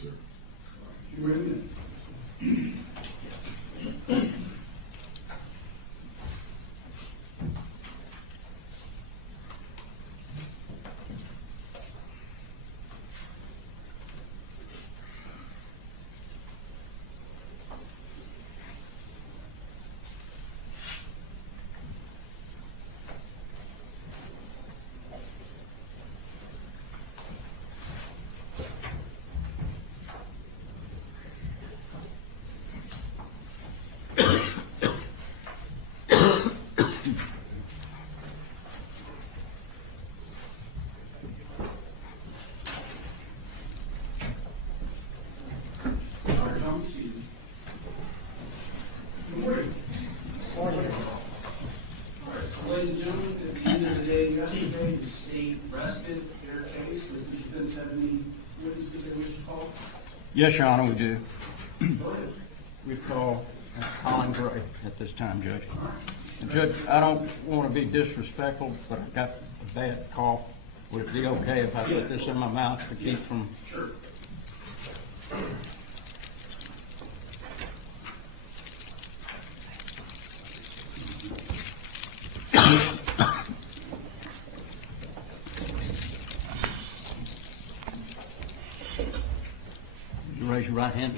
sir. You ready then? Ladies and gentlemen, at the end of the day yesterday, the state rested their case. Does the defense have any witnesses they wish to call? Yes, Your Honor, we do. Go ahead. We call Colin Gray at this time, Judge. And Judge, I don't want to be disrespectful, but I've got a bad cough. Would it be okay if I put this in my mouth to keep from... Sure. You raise your right hand.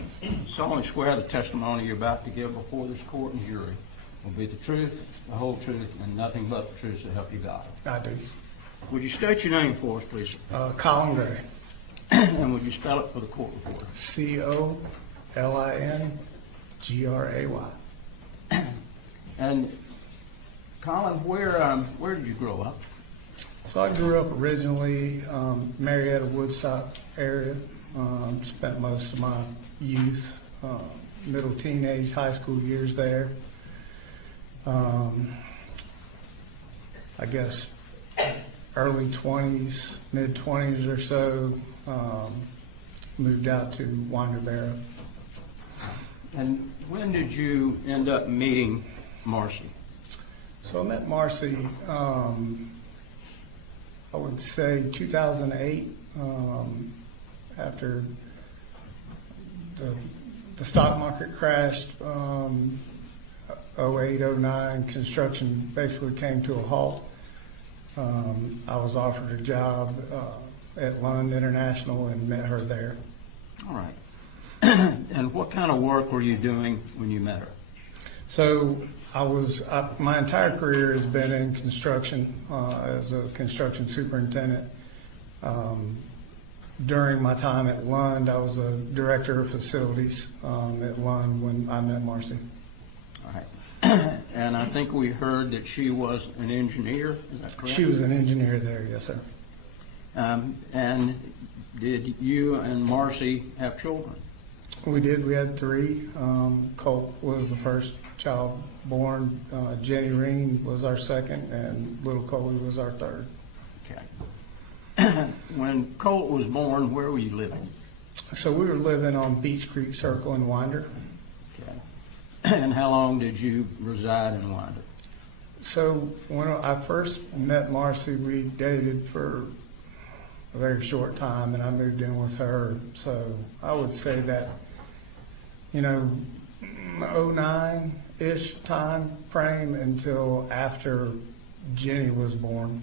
Solemnly swear the testimony you're about to give before this court and jury will be the truth, the whole truth, and nothing but the truth to help you God. I do. Would you state your name for us, please? Colin Gray. And would you spell it for the court reporter? COLINGRAY. And Colin, where did you grow up? So I grew up originally Marietta, Woodstock area. Spent most of my youth, middle teenage, high school years there. I guess early 20s, mid 20s or so, moved out to Winder Barrow. And when did you end up meeting Marcy? So I met Marcy, I would say 2008, after the stock market crashed, 08, 09, construction basically came to a halt. I was offered a job at Lund International and met her there. All right. And what kind of work were you doing when you met her? So my entire career has been in construction as a construction superintendent. During my time at Lund, I was a director of facilities at Lund when I met Marcy. All right. And I think we heard that she was an engineer, is that correct? She was an engineer there, yes, sir. And did you and Marcy have children? We did. We had 3. Colt was the first child born. Jenny Reen was our second, and little Coley was our third. Okay. When Colt was born, where were you living? So we were living on Beach Creek Circle in Winder. Okay. And how long did you reside in Winder? So when I first met Marcy, we dated for a very short time, and I moved in with her. So I would say that, 09-ish time frame until after Jenny was born.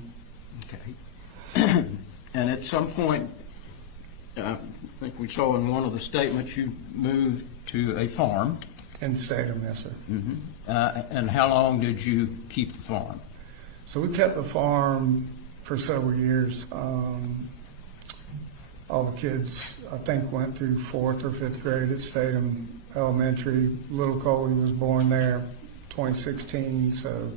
Okay. And at some point, I think we saw in one of the statements you moved to a farm. In Statham, yes, sir. Mm-hmm. And how long did you keep the farm? So we kept the farm for several years. All the kids, I think, went through 4th or 5th grade at Statham Elementary. Little Coley was born there 2016, so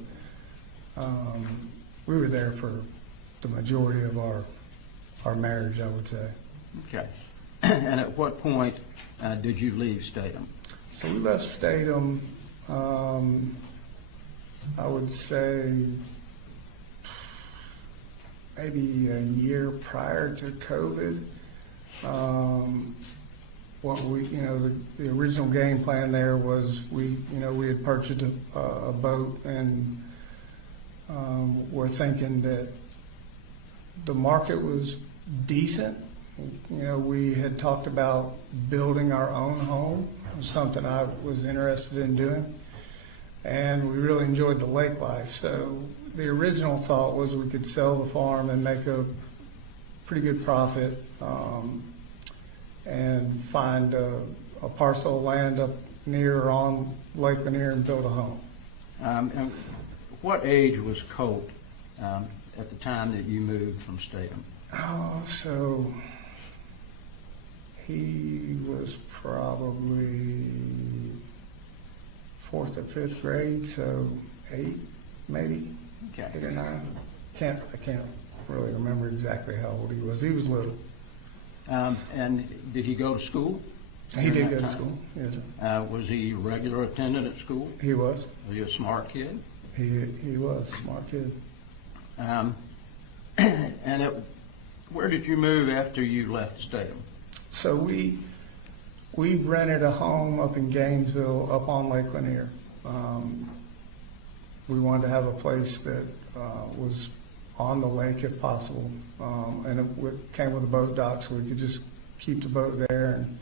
we were there for the majority of our marriage, I would say. Okay. And at what point did you leave Statham? So we left Statham, I would say, maybe a year prior to COVID. The original game plan there was we had purchased a boat, and we're thinking that the market was decent. You know, we had talked about building our own home, something I was interested in doing, and we really enjoyed the lake life. So the original thought was we could sell the farm and make a pretty good profit, and find a parcel of land up near or on Lake Lanier and build a home. And what age was Colt at the time that you moved from Statham? Oh, so he was probably 4th or 5th grade, so 8, maybe, Okay. 8 or 9. I can't really remember exactly how old he was. He was little. And did he go to school? He during did that go to time? school, yes, sir. Was he a regular attendant at school? He was. Was he a smart kid? He was a smart kid. And where did you move after you left Statham? So we rented a home up in Gainesville, up on Lake Lanier. We wanted to have a place that was on the lake if possible, and it came with a boat dock, so we could just keep the boat there. And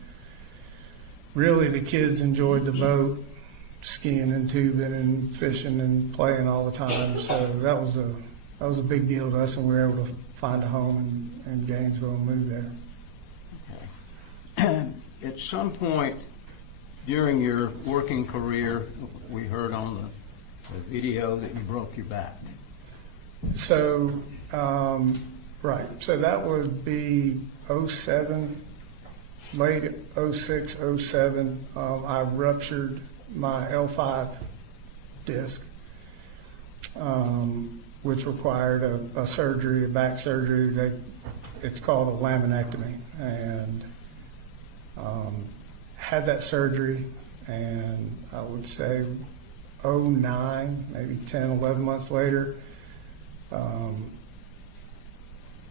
really, the kids enjoyed the boat, skiing and tubing and fishing and playing all the time. So that was a big deal to us, and we were able to find a home in Gainesville and move there. Okay. At some point during your working career, we heard on the video that you broke your back. So, right. So that would be 07, late 06, 07. I ruptured my L5 disc, which required a surgery, a back surgery. It's called a laminectomy. And had that surgery, and I would say 09, maybe 10, 11 months later,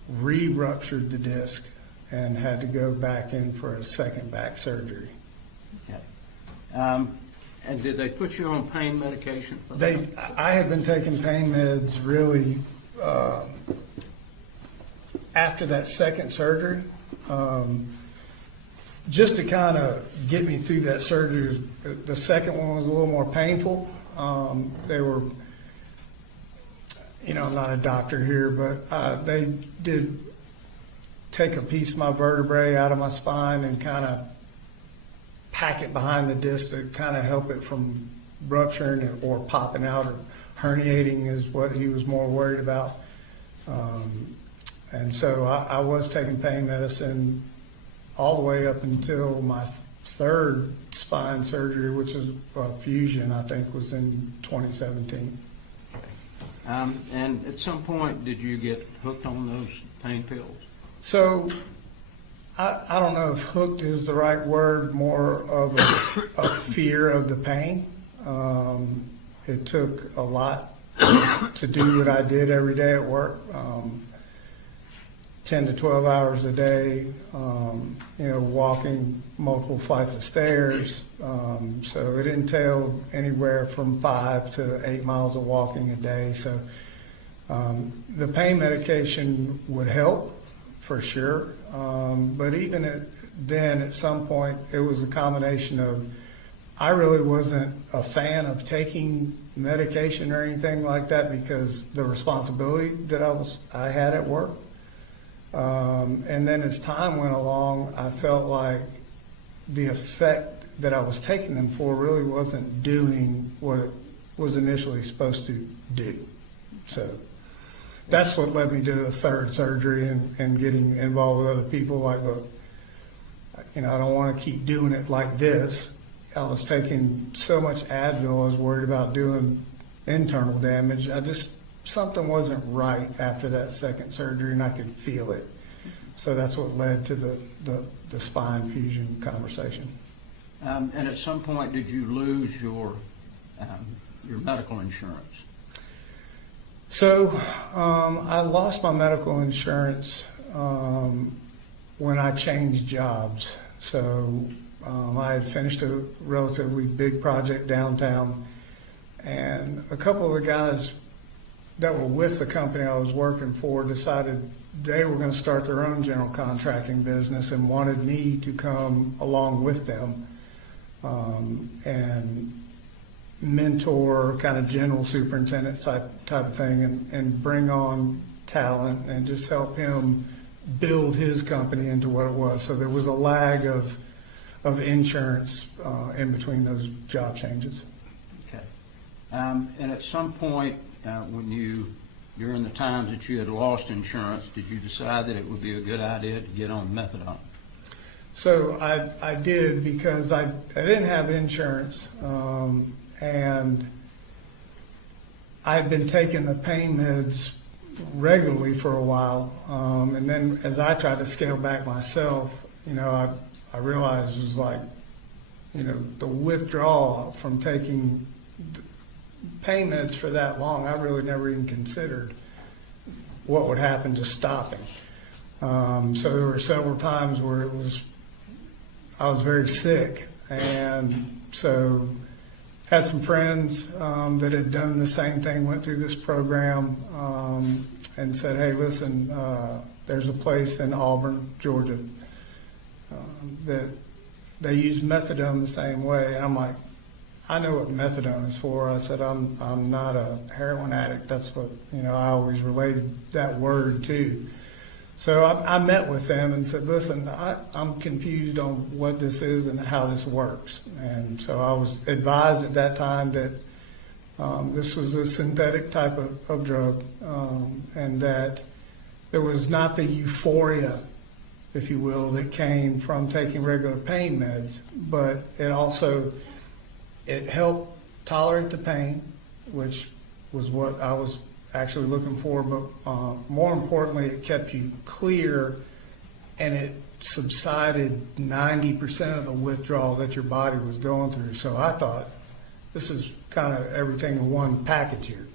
re-ruptured the disc and had to go back in for a second back surgery. Okay. And did they put you on pain medication for that? I had been taking pain meds really after that second surgery, just to kind of get me through that surgery. The second one was a little more painful. They were, you know, I'm not a doctor here, but they did take a piece of my vertebrae out of my spine and kind of pack it behind the disc to kind of help it from rupturing or popping out, or herniating is what he was more worried about. And so I was taking pain medicine all the way up until my third spine surgery, which is a fusion, I think was in 2017. And at some point, did you get hooked on those pain pills? So I don't know if hooked is the right word, more of a fear of the pain. It took a lot to do what I did every day at work, 10 to 12 hours a day, walking multiple flights of stairs. So it entailed anywhere from 5 to 8 miles of walking a day. So the pain medication would help for sure. But even then, at some point, it was a combination of, I really wasn't a fan of taking medication or anything like that because the responsibility that I had at work. And then as time went along, I felt like the effect that I was taking them for really wasn't doing what it was initially supposed to do. So that's what led me to the third surgery and getting involved with other people. Like, look, I don't want to keep doing it like this. I was taking so much Advil, I was worried about doing internal damage. Something wasn't right after that second surgery, and I could feel it. So that's what led to the spine fusion conversation. And at some point, did you lose your medical insurance? So I lost my medical insurance when I changed jobs. So I had finished a relatively big project downtown, and a couple of the guys that were with the company I was working for decided they were going to start their own general contracting business and wanted me to come along with them and mentor, kind of general superintendent type of thing, and bring on talent and just help him build his company into what it was. So there was a lag of insurance in between those job changes. Okay. And at some point, during the times that you had lost insurance, did you decide that it would be a good idea to get on methadone? So I did, because I didn't have insurance, and I had been taking the pain meds regularly for a while, and then as I tried to scale back myself, I realized it was like, the withdrawal from taking pain meds for that long, I really never even considered what would happen to stopping. So there were several times where I was very sick, and so had some friends that had done the same thing, went through this program, and said, hey, listen, there's a place in Auburn, Georgia, that they use methadone the same way. And I'm like, I know what methadone is for. I said, I'm not a heroin addict. That's what, I always related that word to. So I met with them and said, listen, I'm confused on what this is and how this works. And so I was advised at that time that this was a synthetic type of drug, and that there was not the euphoria, if you will, that came from taking regular pain meds, but it helped tolerate the pain, which was what I was actually looking for, but more importantly, it kept you clear, and it subsided 90% of the withdrawal that your body was going through. So I thought, this is kind of everything in one package here.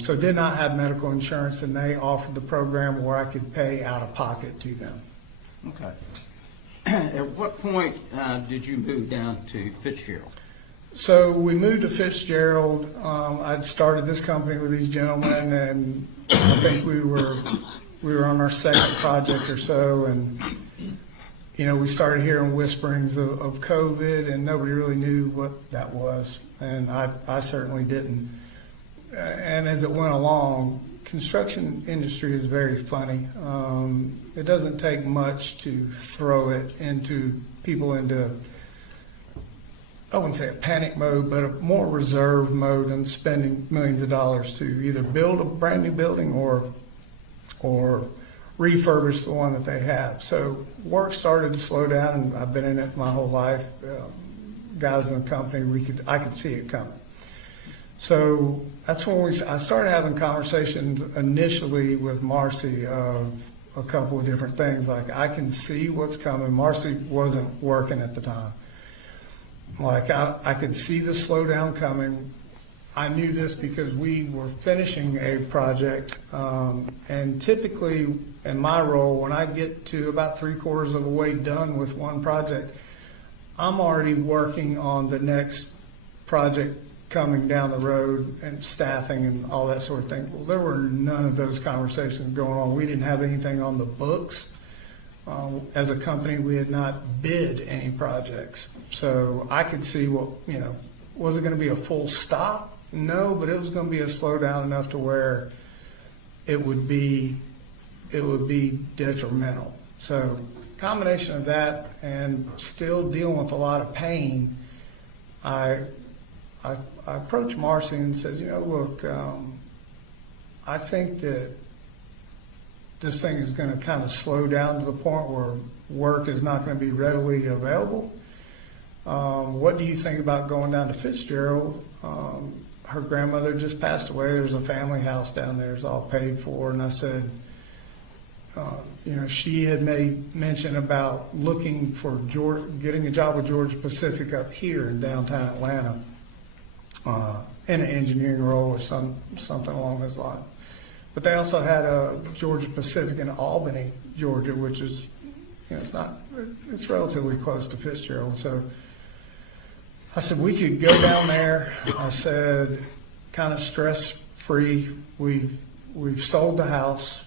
So did not have medical insurance, and they offered the program where I could pay out of pocket to them. Okay. At what point did you move down to Fitzgerald? So we moved to Fitzgerald. I'd started this company with these gentlemen, and I think we were on our second project or so, and we started hearing whisperings of COVID, and nobody really knew what that was, and I certainly didn't. And as it went along, construction industry is very funny. It doesn't take much to throw people into, I wouldn't say a panic mode, but a more reserved mode and spending millions of dollars to either build a brand new building or refurbish the one that they have. So work started to slow down, and I've been in it my whole life. Guys in the company, I could see it coming. So that's when I started having conversations initially with Marcy of a couple of different things. Like, I can see what's coming. Marcy wasn't working at the time. Like, I could see the slowdown coming. I knew this because we were finishing a project, and typically in my role, when I get to about 3/4 of the way done with one project, I'm already working on the next project coming down the road and staffing and all that sort of thing. Well, there were none of those conversations going on. We didn't have anything on the books. As a company, we had not bid any projects. So I could see was it going to be a full stop? No, but it was going to be a slowdown enough to where it would be detrimental. So combination of that and still dealing with a lot of pain, I approached Marcy and said, look, I think that this thing is going to kind of slow down to the point where work is not going to be readily available. What do you think about going down to Fitzgerald? Her grandmother just passed away. There's a family house down there. It's all paid for. And I said, she had made mention about looking for getting a job with Georgia Pacific up here in downtown Atlanta, in an engineering role or something along those lines. But they also had a Georgia Pacific in Albany, Georgia, which is, it's relatively close to Fitzgerald. So I said, we could go down there. I said, kind of stress free. We've sold the house.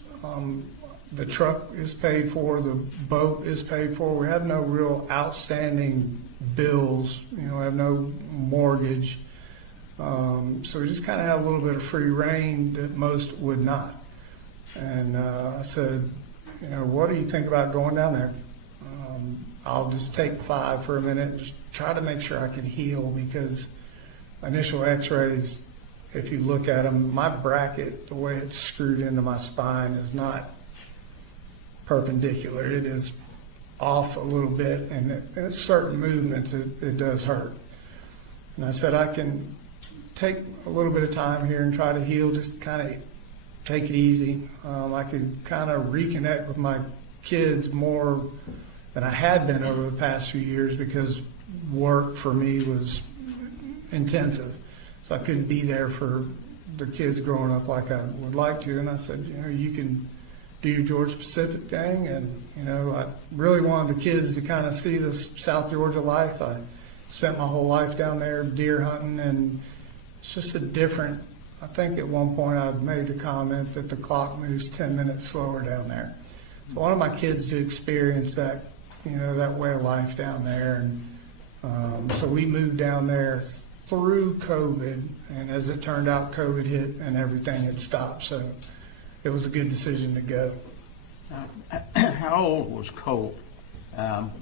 The truck is paid for. The boat is paid for. We have no real outstanding bills. We have no mortgage. So we just kind of have a little bit of free reign that most would not. And I said, what do you think about going down there? I'll just take 5 for a minute, just try to make sure I can heal, because initial x-rays, if you look at them, my bracket, the way it's screwed into my spine, is not perpendicular. It is off a little bit, and at certain movements it does hurt. And I said, I can take a little bit of time here and try to heal, just kind of take it easy. I could kind of reconnect with my kids more than I had been over the past few years, because work for me was intensive. So I couldn't be there for the kids growing up like I would like to. And I said, you can do your Georgia Pacific thing. And, I really wanted the kids to kind of see this South Georgia life. I spent my whole life down there deer hunting, and it's just a different, I think at one point I made the comment that the clock moves 10 minutes slower down there. So I wanted my kids to experience that, that way of life down there. And so we moved down there through COVID, and as it turned out, COVID hit and everything had stopped. So it was a good decision to go. How old was Colt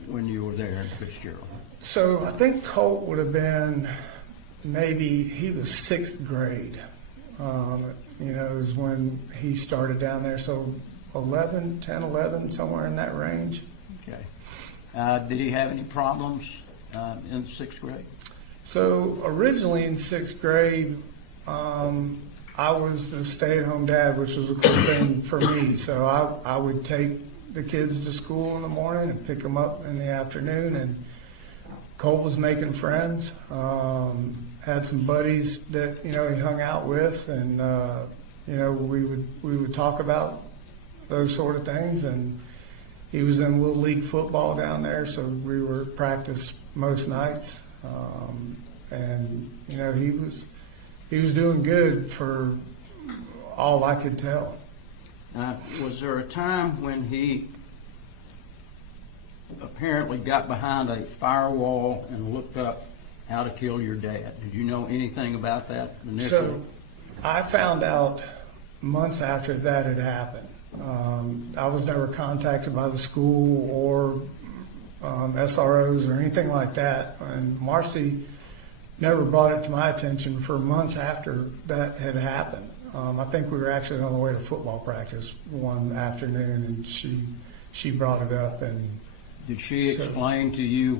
when you were there in Fitzgerald? So I think Colt would have been, he was 6th grade. Is when he started down there. So 10, 11, somewhere in that range. Okay. Did he have any problems in 6th grade? So originally in 6th grade, I was the stay-at-home dad, which was a cool thing for me. So I would take the kids to school in the morning and pick them up in the afternoon. And Colt was making friends, had some buddies that, he hung out with. And, we would talk about those sort of things. And he was in Little League football down there, so we were at practice most nights. And he was doing good for all I could tell. Was there a time when he apparently got behind a firewall and looked up how to kill your dad? Did you know anything about that initially? So I found out months after that had happened. I was never contacted by the school or SROs or anything like that. And Marcy never brought it to my attention for months after that had happened. I think we were actually on the way to football practice one afternoon, and she brought it up. And did she explain to you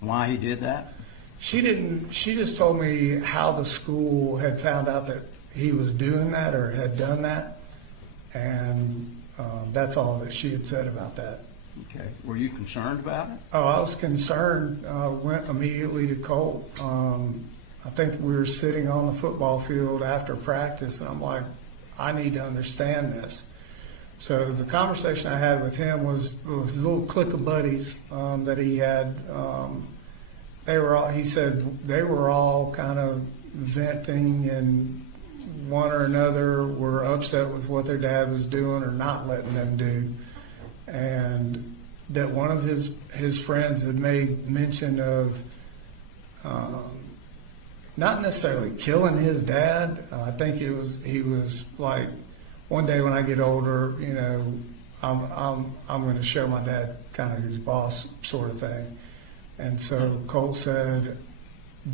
why he did that? She didn't. She just told me how the school had found out that he was doing that or had done that, and that's all that she had said about that. Okay. Were you concerned about it? Oh, I was concerned. Went immediately to Colt. I think we were sitting on the football field after practice, and I'm like, I need to understand this. So the conversation I had with him was his little clique of buddies that he had. He said they were all kind of venting, and one or another were upset with what their dad was doing or not letting them do. And that one of his friends had made mention of not necessarily killing his dad. I think he was like, one day when I get older, I'm going to show my dad kind of who's boss sort of thing. And so Colt said,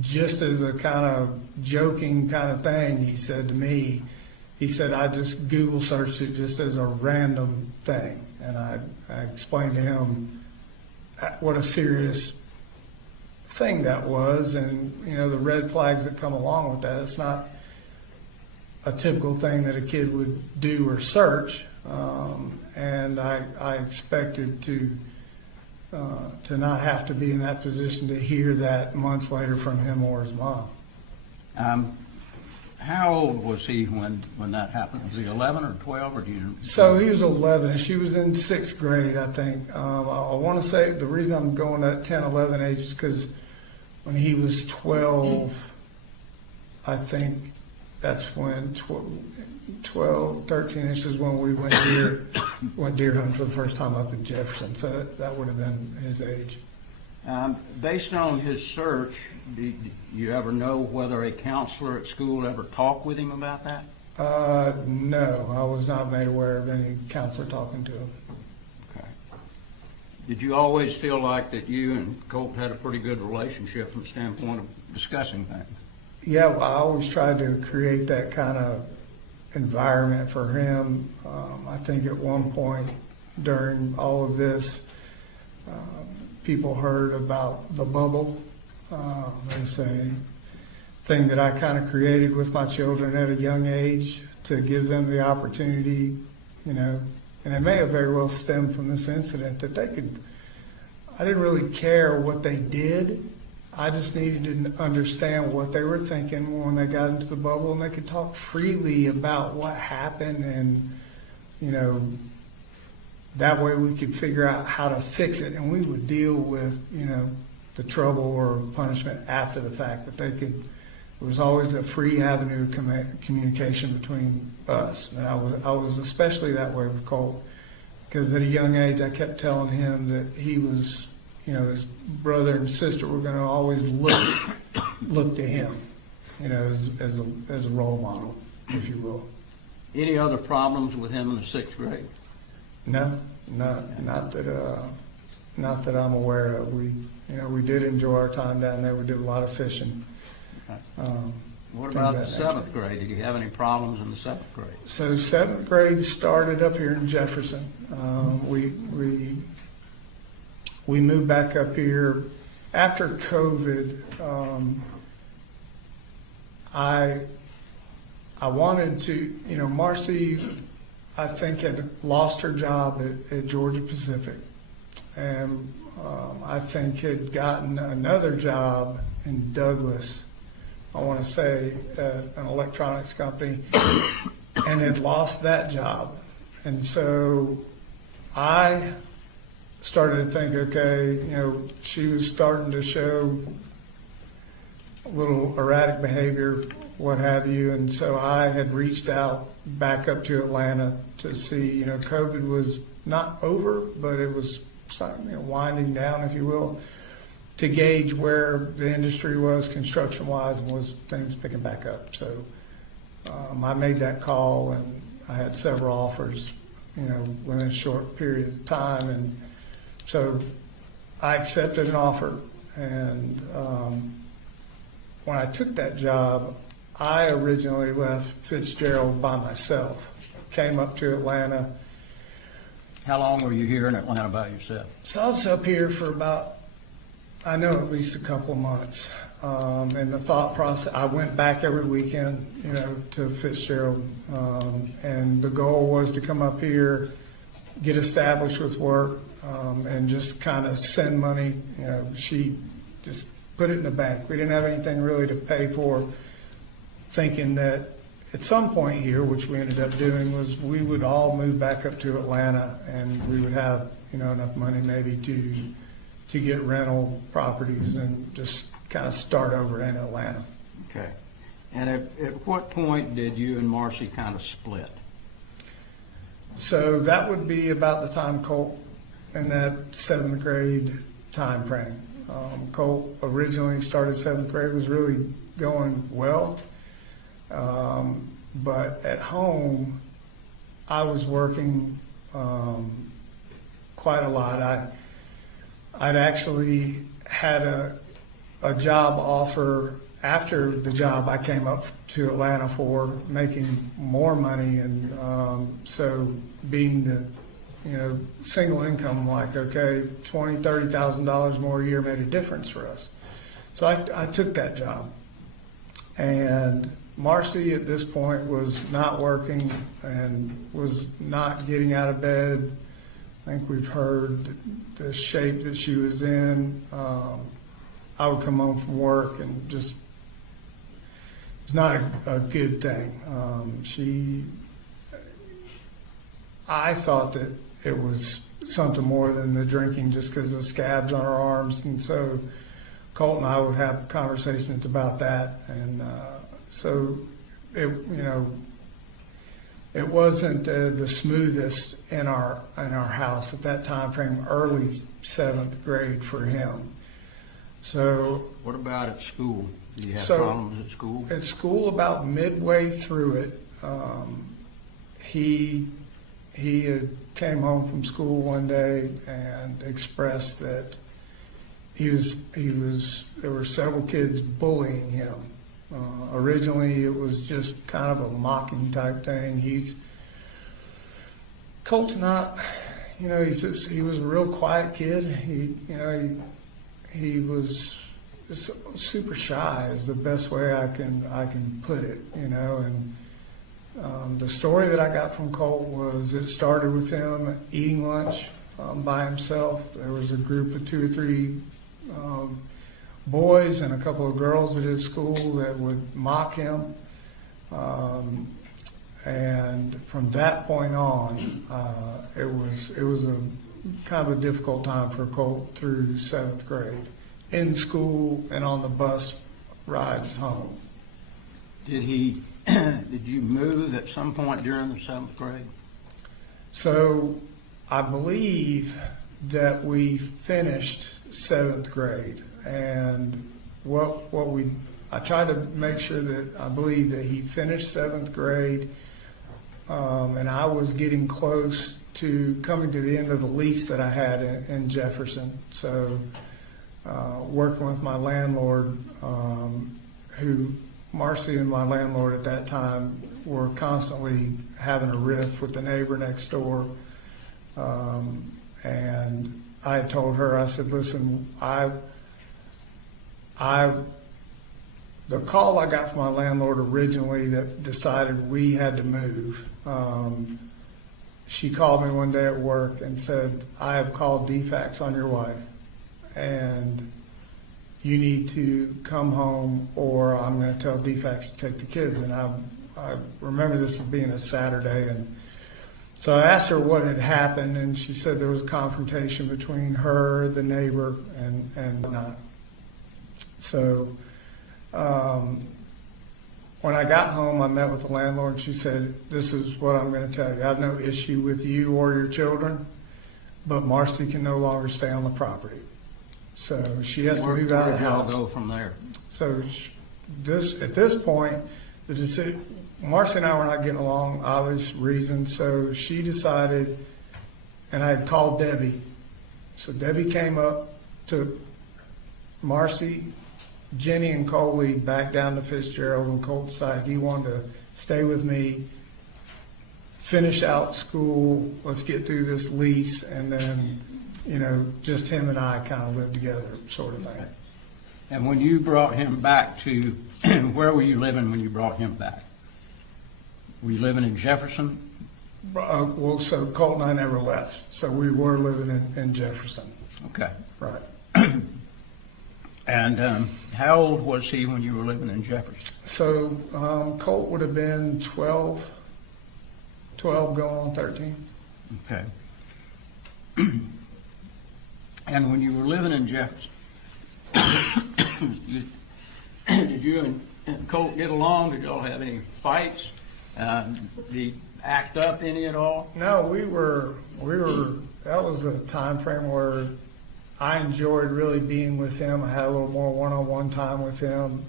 just as a kind of joking kind of thing, he said to me, I just Google searched it just as a random thing. And I explained to him what a serious thing that was, and the red flags that come along with that. It's not a typical thing that a kid would do or search, and I expected to not have to be in that position to hear that months later from him or his mom. How old was he when that happened? Was he 11 or 12, or do you? So he was 11, and she was in 6th grade, I think. I want to say the reason I'm going at 10, 11 age is because when he was 12, I think that's when 12, 13 inches when we went deer hunting for the first time up in Jefferson. So that would have been his age. Based on his search, do you ever know whether a counselor at school ever talked with him about that? No, I was not made aware of any counselor talking to him. Okay. Did you always feel like that you and Colt had a pretty good relationship from the standpoint of discussing things? Yeah, well, I always tried to create that kind of environment for him. I think at one point during all of this, people heard about the bubble. It's a thing that I kind of created with my children at a young age to give them the opportunity, and it may have very well stemmed from this incident that I didn't really care what they did. I just needed to understand what they were thinking when they got into the bubble, and they could talk freely about what happened, and that way we could figure out how to fix it, and we would deal with the trouble or punishment after the fact. But there was always a free avenue of communication between us, and I was especially that way with Colt, because at a young age I kept telling him that he was, his brother and sister were going to always look to him, as a role model, if you will. Any other problems with him in the 6th grade? No, not that I'm aware of. We did enjoy our time down there. We did a lot of fishing. Okay. What about the 7th grade? Did you have any problems in the 7th grade? So 7th grade started up here in Jefferson. We moved back up here after COVID. I wanted to, Marcy, I think, had lost her job at Georgia Pacific, and I think had gotten another job in Douglas, I want to say at an electronics company, and had lost that job. And so I started to think, okay, she was starting to show a little erratic behavior, what have you, and so I had reached out back up to Atlanta to see, COVID was not over, but it was winding down, if you will, to gauge where the industry was construction-wise and was things picking back up. So I made that call, and I had several offers, within a short period of time, and so I accepted an offer. And when I took that job, I originally left Fitzgerald by myself, came up to Atlanta. How long were you here in Atlanta by yourself? So I was up here for about, I know, at least a couple of months. And the thought process, I went back every weekend, to Fitzgerald. And the goal was to come up here, get established with work, and just kind of send money. She just put it in the bank. We didn't have anything really to pay for, thinking that at some point here, which we ended up doing, was we would all move back up to Atlanta, and we would have enough money maybe to get rental properties and just kind of start over in Atlanta. Okay. And at what point did you and Marcy kind of split? So that would be about the time Colt in that 7th grade time frame. Colt originally started 7th grade, was really going well. But at home, I was working quite a lot. I'd actually had a job offer after the job I came up to Atlanta for, making more money, and so being the single income, like, okay, $20,000, $30,000 more a year made a difference for us. So I took that job, and Marcy at this point was not working and was not getting out of bed. I think we've heard the shape that she was in. I would come home from work and just, it was not a good thing. I thought that it was something more than the drinking, just because of the scabs on her arms. And so Colt and I would have conversations about that. And so it wasn't the smoothest in our house at that time frame, early 7th grade for him. So What about at school? Do you have So- problems at school? at school, about midway through it, he had came home from school one day and expressed that there were several kids bullying him. Originally, it was just kind of a mocking type thing. Colt's not, he was a real quiet kid. He was just super shy is the best way I can put it, and the story that I got from Colt was it started with him eating lunch by himself. There was a group of 2 or 3 boys and a couple of girls at his school that would mock him. And from that point on, it was a kind of a difficult time for Colt through 7th grade, in school and on the bus rides home. Did you move at some point during the 7th grade? So I believe that we finished 7th grade, and I tried to make sure that I believe that he finished 7th grade, and I was getting close to coming to the end of the lease that I had in Jefferson. So working with my landlord, Marcy and my landlord at that time were constantly having a riff with the neighbor next door. And I told her, I said, listen, the call I got from my landlord originally that decided we had to move, she called me one day at work and said, I have called DFAX on your wife, and you need to come home or I'm going to tell DFAX to take the kids. And I remember this as being a Saturday, and so I asked her what had happened, and she said there was a confrontation between her, the neighbor, and not. So when I got home, I met with the landlord, and she said, this is what I'm going to tell you. I have no issue with you or your children, but Marcy can no longer stay on the property. So she has to move out of the house. Where did y'all go from there? So at this point, the decision, Marcy and I were not getting along, obvious reasons. So she decided, and I had called Debbie. So Debbie came up, took Marcy, Jenny, and Coley back down to Fitzgerald, and Colt decided he wanted to stay with me, finish out school, let's get through this lease, and then, just him and I kind of live together, sort of thing. And when you brought him back to, where were you living when you brought him back? Were you living in Jefferson? Well, so Colt and I never left, so we were living in Jefferson. Okay. Right. And how old was he when you were living in Jefferson? So Colt would have been 12 going on 13. Okay. And when you were living in Jefferson, did you and Colt get along? Did y'all have any fights? Did he act up any at all? No, we were. That was a time frame where I enjoyed really being with him. I had a little more one-on-one time with him.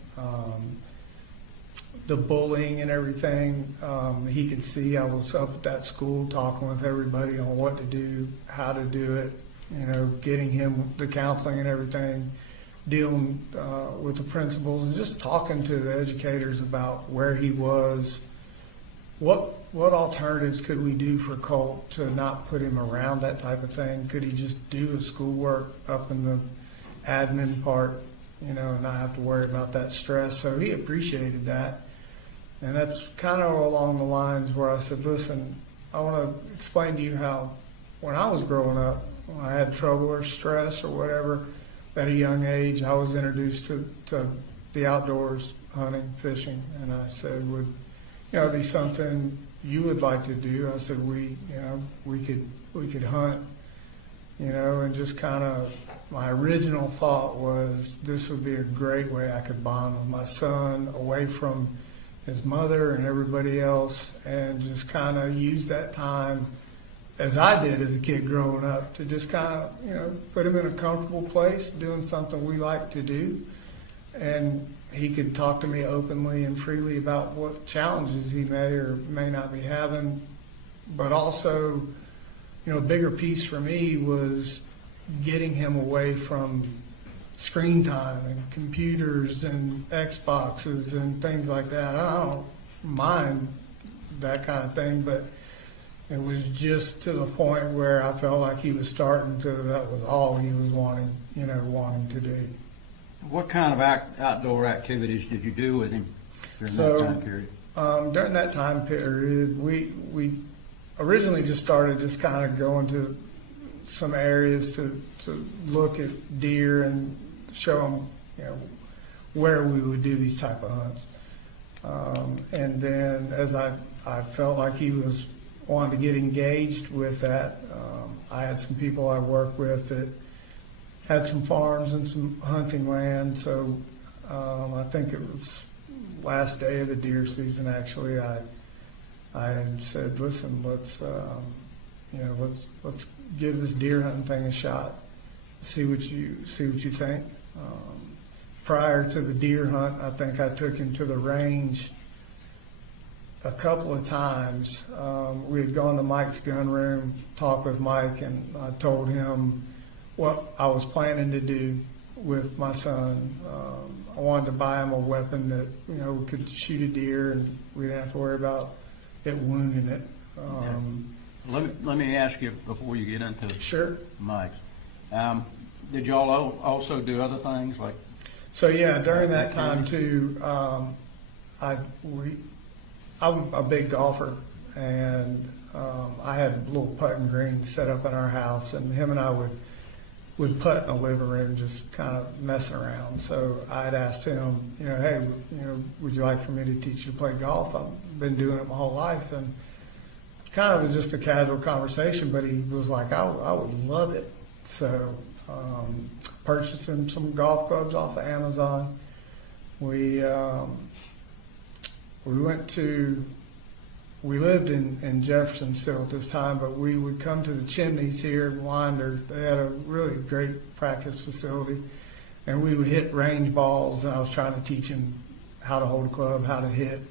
The bullying and everything, he could see I was up at that school talking with everybody on what to do, how to do it, getting him the counseling and everything, dealing with the principals, and just talking to the educators about where he was. What alternatives could we do for Colt to not put him around that type of thing? Could he just do his schoolwork up in the admin part, and not have to worry about that stress? So he appreciated that. And that's kind of along the lines where I said, listen, I want to explain to you how when I was growing up, when I had trouble or stress or whatever, at a young age, I was introduced to the outdoors, hunting, fishing. And I said, would it be something you would like to do? I said, we could hunt, and just kind of, my original thought was this would be a great way I could bond with my son away from his mother and everybody else, and just kind of use that time, as I did as a kid growing up, to just kind of, put him in a comfortable place, doing something we like to do. And he could talk to me openly and freely about what challenges he may or may not be having. But also, a bigger piece for me was getting him away from screen time and computers and Xboxes and things like that. I don't mind that kind of thing, but it was just to the point where I felt like he was starting to, that was all he was wanting to do. What kind of outdoor activities did you do with him during that time period? During that time period, we originally just started just kind of going to some areas to look at deer and show them, where we would do these type of hunts. And then as I felt like he was wanting to get engaged with that, I had some people I worked with that had some farms and some hunting land. So I think it was last day of the deer season, actually, I had said, listen, let's give this deer hunting thing a shot. See what you think. Prior to the deer hunt, I think I took him to the range a couple of times. We had gone to Mike's gun room, talked with Mike, and I told him what I was planning to do with my son. I wanted to buy him a weapon that could shoot a deer, and we didn't have to worry about it wounding it. Let me ask you before you get into Sure. Mike's. Did y'all also do other things like? So yeah, during that time too, I'm a big golfer, and I had little putting greens set up in our house, and him and I would putt in the living room, just kind of messing around. So I'd asked him, hey, would you like for me to teach you to play golf? I've been doing it my whole life, and kind of was just a casual conversation, but he was like, I would love it. So purchased him some golf clubs off of Amazon. We lived in Jefferson still at this time, but we would come to the Chimneys here in Winder. They had a really great practice facility, and we would hit range balls, and I was trying to teach him how to hold a club, how to hit.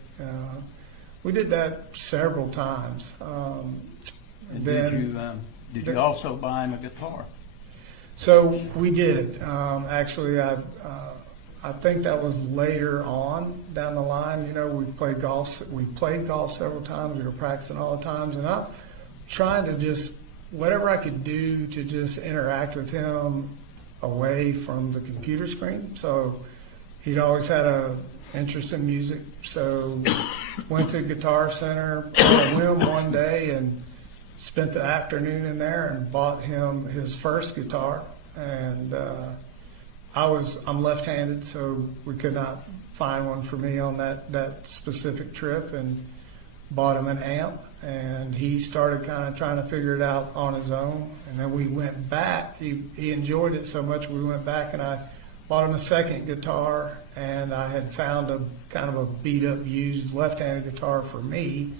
We did that several times. Did you also buy him a guitar? So we did. Actually, I think that was later on down the line. We played golf. We played golf several times. We were practicing all the times, and I'm trying to just whatever I could do to just interact with him away from the computer screen. So he'd always had a interest in music. So went to Guitar Center on a whim one day and spent the afternoon in there and bought him his first guitar. And I'm left-handed, so we could not find one for me on that specific trip, and bought him an amp, and he started kind of trying to figure it out on his own. And then we went back. He enjoyed it so much, we went back and I bought him a second guitar, and I had found a kind of a beat-up, used left-handed guitar for me.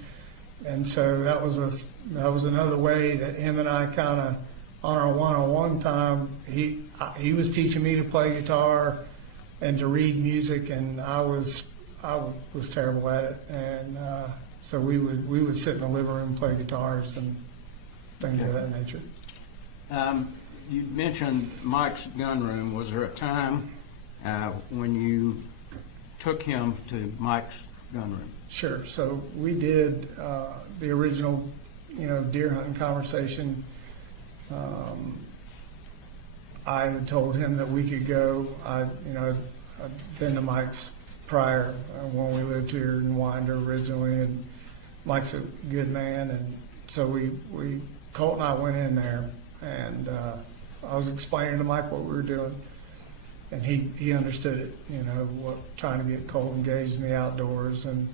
And so that was another way that him and I kind of, on our one-on-one time, he was teaching me to play guitar and to read music, and I was terrible at it. And so we would sit in the living room and play guitars and things of that nature. You mentioned Mike's gun room. Was there a time when you took him to Mike's gun room? Sure. So we did the original, deer hunting conversation. I had told him that we could go. I'd been to Mike's prior when we lived here in Winder originally, and Mike's a good man, and so Colt and I went in there, and I was explaining to Mike what we were doing, and he understood it. Trying to get Colt engaged in the outdoors, and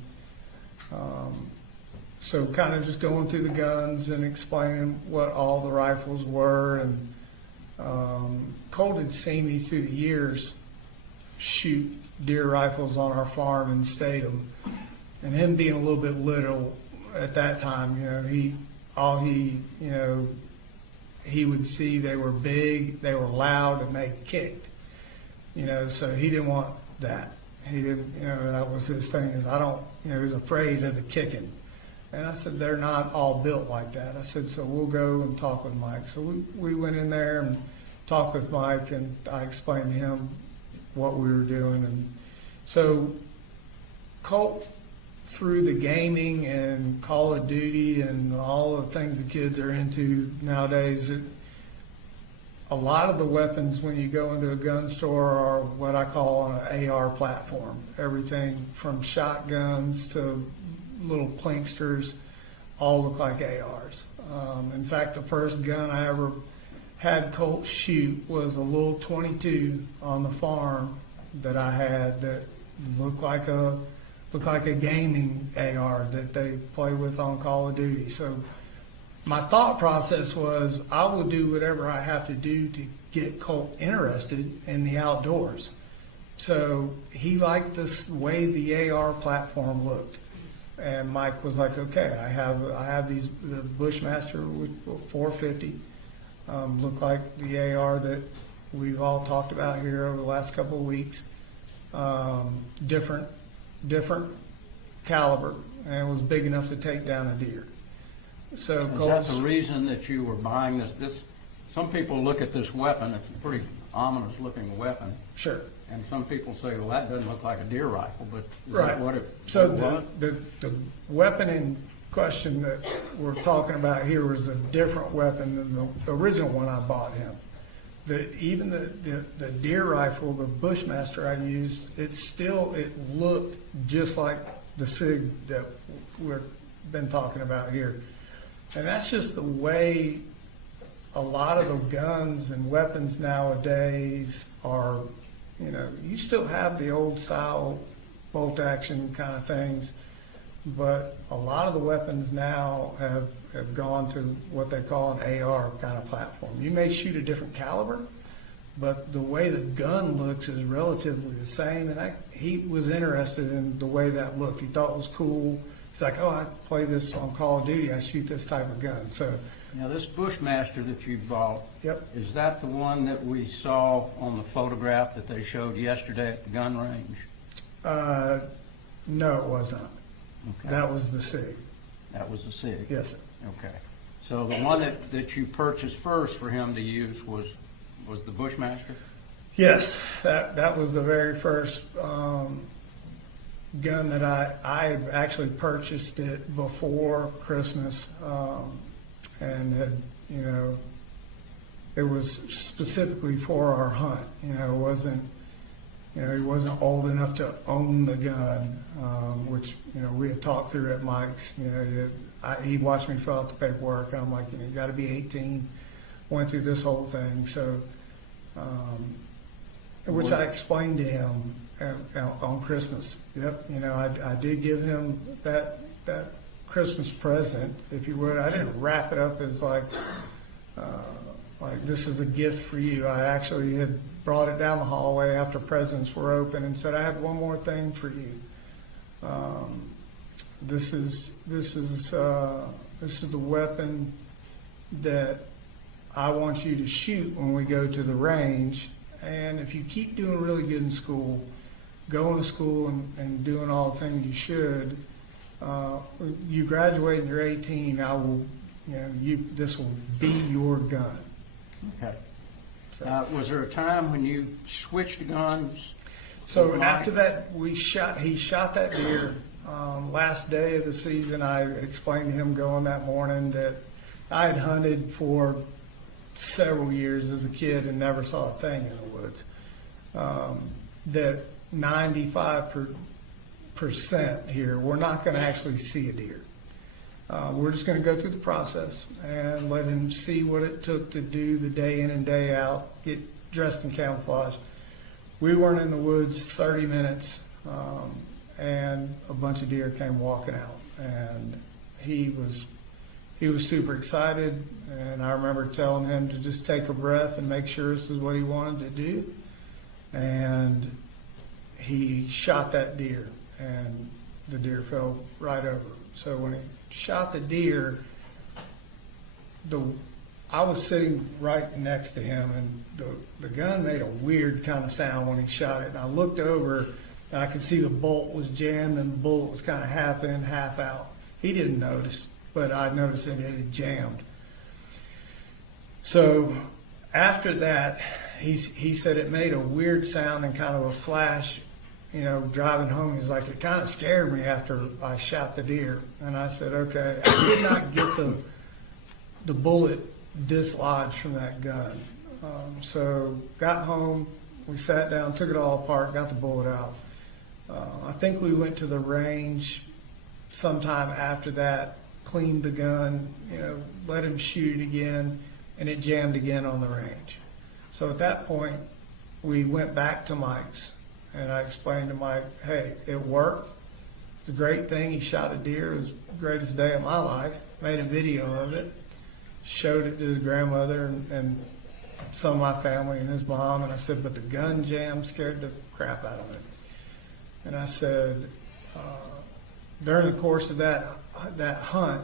so kind of just going through the guns and explaining what all the rifles were. And Colt had seen me through the years shoot deer rifles on our farm in Statham. And him being a little bit little at that time, he would see they were big, they were loud, and they kicked. So he didn't want that. He didn't, that was his thing, is he was afraid of the kicking. And I said, they're not all built like that. I said, so we'll go and talk with Mike. So we went in there and talked with Mike, and I explained to him what we were doing. And so Colt, through the gaming and Call of Duty and all the things the kids are into nowadays, a lot of the weapons when you go into a gun store are what I call an AR platform. Everything from shotguns to little plinksters all look like ARs. In fact, the first gun I ever had Colt shoot was a little 22 on the farm that I had that looked like a gaming AR that they play with on Call of Duty. So my thought process was, I will do whatever I have to do to get Colt interested in the outdoors. So he liked this way the AR platform looked. And Mike was like, okay, I have the Bushmaster with 450, look like the AR that we've all talked about here over the last couple of weeks. Different caliber, and it was big enough to take down a deer. So Is that the reason that you were buying this? Some people look at this weapon, it's a pretty ominous looking weapon. Sure. And some people say, well, that doesn't look like a deer rifle, but is Right. that what it So was? the weapon in question that we're talking about here was a different weapon than the original one I bought him. Even the deer rifle, the Bushmaster I used, it looked just like the SIG that we've been talking about here. And that's just the way a lot of the guns and weapons nowadays are. You still have the old style bolt action kind of things, but a lot of the weapons now have gone to what they call an AR kind of platform. You may shoot a different caliber, but the way the gun looks is relatively the same. And he was interested in the way that looked. He thought it was cool. He's like, oh, I play this on Call of Duty. I shoot this type of gun. So. Now, this Bushmaster that you bought, Yep. is that the one that we saw on the photograph that they showed yesterday at the gun range? No, it was not. Okay. That was the SIG. That was the SIG? Yes, sir. Okay. So the one that you purchased first for him to use was the Bushmaster? Yes, that was the very first gun that I actually purchased it before Christmas, and had, it was specifically for our hunt. It wasn't, he wasn't old enough to own the gun, which, we had talked through at Mike's. He watched me fill out the paperwork, and I'm like, you got to be 18. Went through this whole thing, so, which I explained to him on Christmas. Yep, I did give him that Christmas present, if you would. I didn't wrap it up as like this is a gift for you. I actually had brought it down the hallway after presents were open and said, I have one more thing for you. This is the weapon that I want you to shoot when we go to the range. And if you keep doing really good in school, going to school and doing all the things you should, you graduate and you're 18, I will, this will be your gun. Okay. So, Was there a time when you switched guns? so after that, he shot that deer. Last day of the season, I explained to him going that morning that I had hunted for several years as a kid and never saw a thing in the woods. That 95% here, we're not going to actually see a deer. We're just going to go through the process and let him see what it took to do the day in and day out, get dressed in camouflage. We weren't in the woods 30 minutes, and a bunch of deer came walking out, and he was super excited. And I remember telling him to just take a breath and make sure this is what he wanted to do. And he shot that deer, and the deer fell right over. So when he shot the deer, I was sitting right next to him, and the gun made a weird kind of sound when he shot it. And I looked over, and I could see the bolt was jammed, and the bullet was kind of half in, half out. He didn't notice, but I noticed that it had jammed. So after that, he said it made a weird sound and kind of a flash, driving home. He's like, it kind of scared me after I shot the deer. And I said, okay. I did not get the bullet dislodged from that gun. So got home, we sat down, took it all apart, got the bullet out. I think we went to the range sometime after that, cleaned the gun, let him shoot it again, and it jammed again on the range. So at that point, we went back to Mike's, and I explained to Mike, hey, it worked. It's a great thing. He shot a deer. It was the greatest day of my life. Made a video of it, showed it to his grandmother and some of my family and his mom, and I said, but the gun jam scared the crap out of him. And I said, during the course of that hunt,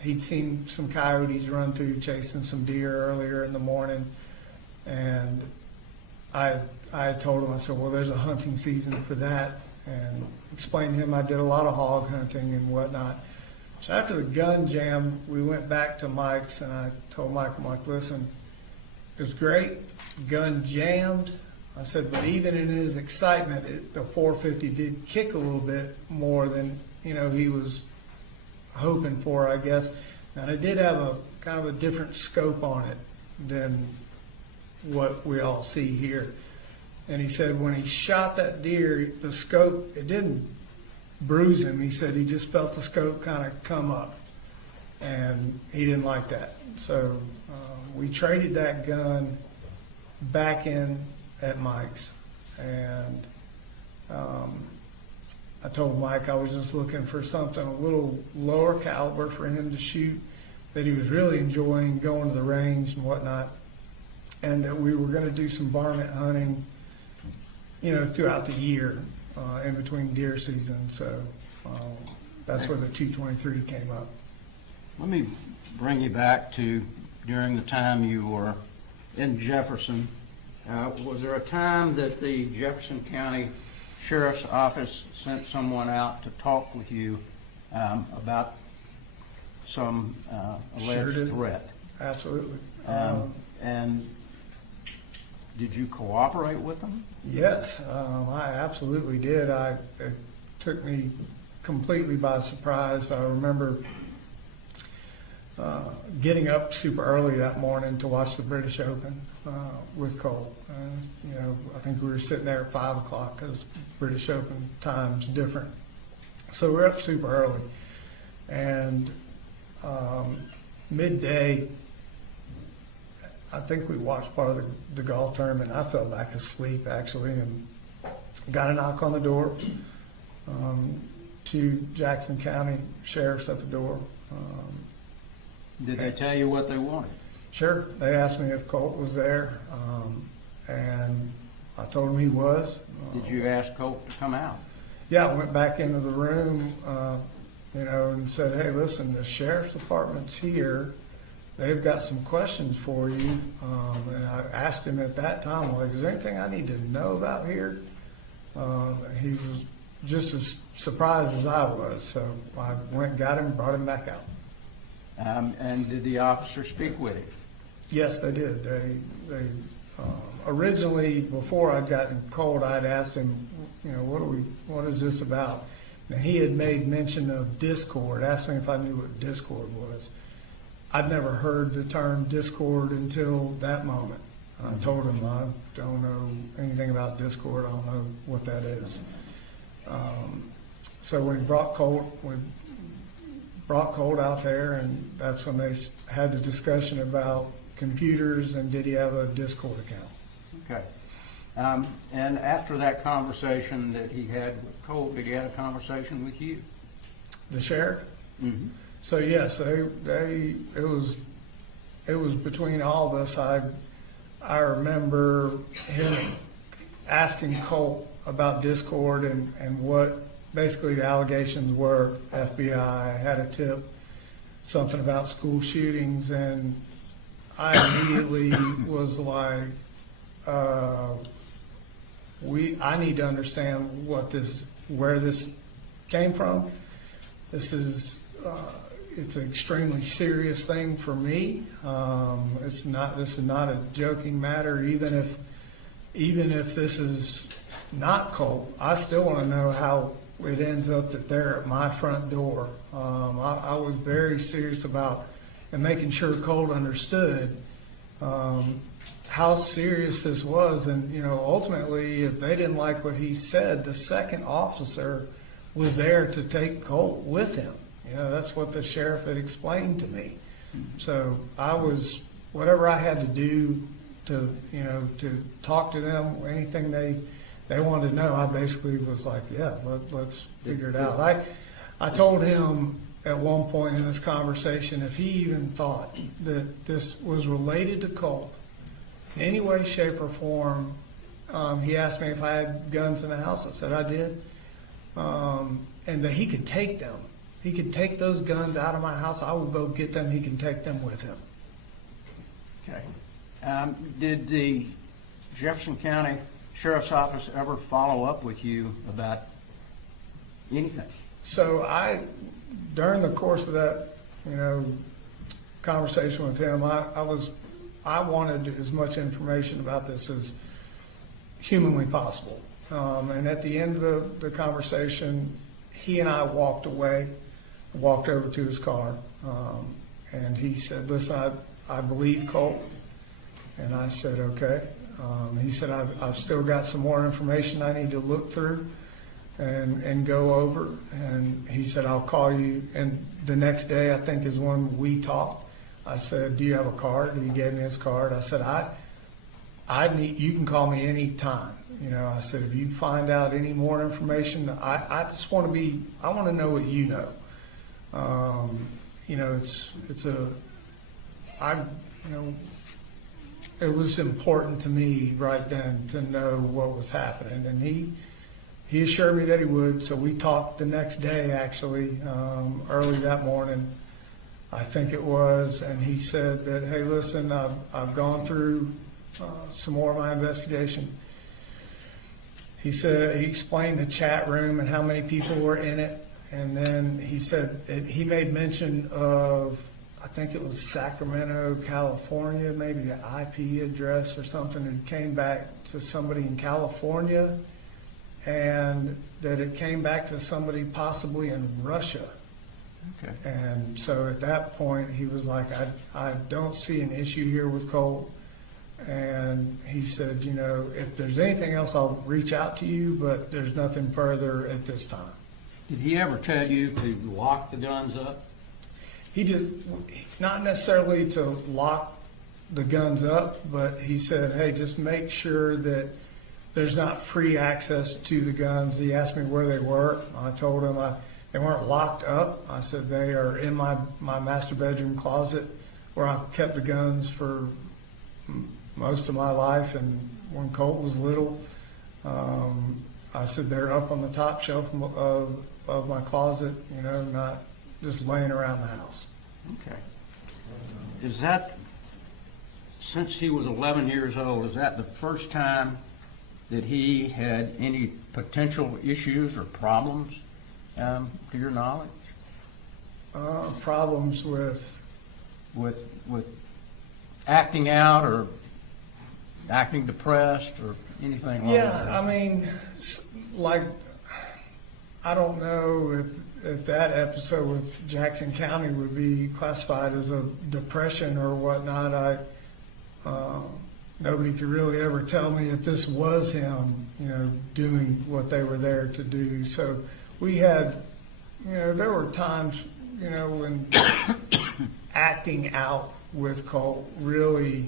he'd seen some coyotes run through chasing some deer earlier in the morning, and I had told him, I said, well, there's a hunting season for that, and explained to him I did a lot of hog hunting and whatnot. So after the gun jam, we went back to Mike's, and I told Mike, I'm like, listen, it was great, gun jammed. I said, but even in his excitement, the 450 did kick a little bit more than, he was hoping for, I guess. And it did have a kind of a different scope on it than what we all see here. And he said when he shot that deer, the scope, it didn't bruise him. He said he just felt the scope kind of come up, and he didn't like that. So we traded that gun back in at Mike's, and I told Mike I was just looking for something a little lower caliber for him to shoot, that he was really enjoying going to the range and whatnot, and that we were going to do some varmint hunting, throughout the year in between deer season. So that's where the 223 came up. Let me bring you back to during the time you were in Jefferson. Was there a time that the Jefferson County Sheriff's Office sent someone out to talk with you about some alleged threat? Absolutely. And did you cooperate with them? Yes, I absolutely did. It took me completely by surprise. I remember getting up super early that morning to watch the British Open with Colt. I think we were sitting there at 5 o'clock because British Open time's different. So we're up super early. And midday, I think we watched part of the golf tournament. I fell back asleep, actually, and got a knock on the door. To Jackson County Sheriff's at the door. Did they tell you what they wanted? Sure. They asked me if Colt was there, and I told them he was. Did you ask Colt to come out? Yeah, I went back into the room, and said, hey, listen, the Sheriff's Department's here. They've got some questions for you. And I asked him at that time, like, is there anything I need to know about here? He was just as surprised as I was. So I went and got him, brought him back out. And did the officer speak with him? Yes, they did. They originally, before I'd gotten Colt, I'd asked him, what is this about? And he had made mention of Discord, asked me if I knew what Discord was. I'd never heard the term Discord until that moment. I told him I don't know anything about Discord. I don't know what that is. So when he brought Colt, out there, and that's when they had the discussion about computers and did he have a Discord account. Okay. And after that conversation that he had with Colt, did he have a conversation with you? The sheriff? Mm-hmm. So yes, it was between all of us. I remember him asking Colt about Discord and what basically the allegations were FBI had a tip, something about school shootings, and I immediately was like, I need to understand where this came from. This is, it's an extremely serious thing for me. This is not a joking matter. Even if this is not Colt, I still want to know how it ends up that they're at my front door. I was very serious about and making sure Colt understood how serious this was. And, ultimately, if they didn't like what he said, the second officer was there to take Colt with him. That's what the sheriff had explained to me. So I was, whatever I had to do to talk to them, anything they wanted to know, I basically was like, yeah, let's figure it out. I told him at one point in this conversation, if he even thought that this was related to Colt in any way, shape, or form, he asked me if I had guns in the house. I said I did. And that he could take them. He could take those guns out of my house. I will go get them. He can take them with him. Okay. Did the Jefferson County Sheriff's Office ever follow up with you about anything? So during the course of that, conversation with him, I wanted as much information about this as humanly possible. And at the end of the conversation, he and I walked away, walked over to his car, and he said, listen, I believe Colt. And I said, okay. He said, I've still got some more information I need to look through and go over. And he said, I'll call you. And the next day, I think, is when we talked. I said, do you have a card? And he gave me his card. I said, you can call me any time. I said, if you find out any more information, I just want to I want to know what you know. It was important to me right then to know what was happening. And he assured me that he would. So we talked the next day, actually, early that morning, I think it was. And he said that, hey, listen, I've gone through some more of my investigation. He said, he explained the chat room and how many people were in it. And then he said, he made mention of, I think it was Sacramento, California, maybe the IP address or something. It came back to somebody in California, and that it came back to somebody possibly in Russia. Okay. And so at that point, he was like, I don't see an issue here with Colt. And he said, if there's anything else, I'll reach out to you, but there's nothing further at this time. Did he ever tell you to lock the guns up? He just, not necessarily to lock the guns up, but he said, hey, just make sure that there's not free access to the guns. He asked me where they were. I told him they weren't locked up. I said they are in my master bedroom closet where I kept the guns for most of my life. And when Colt was little, I said they're up on the top shelf of my closet, not just laying around the house. Okay. Is that, since he was 11 years old, is that the first time that he had any potential issues or problems, to your knowledge? Problems with acting out or acting depressed or anything like that? Yeah, I mean, like, I don't know if that episode with Jackson County would be classified as a depression or whatnot. Nobody could really ever tell me if this was him, doing what they were there to do. So we had, there were times, when acting out with Colt really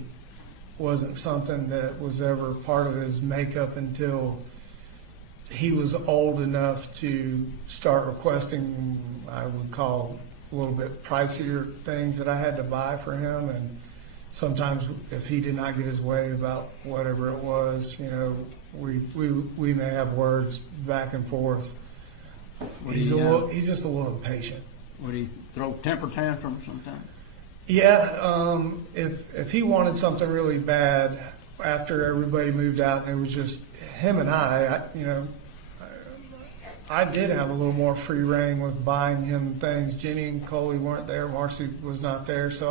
wasn't something that was ever part of his makeup until he was old enough to start requesting, I would call, a little bit pricier things that I had to buy for him. And sometimes if he did not get his way about whatever it was, we may have words back and forth. Would He's he, he's just a little impatient. would he throw temper tantrums sometimes? Yeah, if he wanted something really bad after everybody moved out and it was just him and I did have a little more free reign with buying him things. Jenny and Coley weren't there. Marcy was not there. So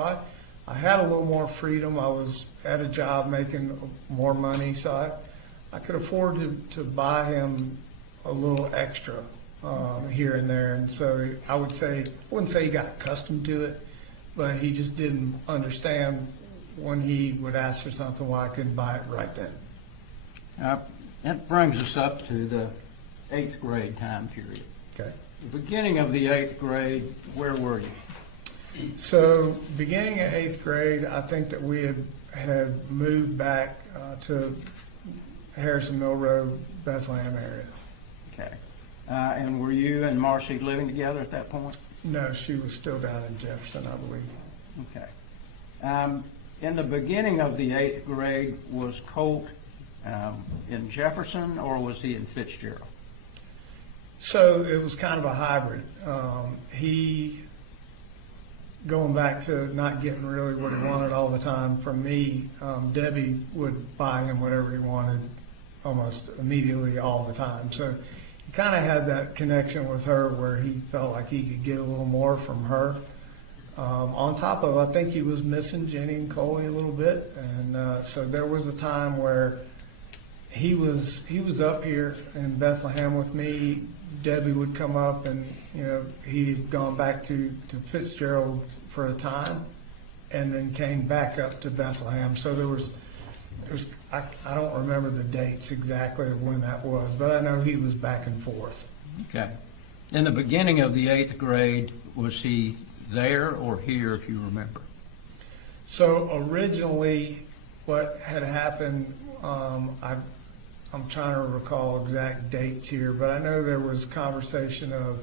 I had a little more freedom. I was at a job making more money. So I could afford to buy him a little extra here and there. And so I wouldn't say he got accustomed to it, but he just didn't understand when he would ask for something why I couldn't buy it right then. That brings us up to the 8th grade time period. Okay. The beginning of the 8th grade, where were you? So beginning of 8th grade, I think that we had moved back to Harrison Mill Road, Bethlehem area. Okay. And were you and Marcy living together at that point? No, she was still down in Jefferson, I believe. Okay. In the beginning of the 8th grade, was Colt in Jefferson or was he in Fitzgerald? So it was kind of a hybrid. Going back to not getting really what he wanted all the time from me, Debbie would buy him whatever he wanted almost immediately all the time. So he kind of had that connection with her where he felt like he could get a little more from her. On top of, I think he was missing Jenny and Coley a little bit. And so there was a time where he was up here in Bethlehem with me. Debbie would come up and, he'd gone back to Fitzgerald for a time and then came back up to Bethlehem. So I don't remember the dates exactly of when that was, but I know he was back and forth. Okay. In the beginning of the 8th grade, was he there or here, if you remember? So originally what had happened, I'm trying to recall exact dates here, but I know there was conversation of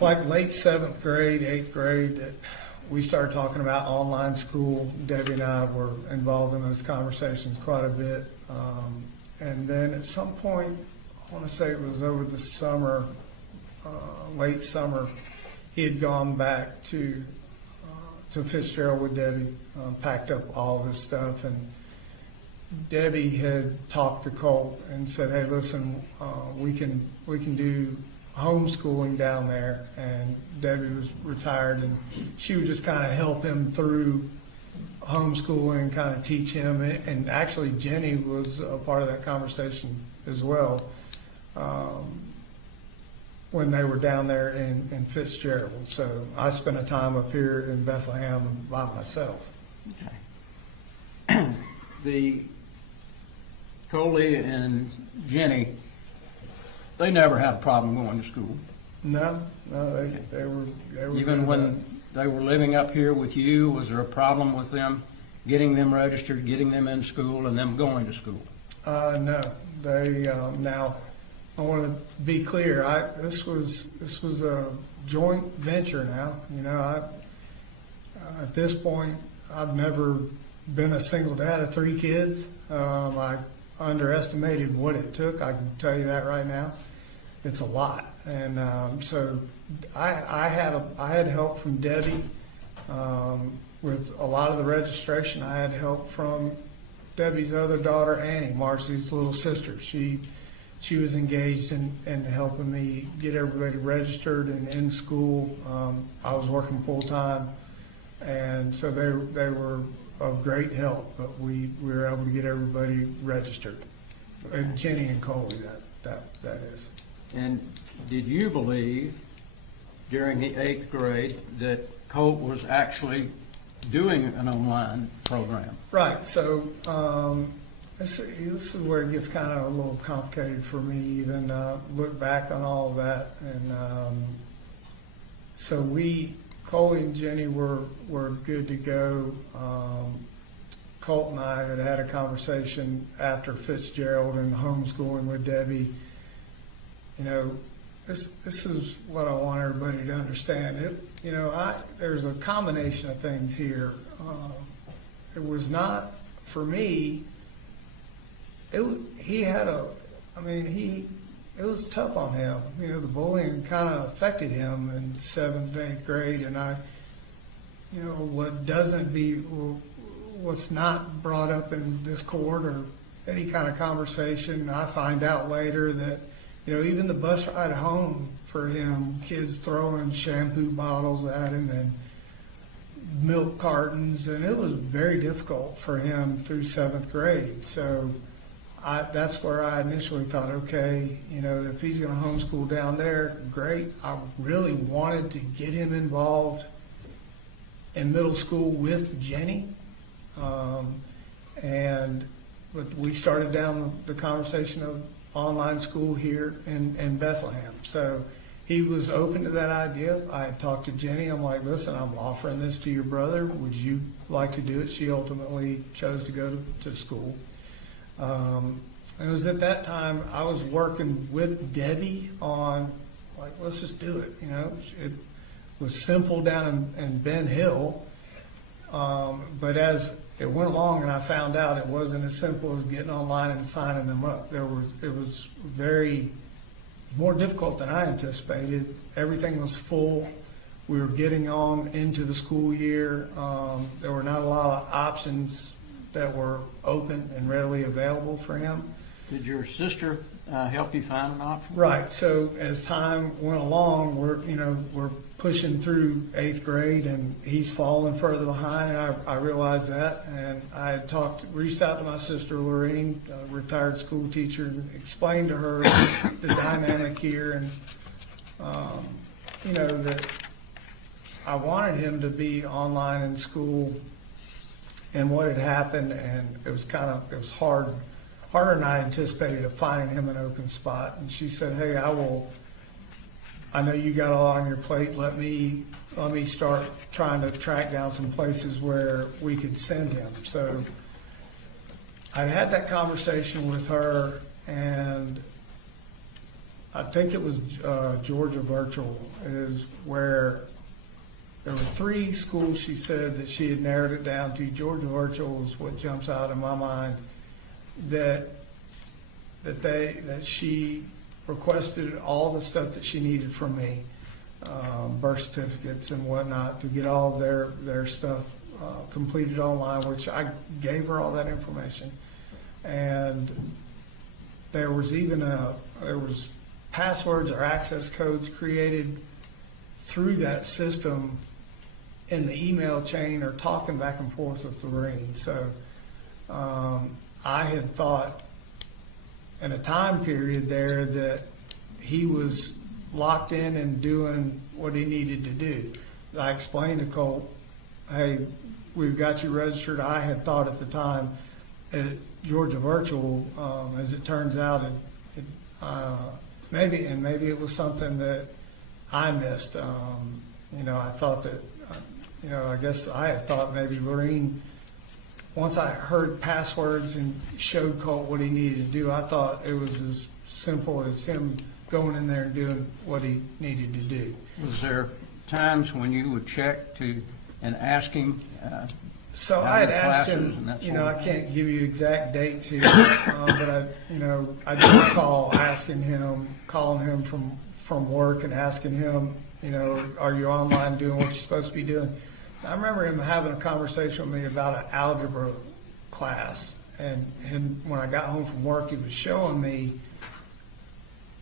like late 7th grade, 8th grade, that we started talking about online school. Debbie and I were involved in those conversations quite a bit. And then at some point, I want to say it was over the summer, late summer, he had gone back to Fitzgerald with Debbie, packed up all of his stuff, and Debbie had talked to Colt and said, "Hey, listen, we can do homeschooling down there." And Debbie was retired, and she would just kind of help him through homeschooling, kind of teach him. And actually, Jenny was a part of that conversation as well when they were down there in Fitzgerald. So I spent a time up here in Bethlehem by myself. Okay. The Coley and Jenny, they never had a problem going to school. No, they were Even when they were living up here with you, was there a problem with them getting them registered, getting them in school, and them going to school? No, they now. I want to be clear. This was a joint venture. Now, at this point, I've never been a single dad of 3 kids. I underestimated what it took. I can tell you that right now. It's a lot, and so I had help from Debbie with a lot of the registration. I had help from Debbie's other daughter, Annie, Marcy's little sister. She was engaged in helping me get everybody registered and in school. I was working full time, and so they were of great help. But we were able to get everybody registered. And Jenny and Coley, that is. And did you believe during the 8th grade that Colt was actually doing an online program? Right. So this is where it gets kind of a little complicated for me, even look back on all of that. And so Coley and Jenny were good to go. Colt and I had a conversation after Fitzgerald and homeschooling with Debbie. This is what I want everybody to understand. There's a combination of things here. It was not, for me, he it was tough on him. You know, the bullying kind of affected him in 7th and 8th grade, and you know, what's not brought up in this court or any kind of conversation, I find out later that, you know, even the bus ride home for him, kids throwing shampoo bottles at him and milk cartons, and it was very difficult for him through 7th grade. So that's where I initially thought, okay, you know, if he's going to homeschool down there, great. I really wanted to get him involved in middle school with Jenny. But we started down the conversation of online school here in Bethlehem. So he was open to that idea. I had talked to Jenny. I'm like, listen, I'm offering this to your brother. Would you like to do it? She ultimately chose to go to school. It was at that time I was working with Debbie on, like, let's just do it. You know, it was simple down in Ben Hill. But as it went along and I found out it wasn't as simple as getting online and signing them up. It was very more difficult than I anticipated. Everything was full. We were getting on into the school year. There were not a lot of options that were open and readily available for him. Did your sister help you find an option? Right. So as time went along, we're pushing through 8th grade, and he's falling further behind, and I realized that. And I had reached out to my sister Lorraine, a retired school teacher, and explained to her the dynamic here, and that I wanted him to be online in school, and what had happened, and it was harder than I anticipated of finding him an open spot. And she said, hey, I know you got a lot on your plate. Let me start trying to track down some places where we could send him. So I had that conversation with her, and I think it was Georgia Virtual is where there were 3 schools she said that she had narrowed it down to. Georgia Virtual is what jumps out in my mind, that she requested all the stuff that she needed from me, birth certificates and whatnot, to get all their stuff completed online, which I gave her all that information. And there was passwords or access codes created through that system in the email chain or talking back and forth with Lorraine. So I had thought in a time period there that he was locked in and doing what he needed to do. I explained to Colt, hey, we've got you registered. I had thought at the time at Georgia Virtual, as it turns out, maybe it was something that I missed. I thought that, I guess I had thought maybe Lorraine, once I heard passwords and showed Colt what he needed to do, I thought it was as simple as him going in there and doing what he needed to do. Was there times when you would check and ask him? So I had asked him, I can't give you exact dates here, but I did recall calling him from work and asking him, are you online doing what you're supposed to be doing? I remember him having a conversation with me about an algebra class, and when I got home from work, he was showing me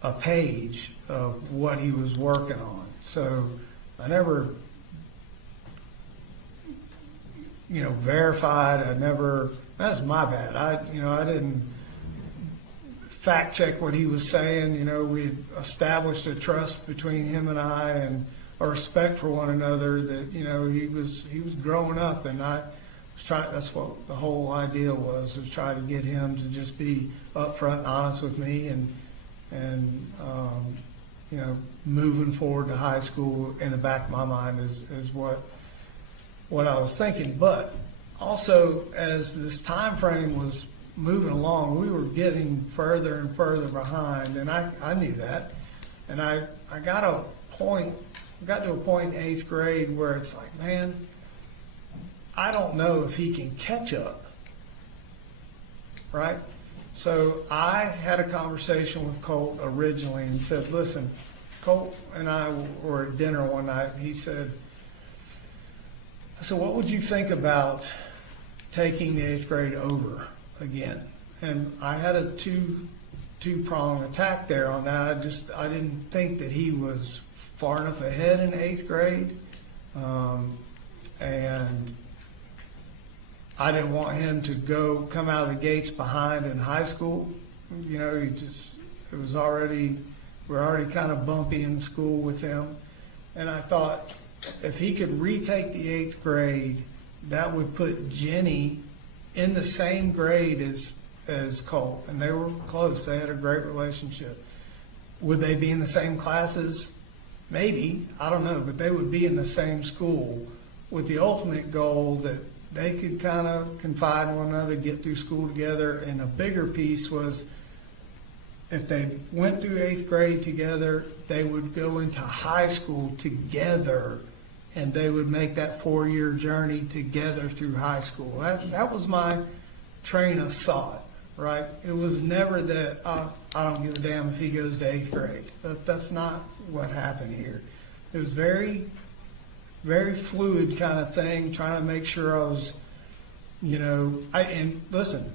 a page of what he was working on. So I never, verified. That's my bad. I didn't fact check what he was saying. We established a trust between him and I, and a respect for one another, that he was growing up, and I was trying. That's what the whole idea was try to get him to just be upfront and honest with me, and moving forward to high school in the back of my mind is what I was thinking. But also, as this time frame was moving along, we were getting further and further behind, and I knew that, and I got to a point in 8th grade where it's like, man, I don't know if he can catch up, right? So I had a conversation with Colt originally and said, listen, Colt and I were at dinner one night, and he said, I said, what would you think about taking the 8th grade over again? And I had a two-prong attack there on that. I didn't think that he was far enough ahead in 8th grade. And I didn't want him to come out of the gates behind in high school. You know, we're already kind of bumpy in school with him. And I thought if he could retake the 8th grade, that would put Jenny in the same grade as Colt. And they were close. They had a great relationship. Would they be in the same classes? Maybe. I don't know. But they would be in the same school with the ultimate goal that they could kind of confide in one another, get through school together. And a bigger piece was if they went through 8th grade together, they would go into high school together, and they would make that 4-year journey together through high school. That was my train of thought, right? It was never that I don't give a damn if he goes to 8th grade. That's not what happened here. It was very, very fluid kind of thing, trying to make sure I was, and listen,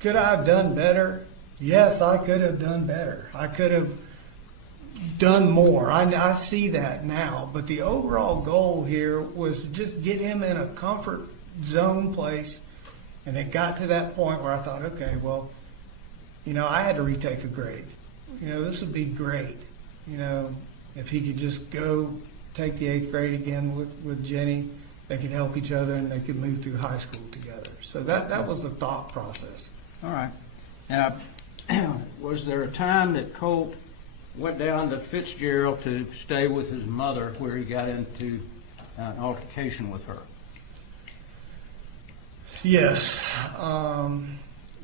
could I have done better? Yes, I could have done better. I could have done more. I see that now. But the overall goal here was just get him in a comfort zone place. And it got to that point where I thought, okay, well, I had to retake a grade. This would be great. If he could just go take the 8th grade again with Jenny, they could help each other and they could move through high school together. So that was the thought process. All right. Now, was there a time that Colt went down to Fitzgerald to stay with his mother where he got into an altercation with her? Yes.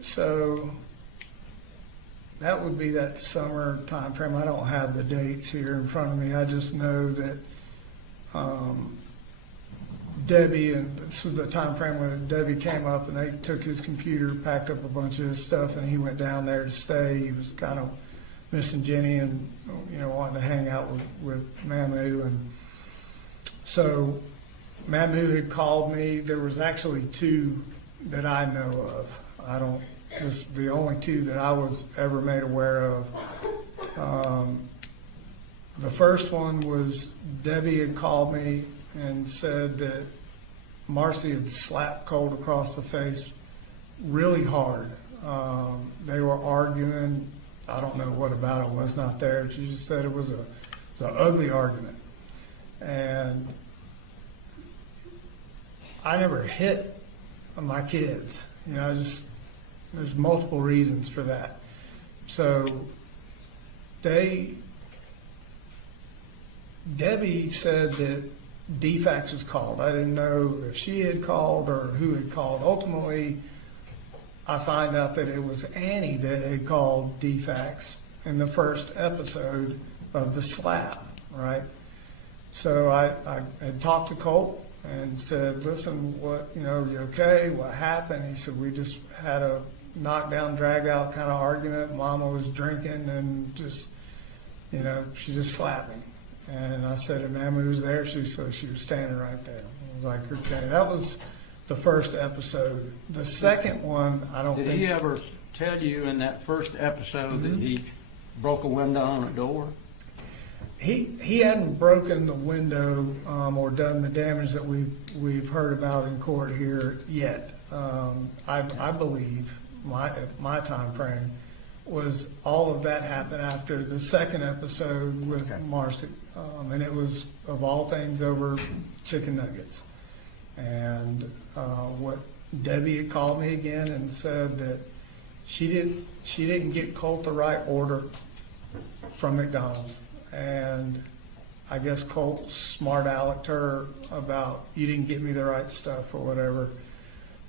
So that would be that summer time frame. I don't have the dates here in front of me. I just know that Debbie, and this was the time frame when Debbie came up and they took his computer, packed up a bunch of his stuff, and he went down there to stay. He was kind of missing Jenny and, wanting to hang out with Mamu. And so Mamu had called me. There was actually 2 that I know of. This is the only 2 that I was ever made aware of. The first one was Debbie had called me and said that Marcy had slapped Colt across the face really hard. They were arguing. I don't know what about it, was not there. She just said it was an ugly argument. And I never hit my kids. There's multiple reasons for that. So Debbie said that DFAX was called. I didn't know if she had called or who had called. Ultimately, I find out that it was Annie that had called DFAX in the first episode of the slap, right? So I had talked to Colt and said, listen, are you okay? What happened? He said, we just had a knockdown, drag out kind of argument. Mama was drinking and just, she just slapped me. And I said, and Mamu was there. She was standing right there. I was like, okay, that was the first episode. The second one, I don't think. Did he ever tell you in that first episode that he broke a window on a door? He hadn't broken the window or done the damage that we've heard about in court here yet. I believe my time frame was all of that happened after the second episode with Marcy. And it was, of all things, over chicken nuggets. And what Debbie had called me again and said that she didn't get Colt the right order from McDonald's. And I guess Colt smart alecked her about, you didn't get me the right stuff or whatever.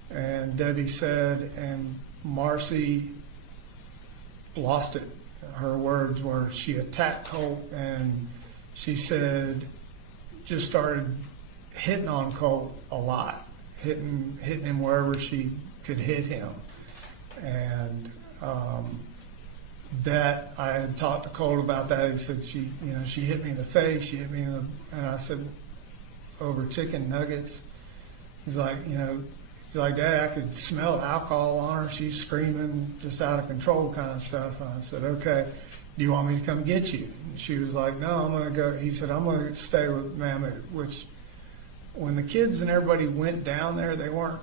And Debbie said, and Marcy lost it. Her words were, she attacked Colt, and she said, just started hitting on Colt a lot, hitting him wherever she could hit him. And that I had talked to Colt about that. He said she hit me in the face. She hit me in the, and I said, over chicken nuggets. He's like, Dad, I could smell alcohol on her. She's screaming, just out of control kind of stuff. And I said, okay, do you want me to come get you? And she was like, no, I'm going to go. He said, I'm going to stay with Mahmoud, which when the kids and everybody went down there, they weren't,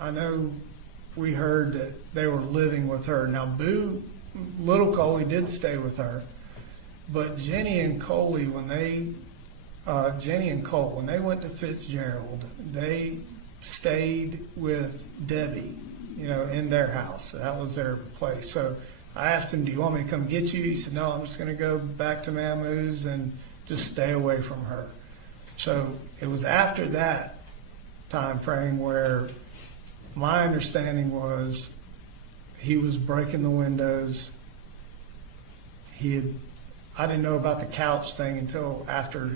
I know we heard that they were living with her. Now, Boo, little Coley did stay with her, but Jenny and Colt, when they went to Fitzgerald, they stayed with Debbie, in their house. That was their place. So I asked him, do you want me to come get you? He said, no, I'm just going to go back to Mahmoud's and just stay away from her. So it was after that time frame where my understanding was he was breaking the windows. I didn't know about the couch thing until after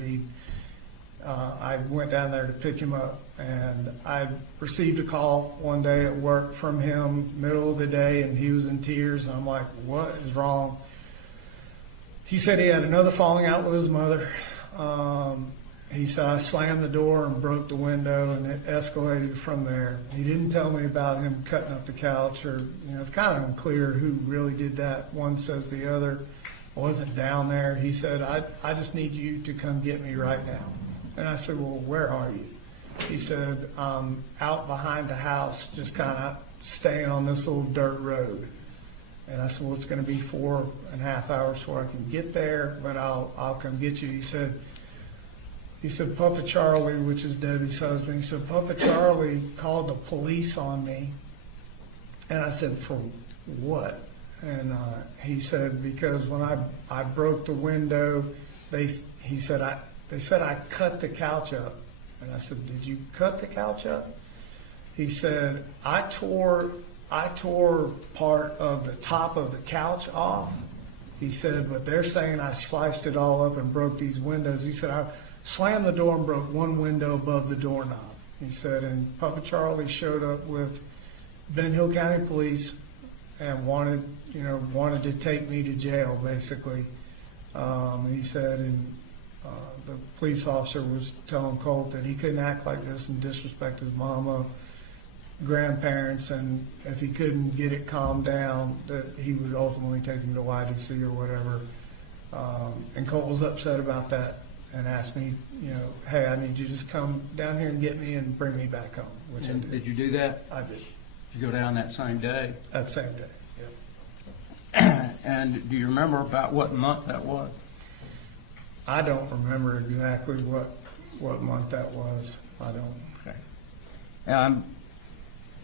I went down there to pick him up, and I received a call one day at work from him, middle of the day, and he was in tears. And I'm like, what is wrong? He said he had another falling out with his mother. He said, I slammed the door and broke the window, and it escalated from there. He didn't tell me about him cutting up the couch, or, it's kind of unclear who really did that. One says the other wasn't down there. He said, I just need you to come get me right now. And I said, well, where are you? He said, I'm out behind the house, just kind of staying on this little dirt road. And I said, well, it's going to be 4.5 hours before I can get there, but I'll come get you. He said, Papa Charlie, which is Debbie's husband, he said, Papa Charlie called the police on me. And I said, for what? And he said, because when I broke the window, they said I cut the couch up. And I said, did you cut the couch up? He said, I tore part of the top of the couch off. He said, but they're saying I sliced it all up and broke these windows. He said, I slammed the door and broke one window above the doorknob. He said, and Papa Charlie showed up with Ben Hill County Police and wanted to take me to jail, basically. He said, and the police officer was telling Colt that he couldn't act like this and disrespect his mama, grandparents, and if he couldn't get it calmed down, that he would ultimately take him to YDC or whatever. And Colt was upset about that and asked me, hey, I need you to just come down here and get me and bring me back home, which I did. Did you do that? I did. Did you go down that same day? That same day, Yep. And do you remember about what month that was? I don't remember exactly what month that was. I don't. Okay.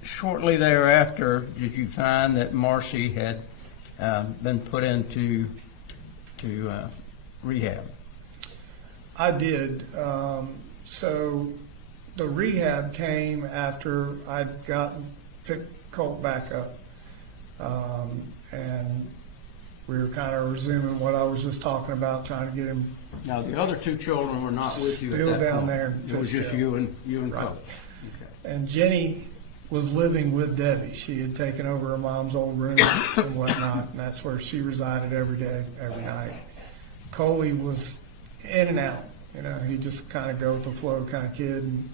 Shortly thereafter, did you find that Marcy had been put into rehab? I did. So the rehab came after I'd picked Colt back up. And we were kind of resuming what I was just talking about, trying to get him. Now, the other two children were not with you at that Still down point. there. It was just you and Right. Colt. Okay. And Jenny was living with Debbie. She had taken over her mom's old room and whatnot, and that's where she resided every day, every night. Coley was in and out. He just kind of go with the flow kind of kid. And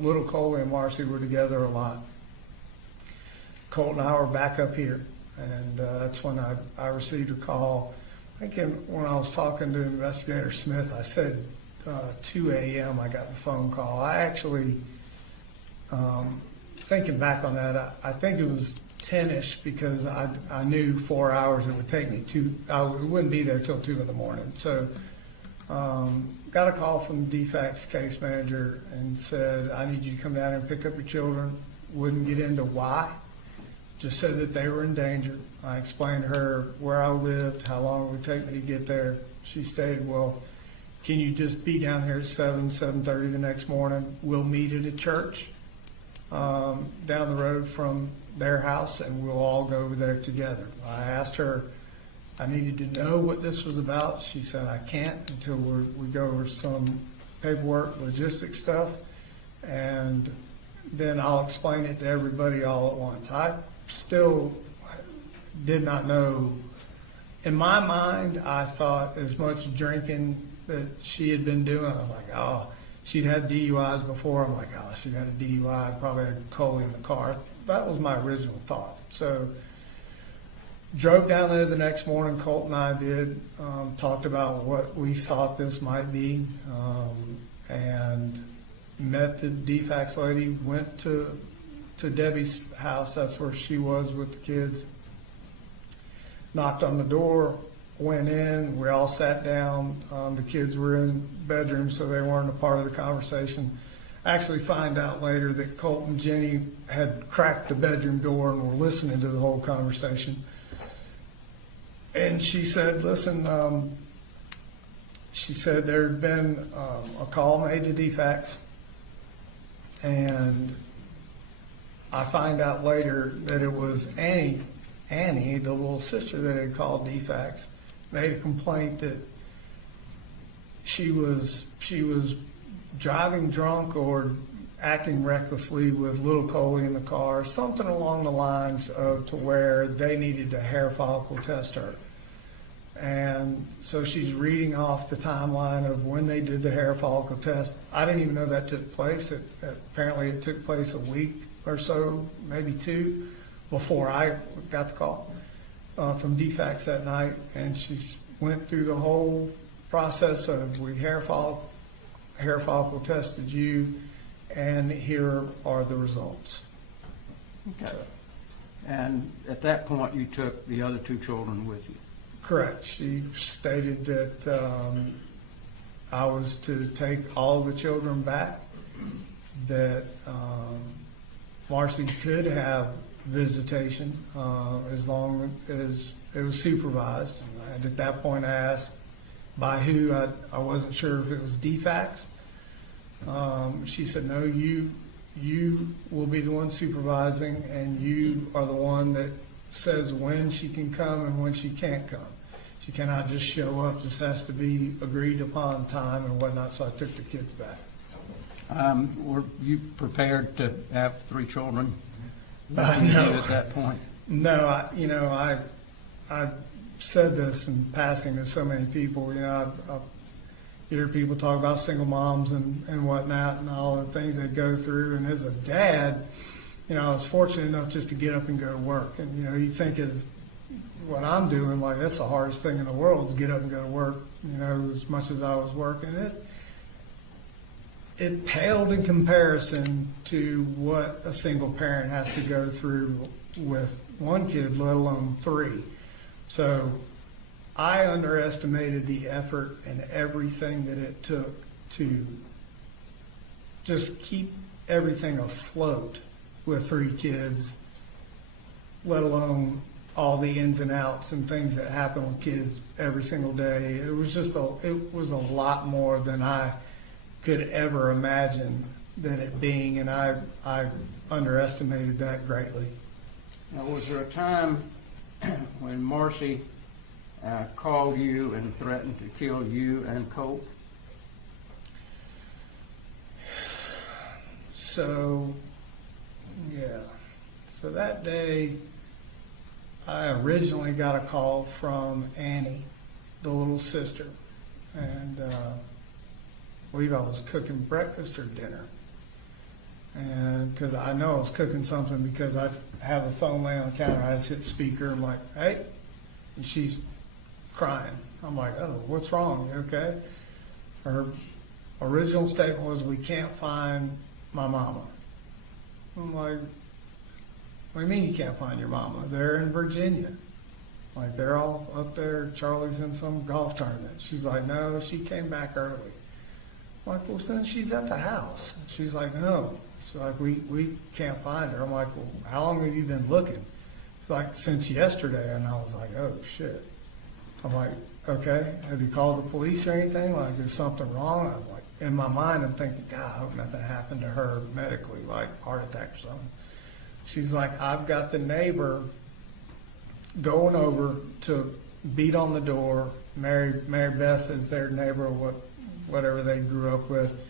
little Coley and Marcy were together a lot. Colt and I were back up here, and that's when I received a call. I think when I was talking to Investigator Smith, I said 2 a.m. I got the phone call. I actually, thinking back on that, I think it was 10-ish because I knew 4 hours it would take me. I wouldn't be there till 2 in the morning. So got a call from the DFACS case manager and said, I need you to come down and pick up your children. Wouldn't get into why. Just said that they were in danger. I explained to her where I lived, how long it would take me to get there. She stated, well, can you just be down here at 7:30 the next morning? We'll meet at a church down the road from their house, and we'll all go over there together. I asked her, I needed to know what this was about. She said, I can't until we go over some paperwork, logistics stuff. And then I'll explain it to everybody all at once. I still did not know. In my mind, I thought as much drinking that she had been doing, I was like, oh, she'd had DUIs before. I'm like, oh, she got a DUI, probably had Coley in the car. That was my original thought. So drove down there the next morning, Colt and I did, talked about what we thought this might be, and met the DFACS lady, went to Debbie's house, that's where she was with the kids, knocked on the door, went in, we all sat down, the kids were in bedrooms, so they weren't a part of the conversation. Actually find out later that Colt and Jenny had cracked the bedroom door and were listening to the whole conversation. And she said, listen, she said there had been a call made to DFACS, and I find out later that it was Annie, the little sister that had called DFACS, made a complaint that she was driving drunk or acting recklessly with little Coley in the car, something along the lines of to where they needed to hair follicle test her. And so she's reading off the timeline of when they did the hair follicle test. I didn't even know that took place. Apparently it took place a week or so, maybe two, before I got the call from DFACS that night. And she went through the whole process of we hair follicle tested you, and here are the results. Okay. And at that point, you took the other two children with you? Correct. She stated that I was to take all the children back, that Marcy could have visitation as long as it was supervised. And at that point, I asked by who. I wasn't sure if it was DFACS. She said, no, you will be the one supervising, and you are the one that says when she can come and when she can't come. She cannot just show up. This has to be agreed upon time and whatnot. So I took the kids back. Were you prepared to have three children? No. At that point? No, I said this in passing to so many people. I hear people talk about single moms and whatnot and all the things they go through. And as a dad, I was fortunate enough just to get up and go to work. And, you think as what I'm doing, like that's the hardest thing in the world is get up and go to work, as much as I was working it paled in comparison to what a single parent has to go through with one kid, let alone three. So I underestimated the effort and everything that it took to just keep everything afloat with three kids, let alone all the ins and outs and things that happen with kids every single day. It was a lot more than I could ever imagine that it being, and I underestimated that greatly. Now, was there a time when Marcy called you and threatened to kill you and Colt? So, yeah. So that day, I originally got a call from Annie, the little sister, and I believe I was cooking breakfast or dinner. And because I know I was cooking something because I have the phone laying on the counter, I just hit speaker. I'm like, hey, and she's crying. I'm like, oh, what's wrong? You okay? Her original statement was, we can't find my mama. I'm like, what do you mean you can't find your mama? They're in Virginia. Like, they're all up there. Charlie's in some golf tournament. She's like, no, she came back early. I'm like, well, then she's at the house. She's like, no. She's like, we can't find her. I'm like, well, how long have you been looking? She's like, since yesterday. And I was like, oh, shit. I'm like, okay, have you called the police or anything? Like, is something wrong? I'm like, in my mind, I'm thinking, God, I hope nothing happened to her medically, like heart attack or something. She's like, I've got the neighbor going over to beat on the door. Mary Beth is their neighbor, whatever they grew up with.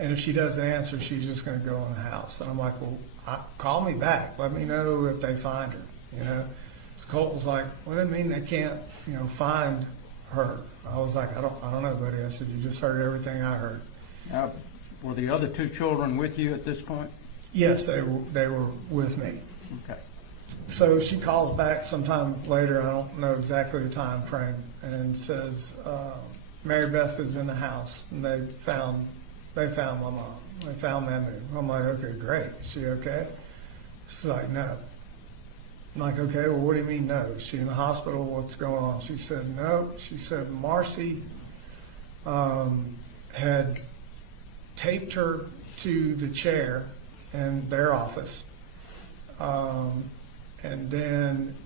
And if she doesn't answer, she's just gonna go in the house. And I'm like, well, call me back. Let me know if they find her, you know? So Colt was like, what do you mean they can't, you know, find her? I was like, I don't know, buddy. I said, you just heard everything I heard. Were the other two children with you at this point? Yes, they were with me. Okay. So she calls back sometime later, I don't know exactly the time frame, and says, Mary Beth is in the house, and they found my mom. They found Mamu. I'm like, okay, great. Is she okay? She's like, no. I'm like, okay, well, what do you mean no? Is she in the hospital? What's going on? She said, no. She said Marcy had taped her to the chair in their office. And then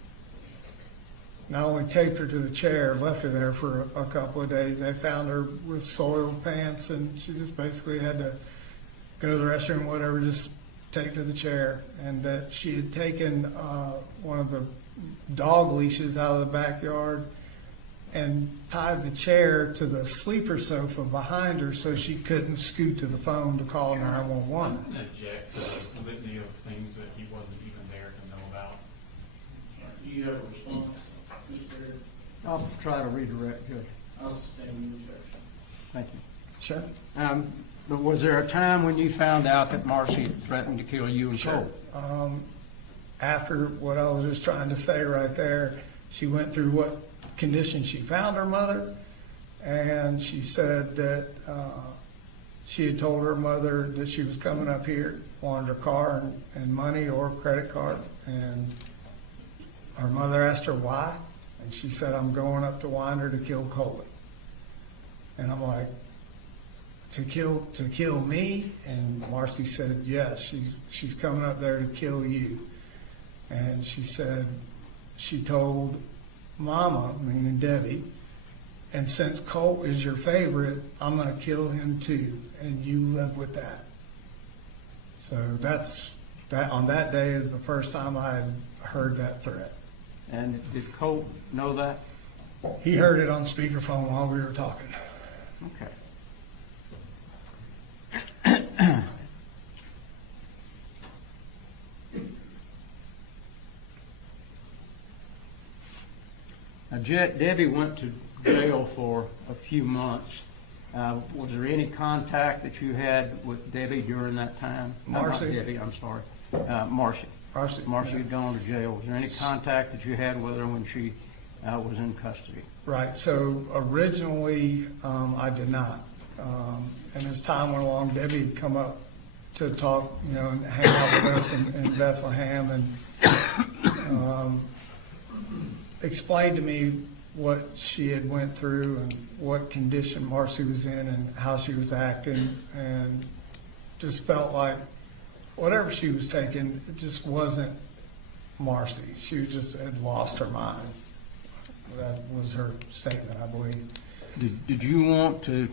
not only taped her to the chair, left her there for a couple of days. They found her with soiled pants, and she just basically had to go to the restroom, whatever, just taped to the chair. And that she had taken one of the dog leashes out of the backyard and tied the chair to the sleeper sofa behind her so she couldn't scoot to the phone to call 911. Object to the litany of things that he wasn't even there to know about. Do you have a response, Mr. Perry? I'll try to redirect, Judge. I'll sustain the objection. Thank you. Sure. But was there a time when you found out that Marcy threatened to kill you and Sure. Colt? After what I was just trying to say right there, she went through what condition she found her mother, and she said that she had told her mother that she was coming up here, wanted her car and money or credit card, and her mother asked her why, and she said, I'm going up to Winder to kill Colin. And I'm like, to kill me? And Marcy said, yes, she's coming up there to kill you. And she said, she told Mama, meaning Debbie, and since Colt is your favorite, I'm going to kill him too, and you live with that. So that on that day is the first time I had heard that threat. And did Colt know that? He heard it on speakerphone while we were talking. Okay. Now, Debbie went to jail for a few months. Was there any contact that you had with Debbie during that time? Marcy. Not Debbie, I'm sorry. Marcy. Marcy had gone to jail. Was there any contact that you had with her when she was in custody? Right. So originally, I did not. And as time went along, Debbie had come up to talk, you know, and hang out with us in Bethlehem, and explained to me what she had went through and what condition Marcy was in and how she was acting, and just felt like whatever she was taking, it just wasn't Marcy. She just had lost her mind. That was her statement, I believe. Did you want to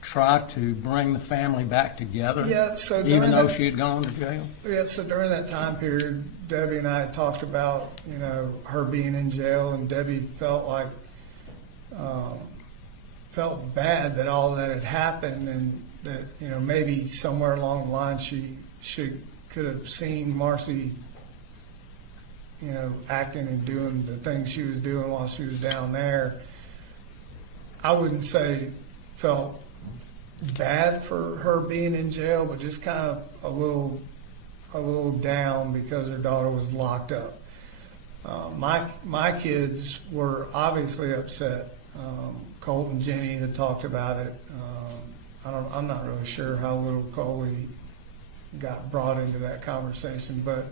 try to bring the family back together? Yeah, so even though that, she had gone to jail? Yeah, so during that time period, Debbie and I had talked about, you know, her being in jail, and Debbie felt like, felt bad that all that had happened, and that, you know, maybe somewhere along the line she could have seen Marcy, you know, acting and doing the things she was doing while she was down there. I wouldn't say felt bad for her being in jail, but just kind of a little down because her daughter was locked up. My kids were obviously upset. Colt and Jenny had talked about it. I'm not really sure how little Coley got brought into that conversation, but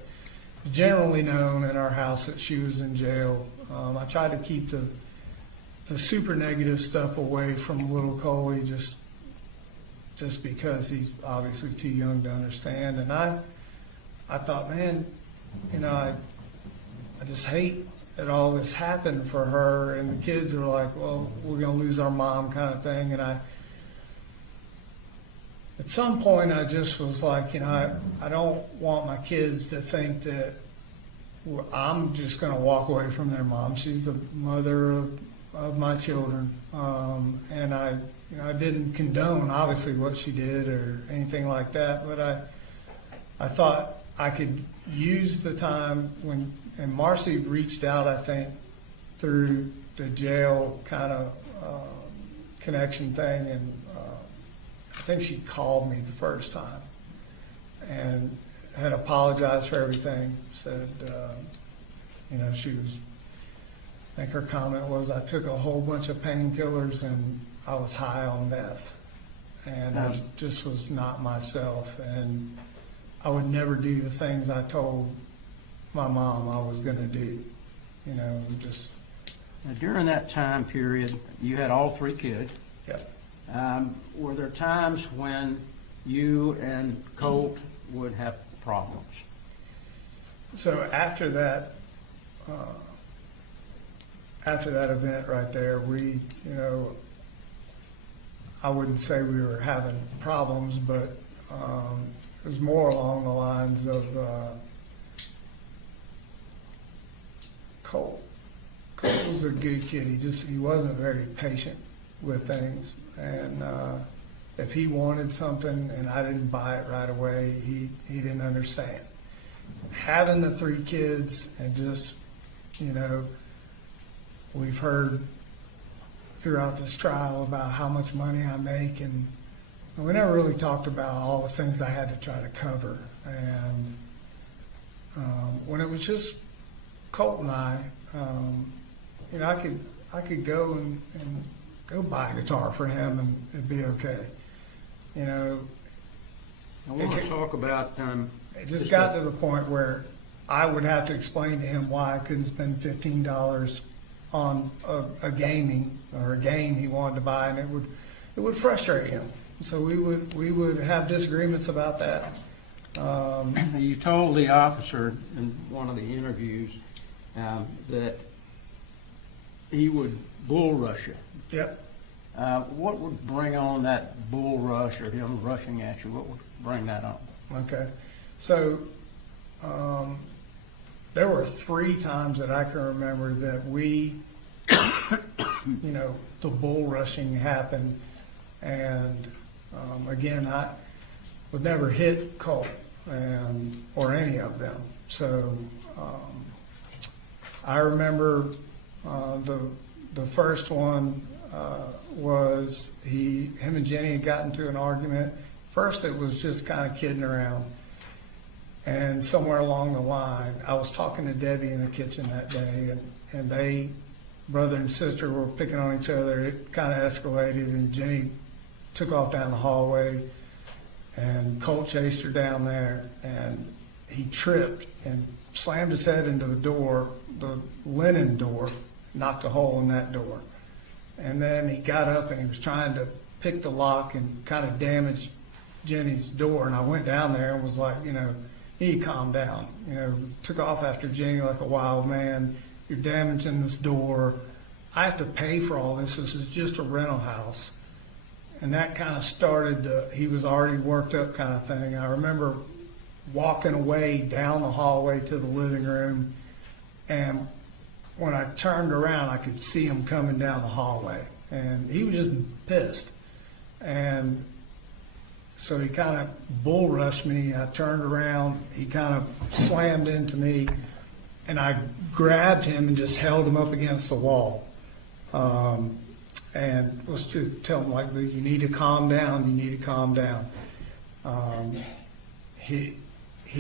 generally known in our house that she was in jail. I tried to keep the super negative stuff away from little Coley, just because he's obviously too young to understand. And I thought, man, you know, I just hate that all this happened for her. And the kids were like, well, we're going to lose our mom kind of thing. And at some point, I just was like, you know, I don't want my kids to think that I'm just going to walk away from their mom. She's the mother of my children. And I didn't condone obviously what she did or anything like that, but I thought I could use the time and Marcy reached out, I think, through the jail kind of connection thing, and I think she called me the first time and had apologized for everything, said, she was, I think her comment was, I took a whole bunch of painkillers and I was high on meth, and I just was not myself, and I would never do the things I told my mom I was going to do, just. Now, during that time period, you had all 3 kids. Yeah. Were there times when you and Colt would have problems? So after that event right there, we, I wouldn't say we were having problems, but it was more along the lines of Colt. Colt was a good kid. He wasn't very patient with things, and if he wanted something and I didn't buy it right away, he didn't understand. Having the 3 kids and just, we've heard throughout this trial about how much money I make, and we never really talked about all the things I had to try to cover. And when it was just Colt and I could go and go buy a guitar for him and it'd be okay. I want to talk about. It just got to the point where I would have to explain to him why I couldn't spend $15 on a game he wanted to buy, and it would frustrate him. So we would have disagreements about that. You told the officer in one of the interviews that he would bull rush you. Yep. What would bring on that bull rush or him rushing at you? What would bring that on? Okay. So there were 3 times that I can remember that we, the bull rushing happened. And again, I would never hit Colt or any of them. So I remember the first one was him and Jenny had gotten into an argument. First, it was just kind of kidding around. And somewhere along the line, I was talking to Debbie in the kitchen that day, and they, brother and sister, were picking on each other. It kind of escalated, and Jenny took off down the hallway, and Colt chased her down there, and he tripped and slammed his head into the door, the linen door, knocked a hole in that door. And then he got up and he was trying to pick the lock and kind of damage Jenny's door. And I went down there and was like, he calmed down. Took off after Jenny like a wild man. You're damaging this door. I have to pay for all this. This is just a rental house. And that kind of started he was already worked up kind of thing. I remember walking away down the hallway to the living room, and when I turned around, I could see him coming down the hallway, and he was just pissed. And so he kind of bull rushed me. I turned around, he kind of slammed into me, and I grabbed him and just held him up against the wall. And was to tell him, like, you need to calm down, you need to calm down. He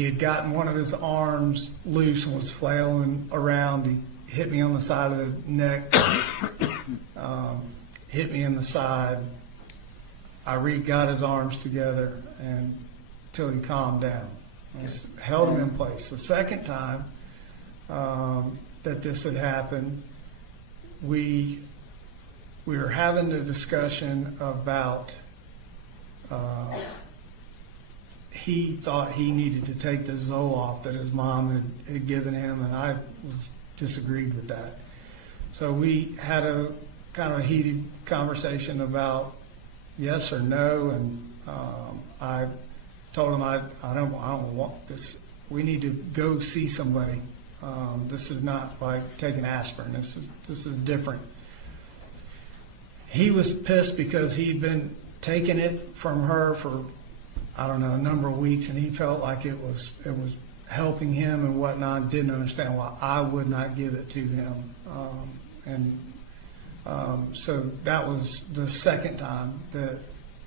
had gotten one of his arms loose and was flailing around. He hit me on the side of the neck, hit me in the side. I got his arms together until he calmed down. I just held him in place. The second time that this had happened, we were having a discussion about he thought he needed to take the Zoloft that his mom had given him, and I disagreed with that. So we had a kind of a heated conversation about yes or no, and I told him I don't want this. We need to go see somebody. This is not like taking aspirin. This is different. he was pissed because he'd been taking it from her for, I don't know, a number of weeks, and he felt like it was helping him and whatnot. Didn't understand why I would not give it to him, so that was the second time that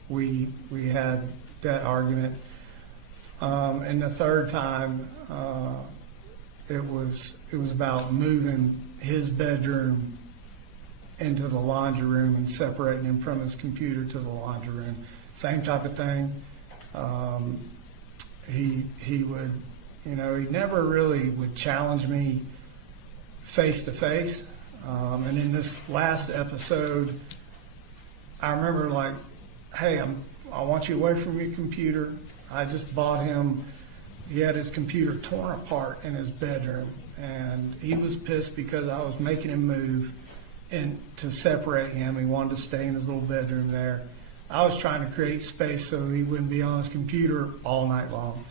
we had that argument, and the third time it was about moving his bedroom into the laundry room and separating him from his computer to the laundry room. Same type of thing. He would, he never really would challenge me face to face. And in this last episode, I remember like, hey, I want you away from your computer. I just bought him, he had his computer torn apart in his bedroom, and he was pissed because I was making him move and to separate him. He wanted to stay in his little bedroom there. I was trying to create space so he wouldn't be on his computer all night long.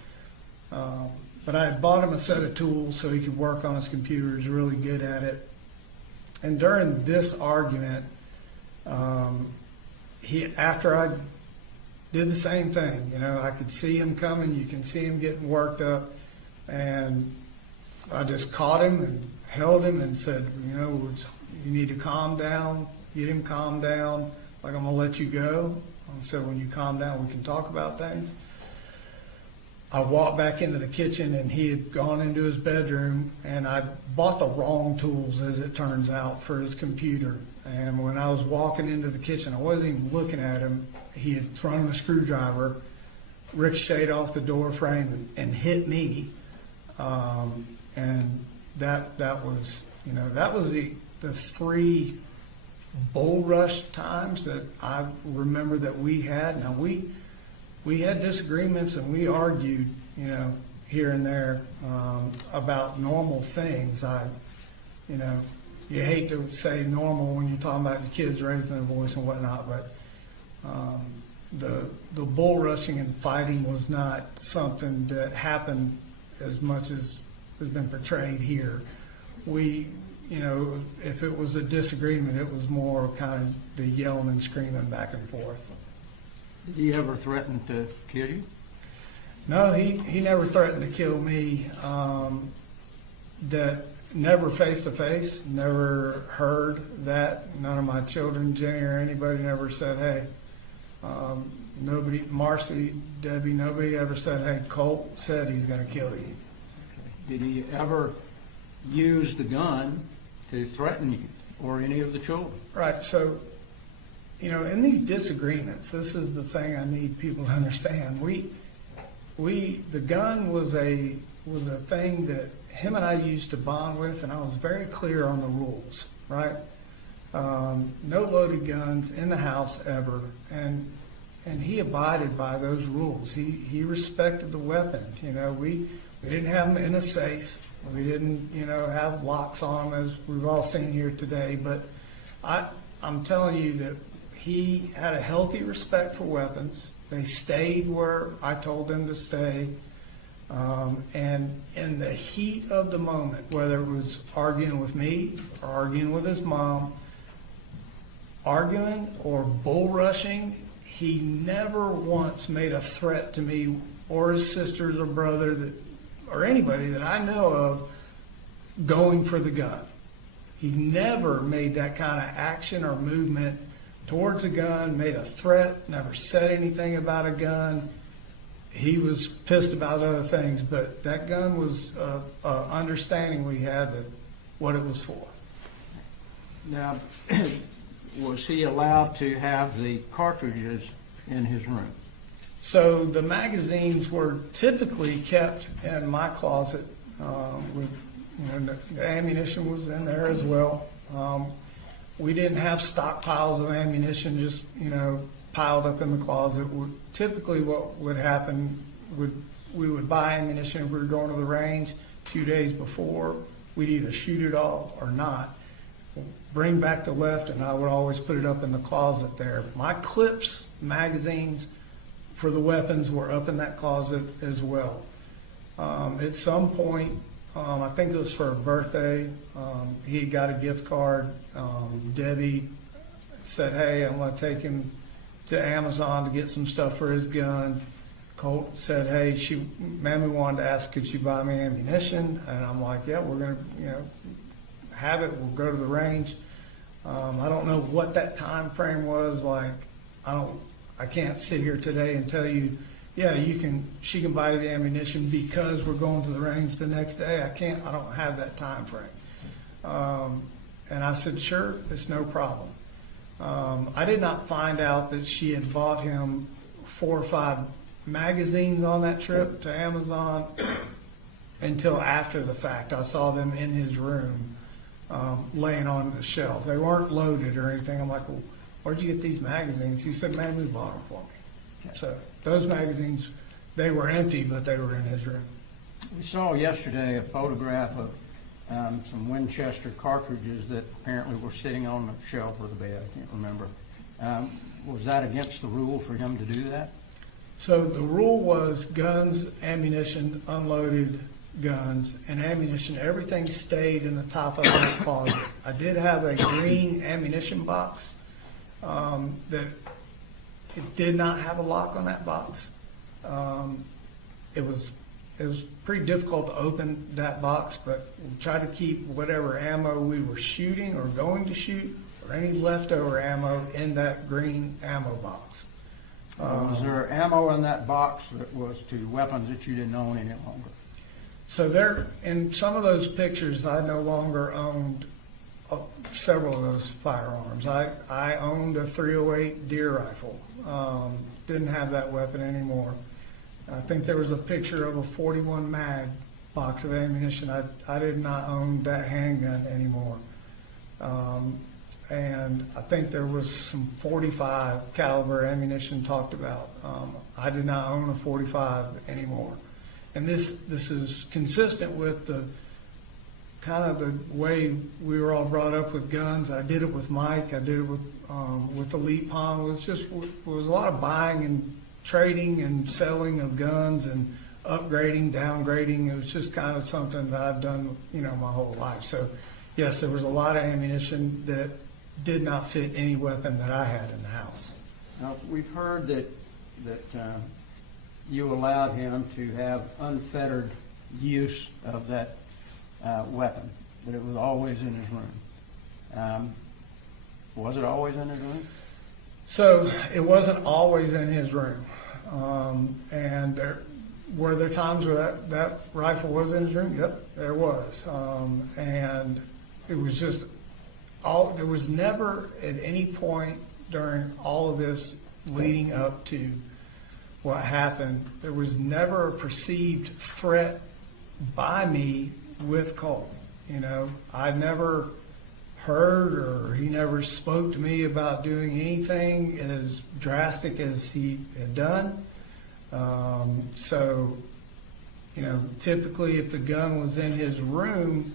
But I had bought him a set of tools so he could work on his computer. He's really good at it. And during this argument, after I did the same thing, I could see him coming. You can see him getting worked up. And I just caught him and held him and said, you need to calm down, get him calmed down. Like, I'm going to let you go. So when you calm down, we can talk about things. I walked back into the kitchen, and he had gone into his bedroom, and I bought the wrong tools, as it turns out, for his computer. And when I was walking into the kitchen, I wasn't even looking at him. He had thrown a screwdriver, ricocheted off the door frame, and hit me. And that was, that was the three bull rush times that I remember that we had. Now, we had disagreements and we argued, here and there about normal things. You hate to say normal when you're talking about your kids raising their voice and whatnot, but the bull rushing and fighting was not something that happened as much as has been portrayed here. If it was a disagreement, it was more kind of the yelling and screaming back and forth. Did he ever threaten to kill you? No, he never threatened to kill me. That never face to face, never heard that. None of my children, Jenny or anybody, never said, hey, nobody, Marcy, Debbie, nobody ever said, hey, Colt said he's going to kill you. Did he ever use the gun to threaten you or any of the children? Right. So, in these disagreements, this is the thing I need people to understand. The gun was a thing that him and I used to bond with, and I was very clear on the rules, right? No loaded guns in the house ever, and he abided by those rules. He respected the weapon. We didn't have them in a safe. We didn't, have locks on them as we've all seen here today. But I'm telling you that he had a healthy respect for weapons. They stayed where I told them to stay. And in the heat of the moment, whether it was arguing with me or arguing with his mom, arguing or bull rushing, he never once made a threat to me or his sisters or brother or anybody that I know of going for the gun. He never made that kind of action or movement towards a gun, made a threat, never said anything about a gun. He was pissed about other things, but that gun was understanding we had that what it was for. Now, was he allowed to have the cartridges in his room? So the magazines were typically kept in my closet. The ammunition was in there as well. We didn't have stockpiles of ammunition just piled up in the closet. Typically, what would happen we would buy ammunition if we were going to the range a few days before. We'd either shoot it all or not. Bring back the left, and I would always put it up in the closet there. My clips, magazines for the weapons were up in that closet as well. At some point, I think it was for a birthday, he got a gift card. Debbie said, hey, I'm gonna take him to Amazon to get some stuff for his gun. Colt said, hey, Mammy wanted to ask, could she buy me ammunition? And I'm like, yeah, we're gonna, have it. We'll go to the range. I don't know what that time frame was. Like, I can't sit here today and tell you, yeah, she can buy the ammunition because we're going to the range the next day. I don't have that time frame. And I said, sure, it's no problem. I did not find out that she had bought him 4 or 5 magazines on that trip to Amazon until after the fact. I saw them in his room, laying on the shelf. They weren't loaded or anything. I'm like, well, where'd you get these magazines? He said, man, we bought them for me. So those magazines, they were empty, but they were in his room. We saw yesterday a photograph of some Winchester cartridges that apparently were sitting on the shelf of the bed. I can't remember. Was that against the rule for him to do that? So the rule was guns, ammunition, unloaded guns, and ammunition. Everything stayed in the top of that closet. I did have a green ammunition box that it did not have a lock on that box. It was pretty difficult to open that box, but we tried to keep whatever ammo we were shooting or going to shoot or any leftover ammo in that green ammo box. Was there ammo in that box that was to weapons that you didn't own any longer? So there, in some of those pictures, I no longer owned several of those firearms. I owned a .308 deer rifle. Didn't have that weapon anymore. I think there was a picture of a 41 mag box of ammunition. I did not own that handgun anymore. And I think there was some 45 caliber ammunition talked about. I did not own a 45 anymore. And this is consistent with the kind of the way we were all brought up with guns. I did it with Mike. I did it with Elite Pond. It was a lot of buying and trading and selling of guns and upgrading, downgrading. It was just kind of something that I've done, my whole life. So yes, there was a lot of ammunition that did not fit any weapon that I had in the house. Now, we've heard that you allowed him to have unfettered use of that weapon, but it was always in his room. Was it always in his room? So it wasn't always in his room. And were there times where that rifle was in his room? Yep, there was. And it was just there was never at any point during all of this leading up to what happened, there was never a perceived threat by me with Colt. I never heard or he never spoke to me about doing anything as drastic as he had done. So, typically if the gun was in his room,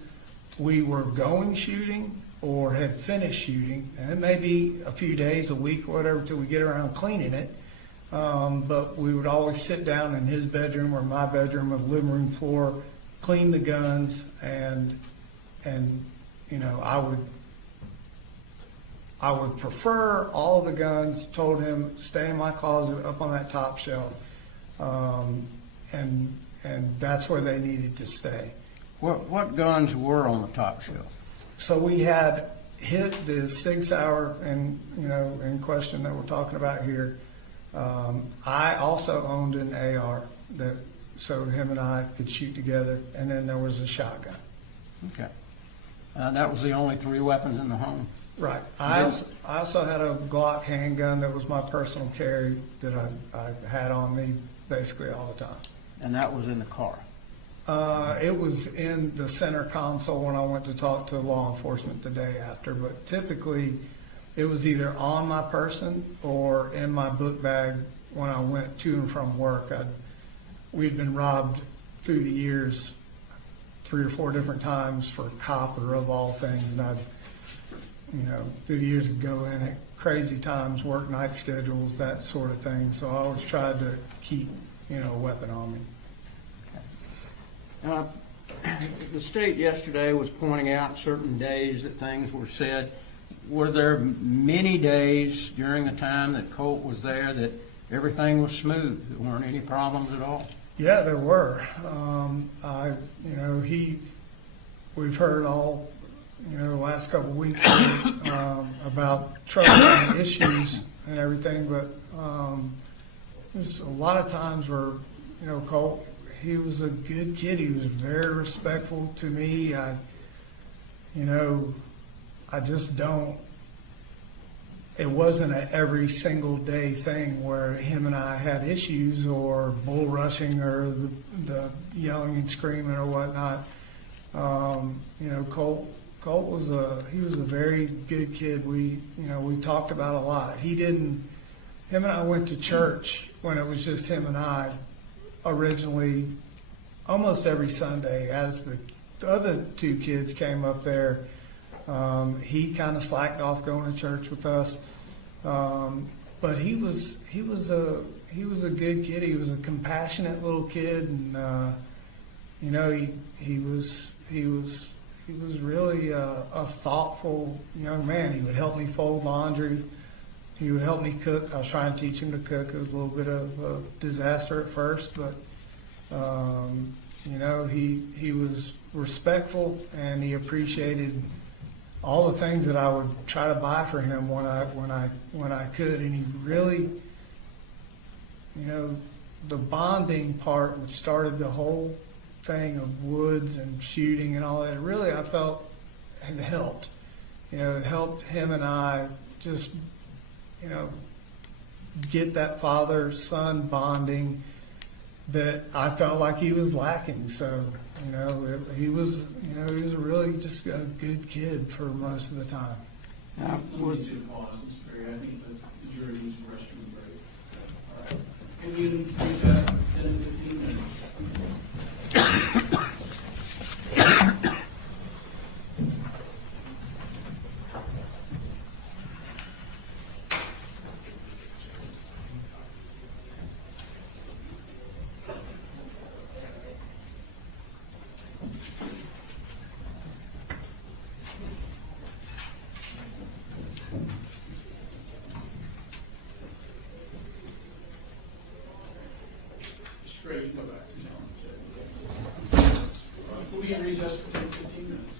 we were going shooting or had finished shooting, and it may be a few days, a week, whatever, till we get around cleaning it. But we would always sit down in his bedroom or my bedroom or the living room floor, clean the guns, and I would prefer all the guns. Told him stay in my closet up on that top shelf, and that's where they needed to stay. What guns were on the top shelf? So we had hit the Sig Sauer in question that we're talking about here. I also owned an AR so him and I could shoot together, and then there was a shotgun. Okay. That was the only 3 weapons in the home? Right. I also had a Glock handgun that was my personal carry that I had on me basically all the time. And that was in the car? It was in the center console when I went to talk to law enforcement the day after, but typically it was either on my person or in my book bag when I went to and from work. We'd been robbed through the years 3 or 4 different times for copper of all things, and I'd, through the years, would go in at crazy times, work night schedules, that sort of thing. So I always tried to keep, a weapon on me. The state yesterday was pointing out certain days that things were said. were there many days during the time that Colt was there that everything was smooth? There weren't any problems at all? Yeah, there were. We've heard all, the last couple of weeks about trouble and issues and everything, but there's a lot of times where, Colt, he was a good kid. He was very respectful to me. I just don't, it wasn't an every single day thing where him and I had issues or bull rushing or the yelling and screaming or whatnot. Colt was he was a very good kid. We talked about a lot. Him and I went to church when it was just him and I originally almost every Sunday. As the other two kids came up there, he kind of slacked off going to church with us. But he was a good kid. He was a compassionate little kid, and he was really a thoughtful young man. He would help me fold laundry. He would help me cook. I was trying to teach him to cook. It was a little bit of a disaster at first, but he was respectful, and he appreciated all the things that I would try to buy for him when I could. And he really, the bonding part, which started the whole thing of woods and shooting and all that, really I felt had helped. It helped him and I just, get that father-son bonding that I felt like he was lacking. So, he was really just a good kid for most of the time. Now, Let me to pause, Mr. Perry. I think the jury needs a restroom break. All right. Can you recess 10 to 15 minutes? Straight, go back. We'll be in recess for 10 to 15 minutes.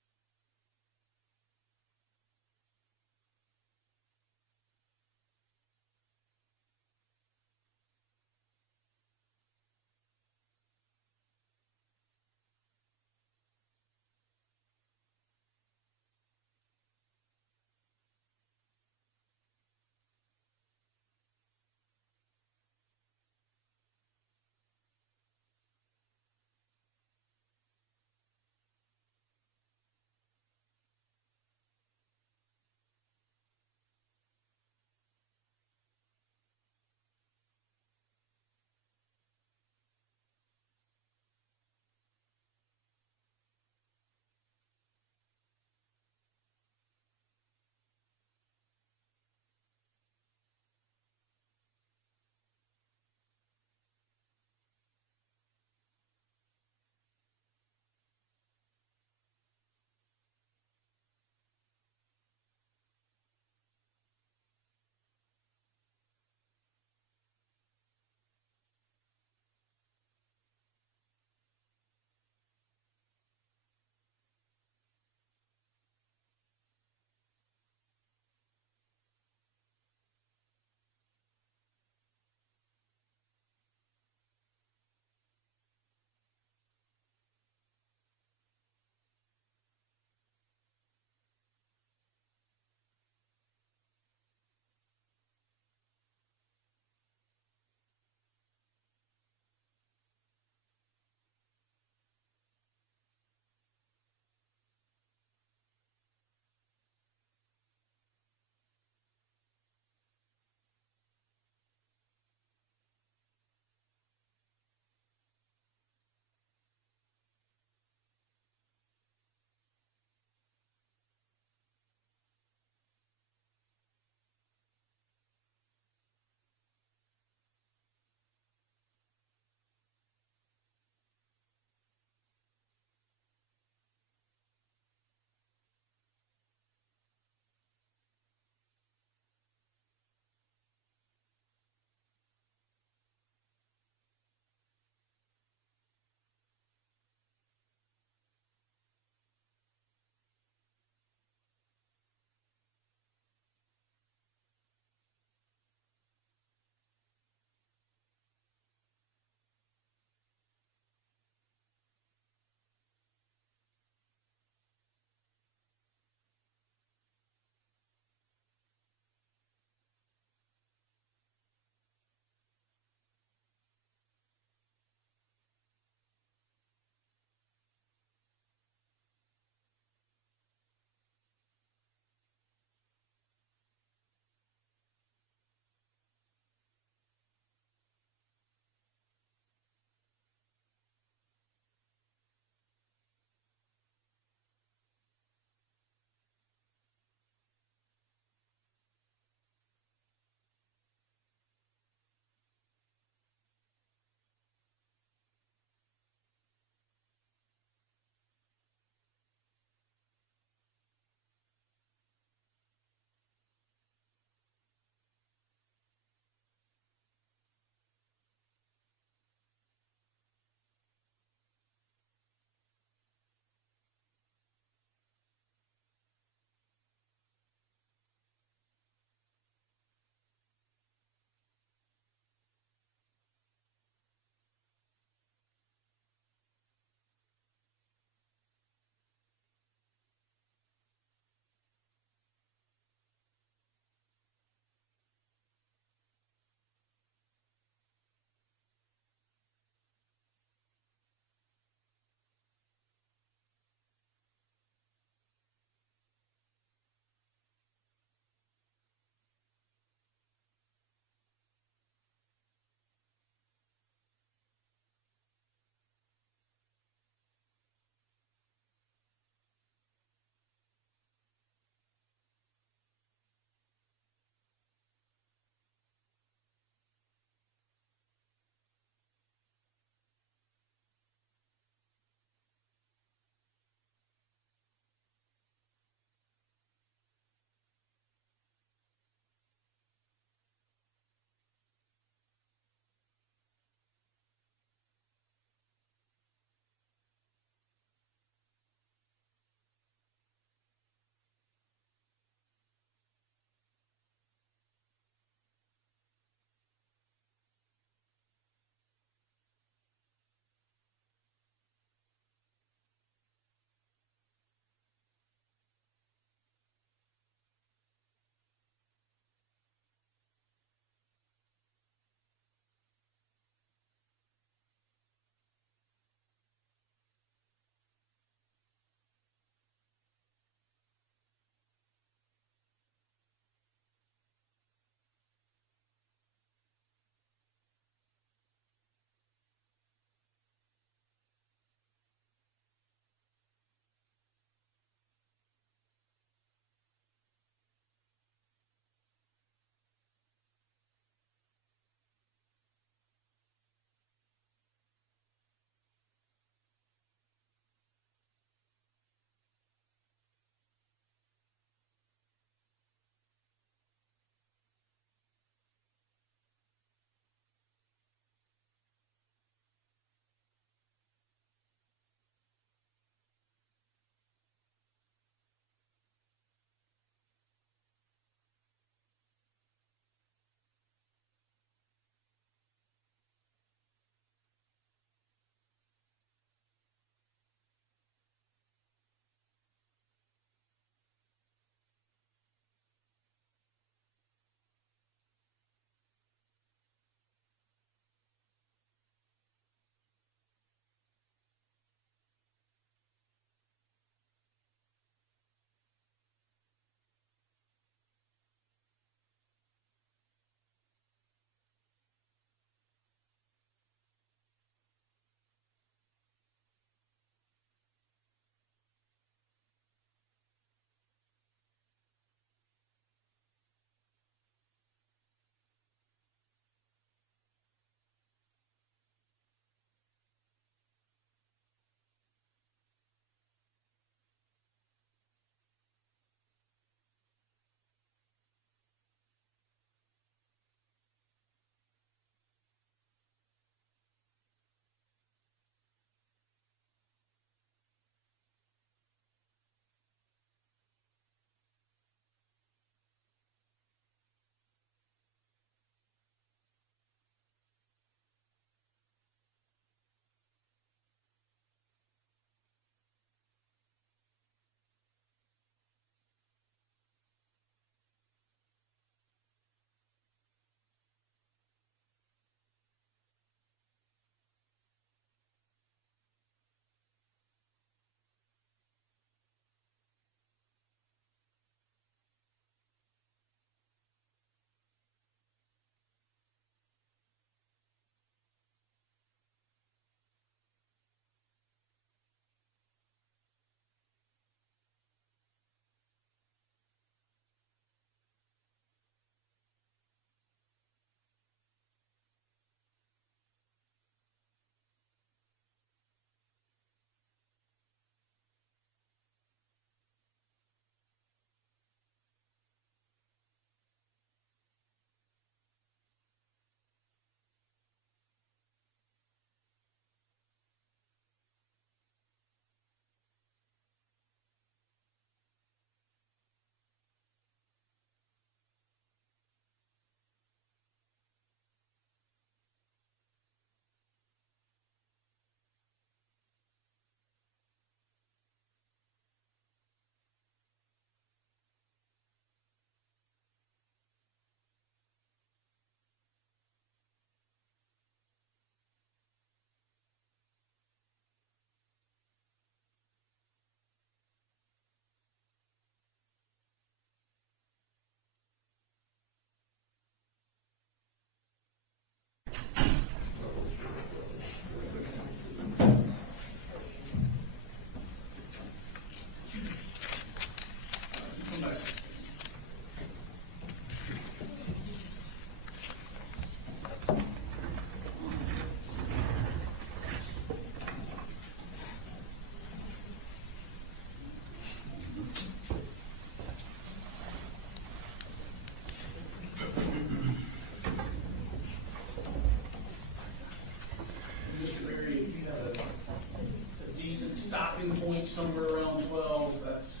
stopping point somewhere around 12, that's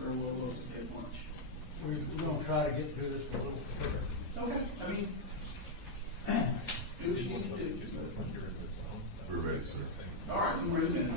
where we'll look to take lunch. We're gonna try to get through this a little quicker. Okay, I mean, do what you need to do. We're ready, sir. All right, we're ready now.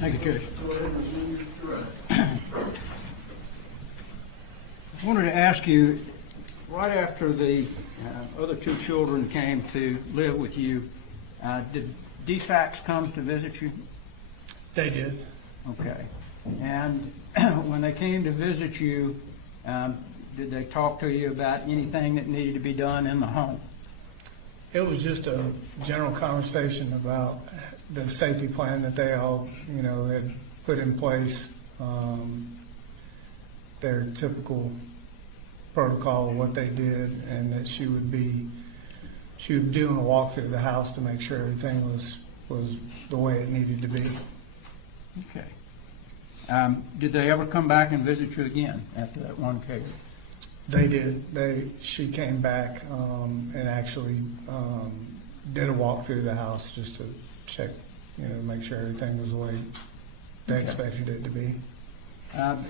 Thank you, Judge. Go ahead and resume your direct. I wanted to ask you, right after the other two children came to live with you, did DFACS come to visit you? They did. Okay. And when they came to visit you, did they talk to you about anything that needed to be done in the home? It was just a general conversation about the safety plan that they all, had put in place, their typical protocol of what they did, and that she would be doing a walk through the house to make sure everything was the way it needed to be. Okay. Did they ever come back and visit you again after that one case? They did. She came back and actually did a walk through the house just to check, make sure everything was the way they expected it to be.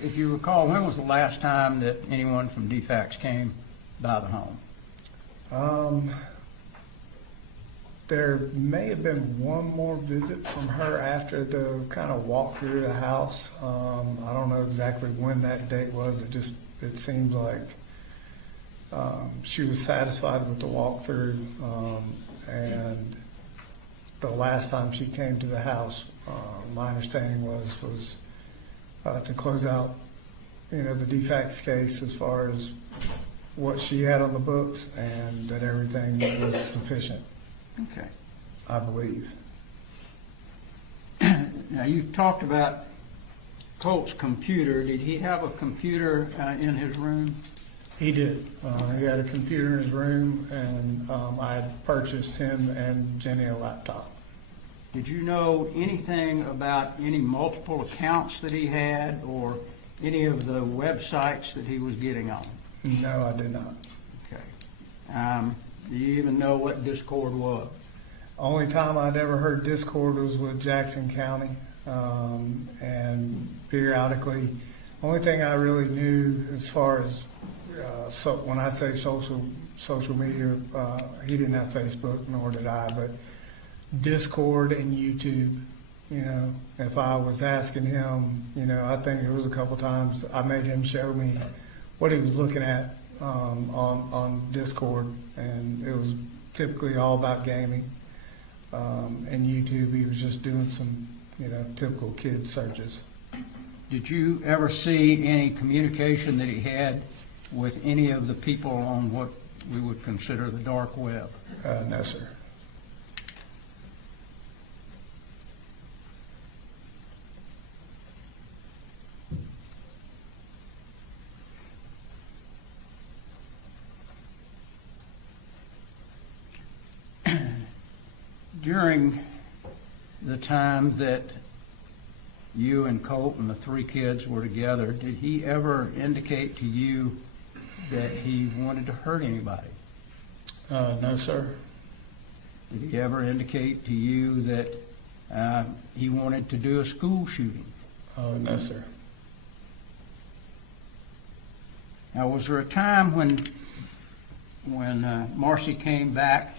If you recall, when was the last time that anyone from DFACS came by the home? There may have been one more visit from her after the kind of walk through the house. I don't know exactly when that date was. It seems like she was satisfied with the walkthrough, and the last time she came to the house, my understanding was to close out, the DFACS case as far as what she had on the books, and that everything was sufficient. Okay. I believe. Now, you talked about Colt's computer. Did he have a computer in his room? He did. He had a computer in his room, and I had purchased him and Jenny a laptop. Did you know anything about any multiple accounts that he had or any of the websites that he was getting on? No, I did not. Okay. Do you even know what Discord was? Only time I'd ever heard Discord was with Jackson County, and periodically, only thing I really knew as far as so when I say social media, he didn't have Facebook, nor did I, but Discord and YouTube. If I was asking him, I think it was a couple times I made him show me what he was looking at on Discord, and it was typically all about gaming. And YouTube, he was just doing some, typical kid searches. Did you ever see any communication that he had with any of the people on what we would consider the dark web? No, sir. During the time that you and Colt and the three kids were together, did he ever indicate to you that he wanted to hurt anybody? No, sir. Did he ever indicate to you that he wanted to do a school shooting? No, sir. Now, was there a time when Marcy came back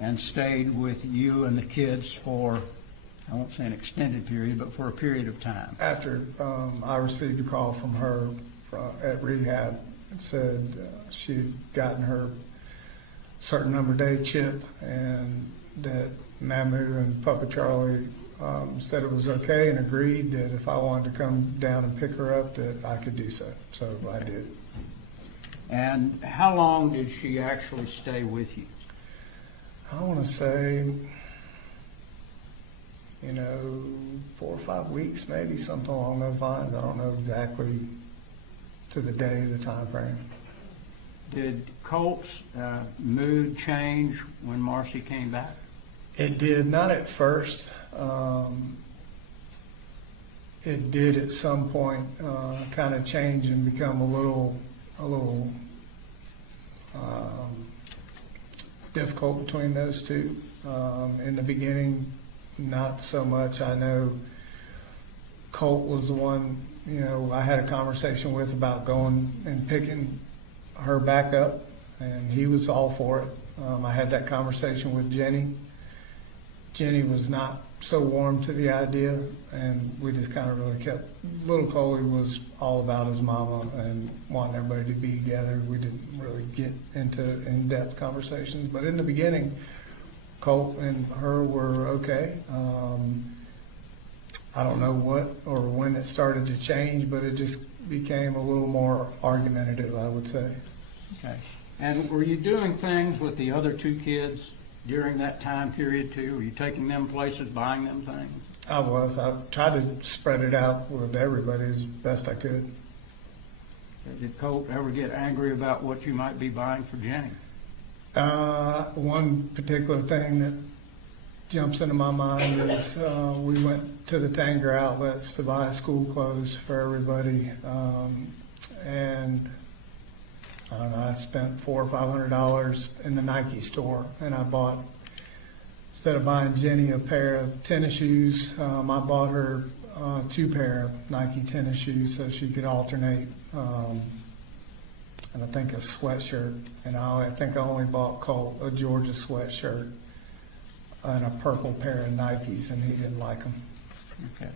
and stayed with you and the kids for, I won't say an extended period, but for a period of time. After I received a call from her at rehab, it said she'd gotten her certain number of day chip, and that Mamu and Papa Charlie said it was okay and agreed that if I wanted to come down and pick her up, that I could do so. So I did. And how long did she actually stay with you? I want to say, 4 or 5 weeks, maybe something along those lines. I don't know exactly to the day, the time frame. Did Colt's mood change when Marcy came back? It did, not at first. It did at some point kind of change and become a little difficult between those two. In the beginning, not so much. I know Colt was the one, I had a conversation with about going and picking her back up, and he was all for it. I had that conversation with Jenny. Jenny was not so warm to the idea, and we just kind of really kept. Little Coley was all about his mama and wanting everybody to be together. We didn't really get into in-depth conversations, but in the beginning, Colt and her were okay. I don't know what or when it started to change, but it just became a little more argumentative, I would say. Okay. And were you doing things with the other two kids during that time period too? Were you taking them places, buying them things? I was. I tried to spread it out with everybody as best I could. Did Colt ever get angry about what you might be buying for Jenny? One particular thing that jumps into my mind is we went to the Tanger outlets to buy school clothes for everybody, and I don't know, I spent $400 or $500 in the Nike store, and I bought, instead of buying Jenny a pair of tennis shoes, I bought her 2 pair of Nike tennis shoes so she could alternate, and I think a sweatshirt, and I think I only bought Colt a Georgia sweatshirt and a purple pair of Nikes, and he didn't like them. Okay.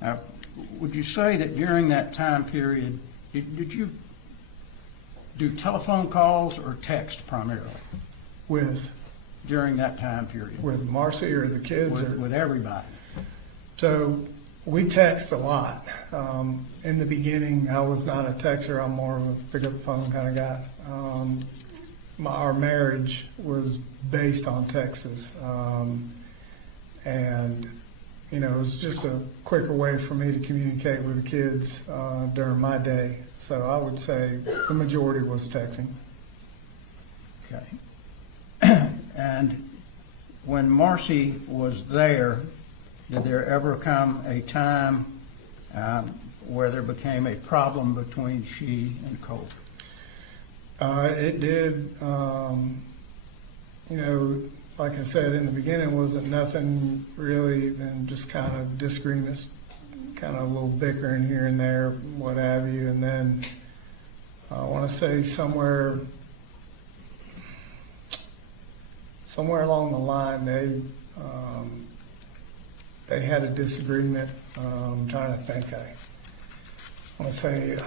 Now, would you say that during that time period, did you do telephone calls or text primarily during that time period? With Marcy or the kids? With everybody. So we text a lot. In the beginning, I was not a texter. I'm more of a pick up the phone kind of guy. Our marriage was based on texts. And, it was just a quicker way for me to communicate with the kids during my day. So I would say the majority was texting. Okay. And when Marcy was there, did there ever come a time where there became a problem between she and Colt? It did. Like I said, in the beginning, wasn't nothing really than just kind of disagreements, kind of a little bickering here and there, what have you. And then I want to say somewhere along the line, they had a disagreement. I'm trying to think. I want to say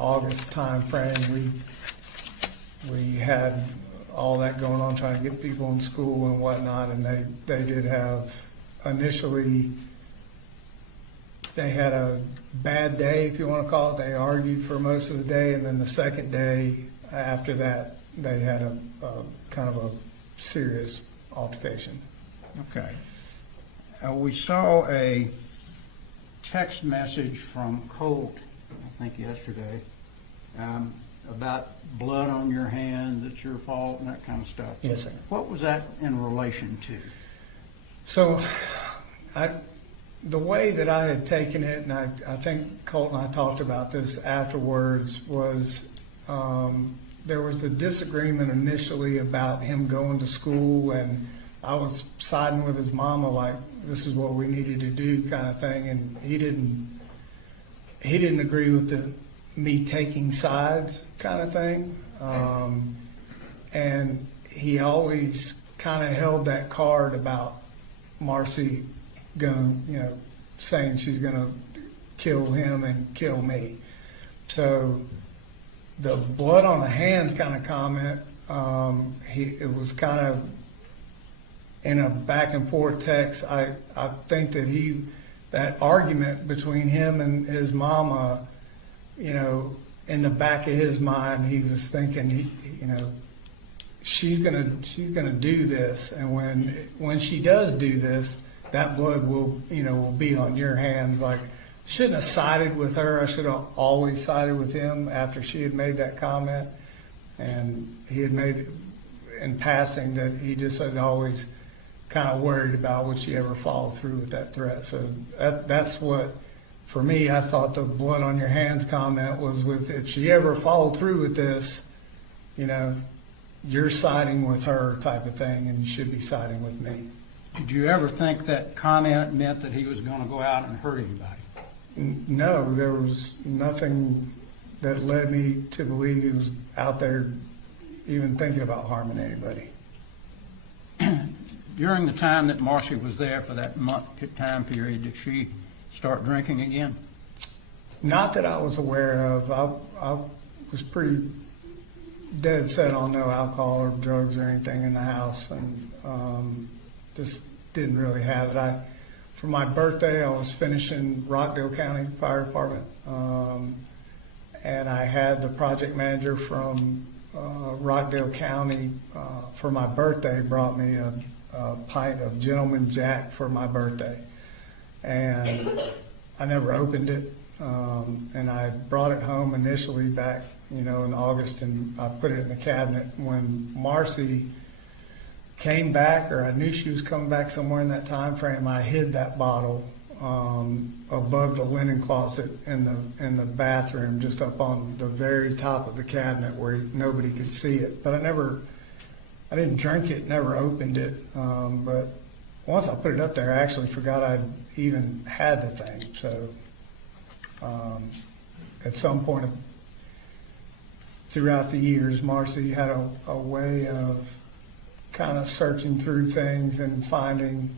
August time frame. We had all that going on, trying to get people in school and whatnot, and they did have, initially, they had a bad day, if you want to call it. They argued for most of the day, and then the second day after that, they had a kind of a serious altercation. Okay. We saw a text message from Colt, I think yesterday, about blood on your hand, that's your fault, and that kind of stuff. Yes, sir. What was that in relation to? So, the way that I had taken it, and I think Colt and I talked about this afterwards, was there was a disagreement initially about him going to school, and I was siding with his mama like this is what we needed to do kind of thing, and he didn't agree with me taking sides kind of thing. And he always kind of held that card about Marcy going, saying she's going to kill him and kill me. So the blood on the hands kind of comment, it was kind of in a back and forth text. I think that that argument between him and his mama, in the back of his mind, he was thinking, she's gonna do this, and when she does do this, that blood will be on your hands. Like, shouldn't have sided with her. I should have always sided with him after she had made that comment, and he had made in passing that he just had always kind of worried about would she ever follow through with that threat. So that's what, for me, I thought the blood on your hands comment was with, if she ever followed through with this, you're siding with her type of thing, and you should be siding with me. Did you ever think that comment meant that he was going to go out and hurt anybody? No, there was nothing that led me to believe he was out there even thinking about harming anybody. During the time that Marcy was there for that month time period, did she start drinking again? Not that I was aware of. I was pretty dead set on no alcohol or drugs or anything in the house, and just didn't really have it. For my birthday, I was finishing Rockdale County Fire Department, and I had the project manager from Rockdale County for my birthday brought me a pint of Gentleman Jack for my birthday, and I never opened it, and I brought it home initially back in August, and I put it in the cabinet. When Marcy came back, or I knew she was coming back somewhere in that time frame, I hid that bottle above the linen closet in the bathroom, just up on the very top of the cabinet where nobody could see it. But I didn't drink it, never opened it. But once I put it up there, I actually forgot I'd even had the thing. So at some point throughout the years, Marcy had a way of kind of searching through things and finding,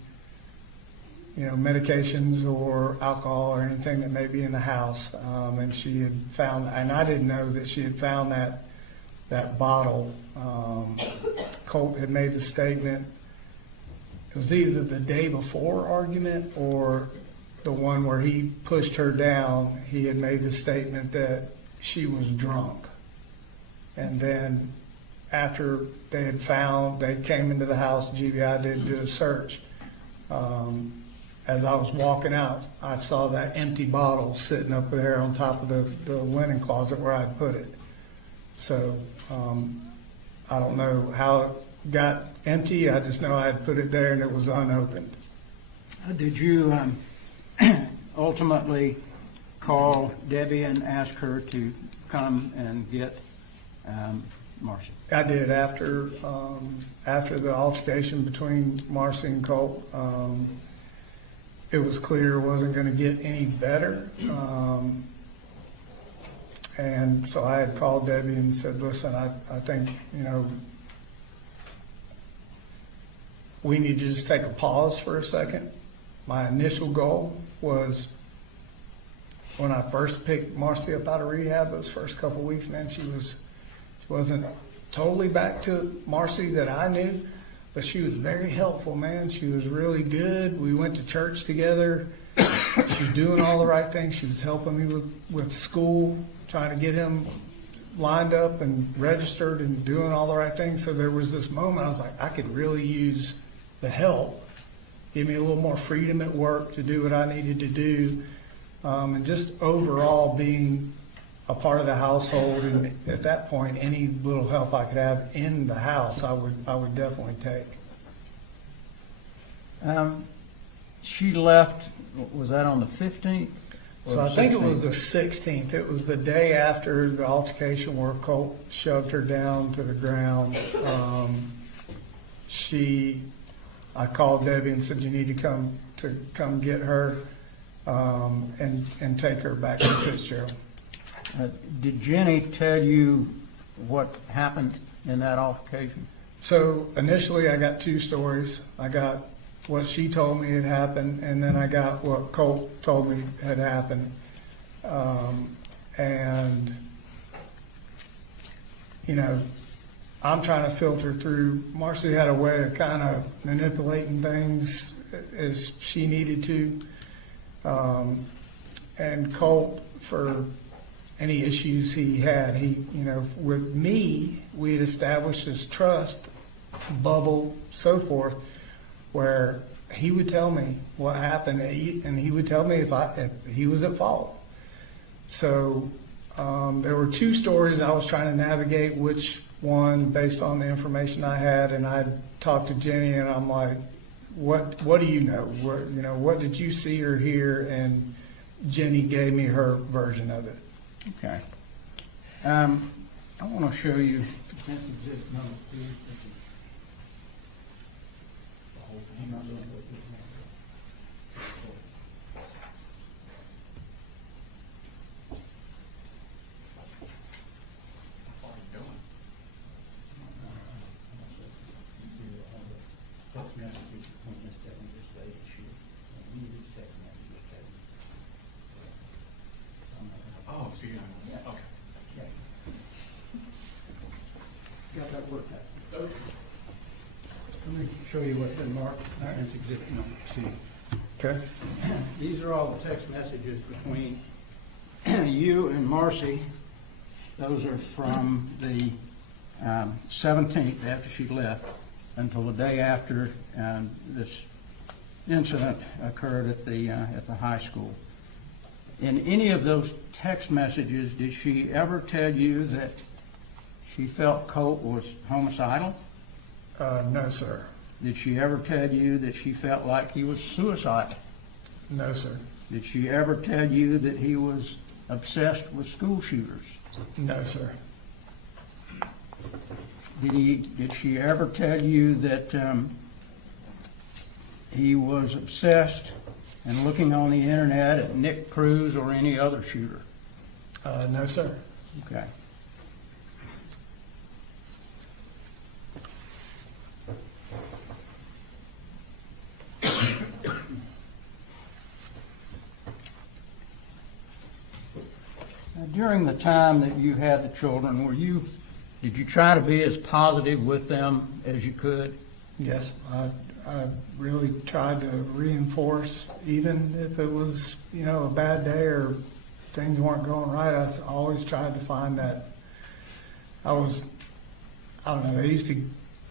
medications or alcohol or anything that may be in the house. And she had found, and I didn't know that she had found that bottle. Colt had made the statement. It was either the day before argument or the one where he pushed her down. He had made the statement that she was drunk. And then after they came into the house, GBI did a search. As I was walking out, I saw that empty bottle sitting up there on top of the linen closet where I'd put it. So I don't know how it got empty. I just know I had put it there and it was unopened. Did you ultimately call Debbie and ask her to come and get Marcy? I did after the altercation between Marcy and Colt. It was clear it wasn't going to get any better. And so I had called Debbie and said, listen, I think, we need to just take a pause for a second. My initial goal was, when I first picked Marcy up out of rehab, those first couple of weeks, man, she wasn't totally back to Marcy that I knew, but she was very helpful, man. She was really good. We went to church together. She was doing all the right things. She was helping me with school, trying to get him lined up and registered and doing all the right things. So there was this moment I was like, I could really use the help. Give me a little more freedom at work to do what I needed to do. And just overall being a part of the household, and at that point, any little help I could have in the house, I would definitely take. She left, was that on the 15th? So I think it was the 16th. It was the day after the altercation where Colt shoved her down to the ground. I called Debbie and said, you need to come get her and take her back to Fitzgerald. Did Jenny tell you what happened in that altercation? So initially, I got two stories. I got what she told me had happened, and then I got what Colt told me had happened. And, you know, I'm trying to filter through. Marcy had a way of kind of manipulating things as she needed to. And Colt, for any issues he had, with me, we had established this trust bubble, so forth, where he would tell me what happened, and he would tell me if he was at fault. So there were two stories I was trying to navigate which one based on the information I had, and I talked to Jenny, and I'm like, "What do you know? What did you see or hear?" And Jenny gave me her version of it. Okay. I want to show you. Oh, so you're not, okay. Got that worked out. Okay. Let me show you what's been marked. That's exhibit number 2. Okay. These are all the text messages between you and Marcy. Those are from the 17th, after she left, until the day after this incident occurred at the high school. In any of those text messages, did she ever tell you that she felt Colt was homicidal? No, sir. Did she ever tell you that she felt like he was suicidal? No, sir. Did she ever tell you that he was obsessed with school shooters? No, sir. Did she ever tell you that he was obsessed and looking on the internet at Nick Cruz or any other shooter? No, sir. Okay. Now, during the time that you had the children, did you try to be as positive with them as you could? Yes, I really tried to reinforce, even if it was, a bad day or things weren't going right. I always tried to find that. I don't know, they used to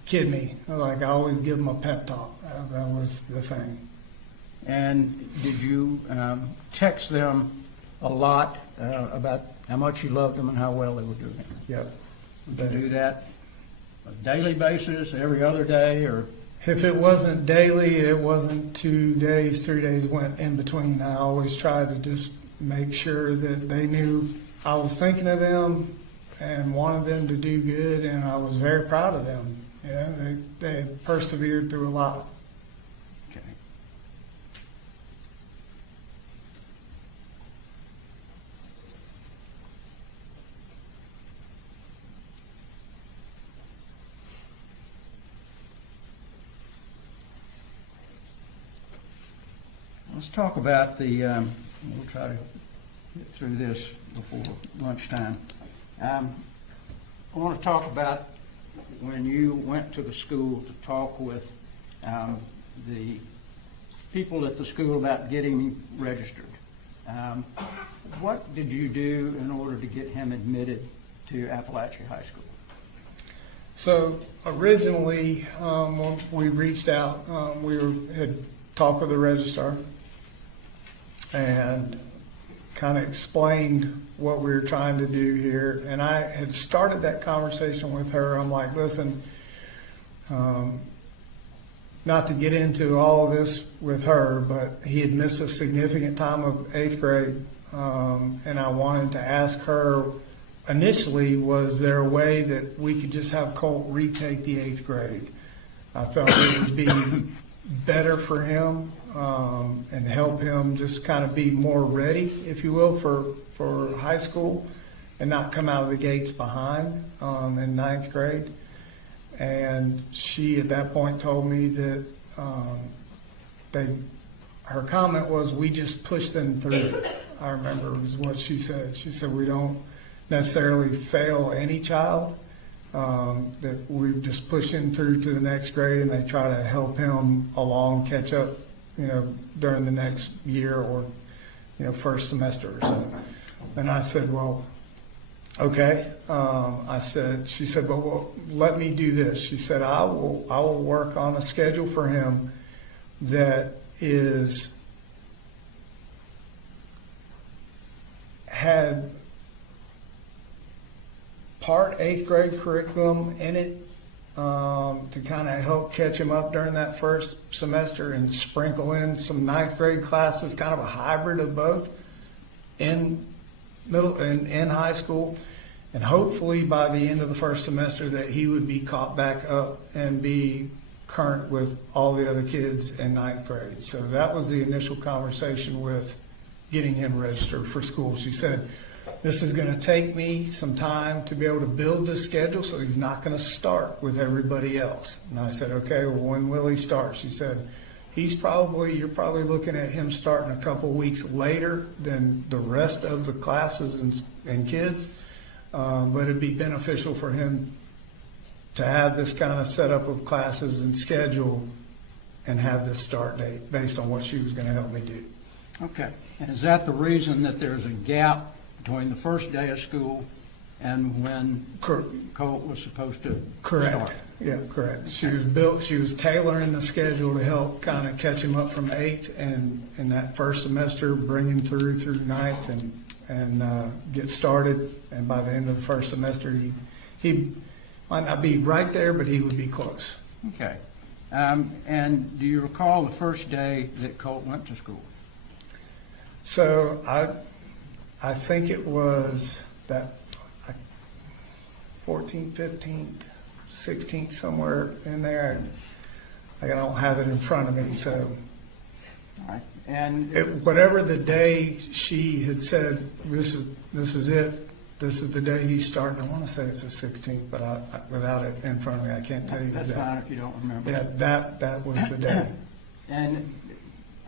kid me. I always give them a pep talk. That was the thing. And did you text them a lot about how much you loved them and how well they were doing? Yep. Did you do that on a daily basis, every other day, or? If it wasn't daily, it wasn't 2 days, 3 days went in between. I always tried to just make sure that they knew I was thinking of them and wanted them to do good, and I was very proud of them. They persevered through a lot. Okay. Let's talk about we'll try to get through this before lunchtime. I want to talk about when you went to the school to talk with the people at the school about getting him registered. What did you do in order to get him admitted to Apalachee High School? So originally, when we reached out, had talked with the registrar and kind of explained what we were trying to do here. And I had started that conversation with her. I'm like, listen, not to get into all of this with her, but he had missed a significant time of 8th grade. And I wanted to ask her initially, was there a way that we could just have Colt retake the 8th grade? I felt it would be better for him and help him just kind of be more ready, if you will, for high school and not come out of the gates behind in 9th grade. And she at that point told me that her comment was, we just push them through. I remember was what she said. She said, we don't necessarily fail any child, that we just push him through to the next grade, and they try to help him along, catch up, during the next year or, first semester or so. And I said, well, okay. She said, well, let me do this. She said, I will work on a schedule for him that had part 8th grade curriculum in it, to kind of help catch him up during that first semester, and sprinkle in some 9th grade classes, kind of a hybrid of both in middle and in high school. And hopefully by the end of the first semester that he would be caught back up and be current with all the other kids in 9th grade. So that was the initial conversation with getting him registered for school. She said, this is going to take me some time to be able to build this schedule, so he's not going to start with everybody else. And I said, okay, well, when will he start? She said, you're probably looking at him starting a couple weeks later than the rest of the classes and kids. But it'd be beneficial for him to have this kind of setup of classes and schedule and have this start date based on what she was going to help me do. Okay. And is that the reason that there's a gap between the first day of school and when Colt was supposed to Correct. start? Yeah, correct. She was tailoring the schedule to help kind of catch him up from 8th and in that first semester, bring him through 9th and get started. And by the end of the first semester, he might not be right there, but he would be close. Okay. And do you recall the first day that Colt went to school? So I think it was that 14th, 15th, 16th, somewhere in there. I don't have it in front of me, so. All right. And Whatever the day she had said, this is it, this is the day he's starting. I want to say it's the 16th, but without it in front of me, I can't tell you that's exactly. fine if you don't remember. Yeah, that was the day. And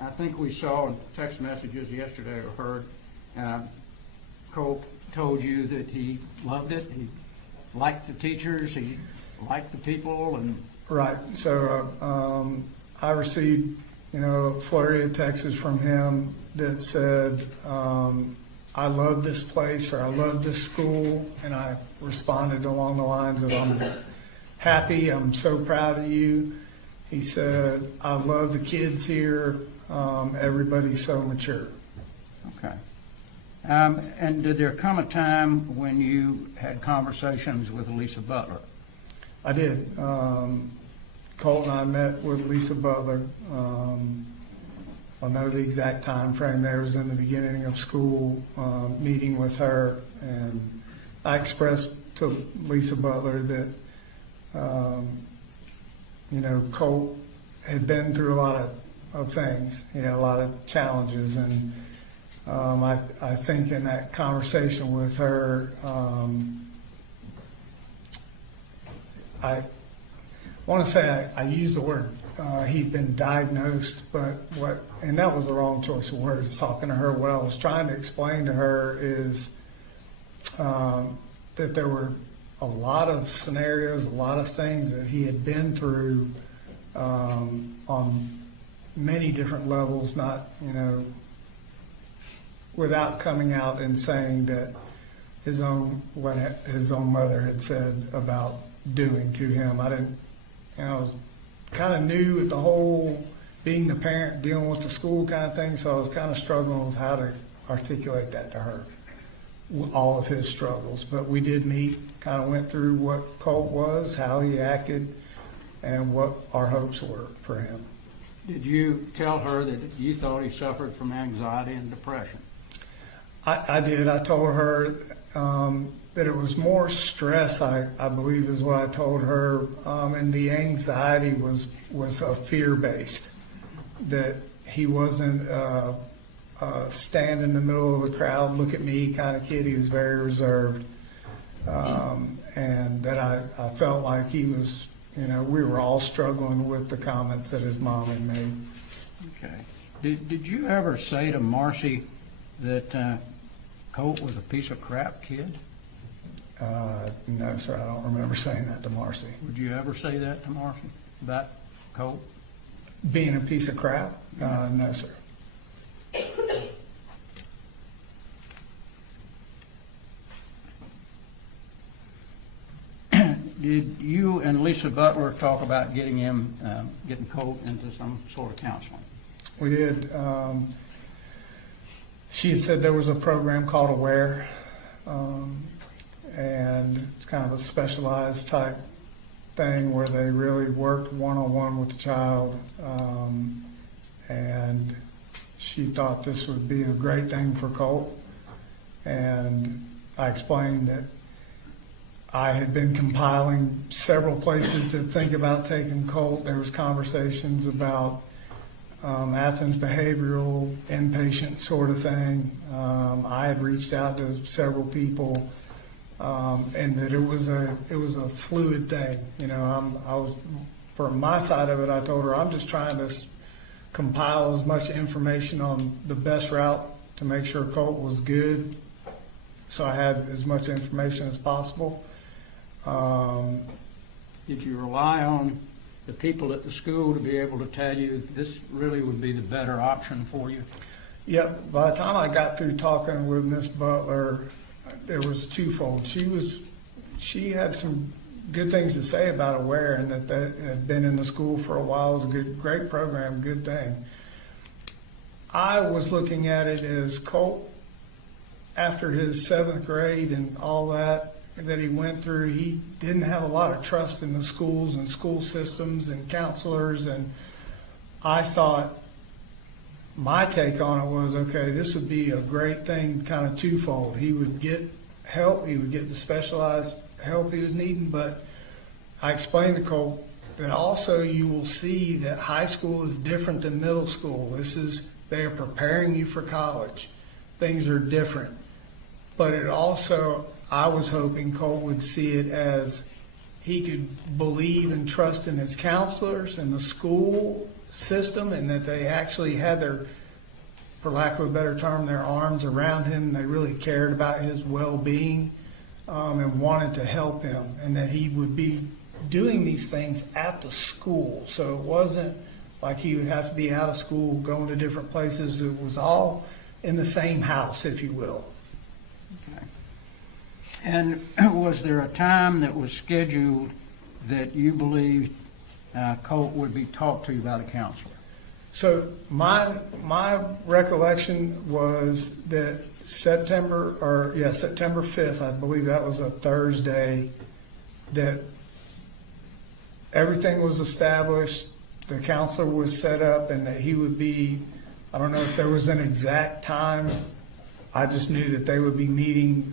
I think we saw in text messages yesterday or heard, Colt told you that he loved it, he liked the teachers, he liked the people, and Right. So I received, a flurry of texts from him that said, I love this place, or I love this school, and I responded along the lines of, I'm happy, I'm so proud of you. He said, I love the kids here, everybody's so mature. okay. And did there come a time when you had conversations with Lisa Butler? I did. Colt and I met with Lisa Butler. I know the exact time frame there was in the beginning of school, meeting with her, and I expressed to Lisa Butler that, Colt had been through a lot of things. He had a lot of challenges, and I think in that conversation with her, I want to say I used the word he's been diagnosed, and that was the wrong choice of words. Talking to her, what I was trying to explain to her is that there were a lot of scenarios, a lot of things that he had been through on many different levels, not, without coming out and saying that what his own mother had said about doing to him. I didn't, I was kind of new at the whole being the parent, dealing with the school kind of thing, so I was kind of struggling with how to articulate that to her, all of his struggles. But we did meet, kind of went through what Colt was, how he acted, and what our hopes were for him. Did you tell her that you thought he suffered from anxiety and depression? I did. I told her that it was more stress, I believe is what I told her, and the anxiety was fear-based, that he wasn't stand in the middle of the crowd, look at me kind of kid. He was very reserved, and that I felt like he was you know, we were all struggling with the comments that his mom had made. Okay. Did you ever say to Marcy that Colt was a piece of crap kid? No, sir, I don't remember saying that to Marcy. Would you ever say that to Marcy about Colt? Being a piece of crap? No, sir. Did you and Lisa Butler talk about getting Colt into some sort of counseling? We did. She had said there was a program called Aware, and it's kind of a specialized type thing where they really worked one-on-one with the child, and she thought this would be a great thing for Colt. And I explained that I had been compiling several places to think about taking Colt. There was conversations about Athens behavioral, inpatient sort of thing. I had reached out to several people, and that it was a fluid thing. You know, I was, from my side of it, I told her I'm just trying to compile as much information on the best route to make sure Colt was good, so I had as much information as possible. Did you rely on the people at the school to be able to tell you this really would be the better option for you? Yep. By the time I got through talking with Miss Butler, there was twofold. She had some good things to say about Aware, and that had been in the school for a while. It was a great program, good thing. I was looking at it as Colt, after his 7th grade and all that he went through, he didn't have a lot of trust in the schools and school systems and counselors. And I thought, my take on it was, okay, this would be a great thing, kind of twofold. He would get help, he would get the specialized help he was needing, but I explained to Colt that also you will see that high school is different than middle school. They are preparing you for college. Things are different. But it also, I was hoping Colt would see it as he could believe and trust in his counselors and the school system, and that they actually had their, for lack of a better term, their arms around him. They really cared about his well-being, and wanted to help him, and that he would be doing these things at the school. So it wasn't like he would have to be out of school, going to different places. It was all in the same house, if you will. Okay. And was there a time that was scheduled that you believed Colt would be talked to by the counselor? So my recollection was that September 5th, I believe that was a Thursday, that everything was established, the counselor was set up, and that he would be, I don't know if there was an exact time. I just knew that they would be meeting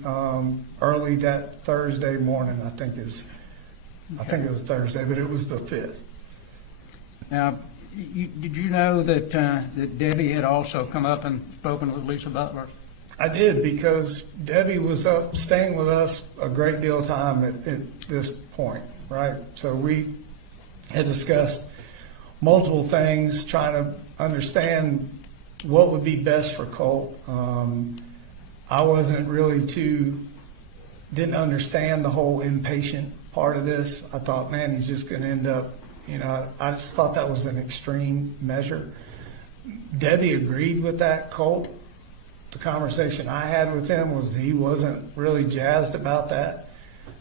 early that Thursday morning. I think it was Thursday, but it was the 5th. Now, did you know that Debbie had also come up and spoken with Lisa Butler? I did, because Debbie was up staying with us a great deal of time at this point, right? So we had discussed multiple things, trying to understand what would be best for Colt. I wasn't really didn't understand the whole inpatient part of this. I thought, man, he's just going to end up, I just thought that was an extreme measure. Debbie agreed with that. Colt, the conversation I had with him was he wasn't really jazzed about that.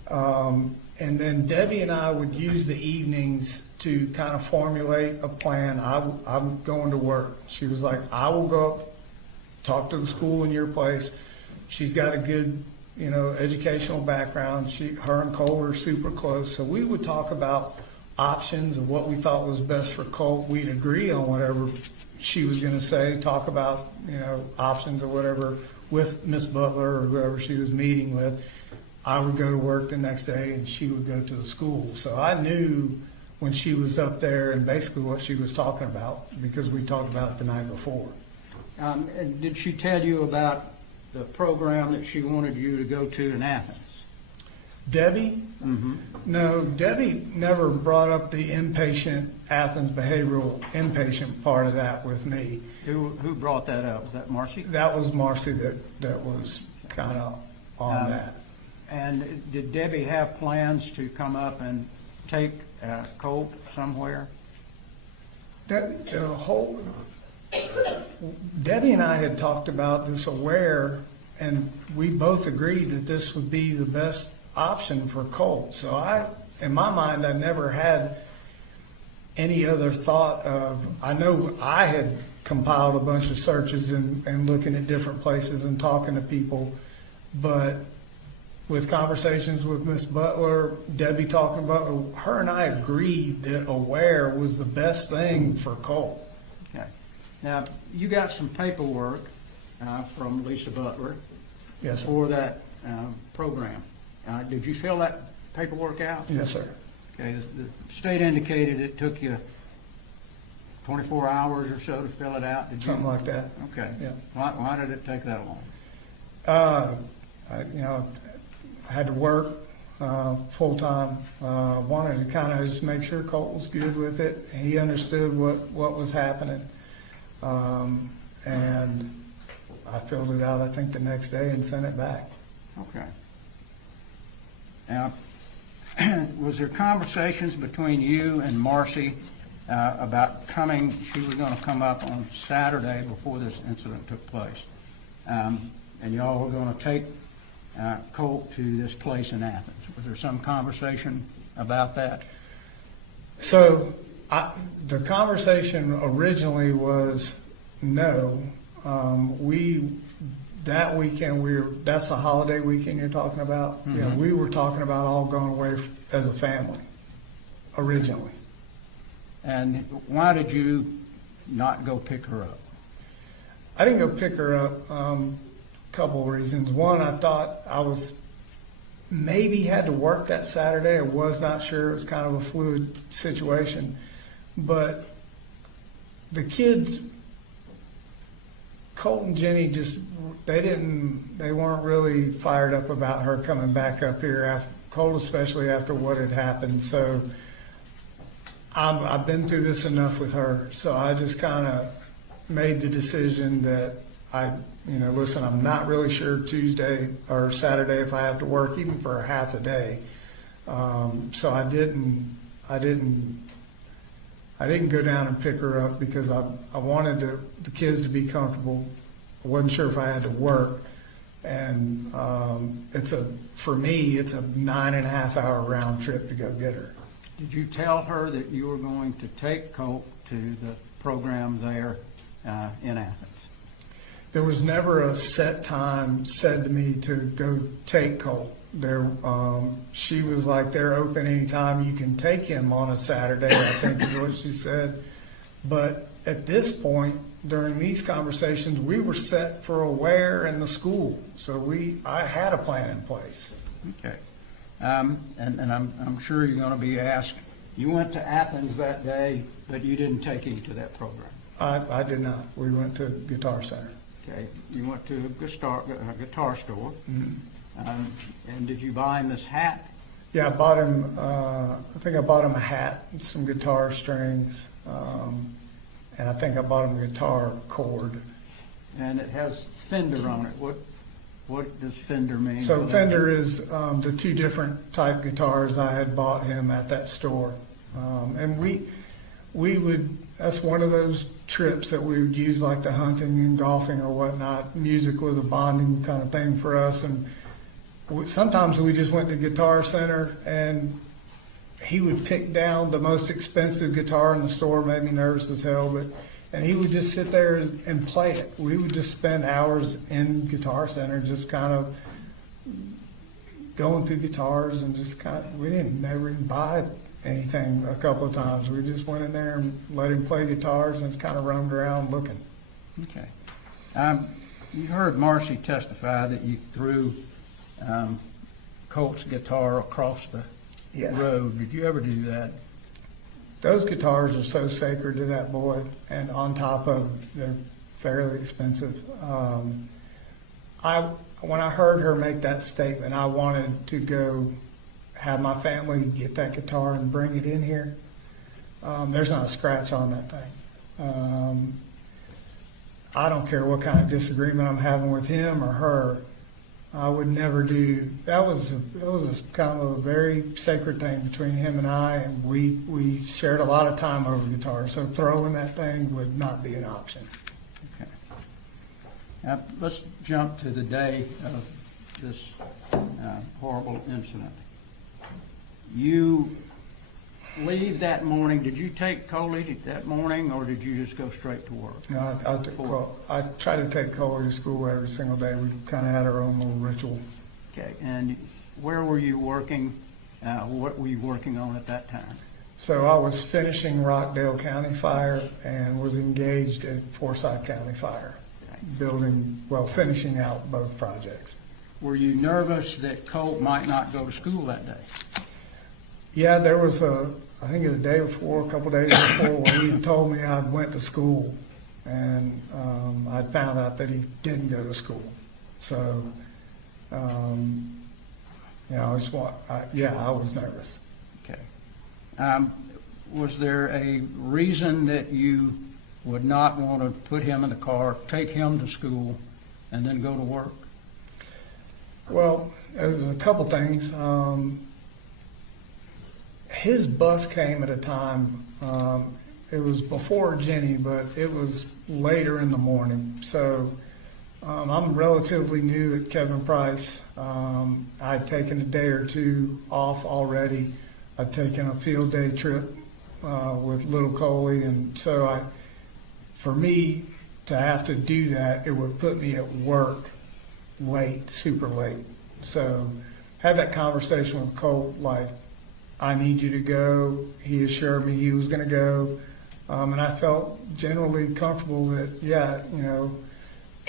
And then Debbie and I would use the evenings to kind of formulate a plan. I'm going to work. She was like, I will go up, talk to the school in your place. She's got a good, educational background. Her and Colt are super close. So we would talk about options and what we thought was best for Colt. We'd agree on whatever she was going to say, talk about, options or whatever with Miss Butler or whoever she was meeting with. I would go to work the next day and she would go to the school. So I knew when she was up there and basically what she was talking about, because we talked about it the night before. And did she tell you about the program that she wanted you to go to in Athens? Debbie? Mm-hmm. No, Debbie never brought up the inpatient Athens behavioral inpatient part of that with me. Who brought that up? Was that Marcy? That was Marcy that was kind of on that. And did Debbie have plans to come up and take Colt somewhere? Debbie and I had talked about this aware, and we both agreed that this would be the best option for Colt. So in my mind, I never had any other thought of, I know I had compiled a bunch of searches and looking at different places and talking to people, but with conversations with Miss Butler, Debbie talking about, her and I agreed that aware was the best thing for Colt. Okay. Now, you got some paperwork from Lisa Butler Yes, sir. for that program. Did you fill that paperwork out? Yes, sir. Okay. The state indicated it took you 24 hours or so to fill it out. Did you? Something like that. Okay. Yeah. Why did it take that long? I had to work full time. Wanted to kind of just make sure Colt was good with it. He understood what was happening, and I filled it out, I think, the next day and sent it back. Okay. Now, was there conversations between you and Marcy about coming? She was going to come up on Saturday before this incident took place, and y'all were going to take Colt to this place in Athens. Was there some conversation about that? So the conversation originally was no. That weekend, that's the holiday weekend you're talking about? Mm-hmm. Yeah, we were talking about all going away as a family originally. And why did you not go pick her up? I didn't go pick her up. Couple of reasons. One, I thought I was maybe had to work that Saturday. I was not sure. It was kind of a fluid situation. But the kids, Colt and Jenny, they weren't really fired up about her coming back up here, Colt especially after what had happened. So I've been through this enough with her. So I just kind of made the decision that listen, I'm not really sure Tuesday or Saturday if I have to work even for a half a day. So I didn't go down and pick her up because I wanted the kids to be comfortable. I wasn't sure if I had to work, and for me it's a 9.5 hour round trip to go get her. Did you tell her that you were going to take Colt to the program there in Athens? There was never a set time said to me to go take Colt. She was like, they're open anytime. You can take him on a Saturday, I think is what she said. But at this point, during these conversations, we were set for aware in the school. So I had a plan in place. Okay. And I'm sure you're going to be asked, you went to Athens that day, but you didn't take him to that program. I did not. We went to Guitar Center. Okay. You went to a guitar store. Mm-hmm. And did you buy him this hat? Yeah, I bought him, I think I bought him a hat and some guitar strings. And I think I bought him a guitar cord. And it has Fender on it. What does Fender mean? So Fender is the two different type guitars I had bought him at that store. And we would, that's one of those trips that we would use, like the hunting and golfing or whatnot. Music was a bonding kind of thing for us. And sometimes we just went to Guitar Center and he would pick down the most expensive guitar in the store, made me nervous as hell, and he would just sit there and play it. We would just spend hours in Guitar Center just kind of going through guitars and just we didn't never even buy anything a couple of times. We just went in there and let him play guitars and just kind of roamed around looking. Okay. You heard Marcy testify that you threw Colt's guitar across the road. Did you ever do that? Those guitars are so sacred to that boy, and on top of they're fairly expensive. When I heard her make that statement, I wanted to go have my family get that guitar and bring it in here. There's not a scratch on that thing. I don't care what kind of disagreement I'm having with him or her. I would never do. That was a kind of a very sacred thing between him and I, and we shared a lot of time over guitar. So throwing that thing would not be an option. Okay. Now, let's jump to the day of this horrible incident. You leave that morning. Did you take Coley that morning, or did you just go straight to work? No, I try to take Coley to school every single day. We kind of had our own little ritual. Okay. And where were you working? What were you working on at that time? So I was finishing Rockdale County Fire and was engaged at Forsyth County Fire, finishing out both projects. Were you nervous that Colt might not go to school that day? Yeah, there was I think a day before, a couple days before, when he had told me I went to school, and I'd found out that he didn't go to school. So, I was nervous. Okay. Was there a reason that you would not want to put him in the car, take him to school, and then go to work? Well, there's a couple things. His bus came at a time, it was before Jenny, but it was later in the morning. So I'm relatively new at Kevin Price. I'd taken a day or two off already. I'd taken a field day trip with little Coley, and so for me to have to do that, it would put me at work late, super late. So had that conversation with Colt, like, I need you to go. He assured me he was going to go. And I felt generally comfortable that,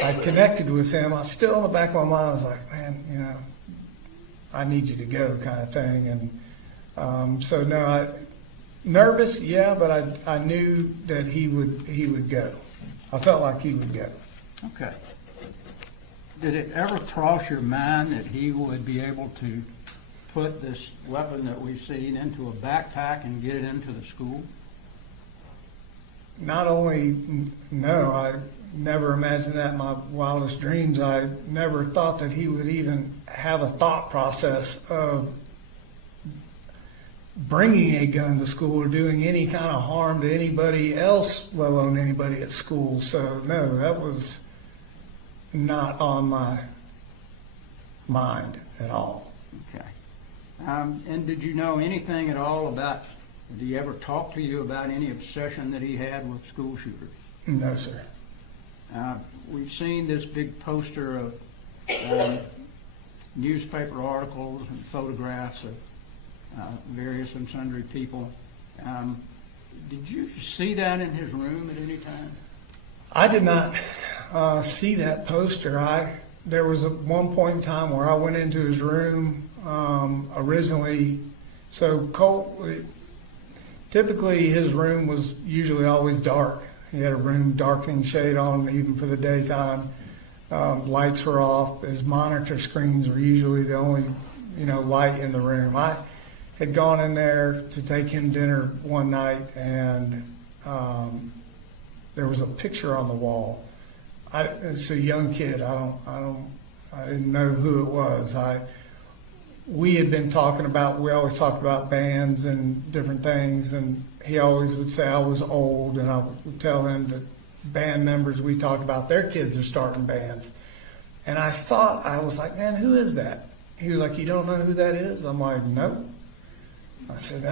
I connected with him. I still in the back of my mind, I was like, man, I need you to go kind of thing. And nervous, yeah, but I knew that he would go. I felt like he would go. Okay. Did it ever cross your mind that he would be able to put this weapon that we've seen into a backpack and get it into the school? Not only, no, I never imagined that in my wildest dreams. I never thought that he would even have a thought process of bringing a gun to school or doing any kind of harm to anybody else, let alone anybody at school. So, no, that was not on my mind at all. Okay. And did you know anything at all about, did he ever talk to you about any obsession that he had with school shooters? No, sir. We've seen this big poster of newspaper articles and photographs of various and sundry people. Did you see that in his room at any time? I did not see that poster. There was one point in time where I went into his room originally. So Colt, typically his room was usually always dark. He had a room darkening shade on even for the daytime. Lights were off. His monitor screens were usually the only, light in the room. I had gone in there to take him dinner one night, and there was a picture on the wall. It's a young kid. I didn't know who it was. We had been talking about, we always talked about bands and different things, and he always would say I was old, and I would tell him that band members we talked about, their kids are starting bands. And I was like, man, who is that? He was like, you don't know who that is? I'm like, no. I said,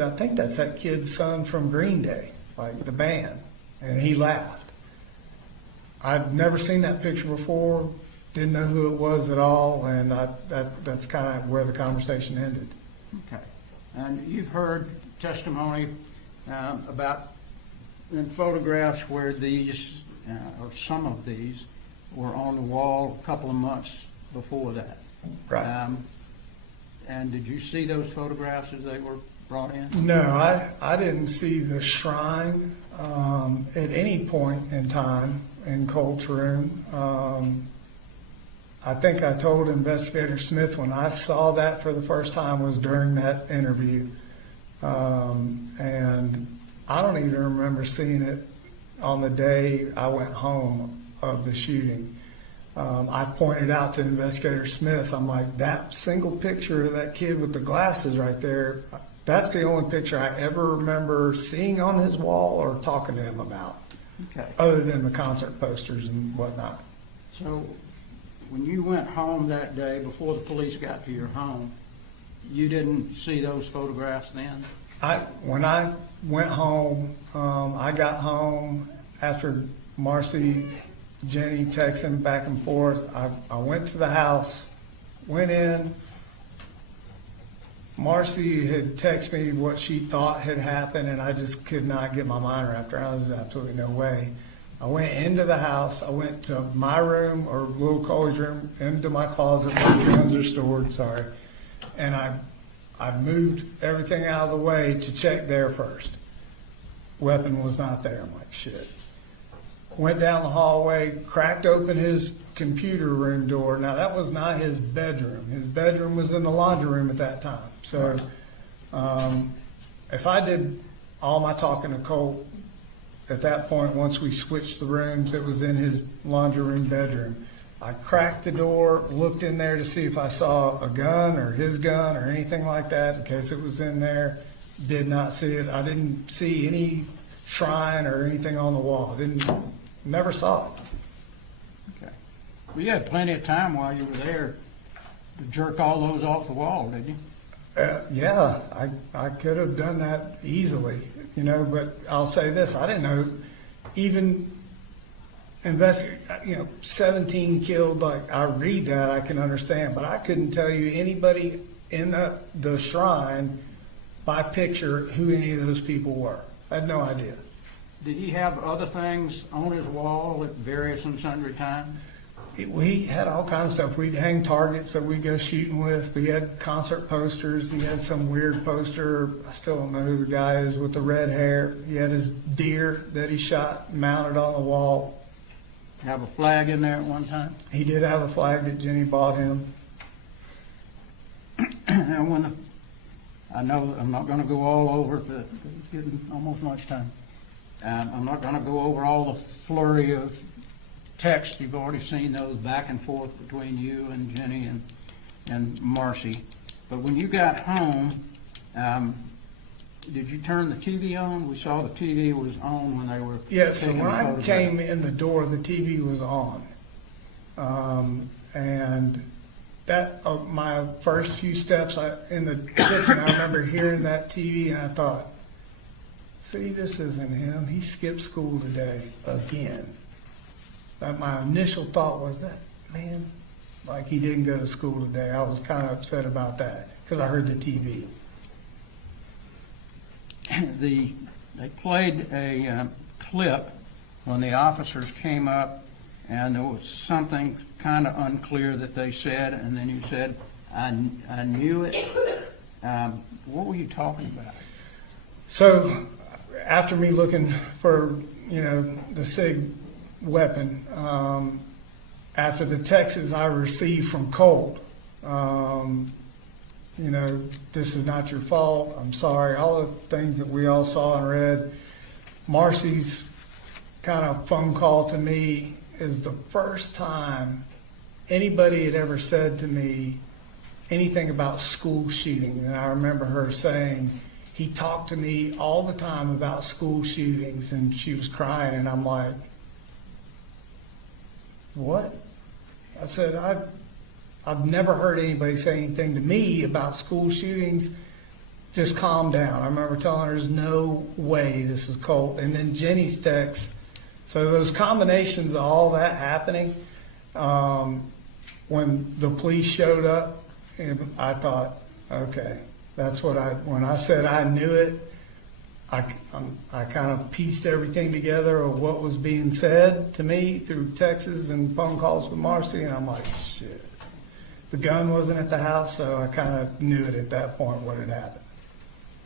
I think that's that kid's son from Green Day, like the band. And he laughed. I'd never seen that picture before, didn't know who it was at all, and that's kind of where the conversation ended. Okay. And you've heard testimony about in photographs where these, or some of these, were on the wall a couple of months before that. Right. And did you see those photographs as they were brought in? No, I didn't see the shrine at any point in time in Colt's room. I think I told Investigator Smith when I saw that for the first time was during that interview. And I don't even remember seeing it on the day I went home of the shooting. I pointed out to Investigator Smith, I'm like, that single picture of that kid with the glasses right there, that's the only picture I ever remember seeing on his wall or talking to him about, Okay. other than the concert posters and whatnot. So when you went home that day, before the police got to your home, you didn't see those photographs then? When I went home, I got home after Marcy, Jenny texting back and forth. I went to the house, went in. Marcy had texted me what she thought had happened, and I just could not get my mind wrapped around it. There's absolutely no way. I went into the house. I went to my room, or little Coley's room, into my closet where the guns are stored, sorry. And I moved everything out of the way to check there first. Weapon was not there. I'm like, shit. Went down the hallway, cracked open his computer room door. Now, that was not his bedroom. His bedroom was in the laundry room at that time. So if I did all my talking to Colt at that point, once we switched the rooms, it was in his laundry room bedroom. I cracked the door, looked in there to see if I saw a gun or his gun or anything like that in case it was in there. Did not see it. I didn't see any shrine or anything on the wall. Never saw it. Okay. Well, you had plenty of time while you were there to jerk all those off the wall, did you? Yeah, I could have done that easily, but I'll say this, I didn't know, even 17 killed, like, I read that, I can understand, but I couldn't tell you anybody in the shrine by picture who any of those people were. I had no idea. Did he have other things on his wall at various and sundry times? We had all kinds of stuff. We'd hang targets that we'd go shooting with. We had concert posters. He had some weird poster. I still don't know who the guy is with the red hair. He had his deer that he shot mounted on the wall. Have a flag in there at one time? He did have a flag that Jenny bought him. And I know I'm not going to go all over it's getting almost lunchtime. I'm not going to go over all the flurry of text. You've already seen those back and forth between you and Jenny and Marcy. But when you got home, did you turn the TV on? We saw the TV was on when they were Yes, so taking when the I photograph. came in the door, the TV was on. And that my first few steps in the kitchen, I remember hearing that TV, and I thought, see, this isn't him. He skipped school today again. My initial thought was that, man, like he didn't go to school today. I was kind of upset about that because I heard the TV. They played a clip when the officers came up, and there was something kind of unclear that they said, and then you said, I knew it. What were you talking about? So after me looking for, the SIG weapon, after the texts I received from Colt, this is not your fault, I'm sorry, all the things that we all saw and read. Marcy's kind of phone call to me is the first time anybody had ever said to me anything about school shooting. And I remember her saying, he talked to me all the time about school shootings, and she was crying, and I'm like, what? I said, I've never heard anybody say anything to me about school shootings. Just calm down. I remember telling her, there's no way this is Colt. And then Jenny's text. So those combinations of all that happening, when the police showed up, I thought, okay, that's what when I said I knew it, I kind of pieced everything together of what was being said to me through texts and phone calls with Marcy, and I'm like, shit. The gun wasn't at the house, so I kind of knew it at that point what had happened.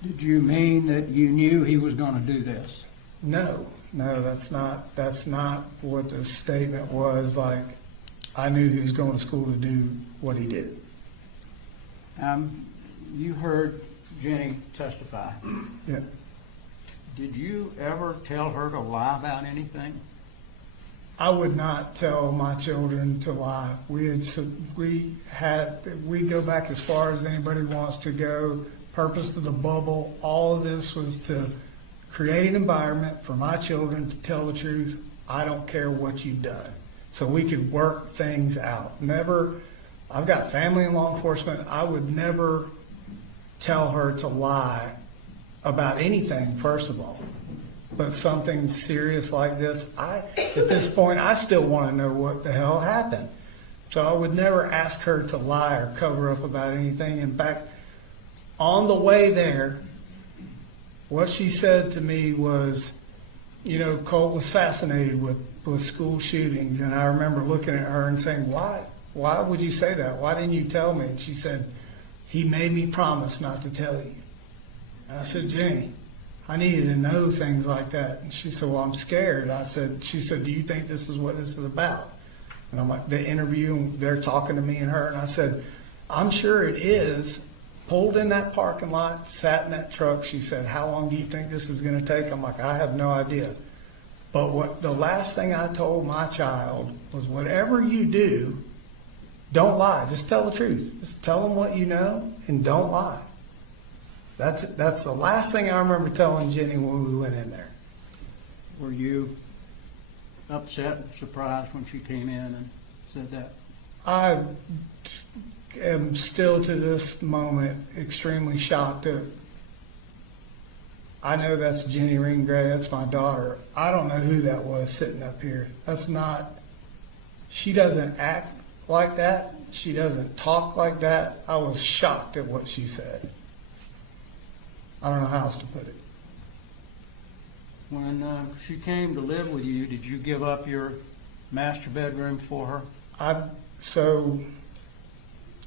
Did you mean that you knew he was going to do this? No, that's not what the statement was. Like, I knew he was going to school to do what he did. You heard Jenny testify. Yeah. Did you ever tell her to lie about anything? I would not tell my children to lie. We go back as far as anybody wants to go. Purpose of the bubble, all of this was to create an environment for my children to tell the truth. I don't care what you've done. So we could work things out. Never, I've got family in law enforcement. I would never tell her to lie about anything, first of all. But something serious like this, at this point, I still want to know what the hell happened. So I would never ask her to lie or cover up about anything. In fact, on the way there, what she said to me was, you know, Colt was fascinated with school shootings. And I remember looking at her and saying, why would you say that? Why didn't you tell me? And she said, he made me promise not to tell you. And I said, Jenny, I needed to know things like that. And she said, well, I'm scared. She said, do you think this is what this is about? And I'm like, the interview, and they're talking to me and her. And I said, I'm sure it is. Pulled in that parking lot, sat in that truck. She said, how long do you think this is going to take? I'm like, I have no idea. But the last thing I told my child was, whatever you do, don't lie. Just tell the truth. Just tell them what you know and don't lie. That's the last thing I remember telling Jenny when we went in there. Were you upset and surprised when she came in and said that? I am still to this moment extremely shocked. I know that's Jenny Gray. That's my daughter. I don't know who that was sitting up here. That's not, she doesn't act like that. She doesn't talk like that. I was shocked at what she said. I don't know how else to put it. When she came to live with you, did you give up your master bedroom for her? So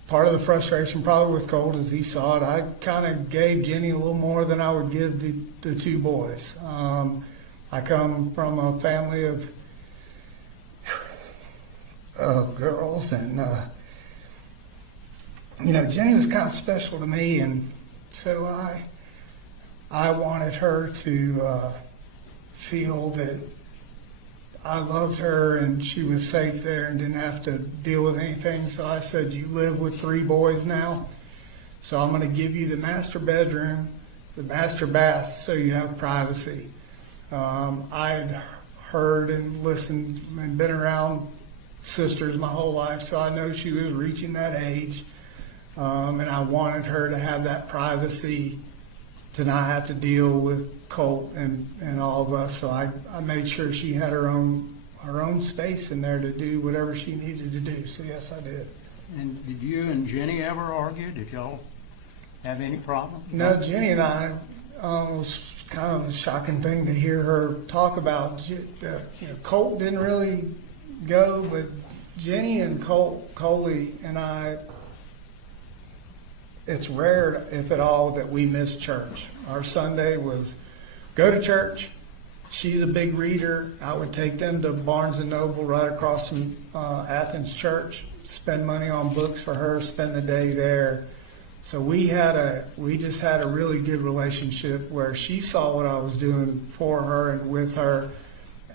part of the frustration probably with Colt, as he saw it, I kind of gave Jenny a little more than I would give the two boys. I come from a family of girls, and you know, Jenny was kind of special to me, and so I wanted her to feel that I loved her and she was safe there and didn't have to deal with anything. So I said, you live with 3 boys now, so I'm going to give you the master bedroom, the master bath, so you have privacy. I had heard and listened and been around sisters my whole life, so I know she was reaching that age, and I wanted her to have that privacy, to not have to deal with Colt and all of us. So I made sure she had her own space in there to do whatever she needed to do. So yes, I did. And did you and Jenny ever argue? Did y'all have any problems? No, Jenny and I, it was kind of a shocking thing to hear her talk about. You know, Colt didn't really go, but Jenny and Coley and I, it's rare, if at all, that we miss church. Our Sunday was go to church. She's a big reader. I would take them to Barnes & Noble right across from Athens Church, spend money on books for her, spend the day there. So we just had a really good relationship where she saw what I was doing for her and with her,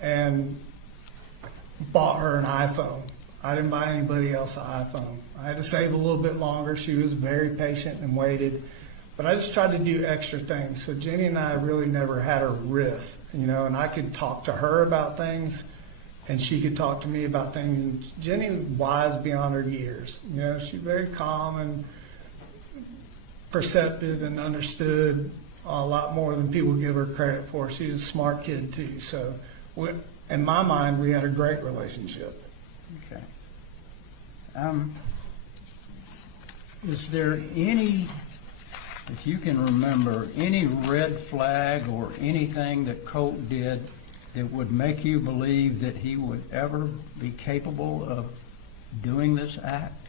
and bought her an iPhone. I didn't buy anybody else an iPhone. I had to save a little bit longer. She was very patient and waited. But I just tried to do extra things. So Jenny and I really never had a riff, you know, and I could talk to her about things and she could talk to me about things. And Jenny was wise beyond her years. You know, she's very calm and perceptive and understood a lot more than people give her credit for. She's a smart kid too. So in my mind, we had a great relationship. Okay. Is there any, if you can remember, any red flag or anything that Colt did that would make you believe that he would ever be capable of doing this act?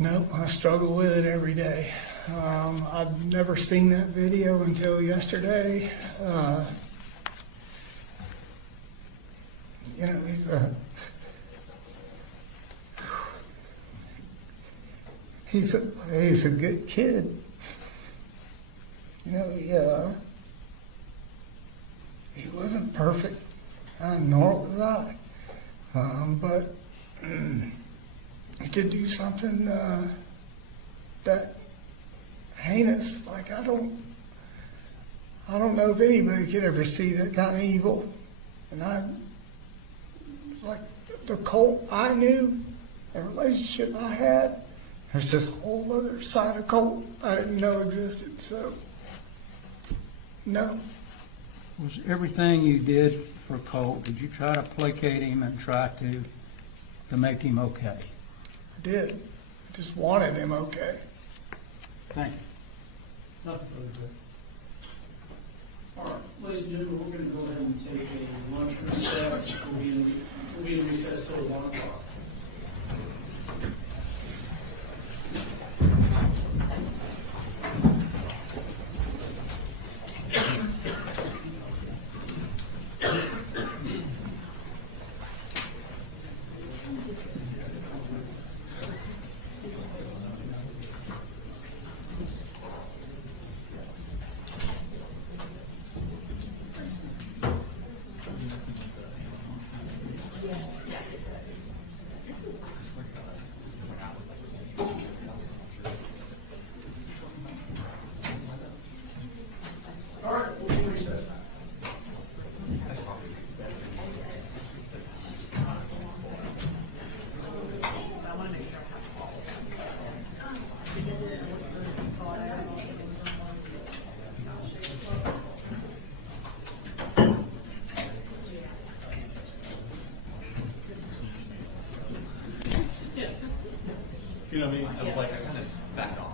No, I struggle with it every day. I've never seen that video until yesterday. You know, he's a good kid. You know, he wasn't perfect, nor was I. But he did do something that heinous. Like I don't know if anybody could ever see that kind of evil. And like the Colt I knew, the relationship I had, there's this whole other side of Colt I didn't know existed. So, no. Was everything you did for Colt, did you try to placate him and try to make him okay? I did. I just wanted him okay. Thank you. Nothing further, Judge. All right, ladies and gentlemen, we're going to go ahead and take a lunch recess. We'll be in recess till 1 o'clock. All right, we'll be in recess. You know what I mean? I was like, I kind of backed off.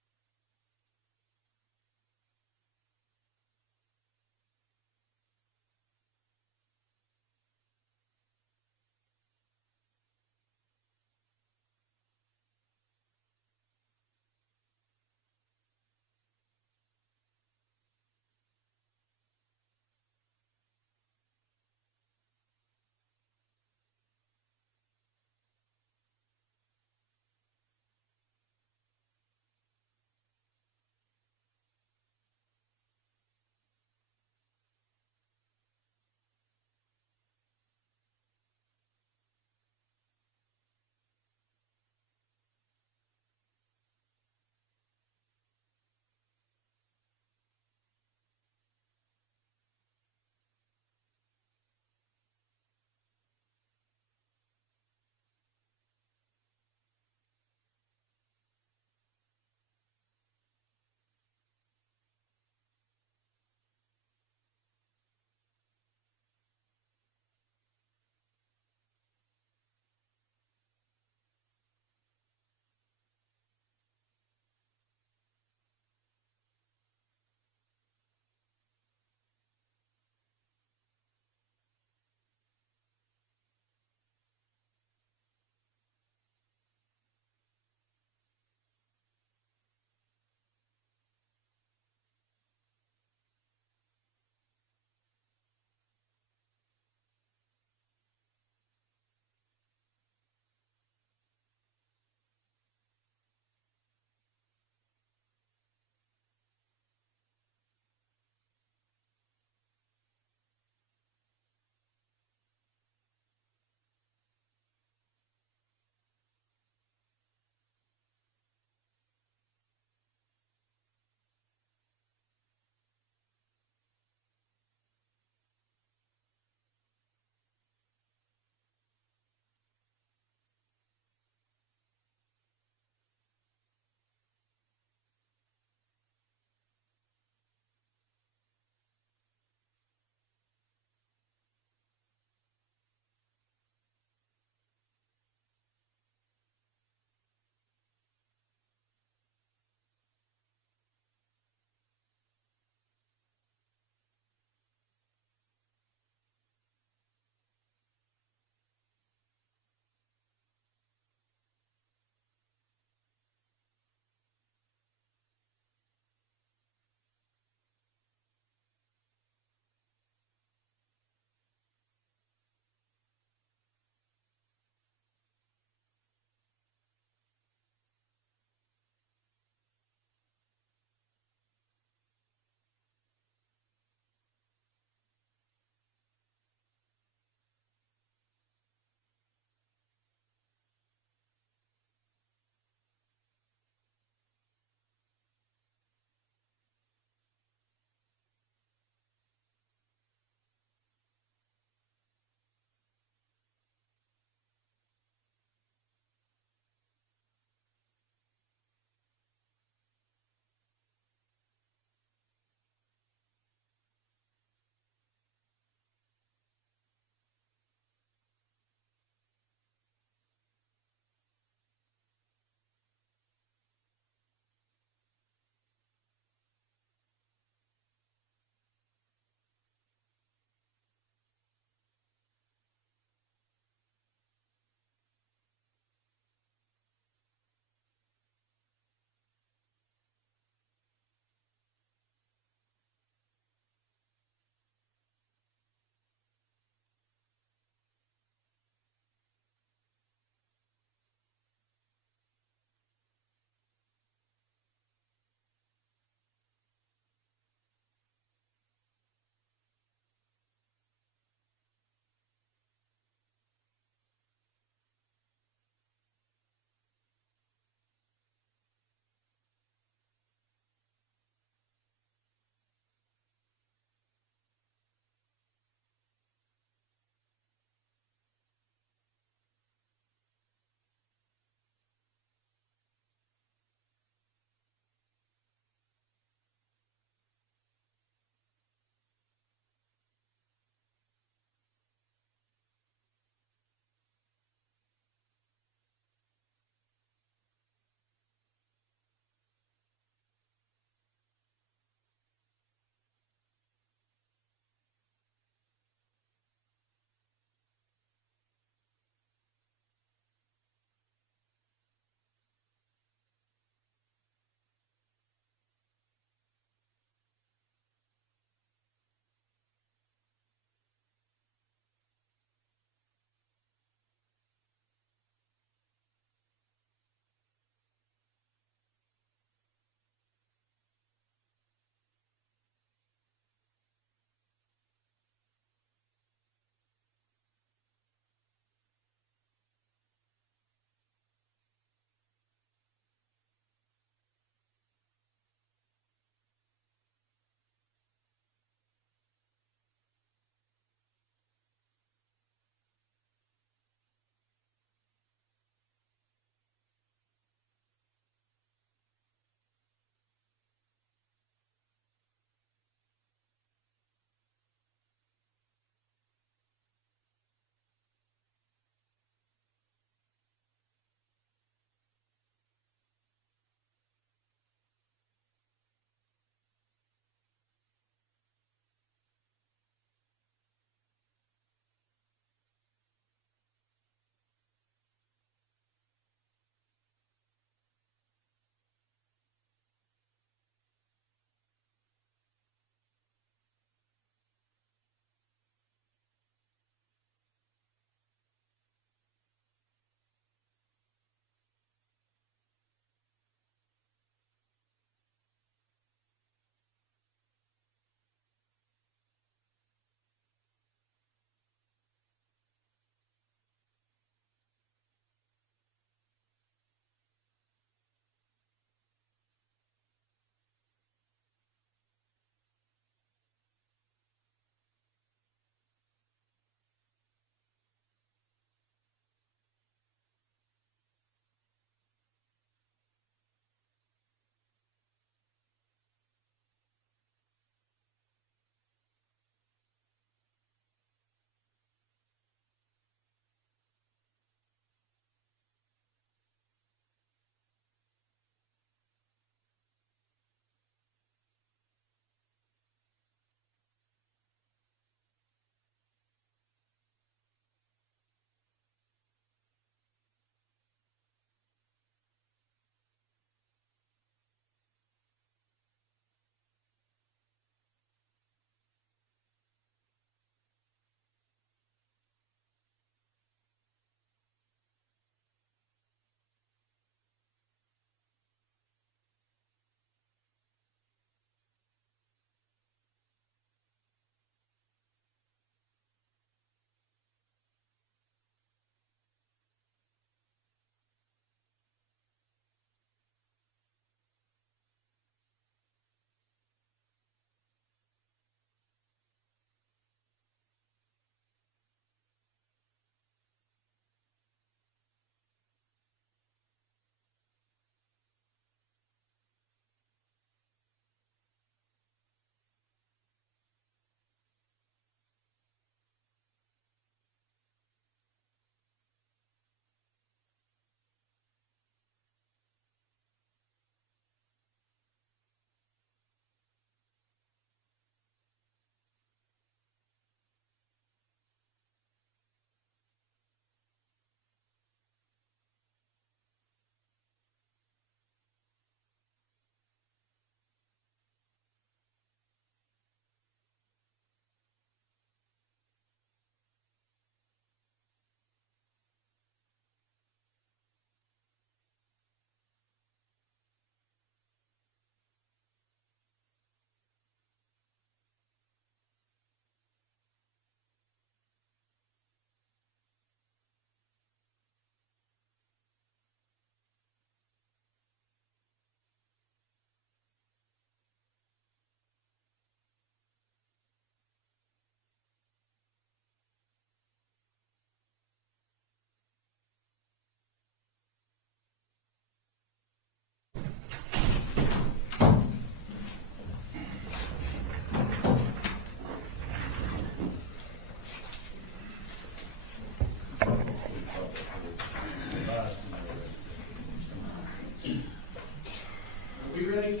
Gray?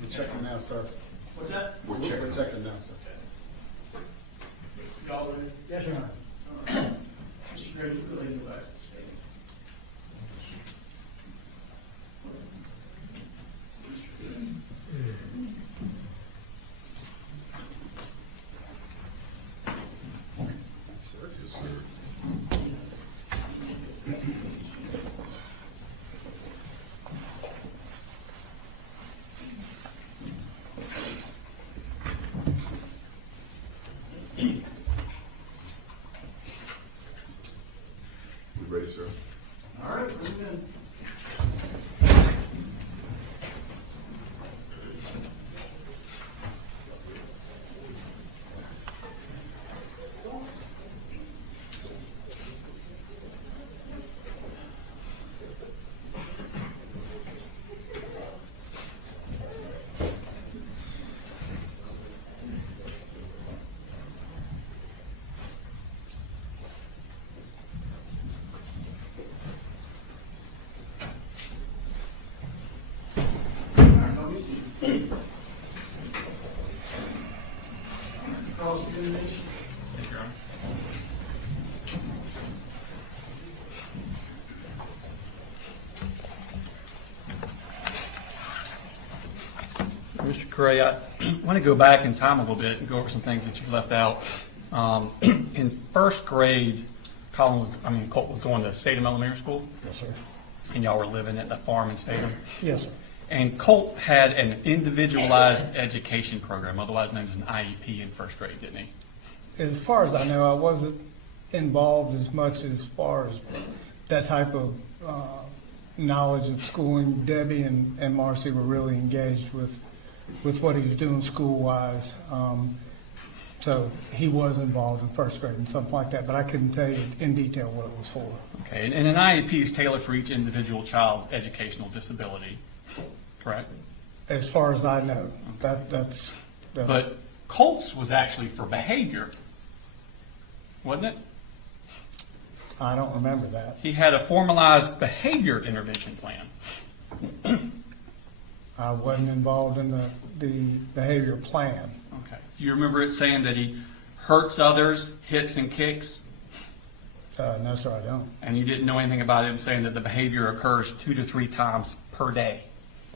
We're checking now, sir. What's that? We're checking now, sir. Y'all ready? Yes, Your Honor. All right. Mr. Gray, you really go back to the stand. Sir, yes, sir. We ready, sir? All right, we're good. All right, let me see. Cross examination. Yes, Your Honor. Mr. Gray, I want to go back in time a little bit and go over some things that you left out. In first grade, Colt was going to Statham Elementary School, Yes, sir. and y'all were living at the farm in Statham. Yes, sir. And Colt had an individualized education program, otherwise known as an IEP, in first grade, didn't he? As far as I know, I wasn't involved as much as far as that type of knowledge of schooling. Debbie and Marcy were really engaged with what he was doing school-wise. So he was involved in first grade and something like that, but I couldn't tell you in detail what it was for. Okay, and an IEP is tailored for each individual child's educational disability, correct? As far as I know, that's. But Colt's was actually for behavior, wasn't it? I don't remember that. He had a formalized behavior intervention plan. I wasn't involved in the behavior plan. Okay. Do you remember it saying that he hurts others, hits and kicks, No, sir, I don't. and you didn't know anything about him saying that the behavior occurs 2 to 3 times per day?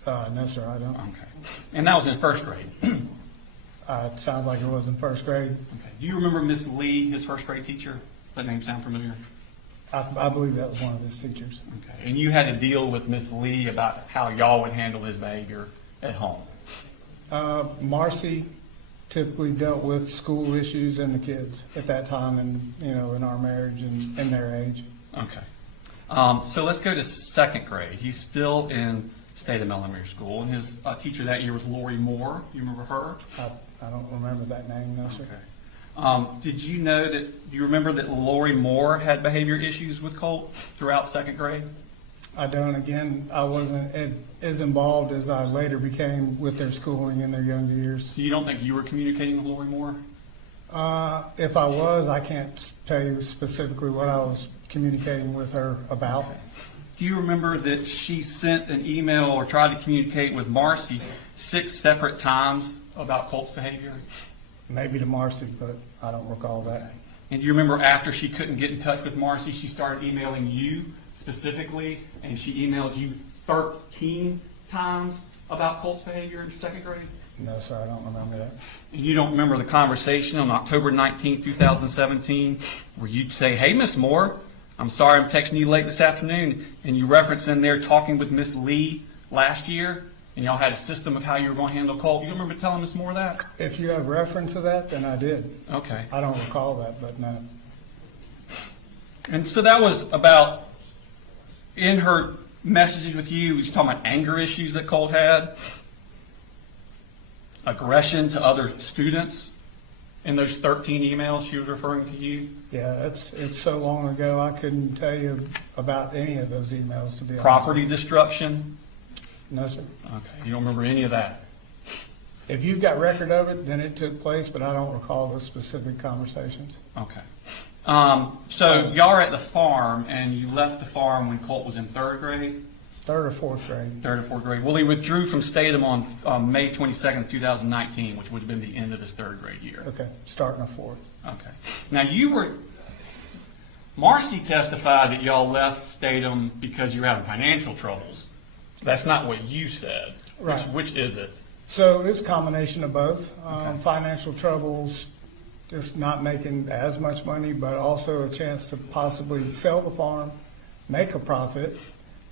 No, sir, I don't. Okay. And that was in first grade. It sounds like it was in first grade. Okay. Do you remember Miss Lee, his first grade teacher? Does that name sound familiar? I believe that was one of his teachers. Okay. And you had to deal with Miss Lee about how y'all would handle his behavior at home. Marcy typically dealt with school issues and the kids at that time, and in our marriage and their age. Okay. So let's go to second grade. He's still in Statham Elementary School, and his teacher that year was Lori Moore. You remember her? I don't remember that name, no, sir. Okay. Did you know do you remember that Lori Moore had behavior issues with Colt throughout second grade? I don't. Again, I wasn't as involved as I later became with their schooling in their younger years. So you don't think you were communicating with Lori Moore? If I was, I can't tell you specifically what I was communicating with her about. Do you remember that she sent an email or tried to communicate with Marcy 6 separate times about Colt's behavior? Maybe to Marcy, but I don't recall that. And do you remember after she couldn't get in touch with Marcy, she started emailing you specifically, and she emailed you 13 times about Colt's behavior in second grade? No, sir, I don't remember that. And you don't remember the conversation on October 19, 2017, where you'd say, "Hey, Miss Moore, I'm sorry I'm texting you late this afternoon," and you reference in there talking with Miss Lee last year, and y'all had a system of how you were going to handle Colt. You don't remember telling Miss Moore that? If you have reference to that, then I did. Okay. I don't recall that, but no. And so that was about, in her messages with you, was talking about anger issues that Colt had, aggression to other students. In those 13 emails she was referring to you? Yeah, it's so long ago, I couldn't tell you about any of those emails, to be honest. Property destruction? No, sir. Okay, you don't remember any of that? If you've got record of it, then it took place, but I don't recall those specific conversations. Okay. So y'all are at the farm, and you left the farm when Colt was in third grade? Third or fourth grade. Third or fourth grade. Well, he withdrew from Statham on May 22nd, 2019, which would have been the end of his third grade year. Okay, starting a fourth. Okay. Now, Marcy testified that y'all left Statham because you were having financial troubles. That's not what you said. Right. Which is it? So it's a combination of both. Financial troubles, just not making as much money, but also a chance to possibly sell the farm, make a profit,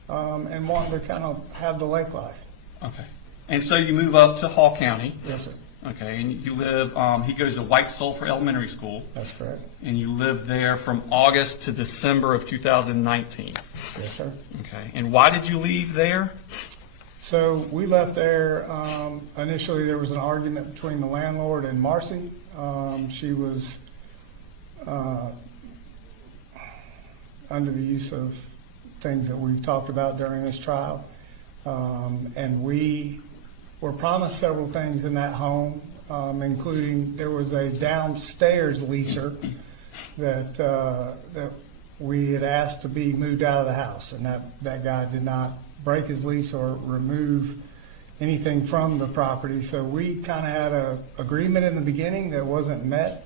and wanting to kind of have the lake life. Okay. And so you move up to Hall County. Yes, sir. Okay. And you live, he goes to White Sulphur Elementary School. That's correct. And you lived there from August to December of 2019. Yes, sir. Okay. And why did you leave there? So we left there, initially there was an argument between the landlord and Marcy. She was under the use of things that we've talked about during this trial. And we were promised several things in that home, including there was a downstairs leaser that we had asked to be moved out of the house, and that guy did not break his lease or remove anything from the property. So we kind of had a agreement in the beginning that wasn't met.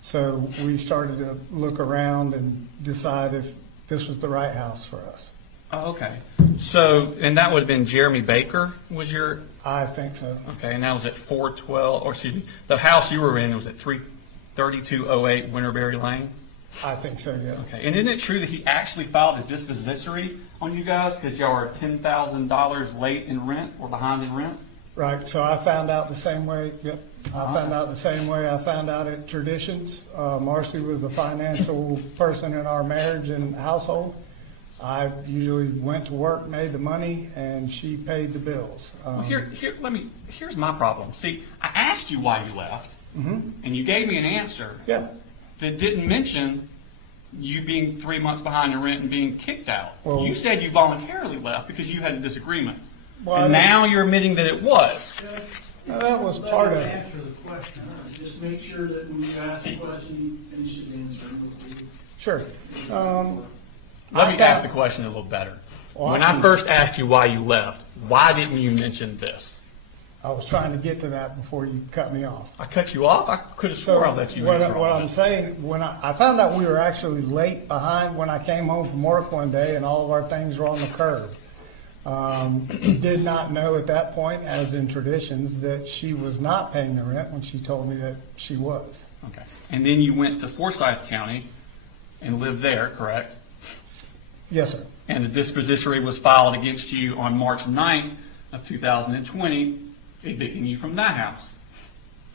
So we started to look around and decide if this was the right house for us. Oh, okay. So, and that would have been Jeremy Baker was your, I think so. okay, and that was at 412, or excuse me, the house you were in was at 3208 Winterberry Lane? I think so, yeah. Okay, and isn't it true that he actually filed a dispossessory on you guys because y'all are $10,000 late in rent or behind in rent? Right, so I found out the same way, yep. I found out the same way I found out at Traditions. Marcy was the financial person in our marriage and household. I usually went to work, made the money, and she paid the bills. Well, here's my problem. See, I asked you why you left, and you gave me an answer Yeah, that didn't mention you being 3 months behind in rent and being kicked out. Well- You said you voluntarily left because you had a disagreement. Well, I And didn't- now you're admitting that it was. no, that was part of it. Answer the question. Just make sure that when you ask the question, he finishes answering. Sure. Let I me found- ask the question a little better. Well, When I I can- first asked you why you left, why didn't you mention this? I was trying to get to that before you cut me off. I cut you off? I could have So swore I let you what answer all I'm this. saying, when I found out we were actually late behind when I came home from work one day and all of our things were on the curb. Did not know at that point, as in Traditions, that she was not paying the rent when she told me that she was. Okay. And then you went to Forsyth County and lived there, correct? Yes, sir. And the dispository was filed against you on March 9th of 2020, evicting you from that house.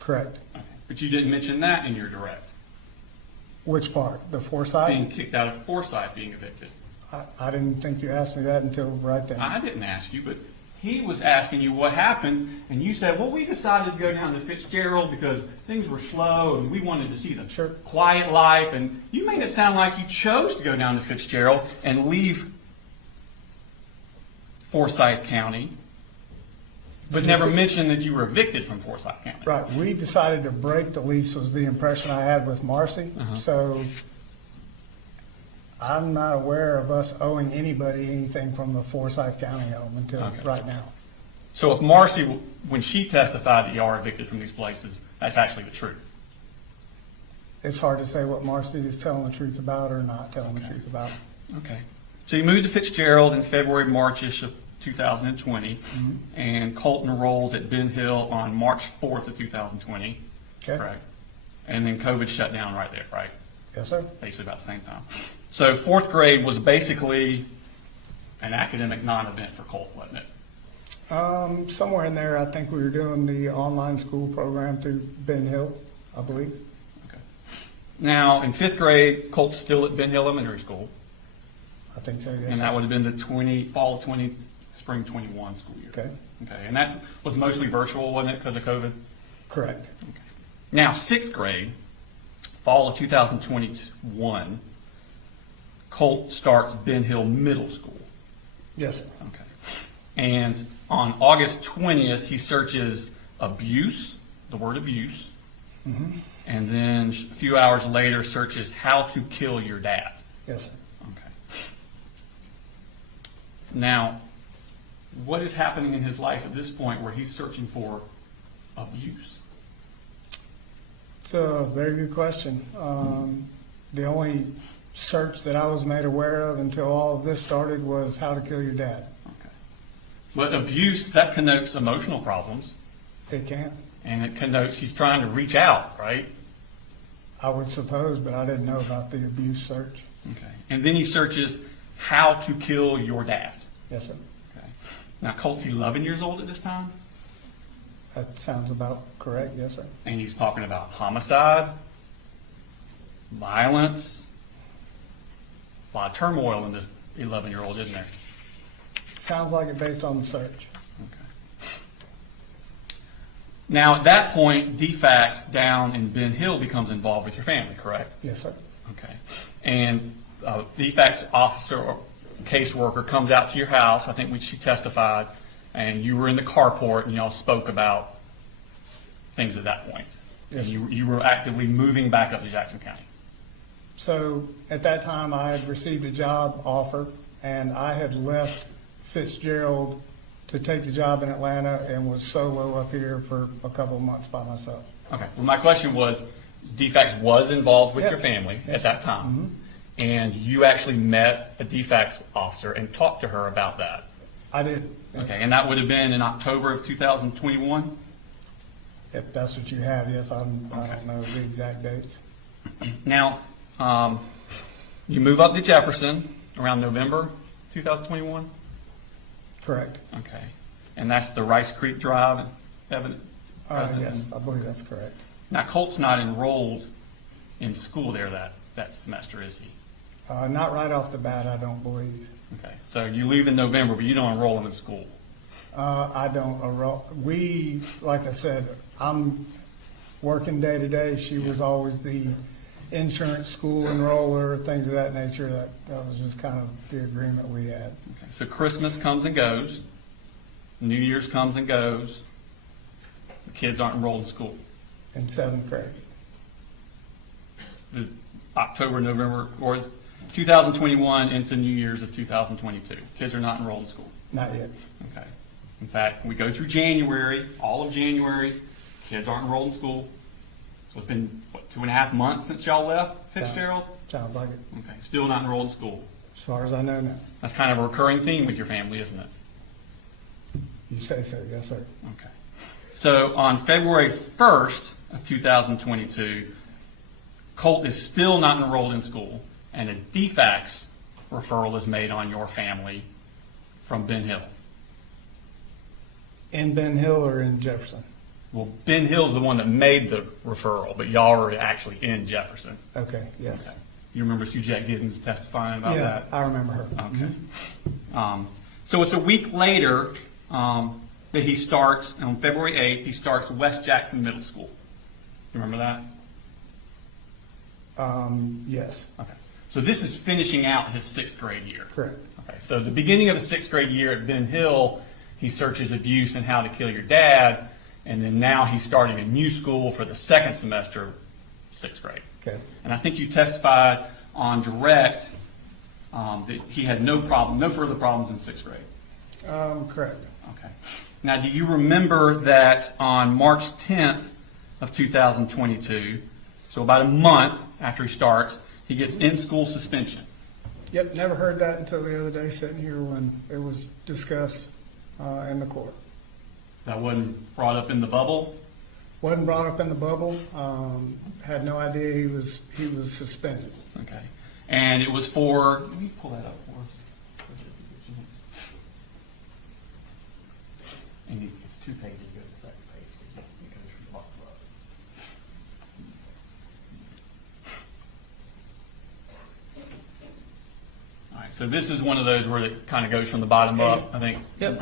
Correct. Okay. But you didn't mention that in your direct, Which part? The being Forsyth? kicked out of Forsyth, being evicted. I didn't think you asked me that until right then. I didn't ask you, but he was asking you what happened, and you said, well, we decided to go down to Fitzgerald because things were slow and we wanted to see the Sure. quiet life. And you made it sound like you chose to go down to Fitzgerald and leave Forsyth County, but never mentioned that you were evicted from Forsyth County. Right, we decided to break the lease was the impression I had with Marcy. So I'm not aware of us owing anybody anything from the Forsyth County home until Okay. right now. So if Marcy, when she testified that you are evicted from these places, that's actually the truth. It's hard to say what Marcy is telling the truth about or not telling the Okay. truth about. Okay. So you moved to Fitzgerald in February, March-ish of 2020, and Colt enrolls at Ben Hill on March 4th of 2020. Okay? Correct. And then COVID shut down right there, right? Yes, sir? Basically about the same time. So fourth grade was basically an academic non-event for Colt, wasn't it? Somewhere in there, I think we were doing the online school program through Ben Hill, I believe. Okay. Now, in fifth grade, Colt's still at Ben Hill Elementary School, I think so, yes. and that would have been the fall of 20, spring 21 school year. Okay, Okay, and that was mostly virtual, wasn't it, because of COVID? correct. Now, sixth grade, fall of 2021, Colt starts Ben Hill Middle School. Yes, sir. Okay. And on August 20th, he searches abuse, the word abuse, and then a few hours later searches how to kill your dad. Yes, sir. Okay. Now, what is happening in his life at this point where he's searching for abuse? It's a very good question. The only search that I was made aware of until all of this started was how to kill your dad. Okay. But abuse, that connotes emotional problems, It can, and it connotes he's trying to reach out, right? I would suppose, but I didn't know about the abuse search. Okay. And then he searches how to kill your dad. Yes, sir. Okay. Now, Colt's 11 years old at this time, That sounds about correct. Yes, sir. and he's talking about homicide, violence, a lot of turmoil in this 11-year-old, isn't there? Sounds like it based on the search. Okay. Now, at that point, DFACS down in Ben Hill becomes involved with your family, correct? Yes, sir. Okay. And DFACS officer or caseworker comes out to your house. I think she testified, and you were in the carport, and y'all spoke about things at that point. Yes, And you were actively moving back up to Jackson County. So at that time, I had received a job offer, and I had left Fitzgerald to take the job in Atlanta and was solo up here for a couple of months by myself. Okay. Well, my question was, DFACS was involved with Yep. your family Yes. at that time, and you actually met a DFACS officer and talked to her about that. I did. Yes. Okay. And that would have been in October of 2021? If that's what you have, yes, I don't know the exact dates. Now, you move up to Jefferson around November 2021? Correct. Okay. And that's the Rice Creek Drive evidence? Yes, I believe that's correct. Now, Colt's not enrolled in school there that semester, is he? Not right off the bat, I don't believe. Okay. So you leave in November, but you don't enroll him in school? I don't, like I said, I'm working day to day. She was always the insurance school enroller, things of that nature. That was just kind of the agreement we had. Okay. So Christmas comes and goes. New Year's comes and goes. The kids aren't enrolled in school. In seventh grade. The October, November, or it's 2021 into New Year's of 2022. Kids are not enrolled in school. Not yet. Okay. In fact, we go through January, all of January, kids aren't enrolled in school. So it's been, what, 2.5 months since y'all left Fitzgerald? Sounds like it, Okay, still not enrolled in school. as far as I know now. That's kind of a recurring theme with your family, isn't it? You say so, yes, sir. Okay. So on February 1st of 2022, Colt is still not enrolled in school, and a DFACS referral is made on your family from Ben Hill. In Ben Hill or in Jefferson? Well, Ben Hill's the one that made the referral, but y'all are actually in Jefferson. Okay, yes. You remember Sujette Giddens testifying about Yeah, that? I remember her. Okay. So it's a week later that he starts, on February 8th, he starts West Jackson Middle School. You remember that? Yes, Okay. So this is finishing out his 6th grade year. correct. Okay. So the beginning of the 6th grade year at Ben Hill, he searches abuse and how to kill your dad, and then now he's starting a new school for the 2nd semester of 6th grade. Okay. And I think you testified on direct that he had no further problems in 6th grade. Correct. Okay. Now, do you remember that on March 10th of 2022, so about a month after he starts, he gets in-school suspension? Yep, never heard that until the other day sitting here when it was discussed in the court. That wasn't brought up in the bubble? Wasn't brought up in the bubble, had no idea he was suspended. Okay. And it was for, let me pull that up for us. And it's 2 pages, go to the second page. It goes from bottom to up. All right, so this is one of those where it kind of goes from the bottom up. I think Yep.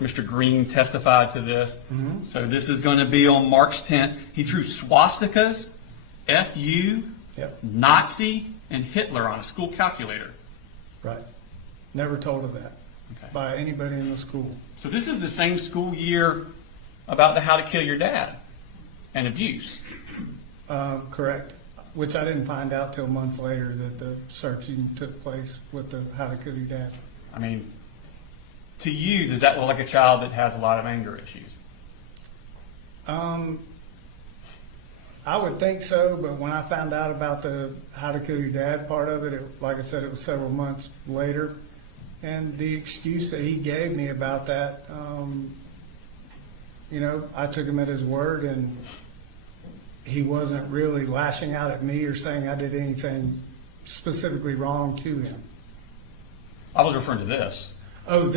Mr. Green testified to this. So this is going to be on March 10th. He drew swastikas, FU, Yep, Nazi, and Hitler on a school calculator. right. Never told of that Okay. by anybody in the school. So this is the same school year about the how to kill your dad and abuse. Correct. Which I didn't find out till months later that the searching took place with the how to kill your dad. I mean, to you, does that look like a child that has a lot of anger issues? I would think so, but when I found out about the how to kill your dad part of it, like I said, it was several months later. And the excuse that he gave me about that, I took him at his word, and he wasn't really lashing out at me or saying I did anything specifically wrong to him. I was referring to this. Oh,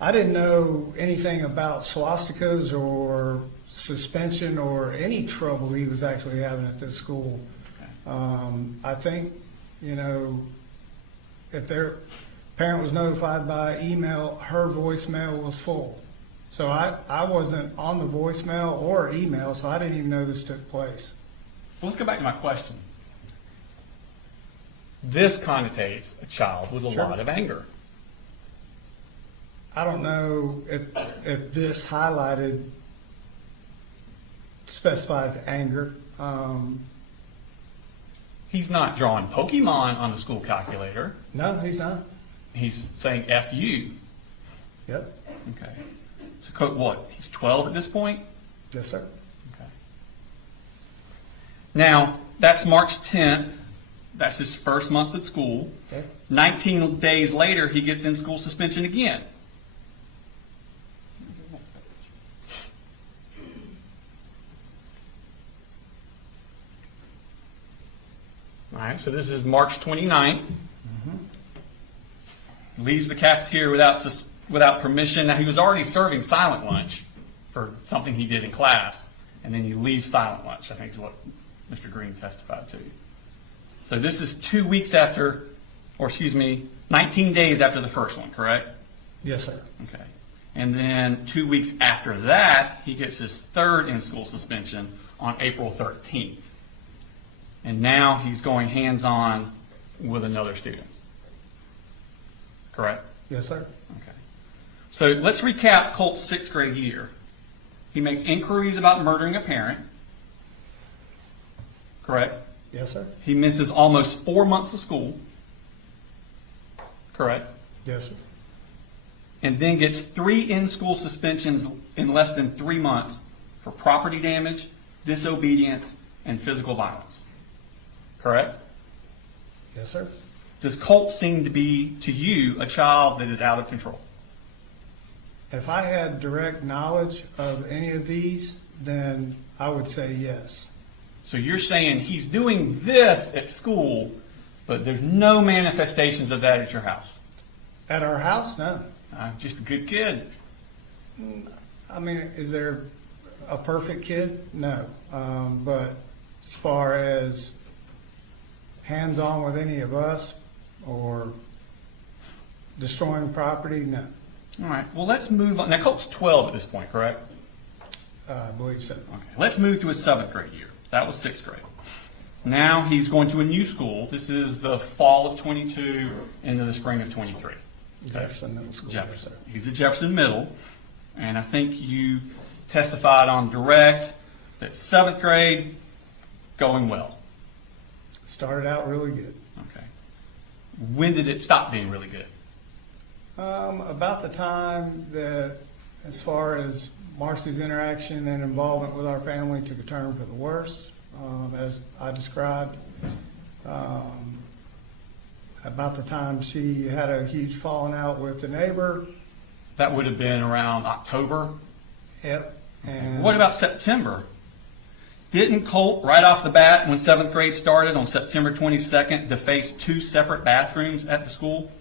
I didn't know anything about swastikas or suspension or any trouble he was actually having at this school. I think, if their parent was notified by email, her voicemail was full. So I wasn't on the voicemail or email, so I didn't even know this took place. Well, let's go back to my question. This connotates a child with a Sure. lot of anger. I don't know if this highlighted specifies anger. He's not drawing Pokemon on the school calculator. No, he's not. He's saying F you. Yep. Okay. So what? He's 12 at this point? Yes, sir. Okay. Now, that's March 10th. That's his first month at school. Okay. 19 days later, he gets in school suspension again. All right, so this is March 29th. Leaves the cafeteria without permission. Now, he was already serving silent lunch for something he did in class, and then he leaves silent lunch, I think is what Mr. Green testified to. So this is 2 weeks after, 19 days after the first one, correct? Yes, sir. Okay. And then 2 weeks after that, he gets his third in-school suspension on April 13th. And now he's going hands-on with another student. Correct? Yes, sir. Okay. So let's recap Colt's sixth grade year. He makes inquiries about murdering a parent. Correct? Yes, sir. He misses almost 4 months of school. Correct? Yes, sir. And then gets 3 in-school suspensions in less than 3 months for property damage, disobedience, and physical violence. Correct? Yes, sir. Does Colt seem to be, to you, a child that is out of control? If I had direct knowledge of any of these, then I would say yes. So you're saying he's doing this at school, but there's no manifestations of that at your house? At our house, no. Just a good kid. I mean, is there a perfect kid? No. But as far as hands-on with any of us or destroying property, no. All right. Well, let's move on. Now, Colt's 12 at this point, correct? I believe so. Okay. Let's move to his 7th grade year. That was 6th grade. Now he's going to a new school. This is the fall of 22 into the spring of 23. Jefferson Middle School. Jefferson. Yes, sir. He's at Jefferson Middle. And I think you testified on direct that 7th grade, going well. Started out really good. Okay. When did it stop being really good? About the time that, as far as Marcy's interaction and involvement with our family, took a turn for the worse, as I described. About the time she had a huge falling out with the neighbor. That would have been around October. Yep. And What about September? Didn't Colt, right off the bat, when 7th grade started on September 22nd, deface 2 separate bathrooms at the school?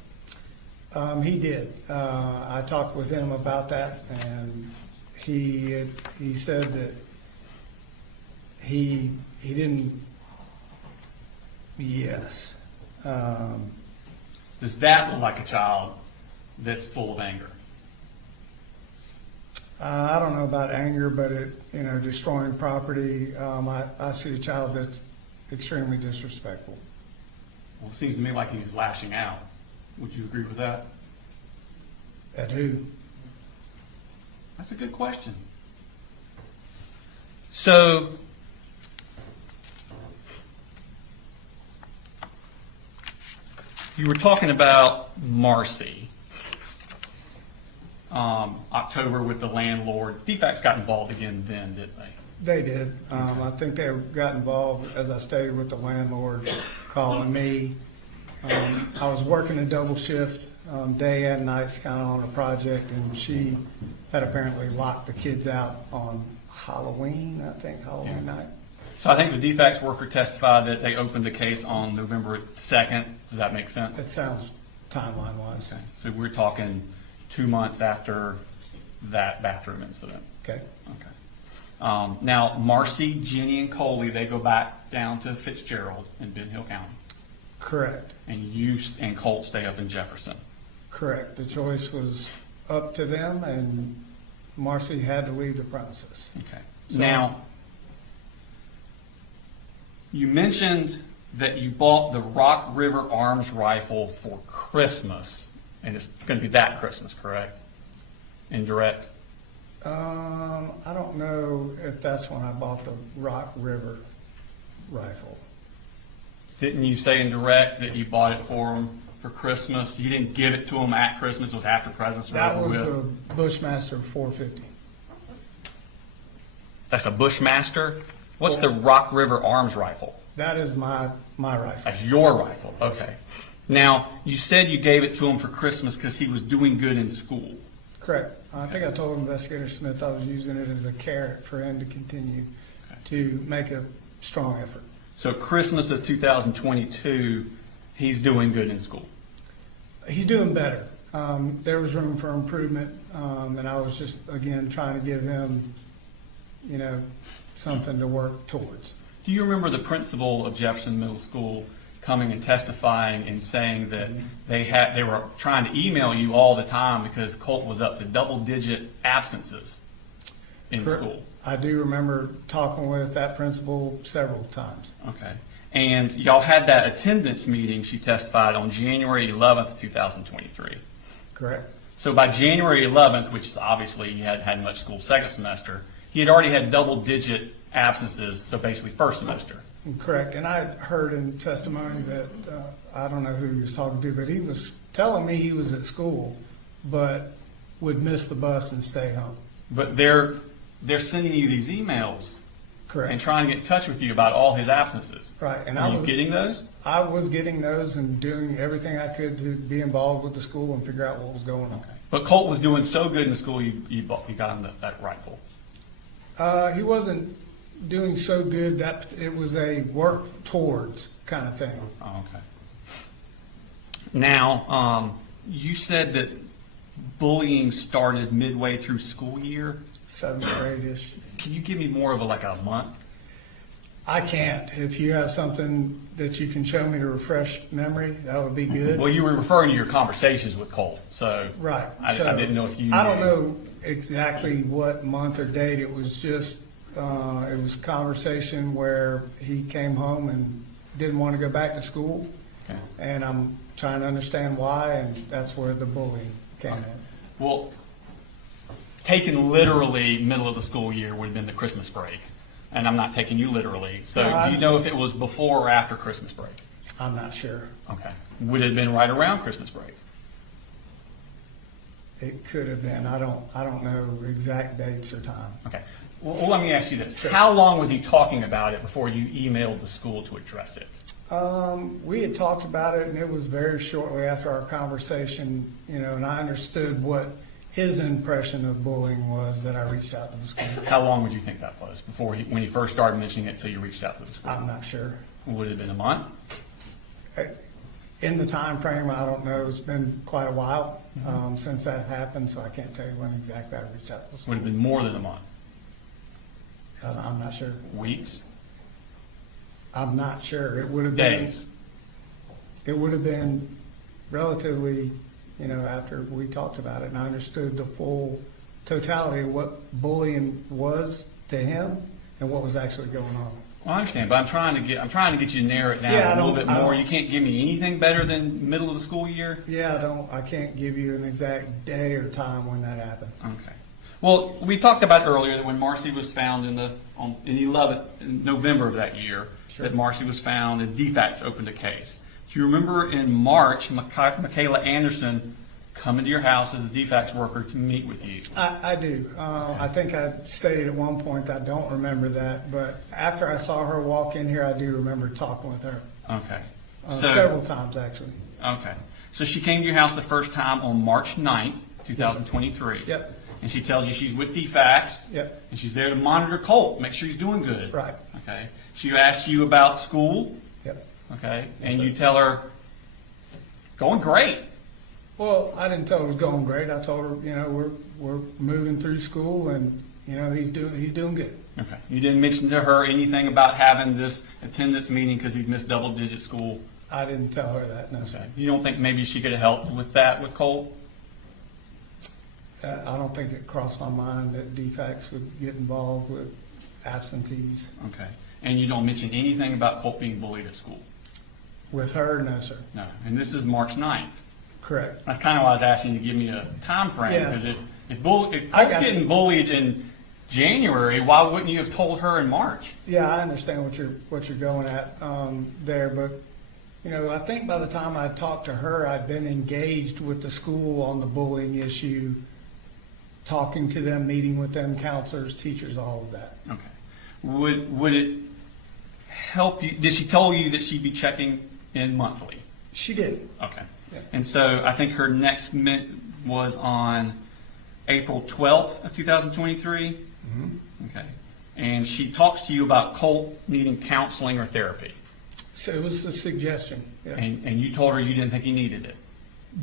He did. I talked with him about that, and he said that he didn't. Yes. Does that look like a child that's full of anger? I don't know about anger, but destroying property. I see a child that's extremely disrespectful. Well, it seems to me like he's lashing out. Would you agree with that? At who? That's a good question. So, you were talking about Marcy. October with the landlord. DFACS got involved again then, didn't they? They did. I think they got involved, as I stated, with the landlord calling me. I was working a double shift, day and nights, kind of on a project, and she had apparently locked the kids out on Halloween night. So I think the DFACS worker testified that they opened the case on November 2nd. Does that make sense? It sounds timeline-wise. Okay. So we're talking 2 months after that bathroom incident. Okay. Okay. Now, Marcy, Jenny, and Coley, they go back down to Fitzgerald in Ben Hill County. Correct. And you and Colt stay up in Jefferson. Correct. The choice was up to them, and Marcy had to leave the premises. Okay. So- Now, you mentioned that you bought the Rock River Arms rifle for Christmas, and it's going to be that Christmas, correct? Indirect? I don't know if that's when I bought the Rock River rifle. Didn't you say in direct that you bought it for them for Christmas? You didn't give it to them at Christmas. It was after presents were That over was with. the Bushmaster 450. That's a Bushmaster? What's the Rock River Arms rifle? That is my rifle. That's your rifle. Okay. Now, you said you gave it to him for Christmas because he was doing good in school. Correct. I think I told Investigator Smith I was using it as a carrot for him to continue to make a strong effort. So Christmas of 2022, he's doing good in school. He's doing better. There was room for improvement, and I was just, again, trying to give him, something to work towards. Do you remember the principal of Jefferson Middle School coming and testifying and saying that they were trying to email you all the time because Colt was up to double-digit absences in school? I do remember talking with that principal several times. Okay. And y'all had that attendance meeting, she testified, on January 11th, 2023. Correct. So by January 11th, which is obviously he hadn't had much school second semester, he had already had double-digit absences, so basically first semester. Correct. And I heard in testimony that, I don't know who he was talking to, but he was telling me he was at school, but would miss the bus and stay home. But they're sending you these emails Correct. and trying to get in touch with you about all his absences. Right. And Are you getting those? I was getting those and doing everything I could to be involved with the school and figure out what was going on. But Colt was doing so good in school, you got him that rifle. He wasn't doing so good that it was a work towards kind of thing. Oh, okay. Now, you said that bullying started midway through school year. 7th grade-ish. Can you give me more of a month? I can't. If you have something that you can show me to refresh memory, that would be good. Well, you were referring to your conversations with Colt, so Right. I didn't know if you. I don't know exactly what month or date. It was just, it was conversation where he came home and didn't want to go back to school. Okay. And I'm trying to understand why, and that's where the bullying came in. Well, taken literally, middle of the school year would have been the Christmas break, and I'm not taking you literally. So, No, do you know if it was before or after Christmas break? I'm not sure. Okay. Would it have been right around Christmas break? It could have been. I don't know exact dates or time. Okay. Well, let me ask you this: How long was he talking about it before you emailed the school to address it? We had talked about it, and it was very shortly after our conversation, and I understood what his impression of bullying was that I reached out to the school. How long would you think that was before when he first started mentioning it till you reached out to the school? I'm not sure. Would it have been a month? In the time frame, I don't know. It's been quite a while since that happened, so I can't tell you when exactly I reached out to the school. Would it have been more than a month? I'm not sure. Weeks? I'm not sure. It would have been. Days? It would have been relatively, after we talked about it, and I understood the full totality of what bullying was to him and what was actually going on. Well, I understand, but I'm trying to get you to narrow it down Yeah, a little bit I more. don't- You can't give me anything better than middle of the school year? Yeah, I can't give you an exact day or time when that happened. Okay. Well, we talked about earlier that when Marcy was found in November of that year, Sure. that Marcy was found and DFACS opened a case. Do you remember in March, Michaela Anderson come into your house as a defects worker to meet with you. I do. I think I stated at one point, I don't remember that, but after I saw her walk in here, I do remember talking with her. Okay. Several times, actually. Okay. So she came to your house the first time on March 9th, 2023. Yep. And she tells you she's with DFACS. Yep. And she's there to monitor Colt, make sure he's doing good. Right. Okay. She asks you about school. Yep. Okay. Yes, And sir. you tell her, going great. Well, I didn't tell her it was going great. I told her, you know, we're moving through school, and you know he's doing good. Okay. You didn't mention to her anything about having this attendance meeting because he'd missed double-digit school. I didn't tell her that. No, sir. Okay. You don't think maybe she could have helped with that with Colt? I don't think it crossed my mind that DFACS would get involved with absentees. Okay. And you don't mention anything about Colt being bullied at school? With her, no, sir. No. And this is March 9th. Correct. That's kind of why I was asking you to give me a time frame. Yeah. Because if I Colt's got getting you. bullied in January, why wouldn't you have told her in March? Yeah, I understand what you're going at there, but you know, I think by the time I talked to her, I'd been engaged with the school on the bullying issue, talking to them, meeting with them, counselors, teachers, all of that. Okay. Would it help you? Did she tell you that she'd be checking in monthly? She did. Okay. Yeah. And so I think her next was on April 12th of 2023. Mm-hmm. Okay. And she talks to you about Colt needing counseling or therapy. So it was a suggestion. Yeah. And you told her you didn't think he needed it.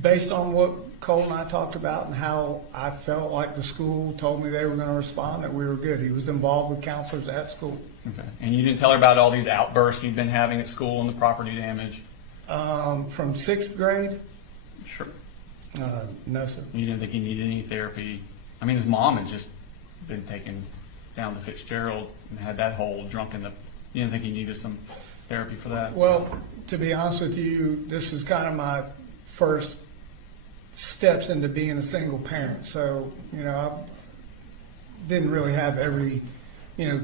Based on what Cole and I talked about and how I felt like the school told me they were going to respond, that we were good. He was involved with counselors at school. Okay. And you didn't tell her about all these outbursts he'd been having at school and the property damage? From sixth grade, Sure. no, sir. You didn't think he needed any therapy? I mean, his mom had just been taken down to Fitzgerald and had that whole drunk in the... You didn't think he needed some therapy for that? Well, to be honest with you, this is kind of my first steps into being a single parent. So, you know, I didn't really have every, you know,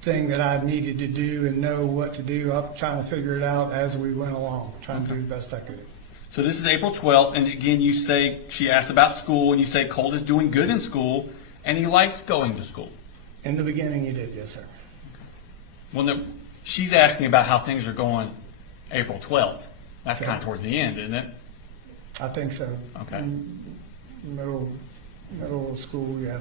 thing that I needed to do and know what to do. I'm trying to figure it out as we went along, trying to do the best I could. So this is April 12th, and again, you say, she asked about school, and you say Colt is doing good in school, and he likes going to school. In the beginning, you did, yes, sir. Well, no, she's asking about how things are going April 12th. That's kind of towards the end, isn't it? I think so. Okay. Middle of school, yeah.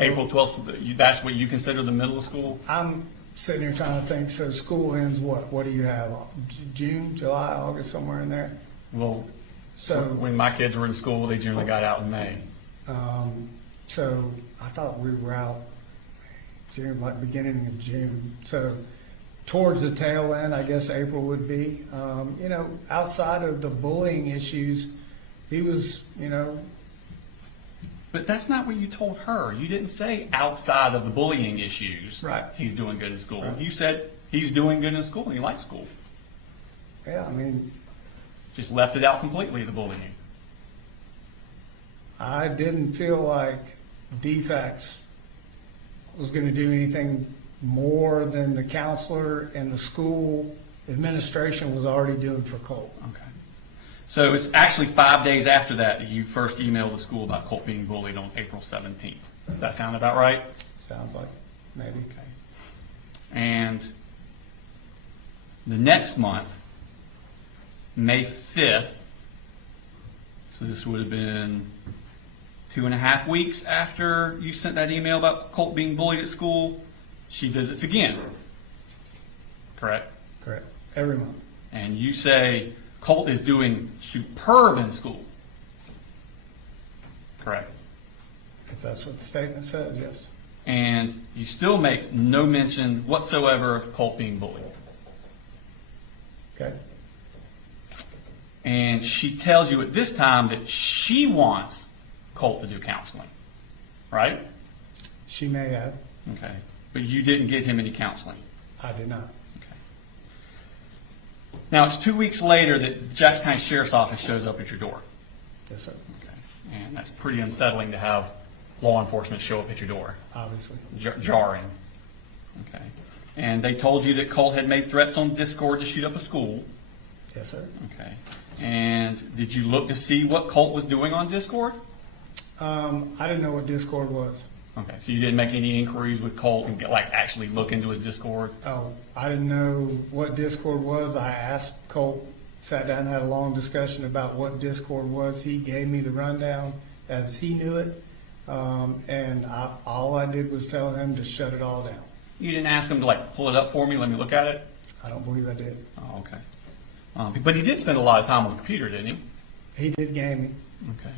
April 12th, that's what you consider the middle of school? I'm sitting here trying to think, so school ends what? What do you have? June, July, August, somewhere in there? Well, So, when my kids were in school, they generally got out in May. so I thought we were out June, like beginning of June. So towards the tail end, I guess April would be. You know, outside of the bullying issues, he was, you know, But that's not what you told her. You didn't say outside of the bullying issues, Right. he's doing good in school. Right. You said he's doing good in school and he likes school. yeah, I mean, Just left it out completely, the bullying. I didn't feel like DFACS was going to do anything more than the counselor and the school administration was already doing for Colt. Okay. So it's actually 5 days after that you first emailed the school about Colt being bullied on April 17th. Does that sound about right? Sounds like maybe. Okay. And the next month, May 5th, so this would have been 2.5 weeks after you sent that email about Colt being bullied at school, she visits again. Correct? Correct. Every month. And you say Colt is doing superb in school. Correct? If that's what the statement says, yes. And you still make no mention whatsoever of Colt being bullied. Okay. And she tells you at this time that she wants Colt to do counseling. Right? She may have. Okay. But you didn't get him any counseling. I did not. Okay. Now, it's 2 weeks later that Jackson County Sheriff's Office shows up at your door. Yes, sir. Okay. And that's pretty unsettling to have law enforcement show up at your door. Obviously. Jarring. Okay. And they told you that Colt had made threats on Discord to shoot up a school. Yes, sir. Okay. And did you look to see what Colt was doing on Discord? I didn't know what Discord was. Okay, so you didn't make any inquiries with Colt and actually look into his Discord? Oh, I didn't know what Discord was. I asked Colt, sat down and had a long discussion about what Discord was. He gave me the rundown as he knew it. And all I did was tell him to shut it all down. You didn't ask him to pull it up for me, let me look at it? I don't believe I did. Oh, okay. But he did spend a lot of time on the computer, didn't he? He did game me. Okay.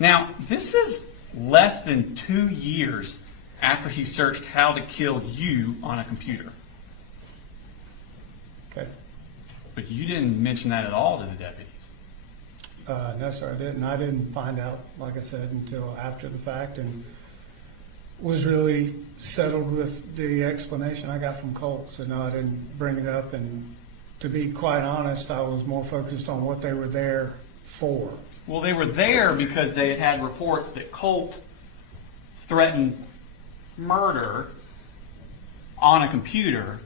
Now, this is less than 2 years after he searched how to kill you on a computer. Okay. But you didn't mention that at all to the deputies. No, sir, I didn't. I didn't find out, like I said, until after the fact, and was really settled with the explanation I got from Colt. So no, I didn't bring it up. And to be quite honest, I was more focused on what they were there for. Well, they were there because they had reports that Colt threatened murder on a computer,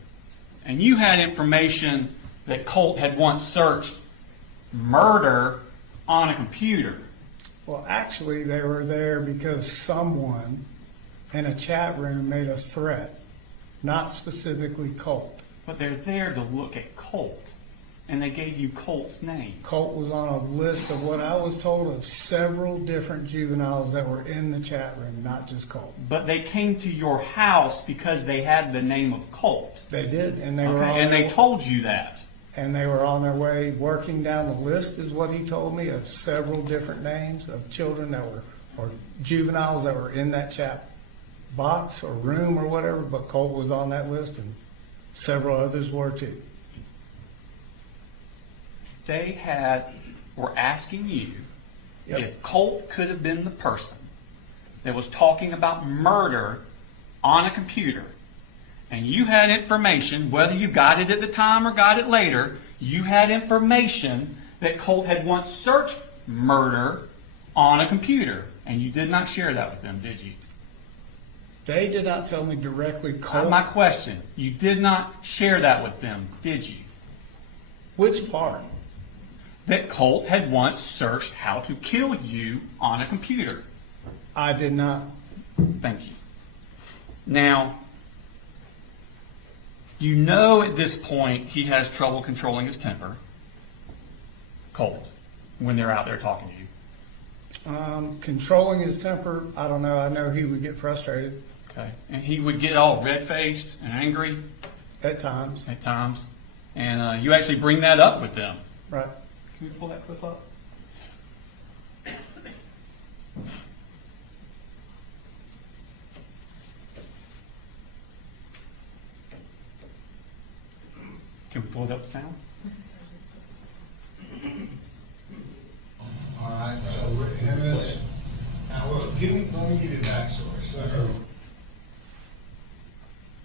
and you had information that Colt had once searched murder on a computer. Well, actually, they were there because someone in a chat room made a threat, not specifically Colt. But they're there to look at Colt, and they gave you Colt's name. Colt was on a list of what I was told of several different juveniles that were in the chat room, not just Colt. But they came to your house because they had the name of Colt. They did, and they were Okay, on and their, they told you that. and they were on their way working down the list, is what he told me, of several different names of children that were, or juveniles that were in that chat box or room or whatever. But Colt was on that list, and several others were too. They were asking you Yep. if Colt could have been the person that was talking about murder on a computer, and you had information, whether you got it at the time or got it later, you had information that Colt had once searched murder on a computer, and you did not share that with them, did you? They did not tell me directly Colt. My question, you did not share that with them, did you? Which part? That Colt had once searched how to kill you on a computer. I did not. Thank you. Now, you know at this point he has trouble controlling his temper, Colt, when they're out there talking to you. Controlling his temper, I don't know. I know he would get frustrated Okay. And he would get all red-faced and angry at times. at times. And you actually bring that up with them. Right. Can we pull that clip up? Can we pull it up the sound? All right, so we're him and his, now look, let me give you the backstory. So,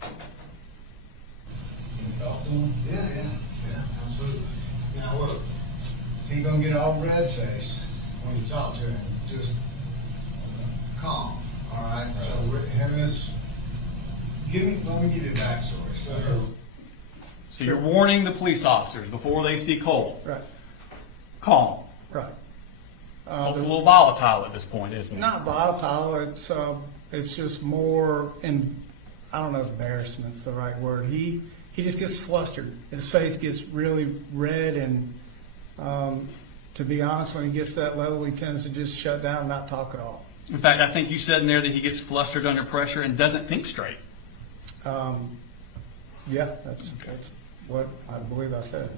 can you talk to him? Yeah, absolutely. Now look, he gonna get all red faced when you talk to him. Just calm. All right, so we're him and his. Let me give you the backstory. So you're warning the police officers before they see Colt. Right. Calm. Right. Colt's a little volatile at this point, isn't he? Not volatile. It's just more I don't know if embarrassment's the right word. He just gets flustered. His face gets really red, and to be honest, when he gets to that level, he tends to just shut down and not talk at all. In fact, I think you said in there that he gets flustered under pressure and doesn't think straight. Yeah, that's what I believe I said.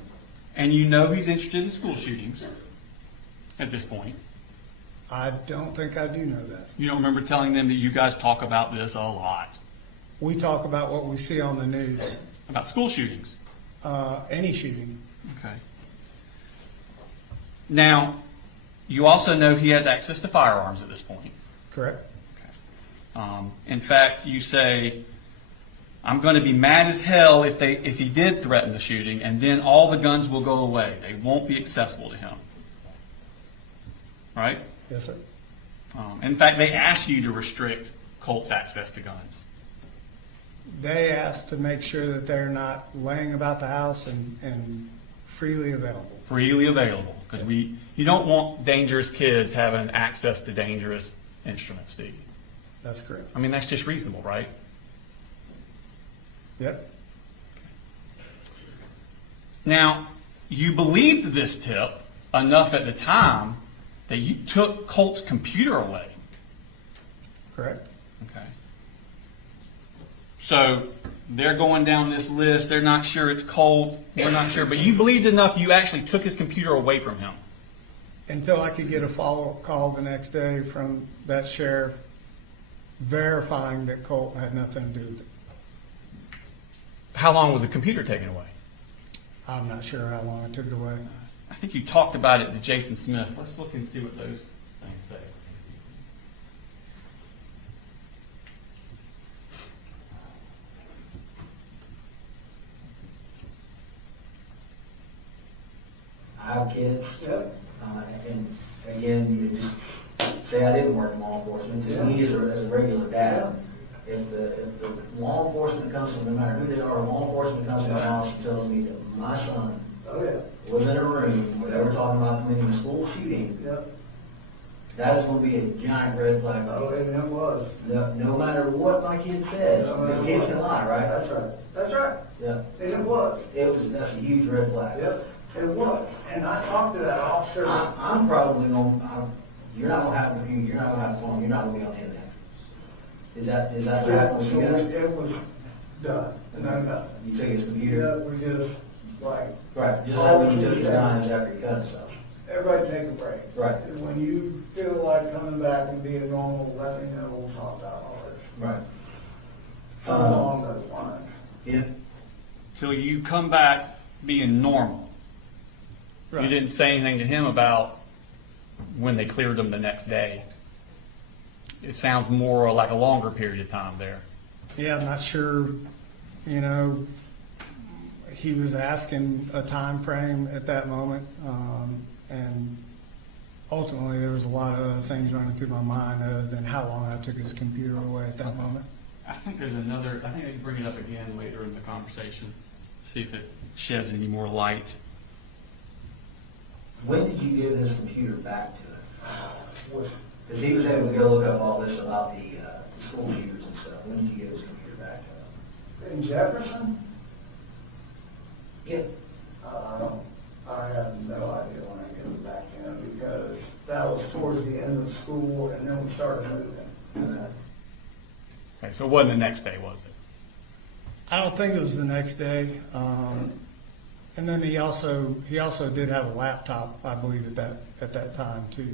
And you know he's interested in school shootings at this point. I don't think I do know that. You don't remember telling them that you guys talk about this a lot, We talk about what we see on the news. about school shootings. Any shooting. Okay. Now, you also know he has access to firearms at this point. Correct? In fact, you say, I'm going to be mad as hell if he did threaten the shooting, and then all the guns will go away. They won't be accessible to him. Right? Yes, sir. In fact, they asked you to restrict Colt's access to guns. They asked to make sure that they're not laying about the house and freely available. Freely available, because you don't want dangerous kids having access to dangerous instruments, do you? That's correct. I mean, that's just reasonable, right? Yep. Now, you believed this tip enough at the time that you took Colt's computer away. Correct. Okay. So they're going down this list. They're not sure it's Colt. We're not sure. But you believed enough you actually took his computer away from him. Until I could get a follow-up call the next day from that sheriff verifying that Colt had nothing to do with it. How long was the computer taken away? I'm not sure how long I took it away. I think you talked about it to Jason Smith. Let's look and see what those things say. I have kids. And again, you just say I didn't work in law enforcement. To me, as a regular dad, if the law enforcement comes from, no matter who they are, law enforcement comes to my house and tells me that my son was in a room where they were talking about committing a school shooting, that is going to be a giant red flag. And it was. No matter what my kid says, the kid can lie, right? That's right. That's right. Yeah. And it was. That's a huge red flag. Yep. It was. And I talked to that officer. I'm probably going. You're not going to have a computer. You're not going to have a phone. You're not going to be on the internet. Is that right? Was you guys? It was done. And I'm done. You took his computer. We just, like, Right. Just like when you took his guns after you cut stuff. everybody take a break. Right. And when you feel like coming back and being normal, let me know, we'll talk about all this. Right. Something along those lines. Yeah. So you come back being normal. Right. You didn't say anything to him about when they cleared him the next day. It sounds more like a longer period of time there. Yeah, I'm not sure, he was asking a time frame at that moment. And ultimately, there was a lot of other things running through my mind other than how long I took his computer away at that moment. I think I can bring it up again later in the conversation, see if it sheds any more light. When did you give his computer back to him? Because he was able to go look up all this about the school shooters and stuff. When did you give his computer back to him? In Jefferson, Yeah. I have no idea when I get it back to him because that was towards the end of school and then we started moving. Okay, so it wasn't the next day, was it? I don't think it was the next day. And then he also did have a laptop, I believe, at that time too.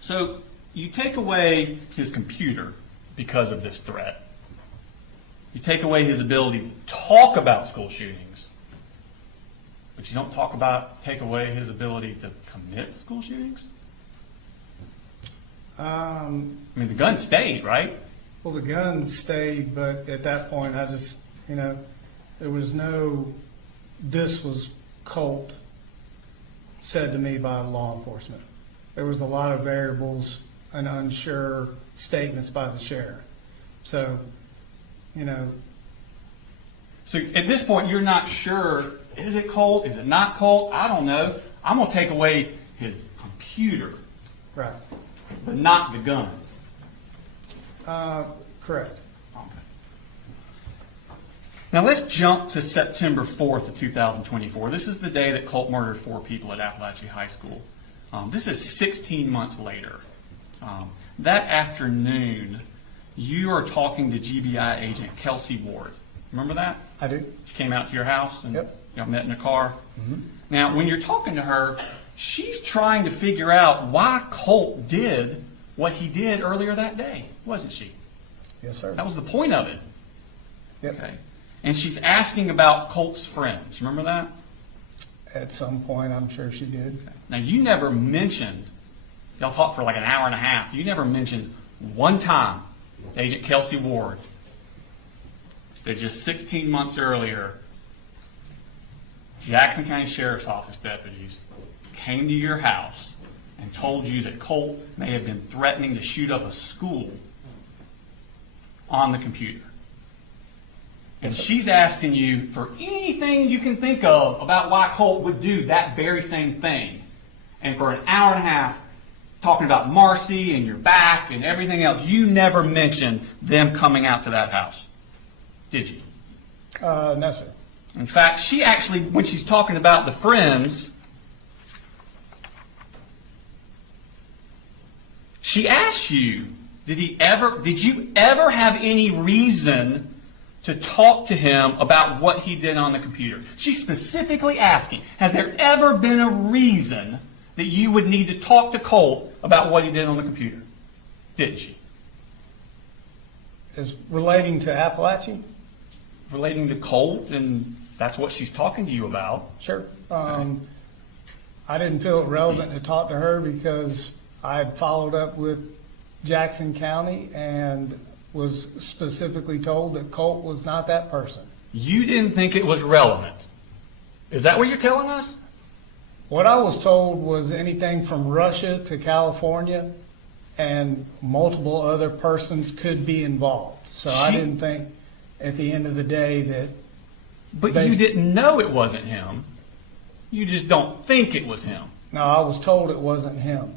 So you take away his computer because of this threat. You take away his ability to talk about school shootings, but you don't take away his ability to commit school shootings? I mean, the gun stayed, right? Well, the gun stayed, but at that point, I just, there was no, this was Colt said to me by law enforcement. There was a lot of variables and unsure statements by the sheriff. So, So at this point, you're not sure, is it Colt? Is it not Colt? I don't know. I'm going to take away his computer, right. but not the guns. Correct. Okay. Now let's jump to September 4th of 2024. This is the day that Colt murdered 4 people at Apalachee High School. This is 16 months later. That afternoon, you are talking to GBI agent Kelsey Ward. Remember that? I do. She came out to your house and Yep. y'all met in a car. Now, when you're talking to her, she's trying to figure out why Colt did what he did earlier that day, wasn't she? Yes, sir. That was the point of it. Yep. Okay. And she's asking about Colt's friends. Remember that? At some point, I'm sure she did. Now, you never mentioned, y'all talked for like an hour and a half, you never mentioned one time to Agent Kelsey Ward that just 16 months earlier, Jackson County Sheriff's Office deputies came to your house and told you that Colt may have been threatening to shoot up a school on the computer. And she's asking you for anything you can think of about why Colt would do that very same thing. And for an hour and a half, talking about Marcy and your back and everything else, you never mentioned them coming out to that house, did you? No, sir. In fact, she actually, when she's talking about the friends, she asks you, did you ever have any reason to talk to him about what he did on the computer? She's specifically asking, has there ever been a reason that you would need to talk to Colt about what he did on the computer? Did she? Is relating to Apalachee? Relating to Colt, and that's what she's talking to you about. Sure. I didn't feel it relevant to talk to her because I had followed up with Jackson County and was specifically told that Colt was not that person. You didn't think it was relevant. Is that what you're telling us? What I was told was anything from Russia to California and multiple other persons could be involved. So I didn't think at the end of the day that... But you didn't know it wasn't him. You just don't think it was him. No, I was told it wasn't him.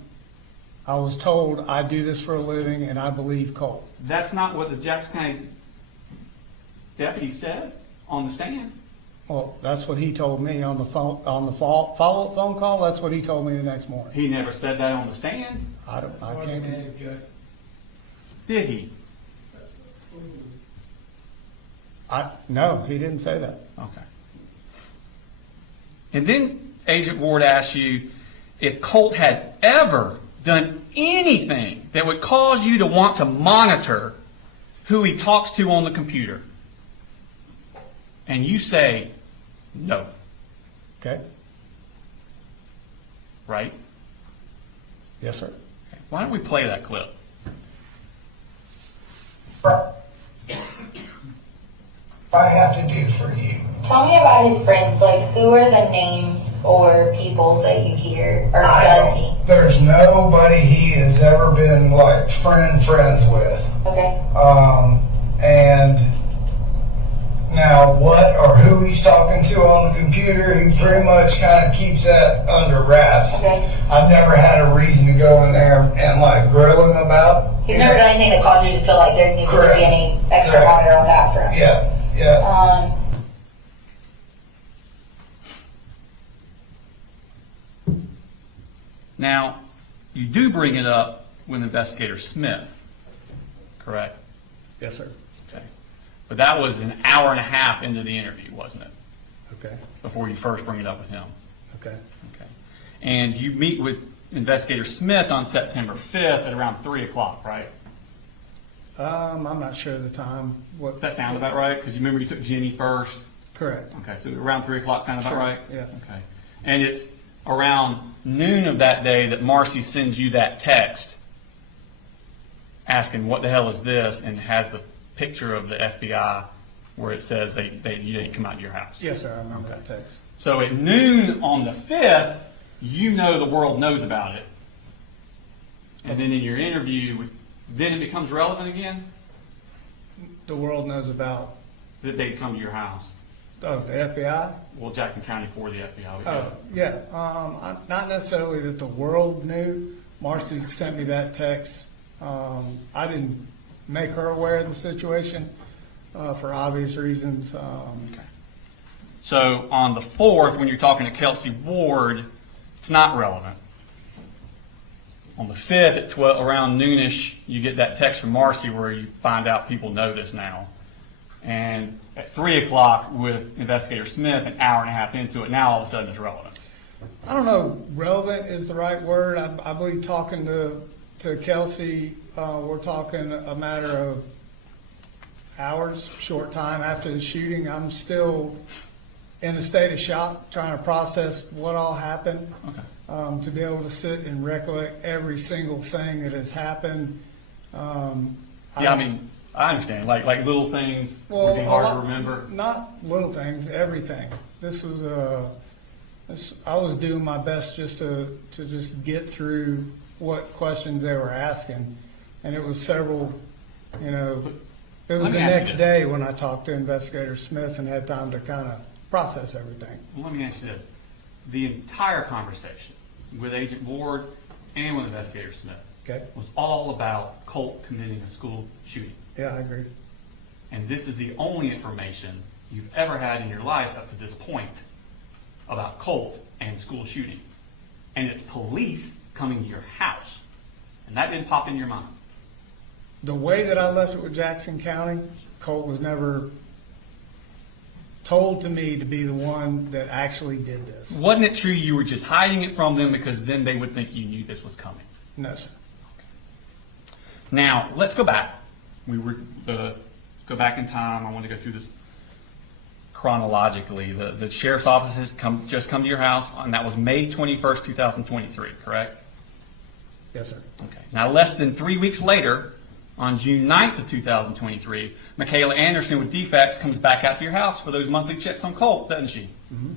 I was told I do this for a living and I believe Colt. That's not what the Jackson County deputy said on the stand. Well, that's what he told me on the phone, on the follow-up phone call. That's what he told me the next morning. He never said that on the stand. I can't. Did he? No, he didn't say that. Okay. And then Agent Ward asked you if Colt had ever done anything that would cause you to want to monitor who he talks to on the computer. And you say, no. Okay. Right? Yes, sir. Okay. Why don't we play that clip? I have to do for you. Tell me about his friends. Like, who are the names or people that you hear, or does he? There's nobody he has ever been like friends with. Okay. And now what or who he's talking to on the computer, he pretty much kind of keeps that under wraps. Okay. I've never had a reason to go in there and like grill him about. He's never done anything that caused you to feel like there needed to be any extra monitor on that front. Yeah, yeah. Now, you do bring it up with Investigator Smith, correct? Yes, sir. Okay. But that was an hour and a half into the interview, wasn't it? Okay. Before you first bring it up with him. Okay. Okay. And you meet with Investigator Smith on September 5th at around 3 o'clock, right? I'm not sure of the time. What Does that sound about right? Because you remember you took Jenny first. Correct. Okay, so around 3 o'clock sound about Sure, right? yeah. Okay. And it's around noon of that day that Marcy sends you that text asking what the hell is this, and has the picture of the FBI where it says you didn't come out to your house. Yes, sir. I remember that text. So at noon on the 5th, you know the world knows about it. And then in your interview, then it becomes relevant again? The world knows about That they'd come to your house. the FBI. Well, Jackson County for the FBI. Oh, yeah. Not necessarily that the world knew. Marcy sent me that text. I didn't make her aware of the situation for obvious reasons. Okay. So on the 4th, when you're talking to Kelsey Ward, it's not relevant. On the 5th, at around noonish, you get that text from Marcy where you find out people know this now. And at 3 o'clock with Investigator Smith, an hour and a half into it, now all of a sudden it's relevant. I don't know, relevant is the right word. I believe talking to Kelsey, we're talking a matter of hours, short time after the shooting. I'm still in a state of shock, trying to process what all happened. Okay. To be able to sit and recollect every single thing that has happened. I mean, I understand. Like little things would be hard to remember. Not little things, everything. This was I was doing my best just to just get through what questions they were asking, and it was several. It It was Let me the ask you next this. day when I talked to Investigator Smith and had time to kind of process everything. Well, let me ask you this. The entire conversation with Agent Ward and with Investigator Smith Okay? was all about Colt committing a school shooting. Yeah, I agree. And this is the only information you've ever had in your life up to this point about Colt and school shooting. And it's police coming to your house. And that didn't pop in your mind. The way that I left it with Jackson County, Colt was never told to me to be the one that actually did this. Wasn't it true you were just hiding it from them because then they would think you knew this was coming? No, sir. Now, let's go back. We were go back in time. I want to go through this chronologically. The sheriff's office has just come to your house, and that was May 21st, 2023, correct? Yes, sir. Okay. Now, less than 3 weeks later, on June 9th of 2023, Michaela Anderson with defects comes back out to your house for those monthly checks on Colt, doesn't she? Mm-hmm.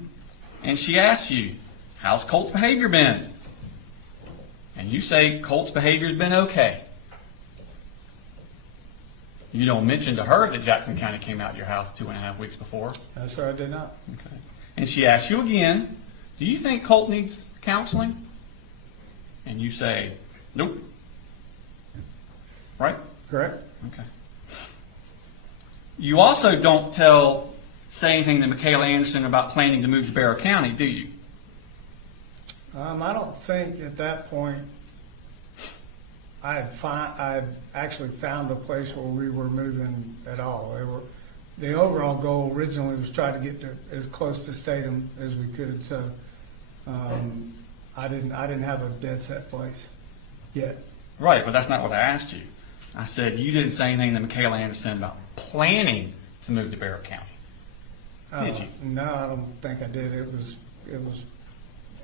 And she asks you, how's Colt's behavior been? And you say Colt's behavior's been okay. You don't mention to her that Jackson County came out to your house 2.5 weeks before. No, sir, I did not. Okay. And she asks you again, do you think Colt needs counseling? And you say, nope. Right? Correct? Okay. You also don't say anything to Michaela Anderson about planning to move to Barrow County, do you? I don't think at that point I had actually found a place where we were moving at all. The overall goal originally was try to get to as close to Statham as we could. So I didn't have a dead set place yet. Right, but that's not what I asked you. I said you didn't say anything to Michaela Anderson about planning to move to Barrow County. Did you? No, I don't think I did. It was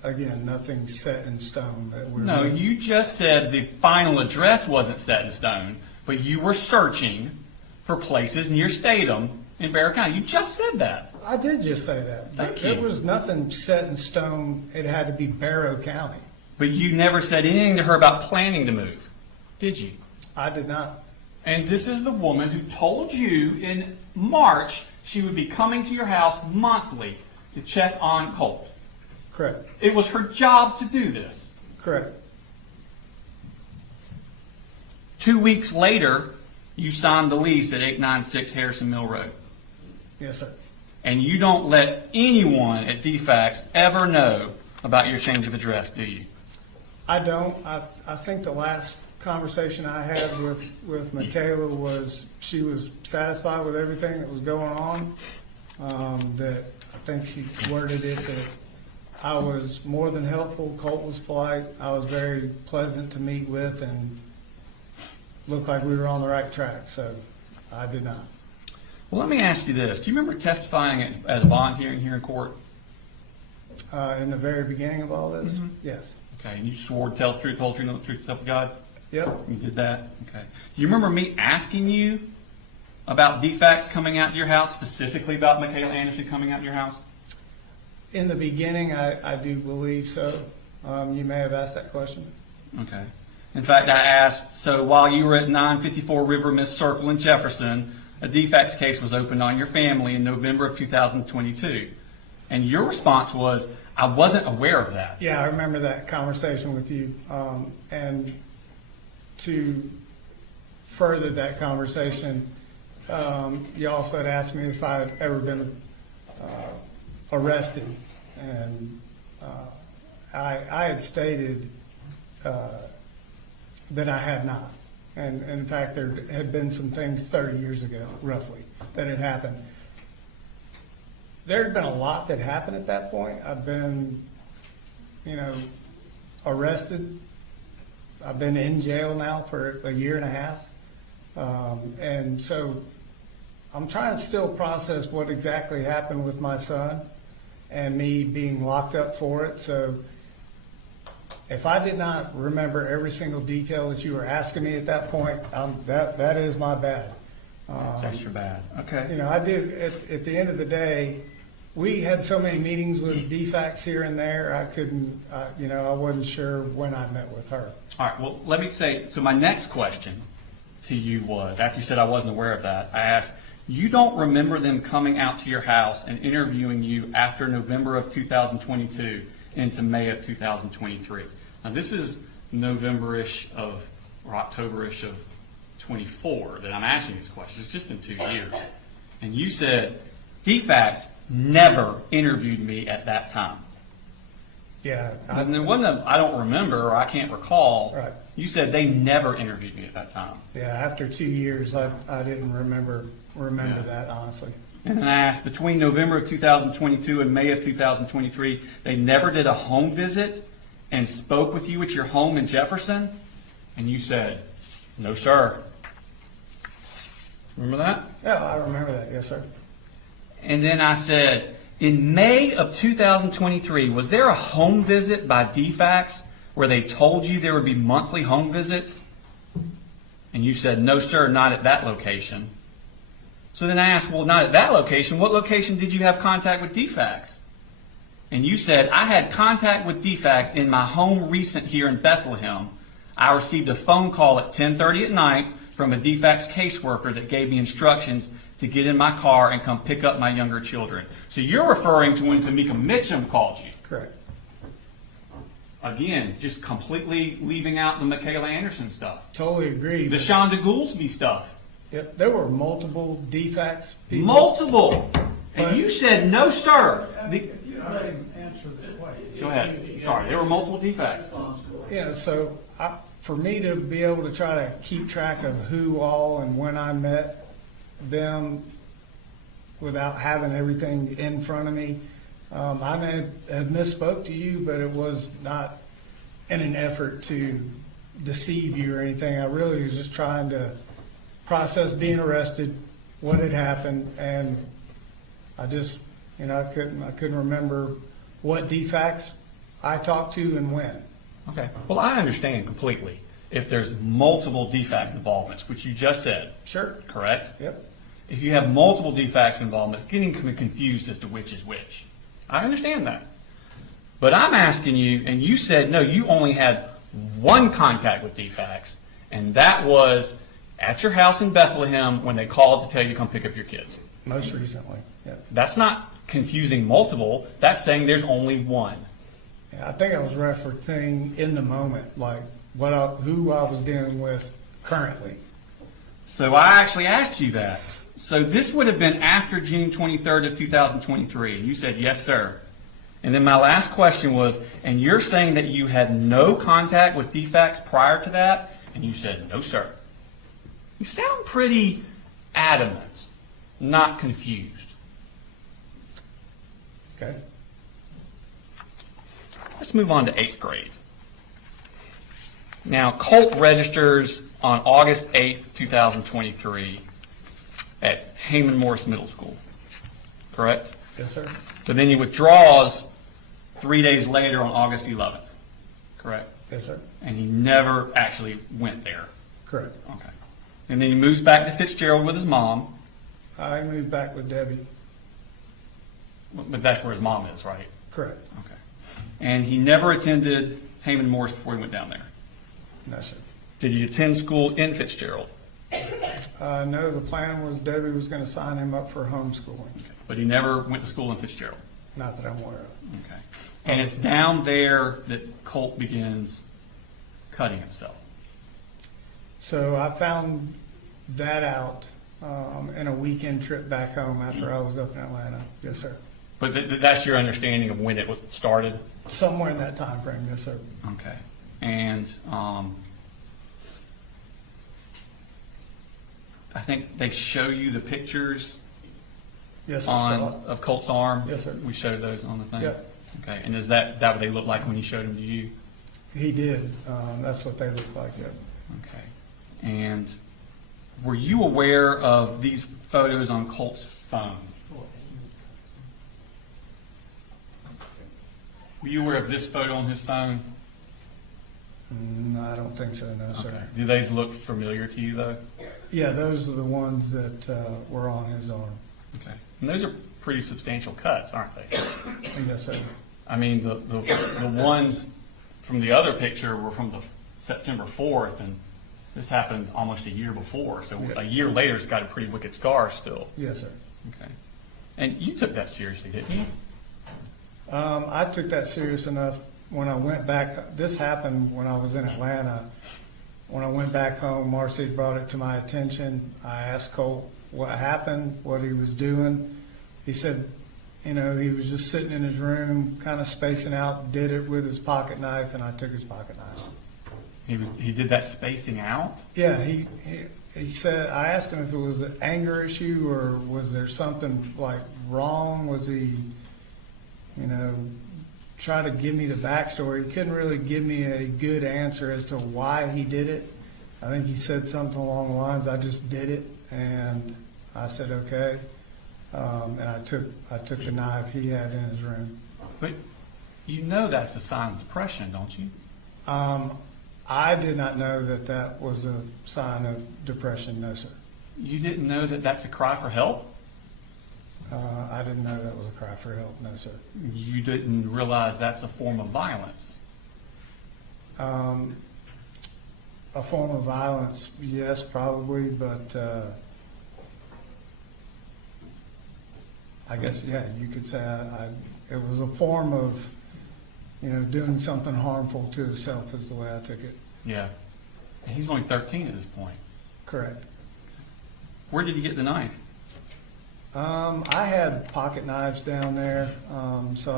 again nothing set in stone. That we're No, you just said the final address wasn't set in stone, but you were searching for places near Statham in Barrow County. You just said that. I did just say that. Thank There you. was nothing set in stone. It had to be Barrow County. But you never said anything to her about planning to move, did you? I did not. And this is the woman who told you in March she would be coming to your house monthly to check on Colt. Correct. It was her job to do this. Correct. 2 weeks later, you signed the lease at 896 Harrison Mill Road. Yes, sir. And you don't let anyone at DFAX ever know about your change of address, do you? I don't. I think the last conversation I had with Michaela was she was satisfied with everything that was going on. That I think she worded it that I was more than helpful. Colt was polite. I was very pleasant to meet with and looked like we were on the right track. So I did not. Well, let me ask you this. Do you remember testifying at a bond hearing here in court? In the very beginning of all this, Mm-hmm. Yes. Okay, and you swore to tell the truth, the whole truth, and the truth, so help you God? Yep. You did that? Okay. Do you remember me asking you about DFAX coming out to your house, specifically about Michaela Anderson coming out to your house? In the beginning, I do believe so. You may have asked that question. Okay. In fact, I asked, so while you were at 954 River Miss Circle in Jefferson, a DFAX case was opened on your family in November of 2022. And your response was, I wasn't aware of that. Yeah, I remember that conversation with you. And to further that conversation, you also had asked me if I had ever been arrested. And I had stated that I had not. And in fact, there had been some things 30 years ago, roughly, that had happened. There had been a lot that happened at that point. I've been, arrested. I've been in jail now for a year and a half. And so I'm trying to still process what exactly happened with my son and me being locked up for it. So if I did not remember every single detail that you were asking me at that point, that is my bad. Extra bad. Okay. I did, at the end of the day, we had so many meetings with DFAX here and there, I couldn't, I wasn't sure when I met with her. All right, well, let me say, so my next question to you was, after you said I wasn't aware of that, I asked, you don't remember them coming out to your house and interviewing you after November of 2022 into May of 2023. Now, this is November-ish of, or October-ish of 24 that I'm asking these questions. It's just been 2 years. And you said, DFACS never interviewed me at that time. Yeah. And there wasn't I don't remember, or I can't recall. Right. You said they never interviewed me at that time. Yeah, after 2 years, I didn't remember Yeah. that, honestly. And then I asked, between November of 2022 and May of 2023, they never did a home visit and spoke with you at your home in Jefferson? And you said, no, sir. Remember that? Yeah, I remember that, yes, sir. And then I said, in May of 2023, was there a home visit by DFACS where they told you there would be monthly home visits? And you said, no, sir, not at that location. So then I asked, well, not at that location. What location did you have contact with DFACS? And you said, I had contact with DFACS in my home recent here in Bethlehem. I received a phone call at 10:30 at night from a DFACS caseworker that gave me instructions to get in my car and come pick up my younger children. So you're referring to when Tamika Mitchum called you. Correct. Again, just completely leaving out the Michaela Anderson stuff. Totally agree. The but- Shonda Goolsby stuff. Yep, there were multiple DFACS people. Multiple. And But- you said, no, sir. If you let him answer the question. Go ahead. Sorry, there were multiple defects. Yeah, so for me to be able to try to keep track of who all and when I met them without having everything in front of me, I may have misspoke to you, but it was not in an effort to deceive you or anything. I really was just trying to process being arrested, what had happened, and I just, I couldn't remember what DFACS I talked to and when. Okay. Well, I understand completely if there's multiple DFACS involvements, which you just said, Sure. correct? Yep. If you have multiple DFACS involvements, getting confused as to which is which. I understand that. But I'm asking you, and you said, no, you only had one contact with DFACS, and that was at your house in Bethlehem when they called to tell you to come pick up your kids. Most recently. Yep. That's not confusing multiple. That's saying there's only one. Yeah, I think I was referencing in the moment, like who I was dealing with currently. So I actually asked you that. So this would have been after June 23rd of 2023, and you said, yes, sir. And then my last question was, and you're saying that you had no contact with DFACS prior to that? And you said, no, sir. You sound pretty adamant, not confused. Okay. Let's move on to 8th grade. Now, Colt registers on August 8th, 2023 at Heyman Morris Middle School, correct? Yes, sir. But then he withdraws 3 days later on August 11th, correct? Yes, sir. And he never actually went there. Correct. Okay. And then he moves back to Fitzgerald with his mom, I moved back with Debbie. but that's where his mom is, right? Correct. Okay. And he never attended Heyman Morris before he went down there. No, sir. Did he attend school in Fitzgerald? No, the plan was Debbie was going to sign him up for homeschooling. But he never went to school in Fitzgerald. Not that I'm aware of. Okay. And it's down there that Colt begins cutting himself. So I found that out in a weekend trip back home after I was up in Atlanta. Yes, sir. But that's your understanding of when it was started? Somewhere in that time frame. Yes, sir. Okay. And I think they show you the pictures Yes, sir. Saw it. of Colt's arm? Yes, sir. We showed those on the thing? Yep. Okay. And is that what they look like when you showed them to you? He did. That's what they look like. Yeah. Okay. And were you aware of these photos on Colt's phone? Were you aware of this photo on his phone? No, I don't think so. No, sir. Okay. Do these look familiar to you, though? Yeah, those are the ones that were on his arm. Okay. And those are pretty substantial cuts, aren't they? Yes, sir. I mean, the ones from the other picture were from the September 4th, and This happened almost a year before, so Yeah. a year later, it's got a pretty wicked scar still. Yes, sir. Okay. And you took that seriously, didn't you? I took that serious enough when I went back. This happened when I was in Atlanta. When I went back home, Marcy brought it to my attention. I asked Colt what happened, what he was doing. He said, he was just sitting in his room, kind of spacing out, did it with his pocket knife, and I took his pocket knives. He did that spacing out? Yeah, he said, I asked him if it was an anger issue or was there something like wrong? Was he, trying to give me the backstory? He couldn't really give me a good answer as to why he did it. I think he said something along the lines, I just did it, and I said, okay. And I took the knife he had in his room. But that's a sign of depression, don't you? I did not know that was a sign of depression, no, sir. You didn't know that that's a cry for help? I didn't know that was a cry for help, no, sir. You didn't realize that's a form of violence? A form of violence, yes, probably, but I guess, yeah, you could say it was a form of, doing something harmful to himself is the way I took it. Yeah. And he's only 13 at this point. Correct. Where did you get the knife? I had pocket knives down there, so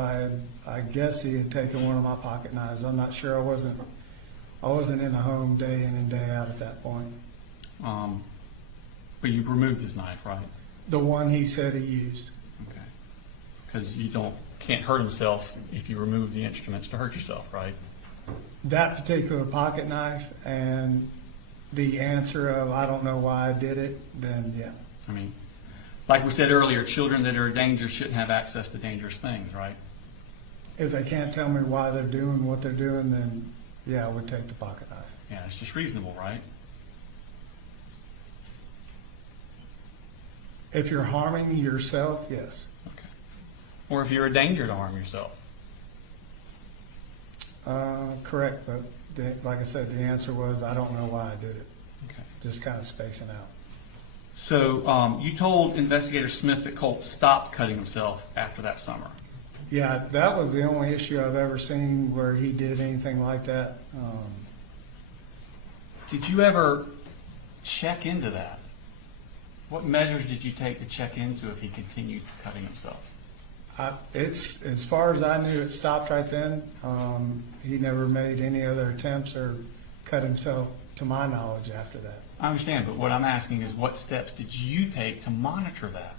I guess he had taken one of my pocket knives. I'm not sure. I wasn't in the home day in and day out at that point. But you removed his knife, right? The one he said he used. Okay. Because you can't hurt himself if you remove the instruments to hurt yourself, right? That particular pocket knife and the answer of I don't know why I did it, then yeah. I mean, like we said earlier, children that are dangerous shouldn't have access to dangerous things, right? If they can't tell me why they're doing what they're doing, then yeah, I would take the pocket knife. Yeah, it's just reasonable, right? If you're harming yourself, yes. Okay. Or if you're a danger to harm yourself. Correct, but like I said, the answer was I don't know why I did it. Okay. Just kind of spacing out. So you told Investigator Smith that Colt stopped cutting himself after that summer. Yeah, that was the only issue I've ever seen where he did anything like that. Did you ever check into that? What measures did you take to check into if he continued cutting himself? It's as far as I knew, it stopped right then. He never made any other attempts or cut himself, to my knowledge, after that. I understand, but what I'm asking is what steps did you take to monitor that?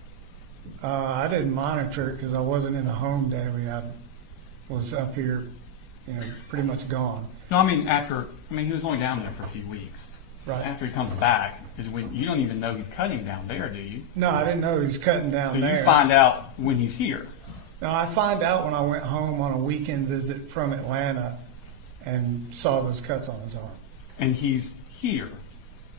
I didn't monitor it because I wasn't in the home daily. I was up here, pretty much gone. No, I mean, he was only down there for a few weeks. Right. After he comes back, is when you don't even know he's cutting down there, do you? No, I didn't know he was cutting down So there. you find out when he's here. No, I find out when I went home on a weekend visit from Atlanta and saw those cuts on his arm. And he's here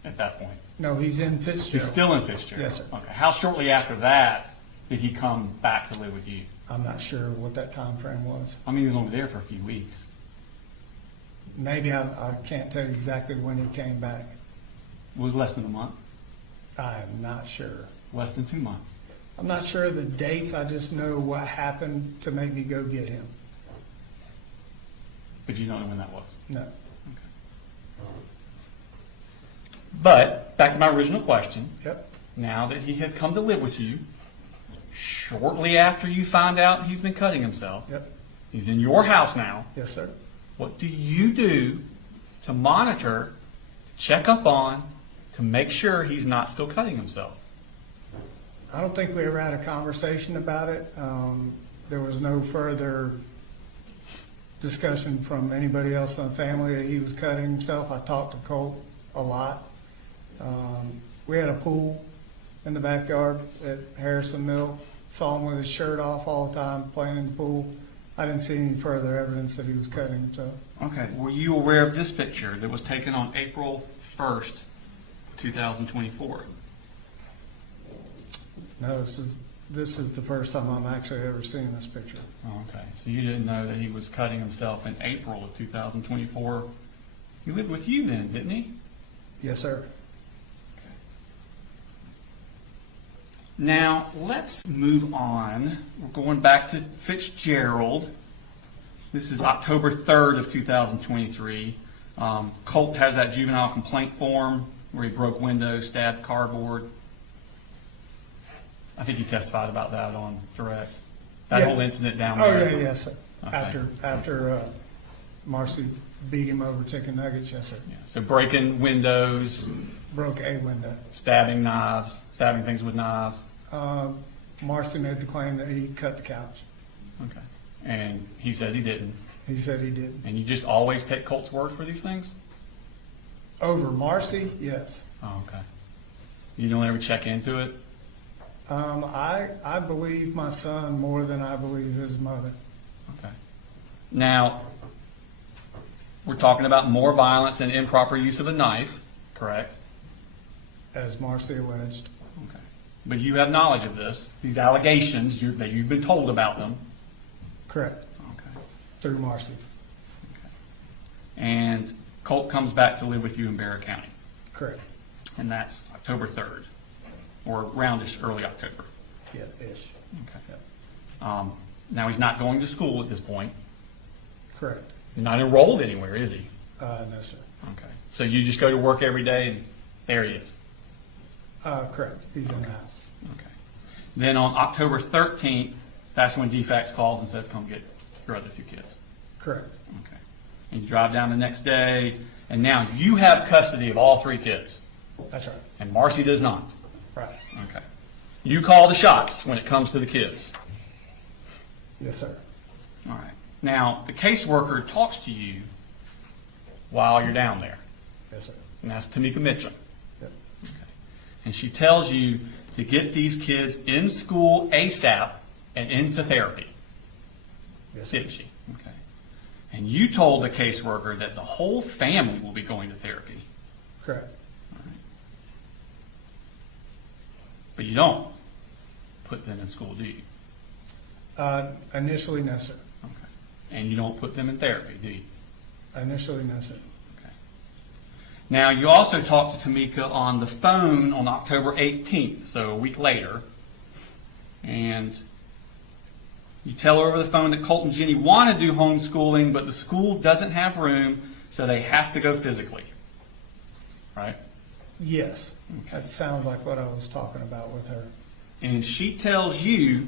at that point. No, he's in Fitzgerald. He's still in Fitzgerald. Yes, sir. Okay. How shortly after that did he come back to live with you? I'm not sure what that time frame was. I mean, he was only there for a few weeks. Maybe I can't tell you exactly when he came back. It was less than a month? I'm not sure. Less than 2 months? I'm not sure of the dates. I just know what happened to make me go get him. But you don't know when that was? No. But, back to my original question. Yep. Now that he has come to live with you, shortly after you find out he's been cutting himself, Yep. he's in your house now, Yes, sir. what do you do to monitor, check up on, to make sure he's not still cutting himself? I don't think we ever had a conversation about it. There was no further discussion from anybody else in the family that he was cutting himself. I talked to Colt a lot. We had a pool in the backyard at Harrison Mill. Saw him with his shirt off all the time, playing in the pool. I didn't see any further evidence that he was cutting himself. Okay. Were you aware of this picture that was taken on April 1st, 2024? No, this is the first time I'm actually ever seeing this picture. Oh, okay. So you didn't know that he was cutting himself in April of 2024. He lived with you then, didn't he? Yes, sir. Now, let's move on. We're going back to Fitzgerald. This is October 3rd of 2023. Colt has that juvenile complaint form where he broke windows, stabbed cardboard. I think he testified about that on direct. That Yeah. whole incident down Oh, there. yeah, yes, sir. Okay. After Marcy beat him over chicken nuggets, yes, sir. Yeah. So breaking windows, Broke a window. stabbing things with knives. Marcy made the claim that he cut the couch. Okay. And he says he didn't. He said he did. And you just always take Colt's word for these things? Over Marcy, yes. Oh, okay. You don't ever check into it? I believe my son more than I believe his mother. Okay. Now, we're talking about more violence and improper use of a knife, correct? As Marcy alleged. Okay. But you have knowledge of this, these allegations that you've been told about them. Correct. Okay. Through Marcy. And Colt comes back to live with you in Barrow County, Correct. and that's October 3rd, or roundish early October. Yeah, ish. Okay. Yep. Now, he's not going to school at this point. Correct. He's not enrolled anywhere, is he? No, sir. Okay. So you just go to work every day, and there he is. Correct. He's in the house. Okay. Then on October 13th, that's when DFAX calls and says, come get your other two kids. Correct. Okay. And you drive down the next day, and now you have custody of all three kids, That's right. and Marcy does not. Right. Okay. You call the shots when it comes to the kids. Yes, sir. All right. Now, the caseworker talks to you while you're down there, Yes, sir. and that's Tamika Mitchell. Yep. Okay. And she tells you to get these kids in school ASAP and into therapy, Yes, sir. didn't she? Okay. And you told the caseworker that the whole family will be going to therapy. Correct. All right. But you don't put them in school, do you? Initially, no, sir. Okay. And you don't put them in therapy, do you? Initially, no, sir. Okay. Now, you also talked to Tamika on the phone on October 18th, so a week later, and you tell her over the phone that Colt and Jenny want to do homeschooling, but the school doesn't have room, so they have to go physically. Right? Yes. Okay. That sounds like what I was talking about with her. And she tells you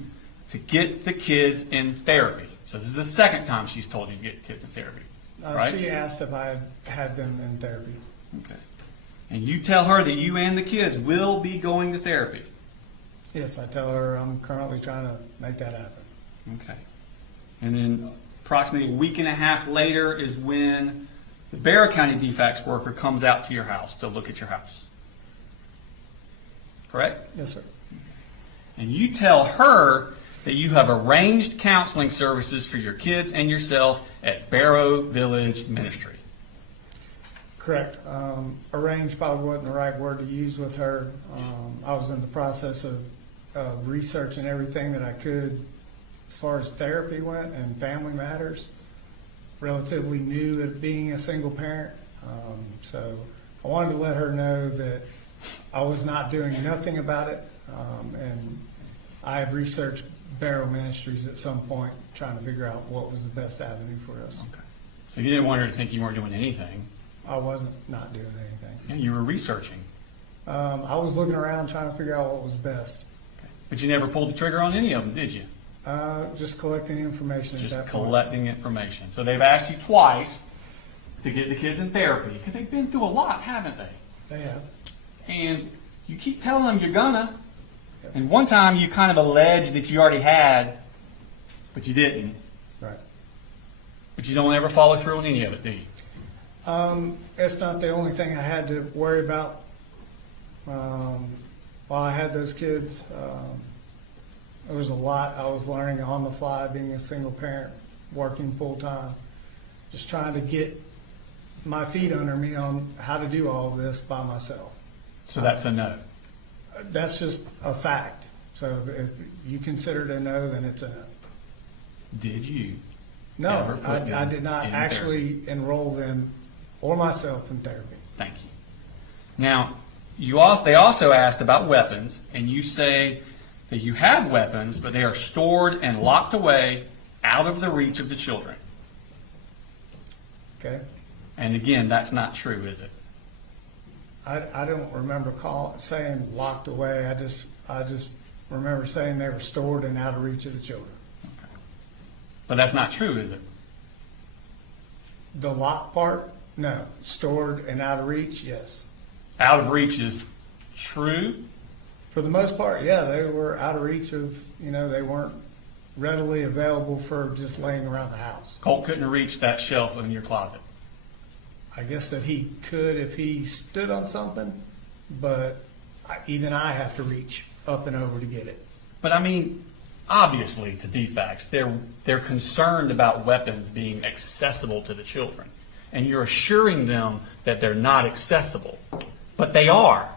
to get the kids in therapy. So this is the second time she's told you to get kids in therapy. Right? She asked if I had them in therapy. Okay. And you tell her that you and the kids will be going to therapy. Yes, I tell her I'm currently trying to make that happen. Okay. And then approximately a week and a half later is when the Barrow County DFAX worker comes out to your house to look at your house. Correct? Yes, sir. And you tell her that you have arranged counseling services for your kids and yourself at Barrow Village Ministry. Correct. Arranged probably wasn't the right word to use with her. I was in the process of researching everything that I could as far as therapy went and family matters. Relatively new at being a single parent. So I wanted to let her know that I was not doing nothing about it. And I had researched Barrow Ministries at some point, trying to figure out what was the best avenue for us. Okay. So you didn't want her to think you weren't doing anything. I wasn't not doing anything. And you were researching. I was looking around trying to figure out what was best. Okay. But you never pulled the trigger on any of them, did you? Just collecting information at Just that point. collecting information. So they've asked you twice to get the kids in therapy because they've been through a lot, haven't they? They have. And you keep telling them you're gonna. And one time you kind of alleged that you already had, but you didn't. Right. But you don't ever follow through on any of it, do you? It's not the only thing I had to worry about while I had those kids. There was a lot I was learning on the fly, being a single parent, working full time, just trying to get my feet under me on how to do all of this by myself. So that's a no. That's just a fact. So if you consider it a no, then it's a no. Did you? No, ever put I them did not in actually enroll them or myself in therapy. Thank you. Now, they also asked about weapons, and you say that you have weapons, but they are stored and locked away out of the reach of the children. Okay? And again, that's not true, is it? I don't remember saying locked away. I just remember saying they were stored and out of reach of the children. But that's not true, is it? The lock part, no. Stored and out of reach, yes. Out of reach is true. For the most part, yeah, they were out of reach of, they weren't readily available for just laying around the house. Colt couldn't reach that shelf in your closet. I guess that he could if he stood on something, but even I have to reach up and over to get it. But I mean, obviously, to DFACS, they're concerned about weapons being accessible to the children. And you're assuring them that they're not accessible. But they are,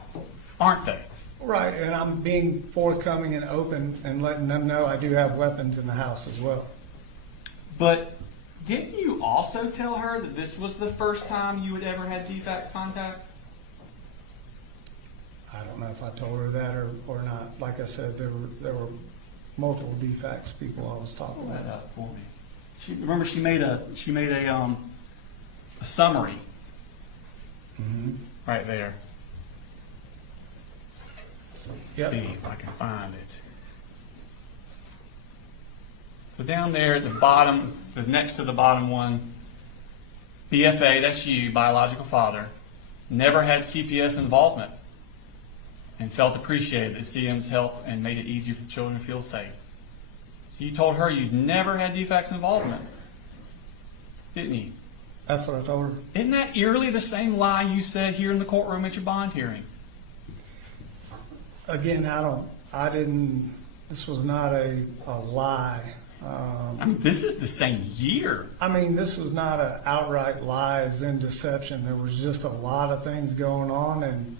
aren't they? Right, and I'm being forthcoming and open and letting them know I do have weapons in the house as well. But didn't you also tell her that this was the first time you had ever had DFACS contact? I don't know if I told her that or not. Like I said, there were multiple DFACS people I was talking Pull that about. up for me. Remember, she made a summary right there. Yep. See if I can find it. So down there at the bottom, next to the bottom one, BFA, that's you, biological father, never had CPS involvement and felt appreciated that CM's help and made it easier for the children to feel safe. So you told her you'd never had DFACS involvement, didn't you? That's what I told her. Isn't that eerily the same lie you said here in the courtroom at your bond hearing? Again, this was not a lie. I mean, this is the same year. This was not an outright lie as in deception. There was just a lot of things going on, and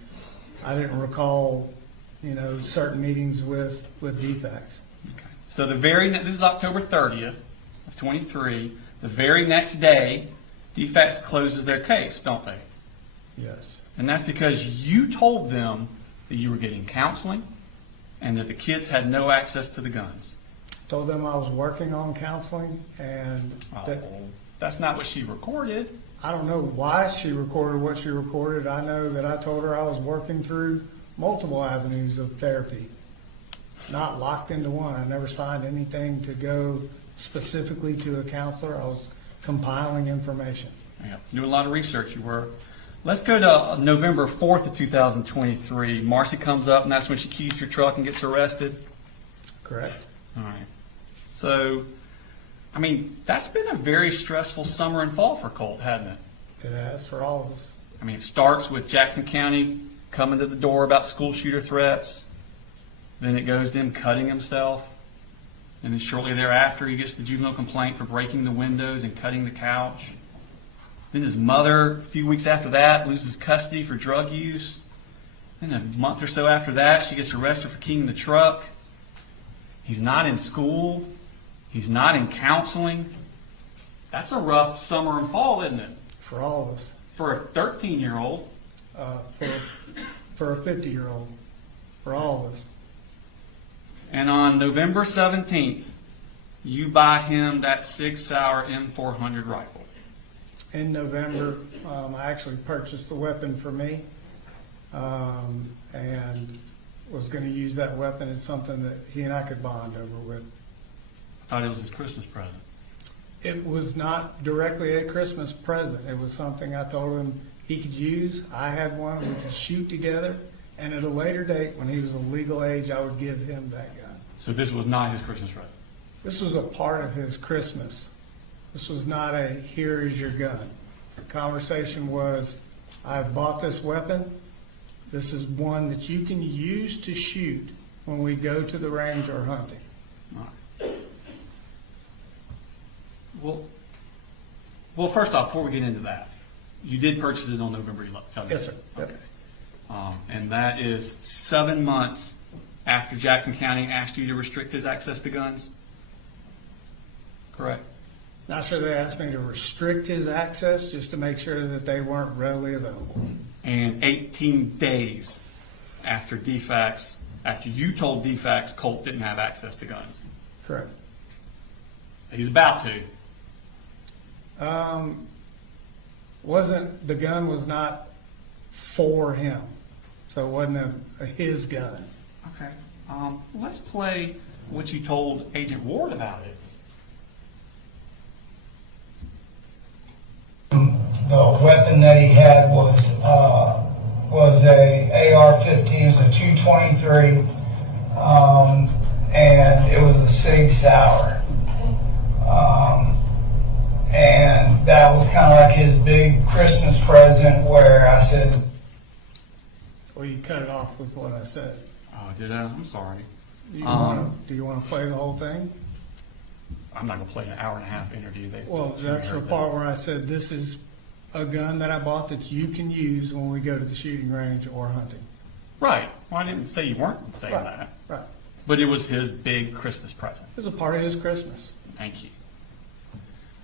I didn't recall, certain meetings with DFACS. Okay. So this is October 30th of 23. The very next day, DFACS closes their case, don't they? Yes. And that's because you told them that you were getting counseling and that the kids had no access to the guns. Told them I was working on counseling, and That's not what she recorded. I don't know why she recorded what she recorded. I know that I told her I was working through multiple avenues of therapy, not locked into one. I never signed anything to go specifically to a counselor. I was compiling information. Yeah, doing a lot of research you were. Let's go to November 4th of 2023. Marcy comes up, and that's when she keys your truck and gets arrested. Correct. All right. So, that's been a very stressful summer and fall for Colt, hasn't it? It has for all of us. It starts with Jackson County coming to the door about school shooter threats. Then it goes to him cutting himself. And then shortly thereafter, he gets the juvenile complaint for breaking the windows and cutting the couch. Then his mother, a few weeks after that, loses custody for drug use. Then a month or so after that, she gets arrested for keying the truck. He's not in school. He's not in counseling. That's a rough summer and fall, isn't it? For all of us. For a 13-year-old. For a 50-year-old. For all of us. And on November 17th, you buy him that 6-hour M400 rifle. In November, I actually purchased the weapon for me, and was going to use that weapon as something that he and I could bond over with. I thought it was his Christmas present. It was not directly a Christmas present. It was something I told him he could use. I had one. We could shoot together. And at a later date, when he was of legal age, I would give him that gun. So this was not his Christmas present? This was a part of his Christmas. This was not a, here is your gun. The conversation was, I bought this weapon. This is one that you can use to shoot when we go to the range or hunting. All right. Well, first off, before we get into that, you did purchase it on November 7th. Yes, sir. Yep. Okay. And that is 7 months after Jackson County asked you to restrict his access to guns? Correct? Not sure they asked me to restrict his access, just to make sure that they weren't readily available. And 18 days after you told DFAX Colt didn't have access to guns. Correct. He's about to. The gun was not for him, so it wasn't his gun. Okay. Let's play what you told Agent Ward about it. The weapon that he had was a AR-15, it was a 223, and it was a Sig Sauer. And that was kind of like his big Christmas present where I said, Or you cut it off with what I said. Oh, did I? I'm sorry. Do you want to play the whole thing? I'm not going to play an hour and a half interview. Well, that's the part where I said, this is a gun that I bought that you can use when we go to the shooting range or hunting. Right. Well, I didn't say you weren't saying Right, that. right. But it was his big Christmas present. It was a part of his Christmas. Thank you.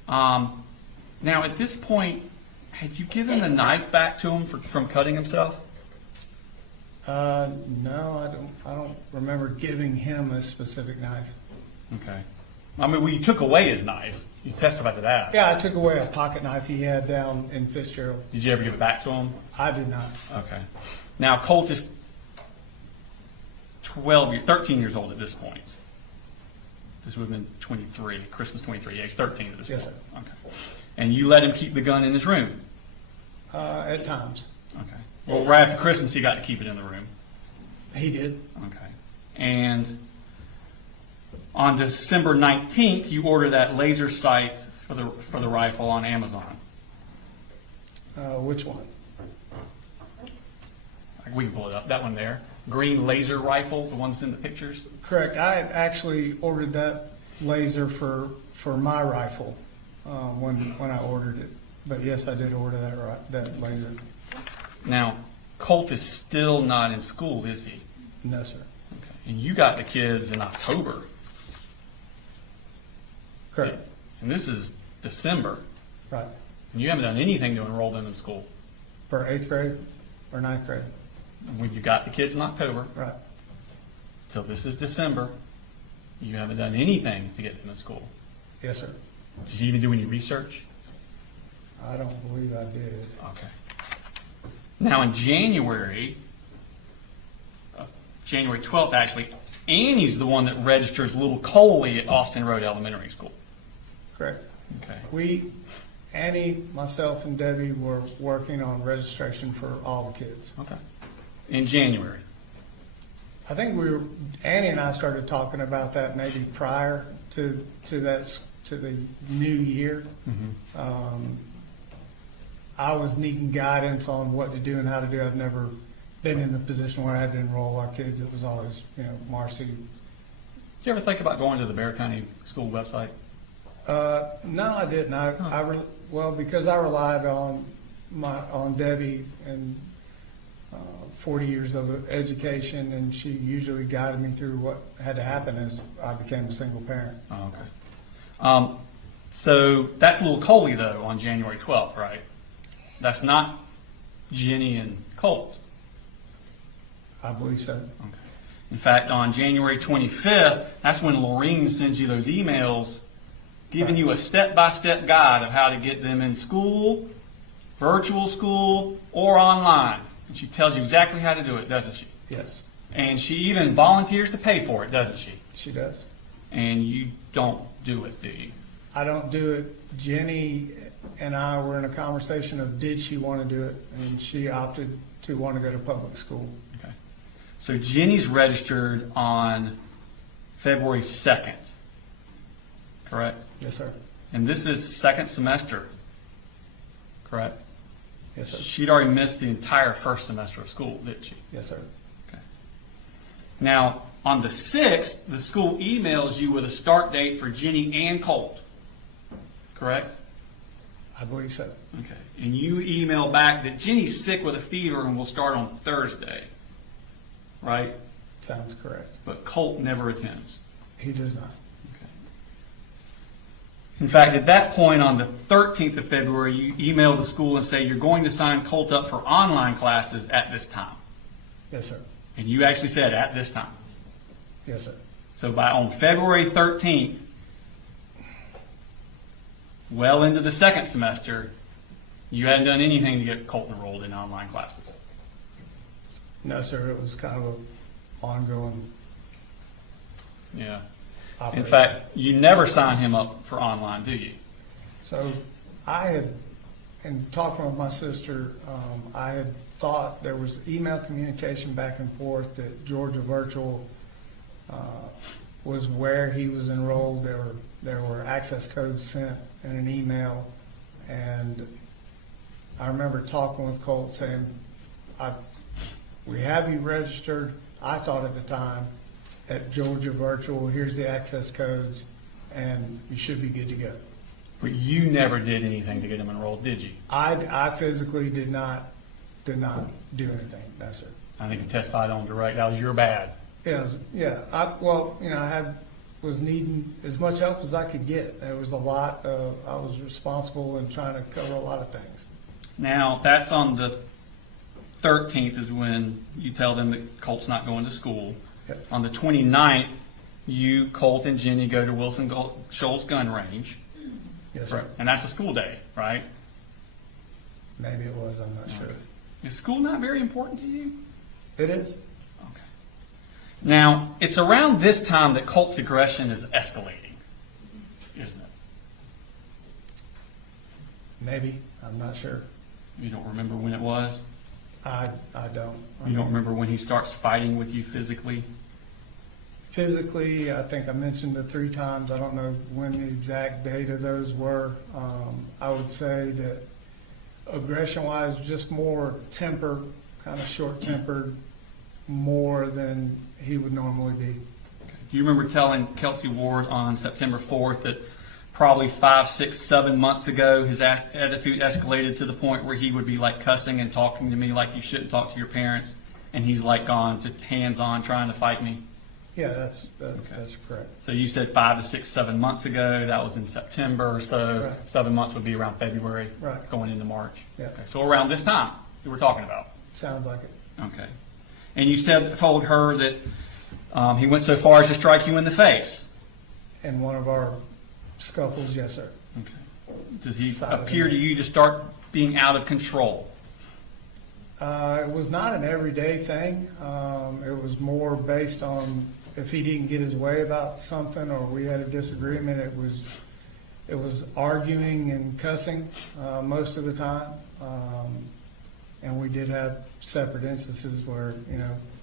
Now, at this point, had you given the knife back to him from cutting himself? No, I don't remember giving him a specific knife. Okay. I mean, well, you took away his knife. You testified to that. Yeah, I took away a pocket knife he had down in Fitzgerald. Did you ever give it back to him? I did not. Okay. Now, Colt is 13 years old at this point. This would have been 23, Christmas 23. Yeah, he's 13 at this Yes, point. Okay. And you let him keep the gun in his room? At times. Okay. Well, right after Christmas, he got to keep it in the room. He did. Okay. And on December 19th, you ordered that laser sight for the rifle on Amazon. Which one? We can pull it up. That one there. Green laser rifle, the ones in the pictures. Correct. I actually ordered that laser for my rifle when I ordered it. But yes, I did order that laser. Now, Colt is still not in school, is he? No, sir. Okay. And you got the kids in October. Correct. And this is December. Right. And you haven't done anything to enroll them in school. For 8th grade or 9th grade. When you got the kids in October, Right. till this is December, you haven't done anything to get them in school. Yes, sir. Did you even do any research? I don't believe I did. Okay. Now in January 12th actually, Annie's the one that registers little Coley at Austin Road Elementary School. Correct. Okay. Annie, myself, and Debbie were working on registration for all the kids. Okay. In January. I think Annie and I started talking about that maybe prior to the new year. I was needing guidance on what to do and how to do. I've never been in the position where I had to enroll our kids. It was always, Marcy. Did you ever think about going to the Bear County School website? No, I didn't. Because I relied on Debbie and 40 years of education, and she usually guided me through what had to happen as I became a single parent. Oh, okay. So that's little Coley though on January 12th, right? That's not Jenny and Colt. I believe so. Okay. In fact, on January 25th, that's when Laureen sends you those emails giving you a step-by-step guide of how to get them in school, virtual school, or online. And she tells you exactly how to do it, doesn't she? Yes, And she even volunteers to pay for it, doesn't she? she does. And you don't do it, do you? I don't do it. Jenny and I were in a conversation of did she want to do it, and she opted to want to go to public school. Okay. So Jenny's registered on February 2nd, correct? Yes, sir. And this is second semester, correct? Yes, sir. She'd already missed the entire first semester of school, didn't she? Yes, sir. Okay. Now, on the 6th, the school emails you with a start date for Jenny and Colt, correct? I believe so. Okay. And you email back that Jenny's sick with a fever and will start on Thursday, right? Sounds correct. But Colt never attends. He does not. Okay. In fact, at that point on the 13th of February, you emailed the school and say you're going to sign Colt up for online classes at this time. Yes, sir. And you actually said at this time. Yes, sir. So on February 13th, well into the second semester, you hadn't done anything to get Colt enrolled in online classes. No, sir, it was kind of an ongoing Yeah. operation. In fact, you never sign him up for online, do you? So I had, in talking with my sister, I had thought there was email communication back and forth that Georgia Virtual was where he was enrolled. There were access codes sent in an email, and I remember talking with Colt saying, we have you registered, I thought at the time, at Georgia Virtual, here's the access codes, and you should be good to go. But you never did anything to get him enrolled, did you? I physically did not do anything, no, sir. I think you testified on direct. That was your bad. Yeah, I was needing as much help as I could get. There was a lot I was responsible in trying to cover a lot of things. Now, that's on the 13th is when you tell them that Colt's not going to school. Yep. On the 29th, you, Colt, and Jenny go to Wilson Shoals Gun Range. Yes, sir. And that's a school day, right? Maybe it was, I'm not sure. Is school not very important to you? It is. Okay. Now, it's around this time that Colt's aggression is escalating, isn't it? Maybe, I'm not sure. You don't remember when it was? I don't. You don't remember when he starts fighting with you physically? Physically, I think I mentioned it 3 times. I don't know when the exact date of those were. I would say that aggression-wise, just more temper, kind of short-tempered, more than he would normally be. Do you remember telling Kelsey Ward on September 4th that probably 5, 6, 7 months ago his attitude escalated to the point where he would be like cussing and talking to me like you shouldn't talk to your parents, and he's like gone to hands-on trying to fight me? Yeah, that's correct. So you said 5 to 6, 7 months ago. That was in September. So Right. 7 months would be around February, Right. going into March. Yeah. Okay. So around this time that we're talking about. Sounds like it. Okay. And you told her that he went so far as to strike you in the face. In one of our scuffles, yes, sir. Okay. Does he Side of appear the to you to start being out of control? It was not an everyday thing. It was more based on if he didn't get his way about something or we had a disagreement. It was arguing and cussing most of the time, and we did have separate instances where,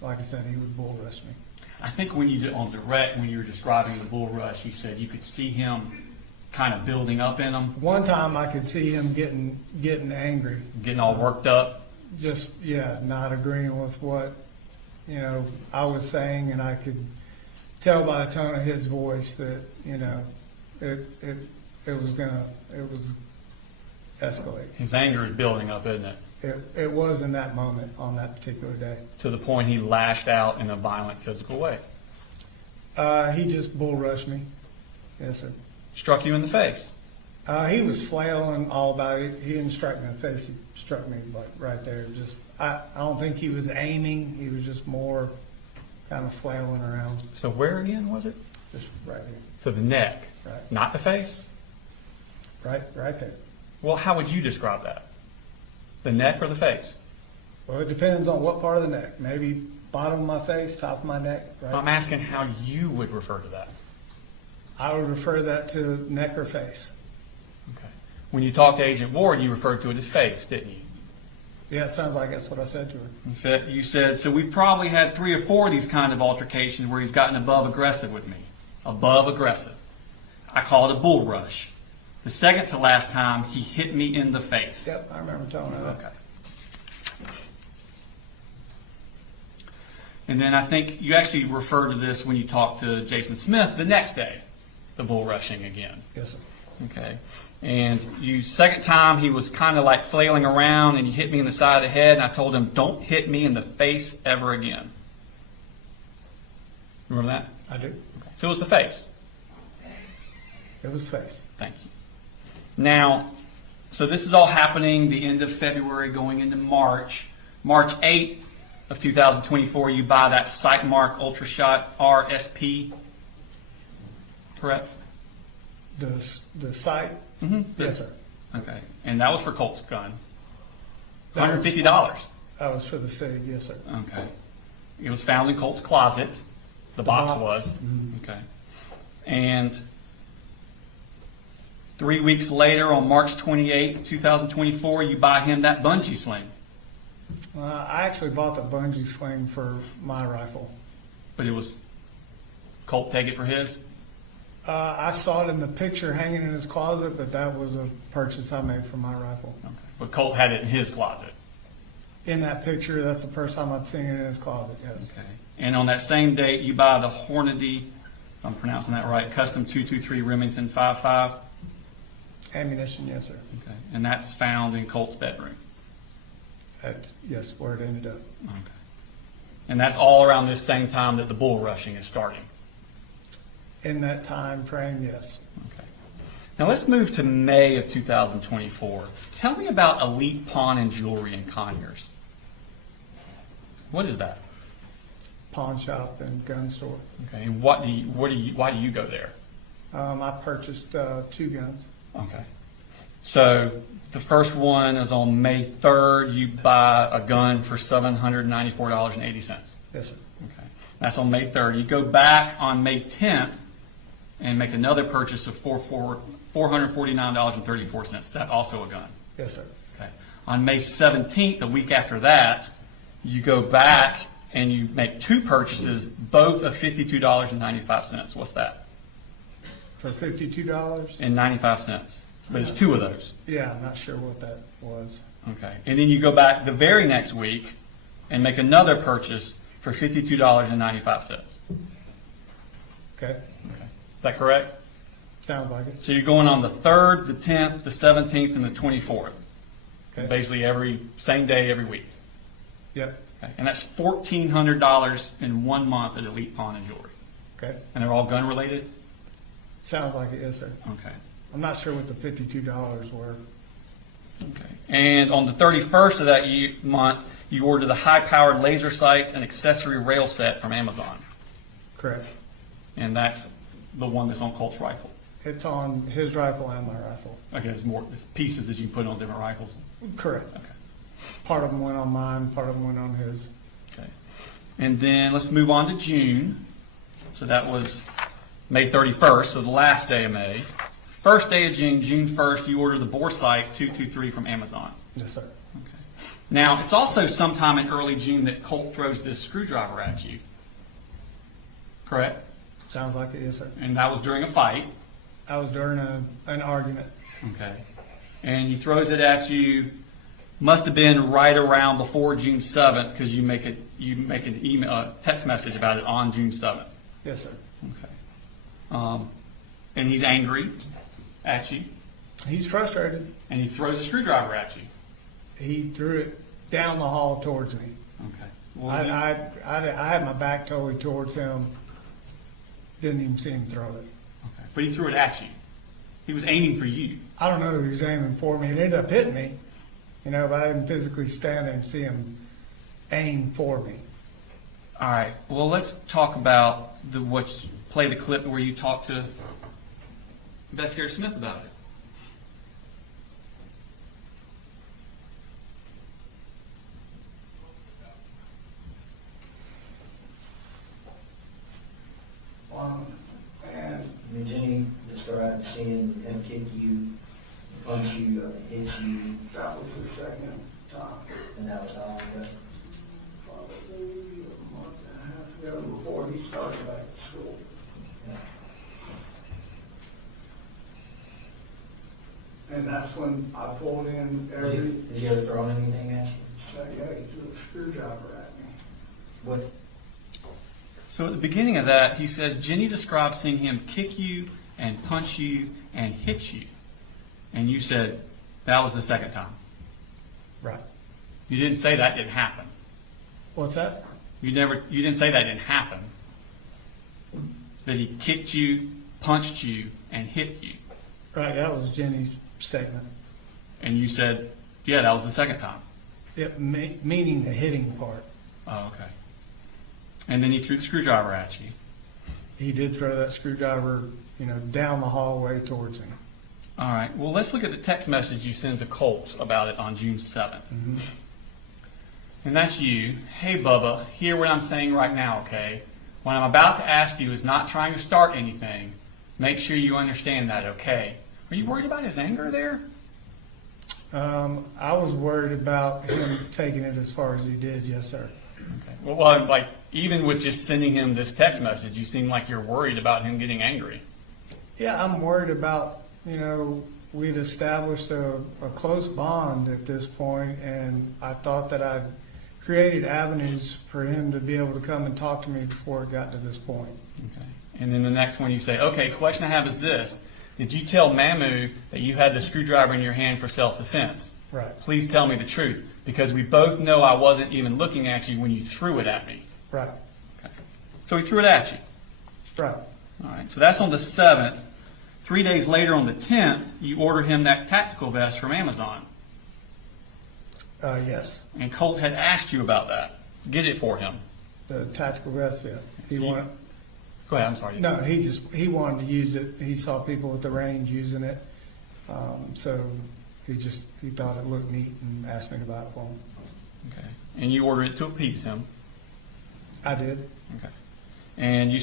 like I said, he would bull rush me. I think when you did on direct, when you were describing the bull rush, you said you could see him kind of building up in him, One time I could see him getting angry. getting all worked up. Just, not agreeing with what, I was saying, and I could tell by the tone of his voice that, it was escalate. His anger is building up, isn't it? It was in that moment on that particular day. To the point he lashed out in a violent physical way. He just bull rushed me. Yes, sir. Struck you in the face. He was flailing all about it. He didn't strike me in the face. He struck me like right there. Just, I don't think he was aiming. He was just more kind of flailing around. So where again was it? Just right here. So the neck, Right. not the face? Right there. Well, how would you describe that? The neck or the face? Well, it depends on what part of the neck. Maybe bottom of my face, top of my neck. Right. I'm asking how you would refer to that. I would refer that to neck or face. Okay. When you talked to Agent Ward, you referred to it as face, didn't you? Yeah, it sounds like that's what I said to her. You said, so we've probably had 3 or 4 of these kind of altercations where he's gotten above aggressive with me. Above aggressive. I call it a bull rush. The second to last time, he hit me in the face. Yep, I remember telling her that. Okay. And then I think you actually referred to this when you talked to Jason Smith the next day, the bull rushing again. Yes, sir. Okay. And second time, he was kind of like flailing around and he hit me in the side of the head, and I told him, don't hit me in the face ever again. Remember that? I do. Okay. So it was the face. It was face. Thank you. Now, so this is all happening the end of February going into March. March 8th of 2024, you buy that Sightmark UltraShot RSP, correct? The sight? Mm-hmm. Yes, sir. Okay. And that was for Colt's gun. That was- $150. That was for the city, yes, sir. Okay. It was found in Colt's closet. The box box. was. Mhm. Okay. And 3 weeks later, on March 28th, 2024, you buy him that bungee sling. I actually bought the bungee sling for my rifle. But it was Colt take it for his? I saw it in the picture hanging in his closet, but that was a purchase I made for my rifle. Okay. But Colt had it in his closet. In that picture, that's the first time I've seen it in his closet, yes. Okay. And on that same date, you buy the Hornady, if I'm pronouncing that right, Custom 223 Remington 5.5. Ammunition, yes, sir. Okay. And that's found in Colt's bedroom. That's, yes, where it ended up. Okay. And that's all around this same time that the bull rushing is starting. In that time frame, yes. Okay. Now let's move to May of 2024. Tell me about Elite Pawn and Jewelry in Conyers. What is that? Pawn shop and gun store. Okay. And why do you go there? I purchased 2 guns. Okay. So the first one is on May 3rd. You buy a gun for $794.80. Yes, sir. Okay. That's on May 3rd. You go back on May 10th and make another purchase of $449.34. Is that also a gun? Yes, sir. Okay. On May 17th, a week after that, you go back and you make 2 purchases, both of $52.95. What's that? For $52? And 95 cents. But it's 2 of those. Yeah, I'm not sure what that was. Okay. And then you go back the very next week and make another purchase for $52.95. Okay, Is that correct? sounds like it. So you're going on the 3rd, the 10th, the 17th, and the 24th. Okay. Basically every same day every week. Yep, Okay. And that's $1,400 in 1 month at Elite Pawn and Jewelry. okay. And they're all gun related? Sounds like it, yes, sir. Okay. I'm not sure what the $52 were. Okay. And on the 31st of that month, you order the high-powered laser sights and accessory rail set from Amazon. Correct. And that's the one that's on Colt's rifle. It's on his rifle and my rifle. Okay, it's pieces that you can put on different rifles. Correct. Okay. Part of them went on mine, part of them went on his. Okay. And then let's move on to June. So that was May 31st, so the last day of May. First day of June, June 1st, you order the bore sight 223 from Amazon. Yes, sir. Okay. Now, it's also sometime in early June that Colt throws this screwdriver at you. Correct? Sounds like it, yes, sir. And that was during a fight. I was during an argument. Okay. And he throws it at you. Must have been right around before June 7th because you make an email, text message about it on June 7th. Yes, sir. Okay. And he's angry at you, He's frustrated. and he throws a screwdriver at you. He threw it down the hall towards me. Okay. Well, I had my back totally towards him. Didn't even see him throw it. okay. But he threw it at you. He was aiming for you. I don't know who he was aiming for me. It ended up hitting me, but I didn't physically stand there and see him aim for me. All right. Well, let's talk about play the clip where you talk to Investigator Smith about it. And Jenny described seeing him kick you, punch you, hit you, That was the second time. and that was all of it. Probably a month and a half ago before he started back at school. And that's when I pulled in Did he ever throw anything at you? yeah, he threw a screwdriver at me. What? So at the beginning of that, he says, Jenny described seeing him kick you and punch you and hit you. And you said, that was the second time. Right. You didn't say that didn't happen. What's that? You didn't say that didn't happen. That he kicked you, punched you and hit you. Right, that was Jenny's statement. And you said, yeah, that was the second time. It, meaning the hitting part. Oh, okay. And then he threw the screwdriver at you. He did throw that screwdriver, down the hallway towards me. All right. Well, let's look at the text message you sent to Colt about it on June 7th. Mm-hmm. And that's you. Hey, Bubba, hear what I'm saying right now, okay? What I'm about to ask you is not trying to start anything. Make sure you understand that, okay? Are you worried about his anger there? I was worried about him taking it as far as he did, yes, sir. Okay. Well, like, even with just sending him this text message, you seem like you're worried about him getting angry. Yeah, I'm worried about, we'd established a close bond at this point, and I thought that I'd created avenues for him to be able to come and talk to me before it got to this point. Okay. And then the next one you say, okay, question I have is this. Did you tell Mamu that you had the screwdriver in your hand for self-defense? Right. Please tell me the truth, because we both know I wasn't even looking at you when you threw it at me. Right. Okay. So he threw it at you. Right. All right. So that's on the 7th. 3 days later, on the 10th, you ordered him that tactical vest from Amazon. Yes. And Colt had asked you about that. Get it for him. The tactical vest, yeah. He See- wanted. Go ahead. I'm sorry. No, he wanted to use it. He saw people at the range using it, so he thought it looked neat and asked me to buy it for him. Okay. And you ordered it to appease him. I did. Okay. And you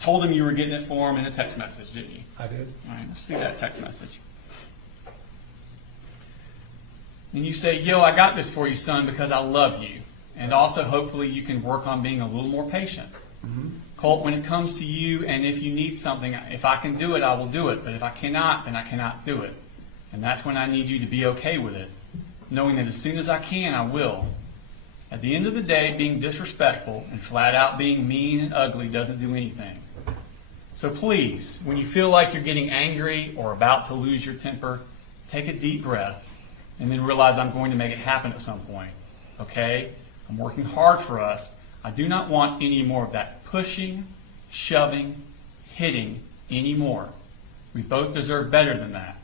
told him you were getting it for him in a text message, didn't you? I did. All right. Let's see that text message. And you say, yo, I got this for you, son, because I love you. And also, hopefully, you can work on being a little more patient. Mm-hmm. Colt, when it comes to you and if you need something, if I can do it, I will do it. But if I cannot, then I cannot do it. And that's when I need you to be okay with it, knowing that as soon as I can, I will. At the end of the day, being disrespectful and flat out being mean and ugly doesn't do anything. So please, when you feel like you're getting angry or about to lose your temper, take a deep breath and then realize I'm going to make it happen at some point. Okay? I'm working hard for us. I do not want any more of that pushing, shoving, hitting anymore. We both deserve better than that.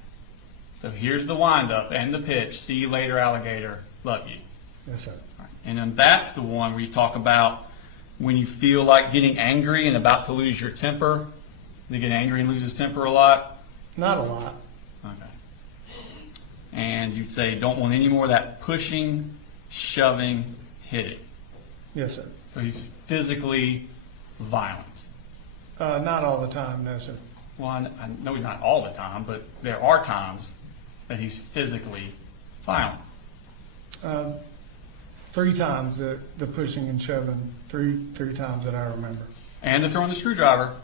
So here's the wind-up and the pitch. See you later, alligator. Love you. Yes, sir. All right. And then that's the one where you talk about when you feel like getting angry and about to lose your temper. You get angry and lose his temper a lot? Not a lot. Okay. And you'd say don't want any more of that pushing, shoving, hitting. Yes, sir. So he's physically violent. Not all the time, no, sir. Well, I know he's not all the time, but there are times that he's physically violent. 3 times the pushing and shoving, three times that I remember. And the throwing the screwdriver.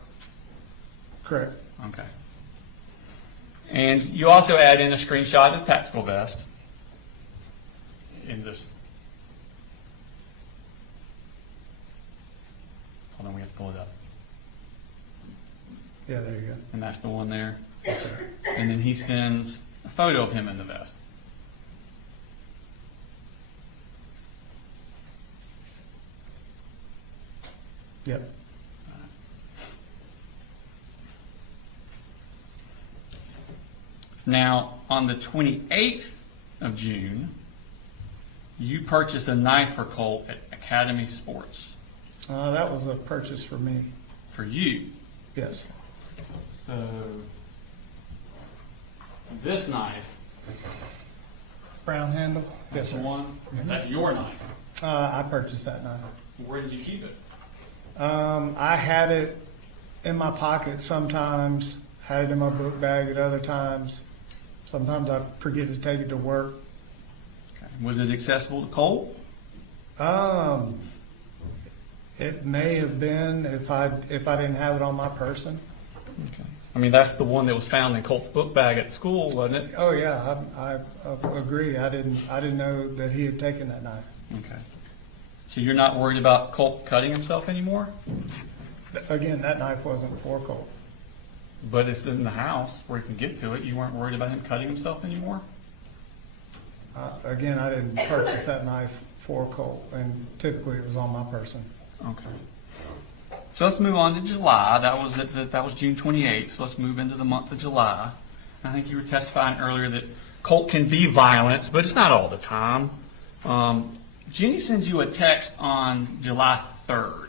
Correct. Okay. And you also add in a screenshot of the tactical vest in this. Hold on, we have to pull it up. Yeah, there you go. And that's the one there. Yes, sir. And then he sends a photo of him in the vest. Yep. Now, on the 28th of June, you purchased a knife for Colt at Academy Sports. That was a purchase for me. For you. Yes. So, this knife, Brown handle. that's Yes, the sir. one? That's your knife. I purchased that knife. Where did you keep it? I had it in my pocket sometimes, had it in my book bag at other times. Sometimes I forget to take it to work. Okay. Was it accessible to Colt? It may have been if I didn't have it on my person. Okay. I mean, that's the one that was found in Colt's book bag at school, wasn't it? Oh yeah, I agree. I didn't know that he had taken that knife. Okay. So you're not worried about Colt cutting himself anymore? Again, that knife wasn't for Colt. But it's in the house where he can get to it. You weren't worried about him cutting himself anymore? Again, I didn't purchase that knife for Colt, and typically it was on my person. Okay. So let's move on to July. That was June 28th. So let's move into the month of July. I think you were testifying earlier that Colt can be violent, but it's not all the time. Jenny sends you a text on July 3rd.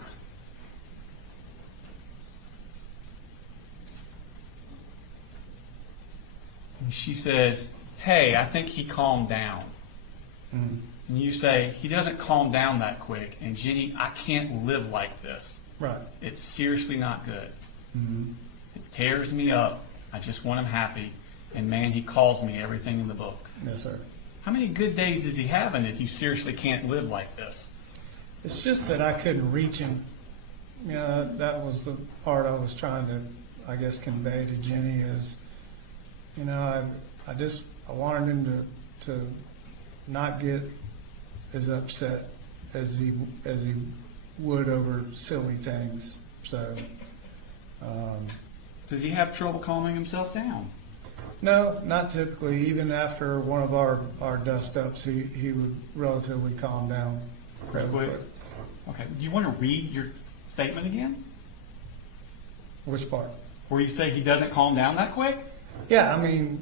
And she says, "Hey, I think he calmed down." Mm. And you say, "He doesn't calm down that quick." And Jenny, "I can't live like this. Right. It's seriously not good. Mm-hmm. It tears me up. I just want him happy. And man, he calls me everything in the book." Yes, sir. How many good days is he having if you seriously can't live like this? It's just that I couldn't reach him. You know, that was the part I was trying to, I guess, convey to Jenny is, you know, I wanted him to not get as upset as he would over silly things. So, Does he have trouble calming himself down? no, not typically. Even after one of our dust-ups, he would relatively calm down. Real quick. Okay. Do you want to read your statement again? Which part? Where you say he doesn't calm down that quick? Yeah, I mean,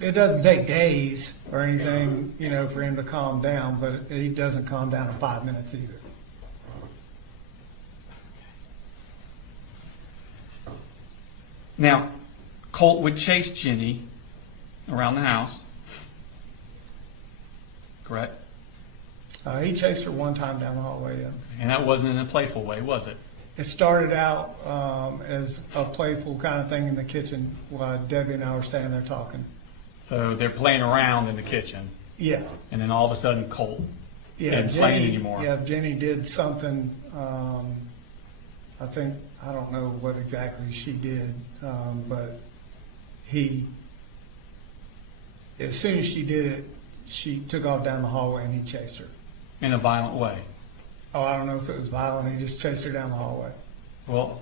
it doesn't take days or anything, you know, for him to calm down, but he doesn't calm down in 5 minutes either. Now, Colt would chase Jenny around the house. Correct? He chased her one time down the hallway, yeah. And that wasn't in a playful way, was it? It started out as a playful kind of thing in the kitchen while Debbie and I were standing there talking. So they're playing around in the kitchen, Yeah. and then all of a sudden Colt Yeah, isn't playing anymore. Yeah, Jenny did something, I don't know what exactly she did, but as soon as she did it, she took off down the hallway and he chased her. In a violent way. Oh, I don't know if it was violent, he just chased her down the hallway. Well,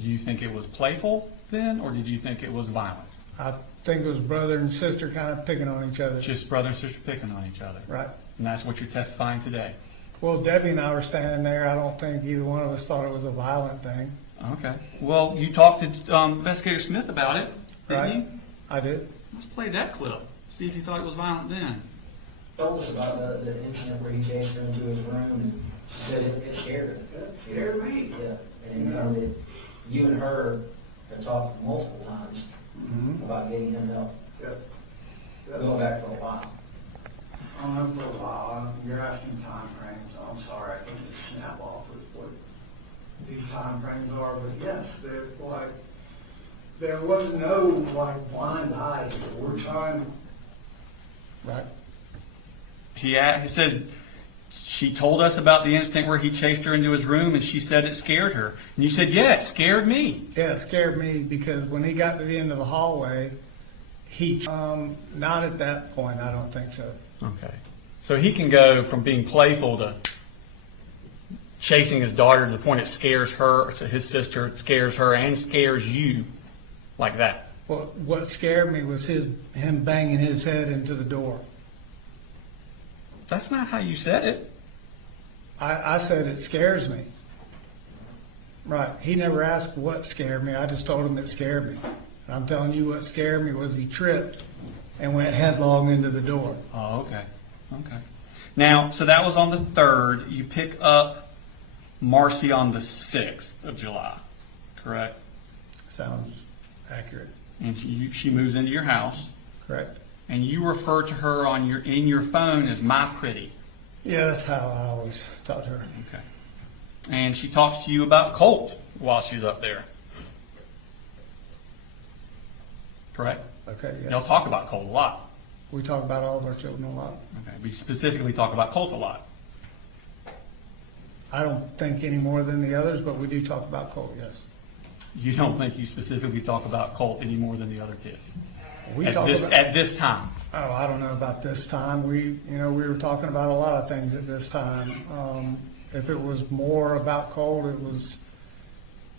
do you think it was playful then, or did you think it was violent? I think it was brother and sister kind of picking on each other. Just brother and sister picking on each other. Right. And that's what you're testifying today. Well, Debbie and I were standing there. I don't think either one of us thought it was a violent thing. Okay. Well, you talked to Investigator Smith about it, didn't Right. you? I did. Let's play that clip. See if you thought it was violent then. Told us about the incident where he chased her into his room and said it scared her. It scared me. Yeah. And you know that you and her have talked multiple times about getting him help. Going back for a while. I don't know for a while. You're asking time frames. I'm sorry, I can't just snap off with what these time frames are. But yes, there was no blind eye. We're trying. Right. He says she told us about the incident where he chased her into his room, and she said it scared her. And you said, yeah, it scared me. Yeah, it scared me because when he got to the end of the hallway, not at that point, I don't think so. Okay. So he can go from being playful to chasing his daughter to the point it scares her, so his sister, it scares her and scares you like that. Well, what scared me was him banging his head into the door. That's not how you said it. I said it scares me. Right. He never asked what scared me. I just told him it scared me. And I'm telling you what scared me was he tripped and went headlong into the door. Oh, okay. Okay. Now, so that was on the 3rd. You pick up Marcy on the 6th of July, correct? Sounds accurate. And she moves into your house. Correct. And you refer to her in your phone as my pretty. Yeah, that's how I always talk to her. Okay. And she talks to you about Colt while she's up there. Correct? Okay, yes. Y'all talk about Colt a lot. We talk about all of our children a lot. Okay. We specifically talk about Colt a lot. I don't think any more than the others, but we do talk about Colt, yes. You don't think you specifically talk about Colt any more than the other kids? We At talk this, about, at this time? oh, I don't know about this time. We were talking about a lot of things at this time. If it was more about Colt,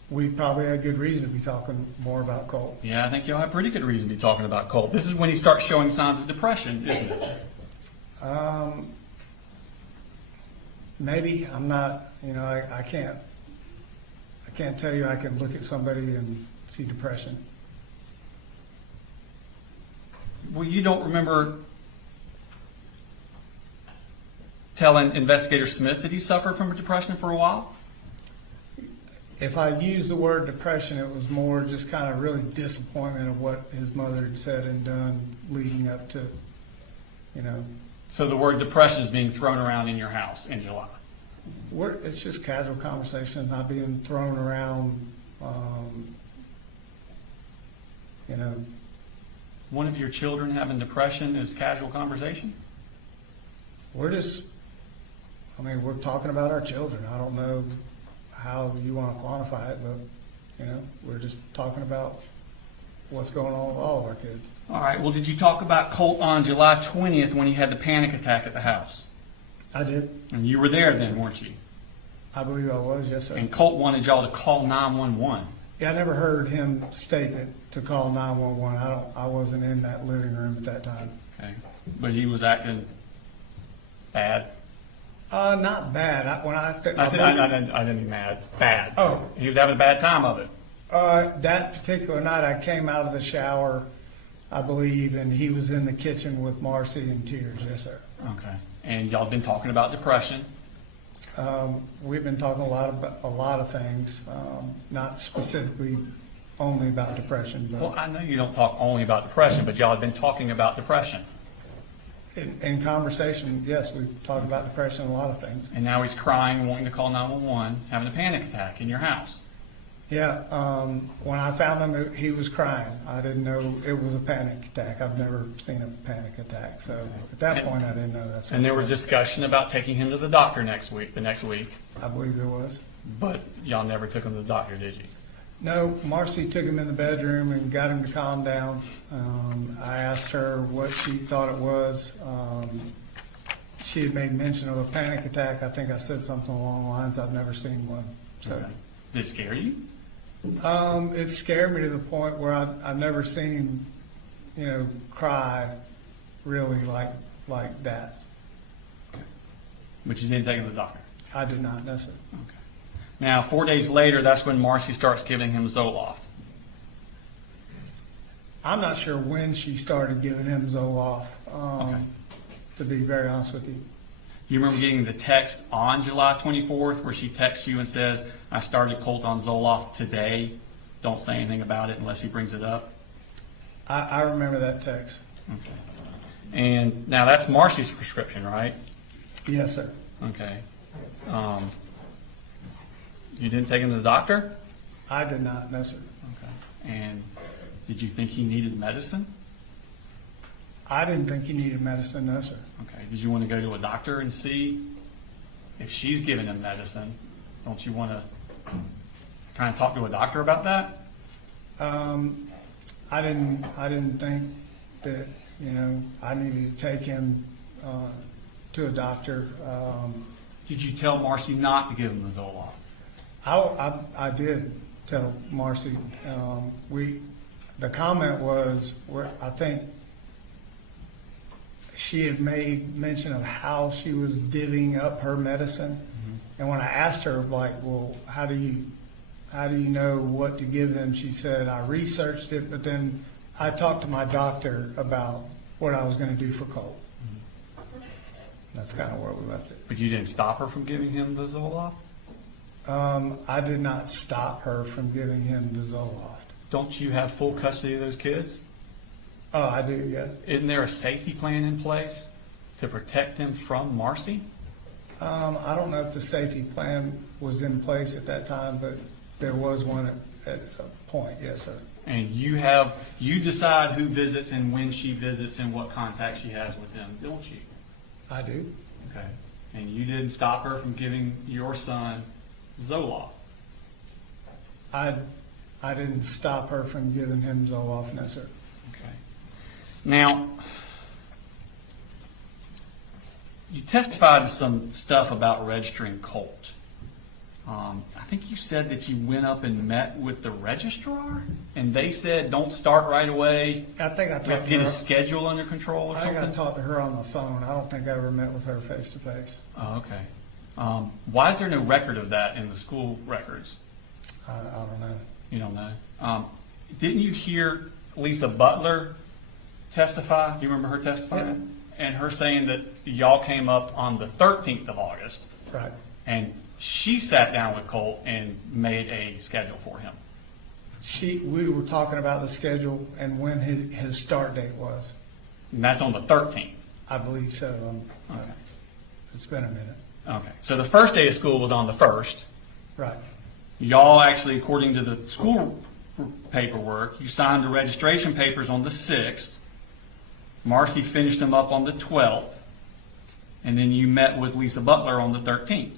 we probably had good reason to be talking more about Colt. Yeah, I think y'all have pretty good reason to be talking about Colt. This is when he starts showing signs of depression, isn't it? Maybe. I'm not, I can't I can't tell you I can look at somebody and see depression. Well, you don't remember telling Investigator Smith that he suffered from depression for a while? If I use the word depression, it was more just kind of really disappointment of what his mother had said and done leading up to, you know. So the word depression is being thrown around in your house in July. It's just casual conversation, not being thrown around, you know. One of your children having depression is casual conversation? We're talking about our children. I don't know how you want to quantify it, but, you know, we're just talking about what's going on with all of our kids. All right. Well, did you talk about Colt on July 20th when he had the panic attack at the house? I did. And you were there then, weren't you? I believe I was, yes, sir. And Colt wanted y'all to call 911. Yeah, I never heard him state it to call 911. I wasn't in that living room at that time. Okay. But he was acting bad. Not bad. I didn't mean mad. Bad. Oh. He was having a bad time of it. That particular night, I came out of the shower, I believe, and he was in the kitchen with Marcy in tears. Yes, sir. Okay. And y'all been talking about depression. We've been talking a lot of things, not specifically only about depression, but Well, I know you don't talk only about depression, but y'all have been talking about depression. in conversation, yes, we've talked about depression and a lot of things. And now he's crying, wanting to call 911, having a panic attack in your house. Yeah, when I found him, he was crying. I didn't know it was a panic attack. I've never seen a panic attack, so at that point, I didn't know that's. And there was discussion about taking him to the doctor the next week. I believe there was. But y'all never took him to the doctor, did you? No, Marcy took him in the bedroom and got him to calm down. I asked her what she thought it was. She had made mention of a panic attack. I think I said something along the lines, I've never seen one. So. Okay. Did it scare you? It scared me to the point where I've never seen him, cry really like that. But you didn't take him to the doctor? I did not, no, sir. Okay. Now, 4 days later, that's when Marcy starts giving him Zoloft. I'm not sure when she started giving him Zoloft, Okay. to be very honest with you. You remember getting the text on July 24th where she texts you and says, I started Colt on Zoloft today. Don't say anything about it unless he brings it up? I remember that text. Okay. And now that's Marcy's prescription, right? Yes, sir. Okay. You didn't take him to the doctor? I did not, no, sir. Okay. And did you think he needed medicine? I didn't think he needed medicine, no, sir. Okay. Did you want to go to a doctor and see if she's giving him medicine? Don't you want to kind of talk to a doctor about that? I didn't think that, I needed to take him to a doctor. Did you tell Marcy not to give him the Zoloft? I did tell Marcy. The comment was, I think she had made mention of how she was divvying up her medicine. Mm-hmm. And when I asked her, well, how do you know what to give them? She said, I researched it, but then I talked to my doctor about what I was going to do for Colt. Mm-hmm. That's kind of where we left it. But you didn't stop her from giving him the Zoloft? I did not stop her from giving him the Zoloft. Don't you have full custody of those kids? Oh, I do, yeah. Isn't there a safety plan in place to protect them from Marcy? I don't know if the safety plan was in place at that time, but there was one at a point, yes, sir. And you decide who visits and when she visits and what contact she has with them, don't you? I do. Okay. And you didn't stop her from giving your son Zoloft? I didn't stop her from giving him Zoloft, no, sir. Okay. Now, you testified to some stuff about registering Colt. I think you said that you went up and met with the registrar, and they said don't start right away. I think I talked to her. Get his schedule under control or something? I think I talked to her on the phone. I don't think I ever met with her face to face. Oh, okay. Why is there no record of that in the school records? I don't know. You don't know. Didn't you hear Lisa Butler testify? You remember her testifying? Yeah. And her saying that y'all came up on the 13th of August, Right. and she sat down with Colt and made a schedule for him. We were talking about the schedule and when his start date was. And that's on the 13th. I believe so. Okay. It's been a minute. Okay. So the first day of school was on the 1st. Right. Y'all actually, according to the school paperwork, you signed the registration papers on the 6th. Marcy finished them up on the 12th. And then you met with Lisa Butler on the 13th.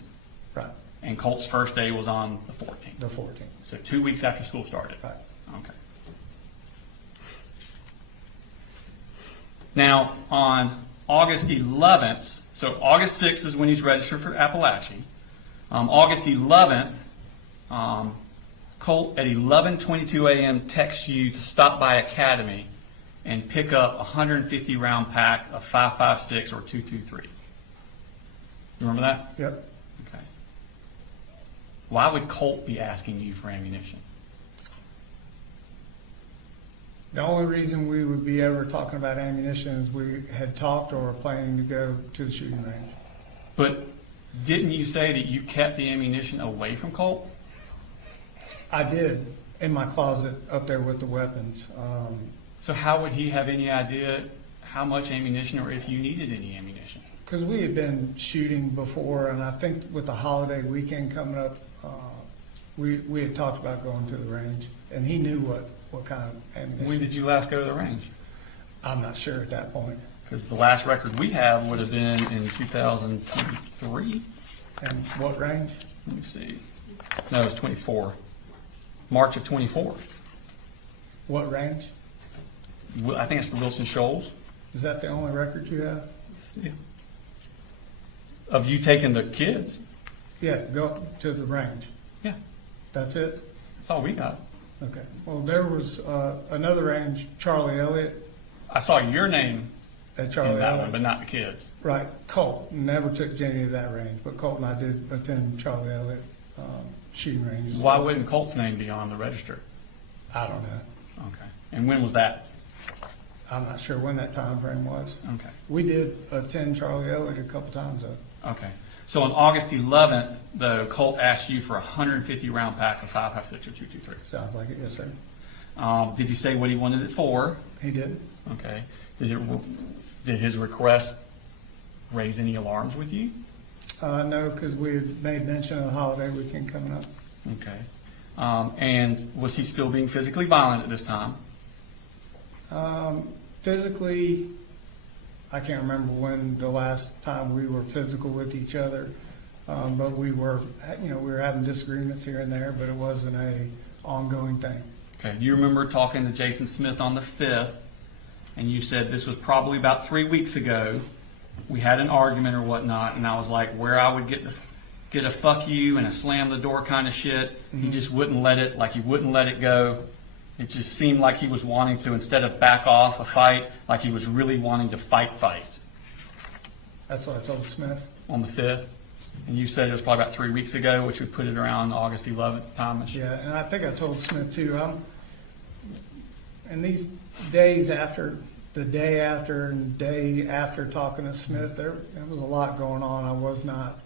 Right. And Colt's first day was on the 14th. The 14th. So 2 weeks after school started. Right. Okay. Now, on August 11th, so August 6th is when he's registered for Apalachee. August 11th, Colt at 11:22 a.m. texts you to stop by Academy and pick up a 150 round pack of 5.56 or 2.23. Remember that? Yep. Okay. Why would Colt be asking you for ammunition? The only reason we would be ever talking about ammunition is we had talked or were planning to go to the shooting range. But didn't you say that you kept the ammunition away from Colt? I did, in my closet up there with the weapons. So how would he have any idea how much ammunition or if you needed any ammunition? Because we had been shooting before, and I think with the holiday weekend coming up, we had talked about going to the range, and he knew what kind of ammunition. When did you last go to the range? I'm not sure at that point. Because the last record we have would have been in 2023. And what range? Let me see. No, it was 24. March of 24. What range? I think it's the Wilson Shoals. Is that the only record you have? Yeah. Of you taking the kids. Yeah, go to the range. Yeah. That's it? That's all we got. Okay. Well, there was another range, Charlie Elliott. I saw your name At Charlie in that Elliott. one, but not the kids. Right. Colt. Never took Jenny to that range, but Colt and I did attend Charlie Elliott shooting range. Why wouldn't Colt's name be on the register? I don't know. Okay. And when was that? I'm not sure when that time frame was. Okay. We did attend Charlie Elliott a couple times though. Okay. So on August 11th, the Colt asked you for a 150 round pack of 5.56 or 2.23. Sounds like it, yes, sir. Did he say what he wanted it for? He did. Okay. Did his request raise any alarms with you? No, because we had made mention of the holiday weekend coming up. Okay. And was he still being physically violent at this time? Physically, I can't remember when the last time we were physical with each other, but we were having disagreements here and there, but it wasn't a ongoing thing. Okay. Do you remember talking to Jason Smith on the 5th, and you said this was probably about 3 weeks ago. We had an argument or whatnot, and I was like, where I would get a fuck you and a slam the door kind of shit. Mm-hmm. He just wouldn't let it, like he wouldn't let it go. It just seemed like he was wanting to, instead of back off a fight, like he was really wanting to fight. That's what I told Smith. On the 5th. And you said it was probably about 3 weeks ago, which would put it around August 11th time. Yeah, and I think I told Smith too. And these days after, the day after and day after talking to Smith, there was a lot going on. I was not.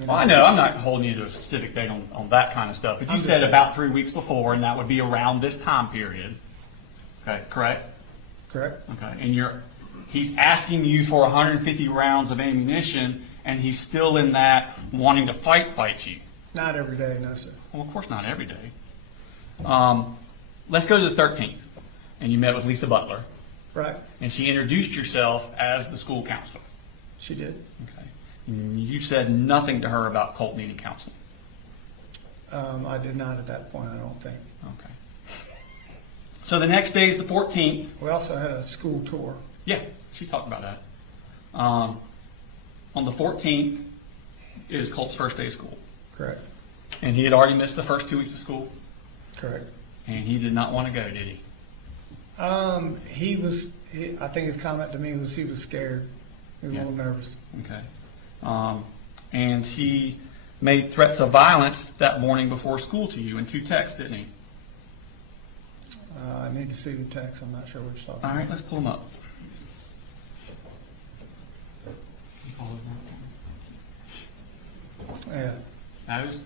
Well, I know, I'm not holding you to a specific date on that kind of stuff, but you said about 3 weeks before, and that would be around this time period. Okay, correct? Correct. Okay, and he's asking you for 150 rounds of ammunition, and he's still in that wanting to fight you. Not every day, no, sir. Well, of course not every day. Let's go to the 13th, and you met with Lisa Butler, Right. and she introduced herself as the school counselor. She did. Okay. You said nothing to her about Colt needing counseling. I did not at that point, I don't think. Okay. So the next day is the 14th. We also had a school tour. Yeah, she talked about that. On the 14th is Colt's first day of school. Correct. And he had already missed the first 2 weeks of school. Correct. And he did not want to go, did he? I think his comment to me was he was scared. He was a little nervous. Okay. And he made threats of violence that morning before school to you in 2 texts, didn't he? I need to see the text. I'm not sure what you're talking All about. right, let's pull them up. Yeah. Those?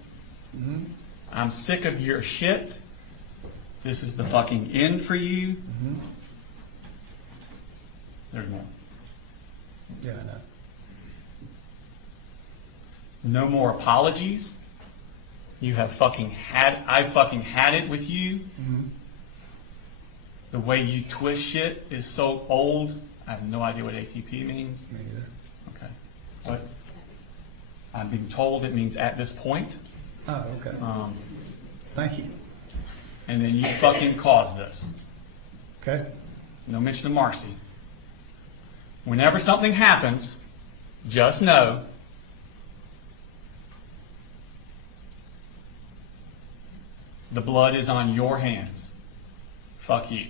Mm-hmm. I'm sick of your shit. This is the fucking end for you. Mm-hmm. There's more. Yeah, I know. No more apologies. You have I fucking had it with you. Mm-hmm. The way you twist shit is so old. I have no idea what ATP means. Me either. Okay. What? I'm being told it means at this point. Oh, okay. Thank you. And then you fucking caused this. Okay. No mention of Marcy. Whenever something happens, just know the blood is on your hands. Fuck you.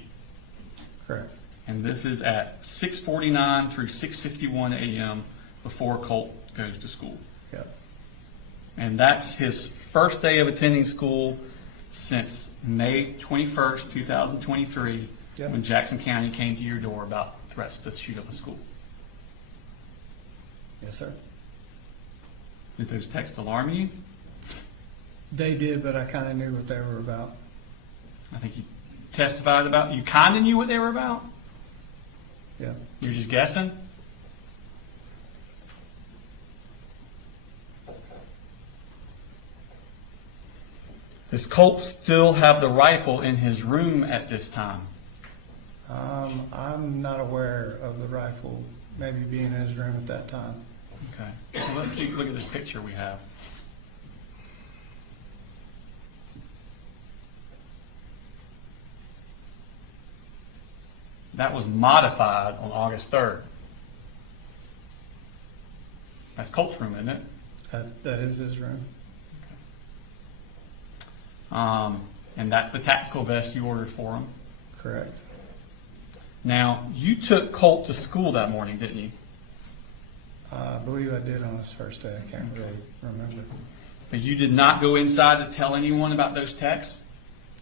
Correct. And this is at 6:49 through 6:51 a.m. before Colt goes to school. Yep. And that's his first day of attending school since May 21st, 2023, Yep. when Jackson County came to your door about threats to shoot up a school. Yes, sir. Did those texts alarm you? They did, but I kind of knew what they were about. I think you testified about, you kind of knew what they were about? Yeah. You're just guessing? Does Colt still have the rifle in his room at this time? I'm not aware of the rifle maybe being in his room at that time. Okay. Well, let's see. Look at this picture we have. That was modified on August 3rd. That's Colt's room, isn't it? That is his room. And that's the tactical vest you ordered for him. Correct. Now, you took Colt to school that morning, didn't you? I believe I did on his first day. I can't really remember. But you did not go inside to tell anyone about those texts?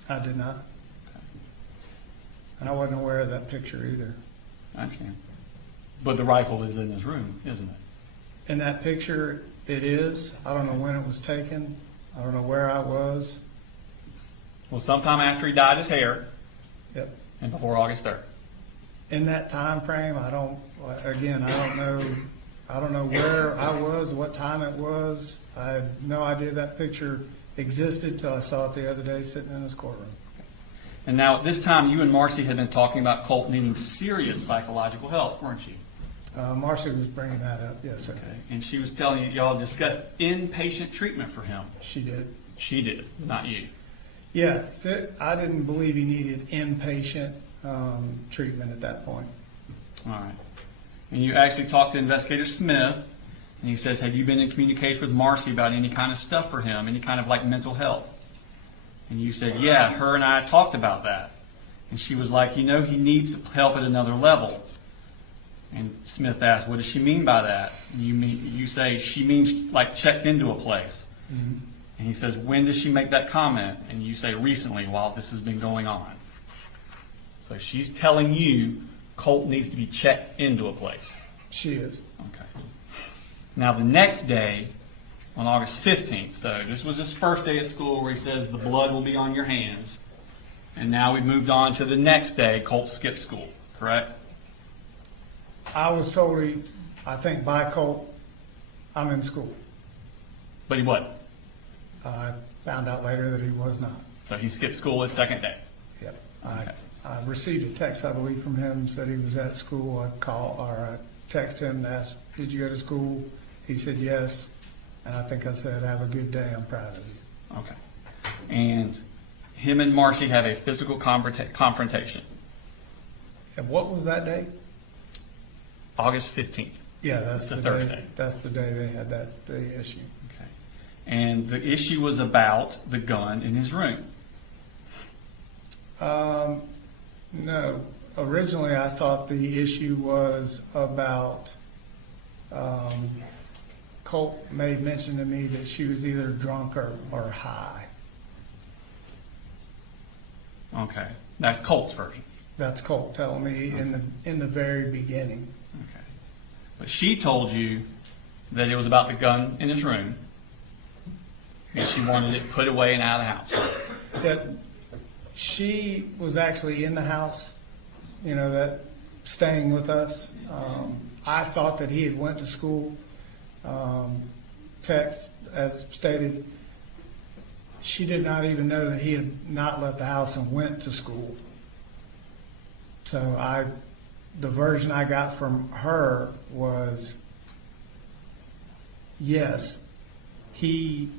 I did not. And I wasn't aware of that picture either. I understand. But the rifle is in his room, isn't it? In that picture, it is. I don't know when it was taken. I don't know where I was. Well, sometime after he dyed his hair Yep. and before August 3rd. In that time frame, I don't know. I don't know where I was, what time it was. I had no idea that picture existed till I saw it the other day sitting in his courtroom. And now at this time, you and Marcy had been talking about Colt needing serious psychological help, weren't you? Marcy was bringing that up. Yes, sir. Okay. And she was telling you, y'all discussed inpatient treatment for him. She did. She did, not you. Yes, I didn't believe he needed inpatient treatment at that point. All right. And you actually talked to Investigator Smith, and he says, have you been in communication with Marcy about any kind of stuff for him, any kind of like mental health? And you said, yeah, her and I talked about that. And she was like, he needs help at another level. And Smith asked, what does she mean by that? And you say, she means like checked into a place. Mm-hmm. And he says, when did she make that comment? And you say, recently, while this has been going on. So she's telling you Colt needs to be checked into a place. She is. Okay. Now the next day, on August 15th, so this was his first day at school where he says the blood will be on your hands. And now we've moved on to the next day, Colt skipped school, correct? I was told I think by Colt, I'm in school. But he wasn't. I found out later that he was not. So he skipped school his second day. Yep. I received a text, I believe, from him, said he was at school. I texted him and asked, did you go to school? He said yes. And I think I said, have a good day, I'm proud of you. Okay. And him and Marcy have a physical confrontation. And what was that date? August 15th. Yeah, that's It's a the Thursday. day. That's the day they had the issue. Okay. And the issue was about the gun in his room. No. Originally, I thought the issue was about Colt made mention to me that she was either drunk or high. Okay, that's Colt's version. That's Colt telling me in the very beginning. Okay. But she told you that it was about the gun in his room, and she wanted it put away and out of the house. That she was actually in the house, that staying with us. I thought that he had went to school. Text, as stated, she did not even know that he had not left the house and went to school. So the version I got from her was, yes, he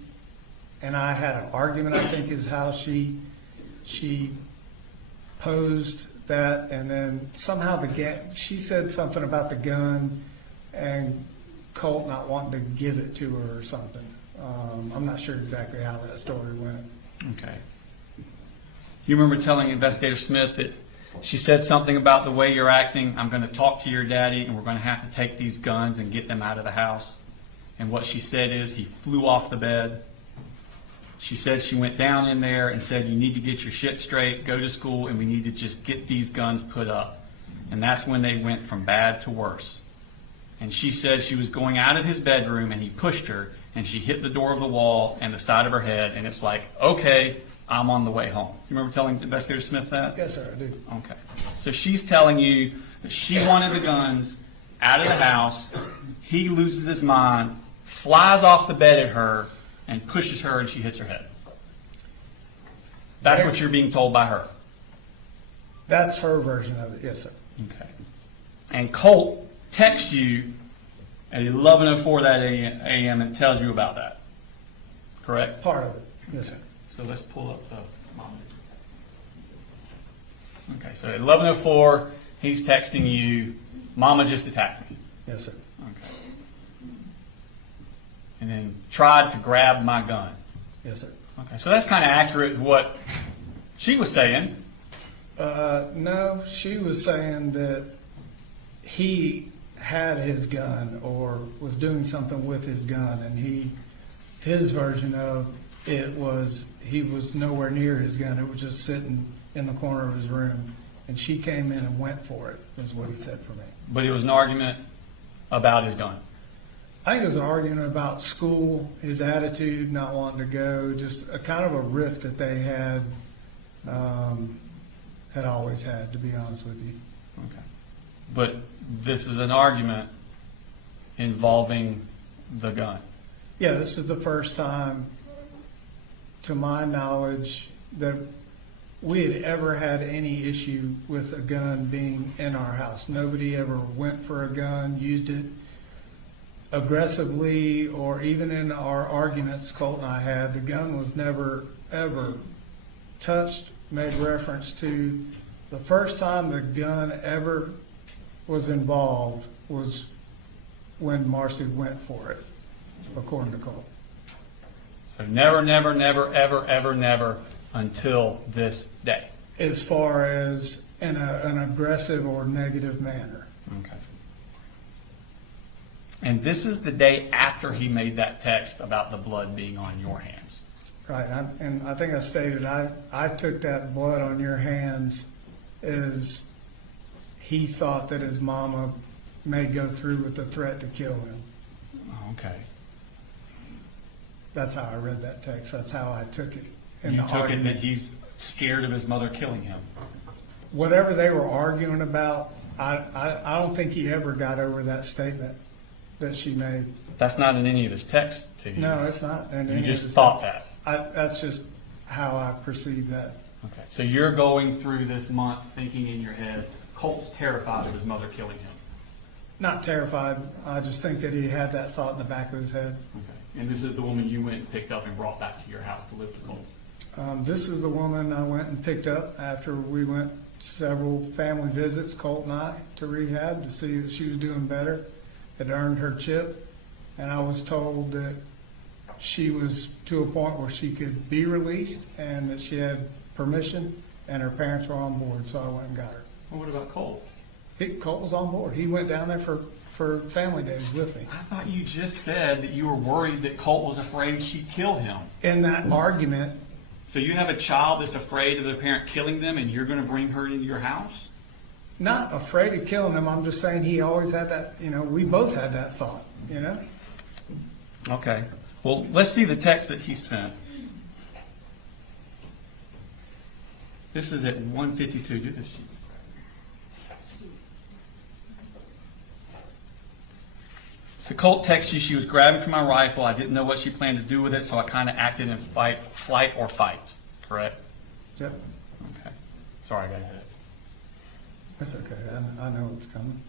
and I had an argument, I think is how she posed that, and then somehow she said something about the gun and Colt not wanting to give it to her or something. I'm not sure exactly how that story went. Okay. You remember telling Investigator Smith that she said something about the way you're acting, I'm going to talk to your daddy and we're going to have to take these guns and get them out of the house. And what she said is he flew off the bed. She said she went down in there and said, you need to get your shit straight, go to school, and we need to just get these guns put up. And that's when they went from bad to worse. And she said she was going out of his bedroom and he pushed her and she hit the door of the wall and the side of her head, and it's like, okay, I'm on the way home. You remember telling Investigator Smith that? Yes, sir, I do. Okay. So she's telling you that she wanted the guns out of the house. He loses his mind, flies off the bed at her, and pushes her, and she hits her head. That's what you're being told by her. That's her version of it, yes, sir. Okay. And Colt texts you at 11:04 that a.m. and tells you about that. Correct? Part of it, yes, sir. So let's pull up the mom. Okay, so at 11:04, he's texting you, Mama just attacked me. Yes, sir. Okay. And then tried to grab my gun. Yes, sir. Okay, so that's kind of accurate to what she was saying. No, she was saying that he had his gun or was doing something with his gun, and his version of it was he was nowhere near his gun. It was just sitting in the corner of his room, and she came in and went for it, is what he said for me. But it was an argument about his gun. I think it was an argument about school, his attitude, not wanting to go, just a kind of a rift that they had always had, to be honest with you. Okay. But this is an argument involving the gun. Yeah, this is the first time, to my knowledge, that we had ever had any issue with a gun being in our house. Nobody ever went for a gun, used it aggressively, or even in our arguments Colt and I had, the gun was never, ever touched, made reference to. The first time the gun ever was involved was when Marcy went for it, according to Colt. So never, never, never, ever, ever, never until this day. As far as in an aggressive or negative manner. Okay. And this is the day after he made that text about the blood being on your hands. Right, and I think I stated I took that blood on your hands as he thought that his mama may go through with the threat to kill him. Okay. That's how I read that text. That's how I took it. In You the took argument. it that he's scared of his mother killing him. Whatever they were arguing about, I don't think he ever got over that statement that she made. That's not in any of his texts to you. No, it's not. And You just thought that. That's just how I perceived that. Okay. So you're going through this month thinking in your head, Colt's terrified of his mother killing him. Not terrified. I just think that he had that thought in the back of his head. Okay. And this is the woman you went and picked up and brought back to your house to live with Colt. This is the woman I went and picked up after we went several family visits, Colt and I, to rehab to see that she was doing better, had earned her chip, and I was told that she was to a point where she could be released and that she had permission and her parents were on board, so I went and got her. Well, what about Colt? Colt was on board. He went down there for for family days with me. I thought you just said that you were worried that Colt was afraid she'd kill him. In that argument, So you have a child that's afraid of the parent killing them, and you're going to bring her into your house? not afraid of killing him, I'm just saying he always had that, we both had that thought, Okay. Well, let's see the text that he sent. This is at 1:52. Do this. So Colt texts you, she was grabbing for my rifle. I didn't know what she planned to do with it, so I kind of acted in flight or fight. Correct? Yep, Okay. Sorry, I got ahead. that's okay, I know what's coming.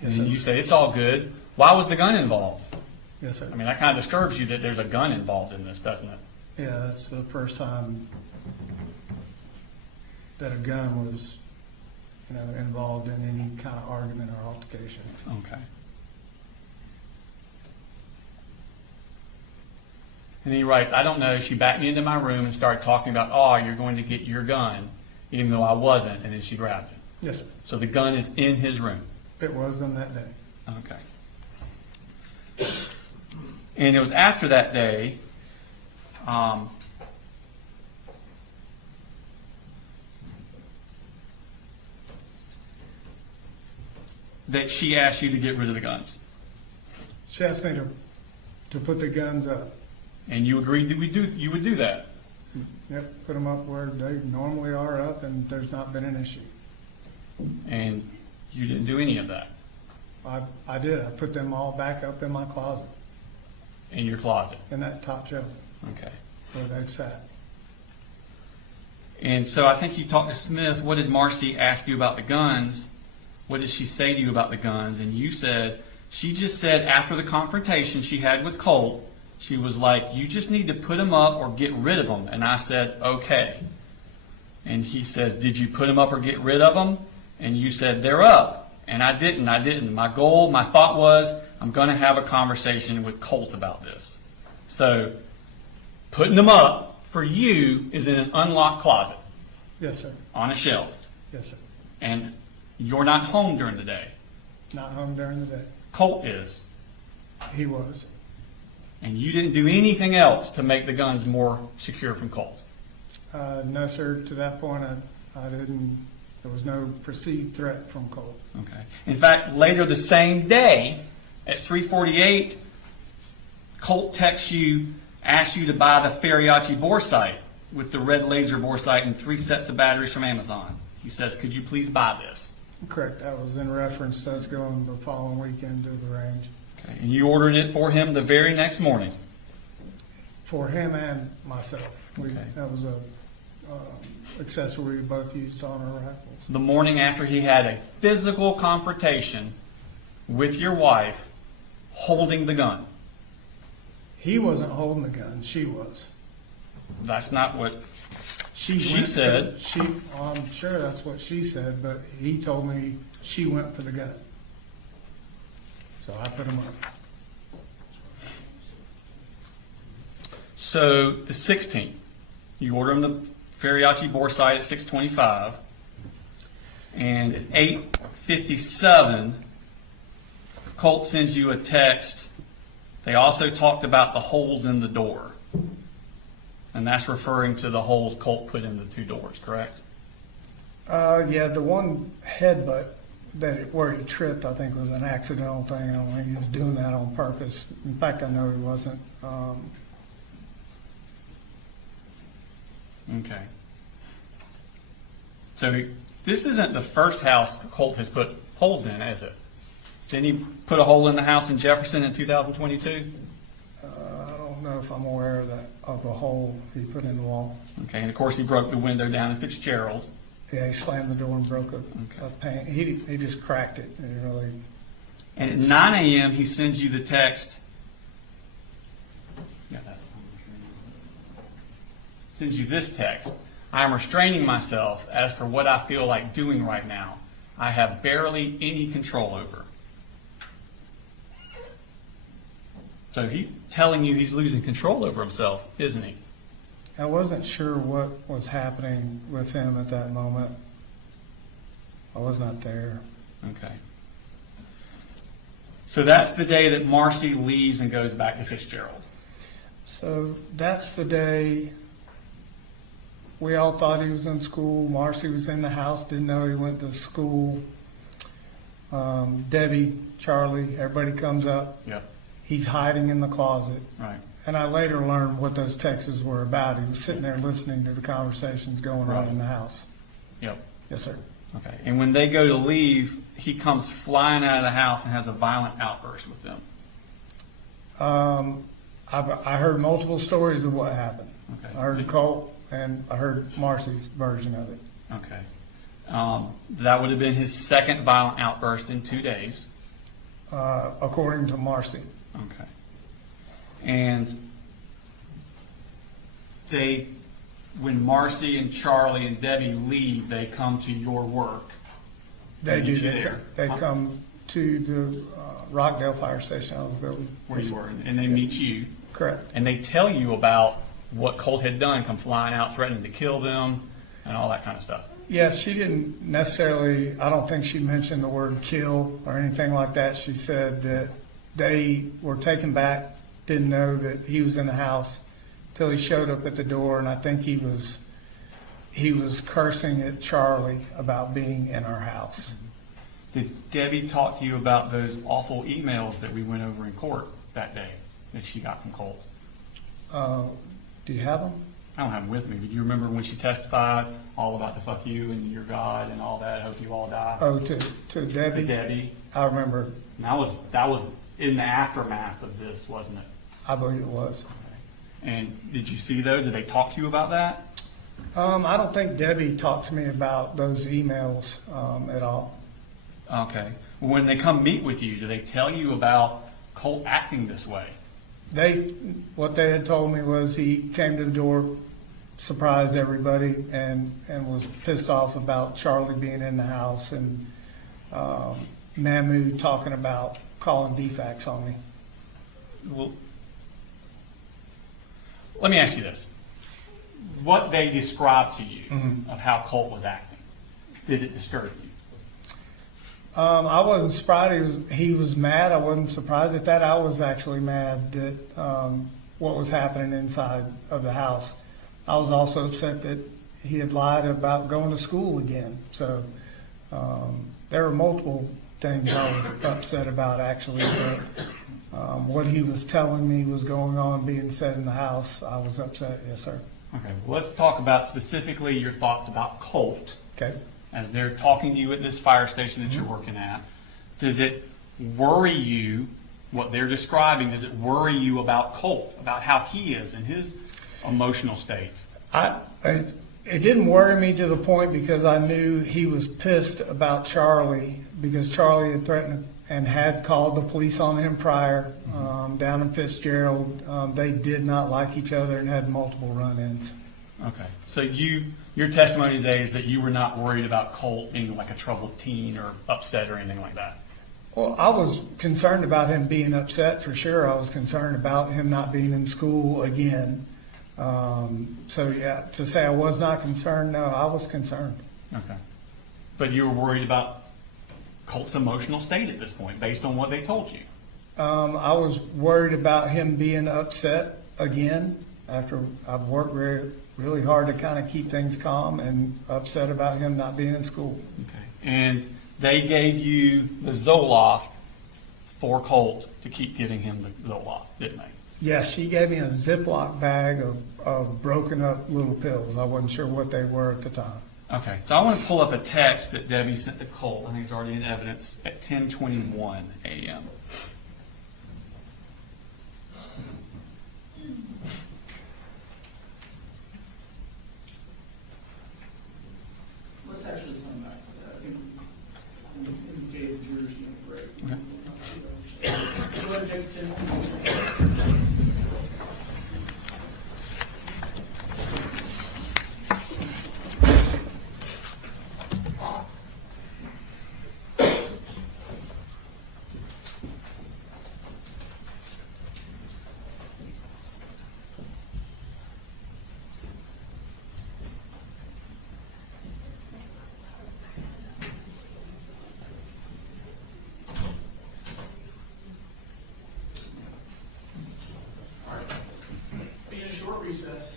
And Yes, then sir. you say, it's all good. Why was the gun involved? Yes, sir. I mean, that kind of disturbs you that there's a gun involved in this, doesn't it? Yeah, that's the first time that a gun was, involved in any kind of argument or altercation. Okay. And he writes, I don't know, she backed me into my room and started talking about, oh, you're going to get your gun, even though I wasn't, and then she grabbed it. Yes, sir. So the gun is in his room. It was on that day. Okay. And it was after that day, that she asked you to get rid of the guns. She asked me to put the guns up. And you agreed that you would do that. Yep, put them up where they normally are up, and there's not been an issue. And you didn't do any of that I did. I put them all back up in my closet, in your closet. in that top shelf Okay. where they've sat. And so I think you talked to Smith. What did Marcy ask you about the guns? What did she say to you about the guns? And you said, she just said after the confrontation she had with Colt, she was like, you just need to put them up or get rid of them. And I said, okay. And he says, did you put them up or get rid of them? And you said, they're up. And I didn't. My thought was, I'm going to have a conversation with Colt about this. So putting them up for you is in an unlocked closet Yes, sir. on a shelf. Yes, sir. And you're not home during the day. Not home during the day. Colt is. He was. And you didn't do anything else to make the guns more secure from Colt. No, sir. To that point, I didn't. There was no perceived threat from Colt. Okay. In fact, later the same day, at 3:48, Colt texts you, asks you to buy the Apalachee bore sight with the red laser bore sight and 3 sets of batteries from Amazon. He says, could you please buy this? Correct. That was in reference to us going the following weekend to the range. Okay. And you ordered it for him the very next morning. For him and myself. Okay. That was a accessory we both used on our rifles. The morning after he had a physical confrontation with your wife holding the gun. He wasn't holding the gun. She was. That's not what She She said. I'm sure that's what she said, but he told me she went for the gun. So I put him up. So the 16th, you order him the Apalachee bore sight at 6:25, and at 8:57, Colt sends you a text. They also talked about the holes in the door, and that's referring to the holes Colt put in the 2 doors, correct? Yeah, the one headbutt where he tripped, I think, was an accidental thing. I don't think he was doing that on purpose. In fact, I know he wasn't. Okay. So this isn't the first house Colt has put holes in, is it? Didn't he put a hole in the house in Jefferson in 2022? I don't know if I'm aware of that, of the hole he put in the wall. Okay, and of course he broke the window down in Fitzgerald. Yeah, he slammed the door and broke a pane. He just cracked it. And really. And at 9 a.m. he sends you the text. Sends you this text. I am restraining myself as for what I feel like doing right now. I have barely any control over. So he's telling you he's losing control over himself, isn't he? I wasn't sure what was happening with him at that moment. I was not there. Okay. So that's the day that Marcy leaves and goes back to Fitzgerald. So that's the day we all thought he was in school. Marcy was in the house, didn't know he went to school. Debbie, Charlie, everybody comes up. Yep. He's hiding in the closet. Right. And I later learned what those texts were about. He was sitting there listening to the conversations going on in the house. Yep. Yes, sir. Okay. And when they go to leave, he comes flying out of the house and has a violent outburst with them. I heard multiple stories of what happened. Okay. I heard Colt and I heard Marcy's version of it. Okay. That would have been his second violent outburst in 2 days. According to Marcy. Okay. And when Marcy and Charlie and Debbie leave, they come to your work. They Meet do. you They, there. they come to the Rockdale Fire Station out of the building. Where you were, and they meet you. Correct. And they tell you about what Colt had done, come flying out, threatening to kill them, and all that kind of stuff. Yes, she didn't necessarily, I don't think she mentioned the word kill or anything like that. She said that they were taken back, didn't know that he was in the house till he showed up at the door, and I think he was cursing at Charlie about being in our house. Did Debbie talk to you about those awful emails that we went over in court that day that she got from Colt? Do you have them? I don't have them with me, but you remember when she testified all about the fuck you and your God and all that, hope you all die? Oh, to Debbie? To Debbie. I remember. And that was in the aftermath of this, wasn't it? I believe it was. And did you see those? Did they talk to you about that? I don't think Debbie talked to me about those emails at all. Okay. When they come meet with you, do they tell you about Colt acting this way? What they had told me was he came to the door, surprised everybody, and was pissed off about Charlie being in the house, and Mamu talking about calling defects on me. Well, let me ask you this. What they described to you of how Colt was acting, did it disturb you? I wasn't surprised he was mad. I wasn't surprised at that. I was actually mad that what was happening inside of the house. I was also upset that he had lied about going to school again. So there were multiple things I was upset about, actually. But what he was telling me was going on, being said in the house, I was upset. Yes, sir. Okay, well, let's talk about specifically your thoughts about Colt. Okay. As they're talking to you at this fire station that you're working at. Does it worry you, what they're describing, does it worry you about Colt, about how he is in his emotional state? It didn't worry me to the point because I knew he was pissed about Charlie, because Charlie had threatened and had called the police on him prior down in Fitzgerald. They did not like each other and had multiple run-ins. Okay. So your testimony today is that you were not worried about Colt being like a troubled teen or upset or anything like that? Well, I was concerned about him being upset for sure. I was concerned about him not being in school again. So yeah, to say I was not concerned, no, I was concerned. Okay. But you were worried about Colt's emotional state at this point, based on what they told you? I was worried about him being upset again after I've worked really hard to kind of keep things calm, and upset about him not being in school. Okay. And they gave you the Zoloft for Colt to keep giving him the Zoloft, didn't they? Yes, she gave me a Ziploc bag of broken up little pills. I wasn't sure what they were at the time. Okay, so I want to pull up a text that Debbie sent to Colt. I think it's already in evidence at 10:21 a.m. Let's actually come back to that. I think we indicated yours in the break. Okay. Go ahead, take 10. recess.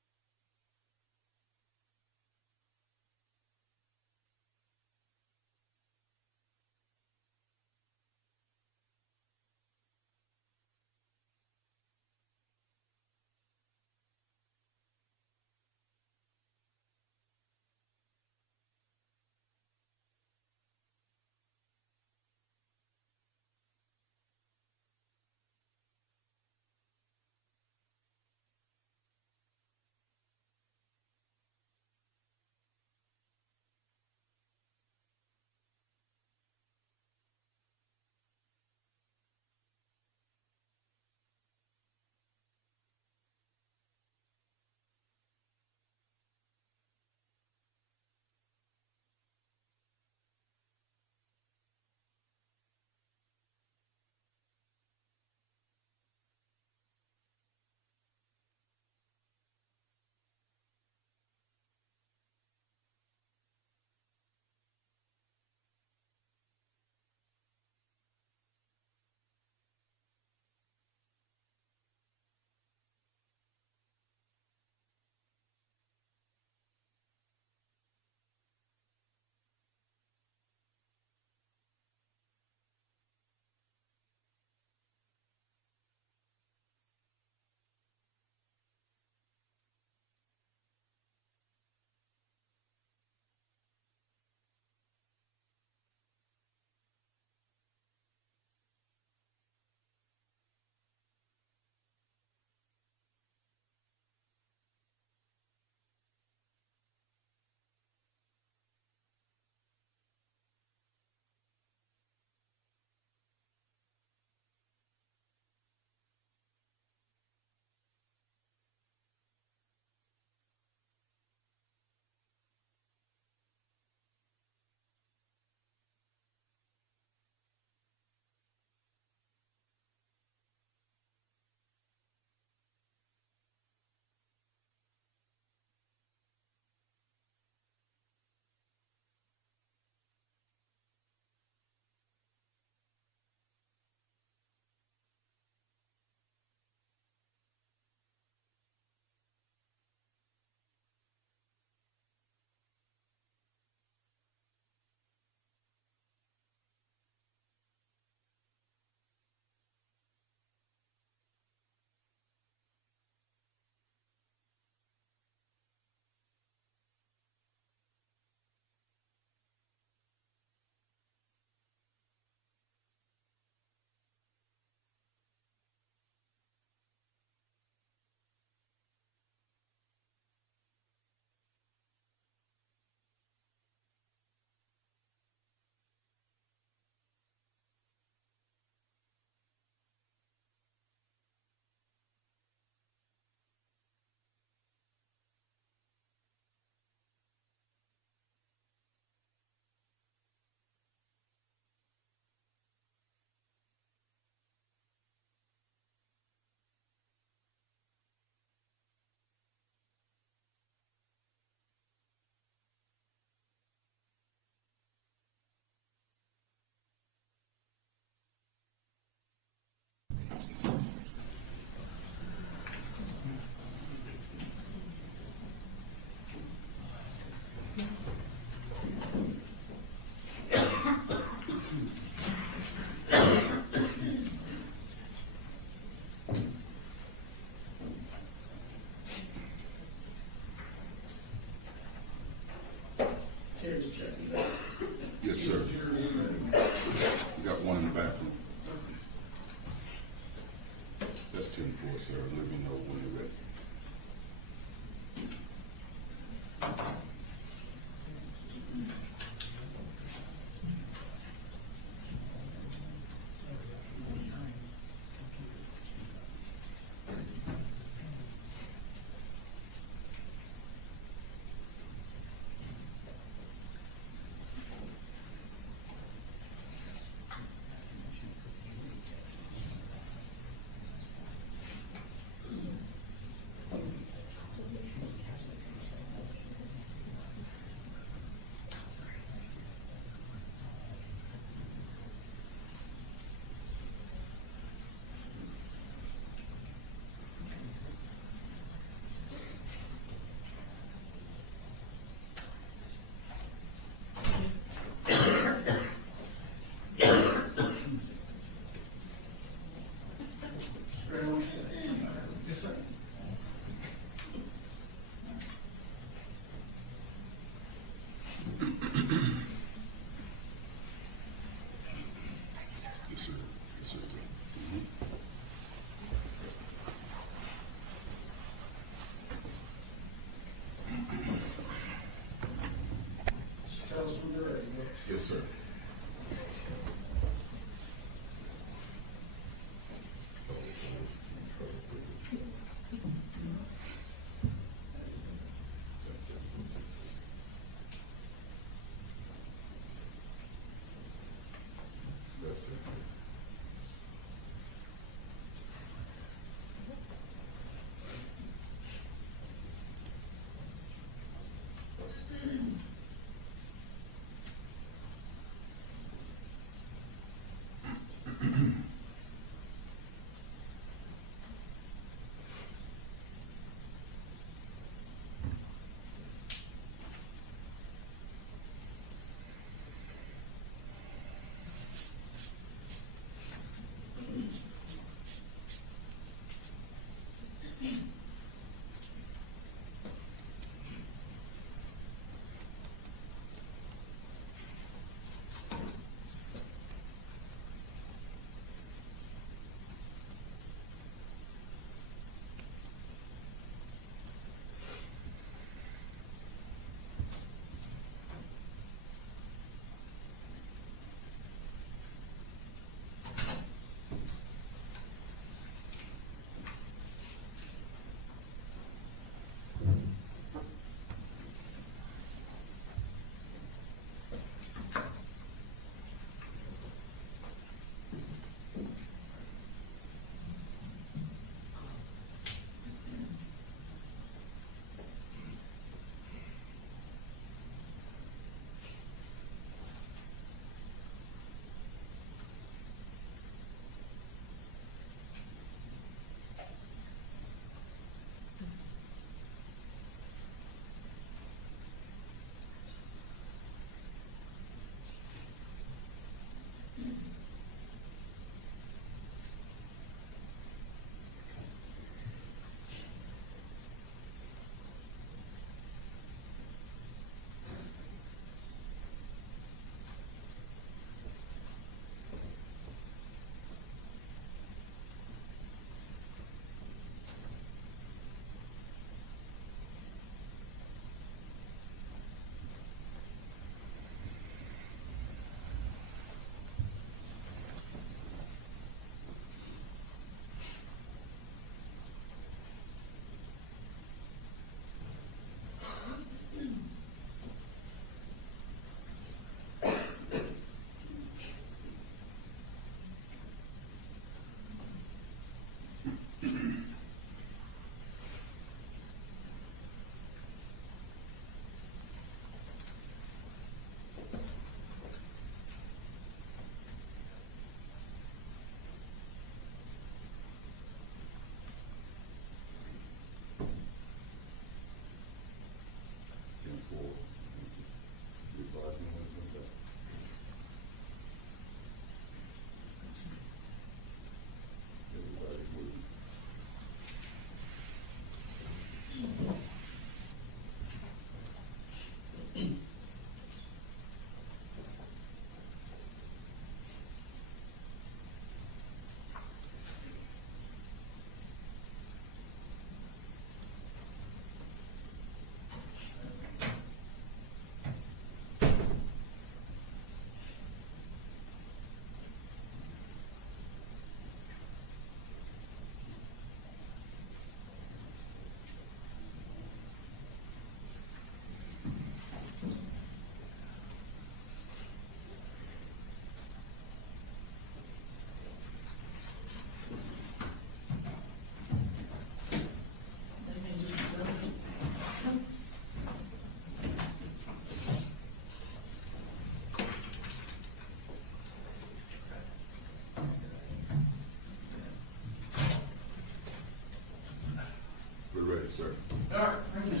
sir. All right, bring this.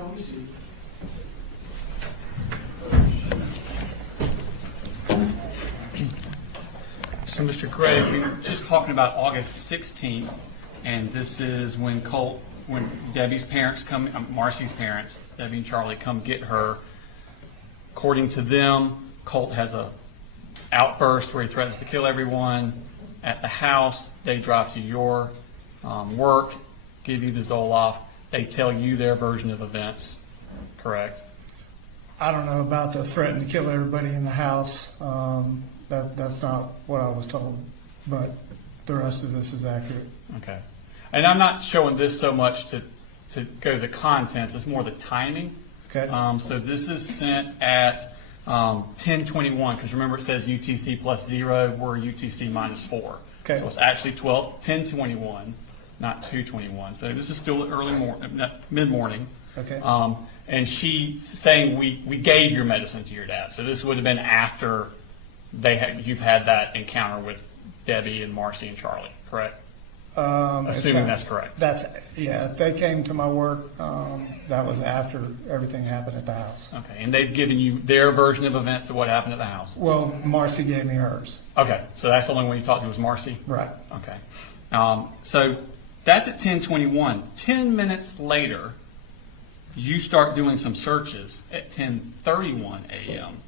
Let me see. So, Mr. Gray, we were just talking about August 16th, and this is when Debbie's parents come, Marcy's parents, Debbie and Charlie, come get her. According to them, Colt has a outburst where he threatens to kill everyone at the house. They drive to your work, give you the Zoloft. They tell you their version of events, correct? I don't know about the threaten to kill everybody in the house. That's not what I was told, but the rest of this is accurate. Okay. And I'm not showing this so much to go to the contents, it's more the timing. Okay. So this is sent at 10:21, because remember it says UTC plus 0, we're UTC minus 4. Okay. So it's actually 10:21, not 2:21. So this is still mid-morning. Okay. And she's saying we gave your medicine to your dad. So this would have been after you've had that encounter with Debbie and Marcy and Charlie, correct? Assuming that's correct. Yeah, they came to my work, that was after everything happened at the house. Okay, and they've given you their version of events of what happened at the house? Well, Marcy gave me hers. Okay, so that's the only one you talked to was Marcy? Right. Okay. So that's at 10:21. 10 minutes later, you start doing some searches at 10:31 a.m.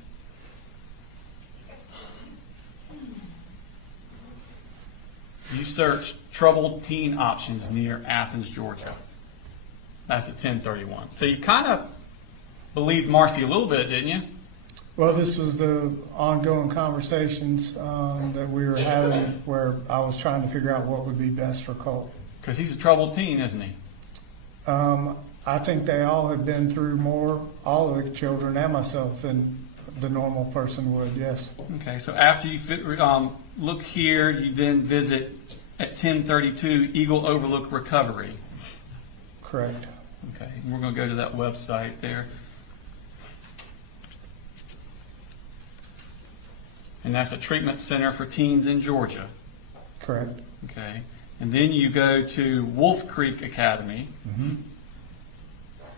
You search troubled teen options near Athens, Georgia. That's at 10:31. So you kind of believed Marcy a little bit, didn't you? Well, this was the ongoing conversations that we were having where I was trying to figure out what would be best for Colt. Because he's a troubled teen, isn't he? I think they all have been through more, all of the children and myself, than the normal person would, yes. Okay, so after you look here, you then visit at 10:32 Eagle Overlook Recovery. Correct. Okay, and we're going to go to that website there. And that's a treatment center for teens in Georgia. Correct. Okay, and then you go to Wolf Creek Academy,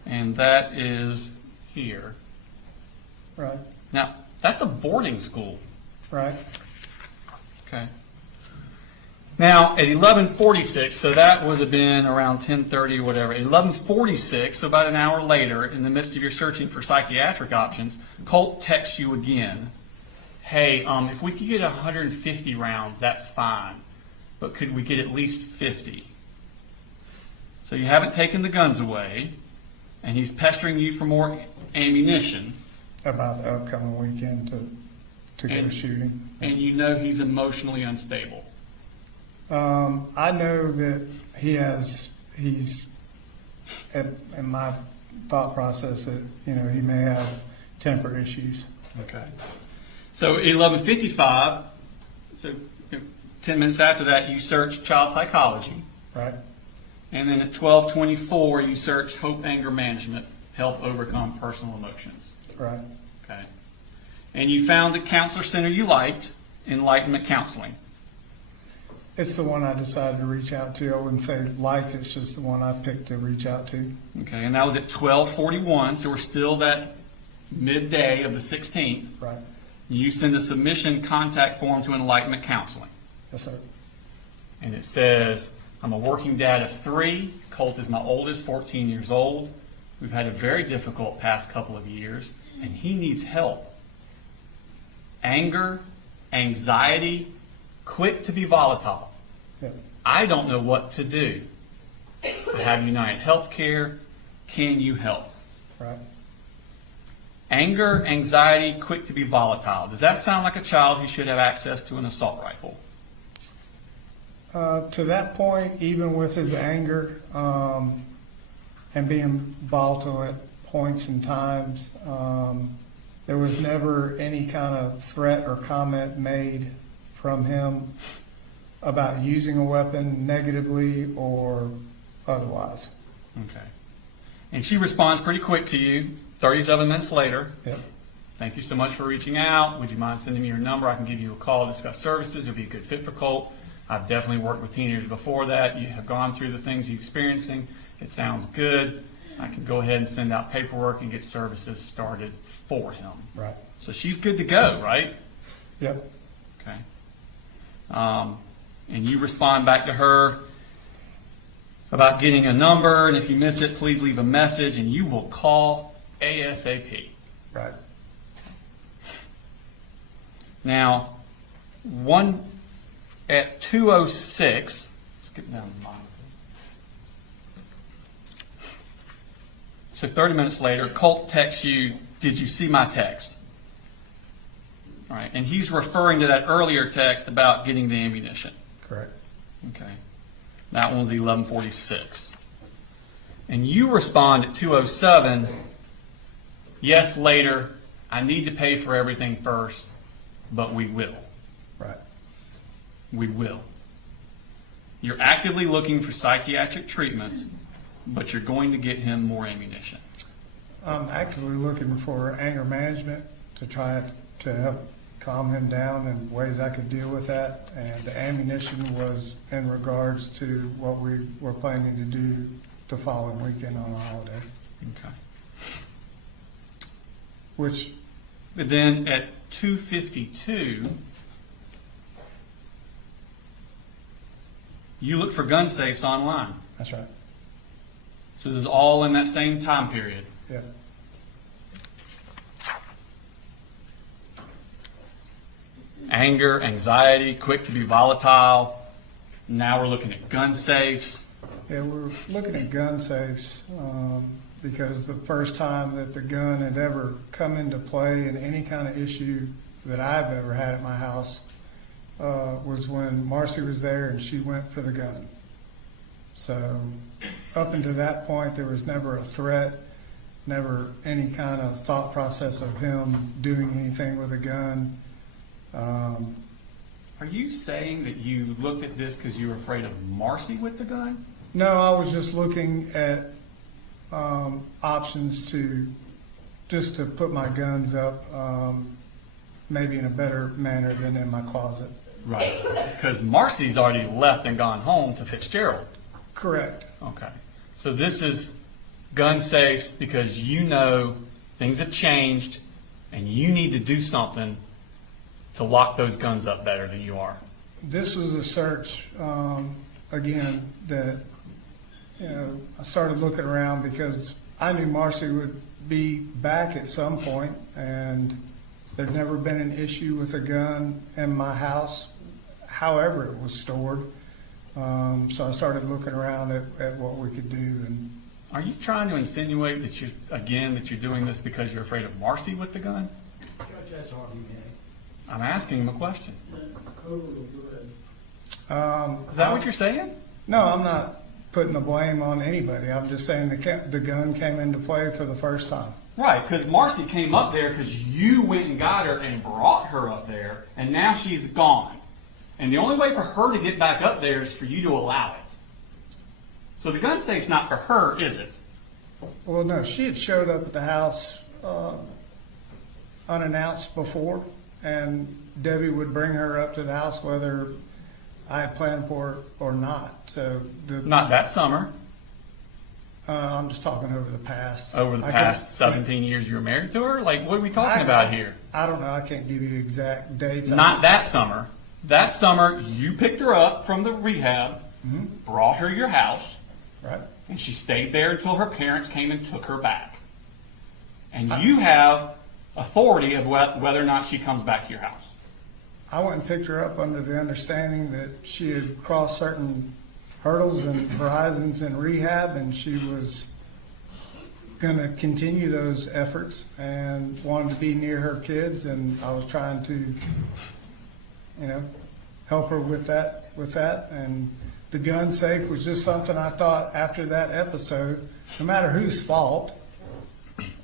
and that is here. Right. Now, that's a boarding school. Right. Okay. Now, at 11:46, so that would have been around 10:30 or whatever. 11:46, so about an hour later, in the midst of your searching for psychiatric options, Colt texts you again. Hey, if we could get 150 rounds, that's fine. But could we get at least 50? So you haven't taken the guns away, and he's pestering you for more ammunition. About the upcoming weekend to go shooting. And you know he's emotionally unstable. I know that he's in my thought process that, he may have temper issues. Okay. So 11:55, so 10 minutes after that, you search child psychology. Right. And then at 12:24, you search hope, anger management, help overcome personal emotions. Right. Okay. And you found the counselor center you liked, Enlightenment Counseling. It's the one I decided to reach out to. I wouldn't say liked, it's just the one I picked to reach out to. Okay, and that was at 12:41, so we're still that midday of the 16th. Right. You send a submission contact form to Enlightenment Counseling. Yes, sir. And it says, I'm a working dad of 3. Colt is my oldest, 14 years old. We've had a very difficult past couple of years, and he needs help. Anger, anxiety, quick to be volatile. Yep. I I don't know what to do. I have United Healthcare. Can you help? Right. Anger, anxiety, quick to be volatile. Does that sound like a child who should have access to an assault rifle? To that point, even with his anger and being volatile at points and times, there was never any kind of threat or comment made from him about using a weapon negatively or otherwise. Okay. And she responds pretty quick to you, 37 minutes later. Yep. Thank you so much for reaching out. Would you mind sending me your number? I can give you a call to discuss services. You'll be a good fit for Colt. I've definitely worked with teenagers before that. You have gone through the things he's experiencing. It sounds good. I can go ahead and send out paperwork and get services started for him. Right. So she's good to go, right? Yep. Okay. And you respond back to her about getting a number, and if you miss it, please leave a message, and you will call ASAP. Right. Now, at 2:06, skip down the line. So 30 minutes later, Colt texts you, "Did you see my text?" All right, and he's referring to that earlier text about getting the ammunition. Correct. Okay. That one was 11:46. And you respond at 2:07, "Yes, later. I need to pay for everything first, but we will." Right. We will. You're actively looking for psychiatric treatment, but you're going to get him more ammunition. I'm actively looking for anger management to try to help calm him down in ways I could deal with that. And the ammunition was in regards to what we were planning to do the following weekend on the holiday. Okay. Which, But then at 2:52, you look for gun safes online. that's right. So this is all in that same time period. Yeah. Anger, anxiety, quick to be volatile. Now we're looking at gun safes. Yeah, we're looking at gun safes because the first time that the gun had ever come into play in any kind of issue that I've ever had at my house was when Marcy was there and she went for the gun. So up until that point, there was never a threat, never any kind of thought process of him doing anything with a gun. Are you saying that you looked at this because you were afraid of Marcy with the gun? No, I was just looking at options to put my guns up maybe in a better manner than in my closet. Right. Because Marcy's already left and gone home to Fitzgerald. Correct. Okay. So this is gun safes because you know things have changed and you need to do something to lock those guns up better than you are. This was a search, again, that, I started looking around because I knew Marcy would be back at some point, and there'd never been an issue with a gun in my house, however it was stored. So I started looking around at what we could do. And Are you trying to insinuate that you're doing this because you're afraid of Marcy with the gun? Judge, that's all he had. I'm asking him a question. Totally good. Is that what you're saying? No, I'm not putting the blame on anybody. I'm just saying the gun came into play for the first time. Right, because Marcy came up there because you went and got her and brought her up there, and now she's gone. And the only way for her to get back up there is for you to allow it. So the gun safe's not for her, is it? Well, no, she had showed up at the house unannounced before, and Debbie would bring her up to the house whether I had planned for it or not. So Not that summer. I'm just talking over the past. Over the past 17 years you were married to her? Like, what are we talking about here? I don't know. I can't give you exact dates. Not that summer. That summer, you picked her up from the rehab, brought her to your house, Right. and she stayed there until her parents came and took her back. And you have authority of whether or not she comes back to your house. I went and picked her up under the understanding that she had crossed certain hurdles and horizons in rehab, and she was going to continue those efforts and wanted to be near her kids, and I was trying to, you know, help her with that. And the gun safe was just something I thought after that episode, no matter whose fault,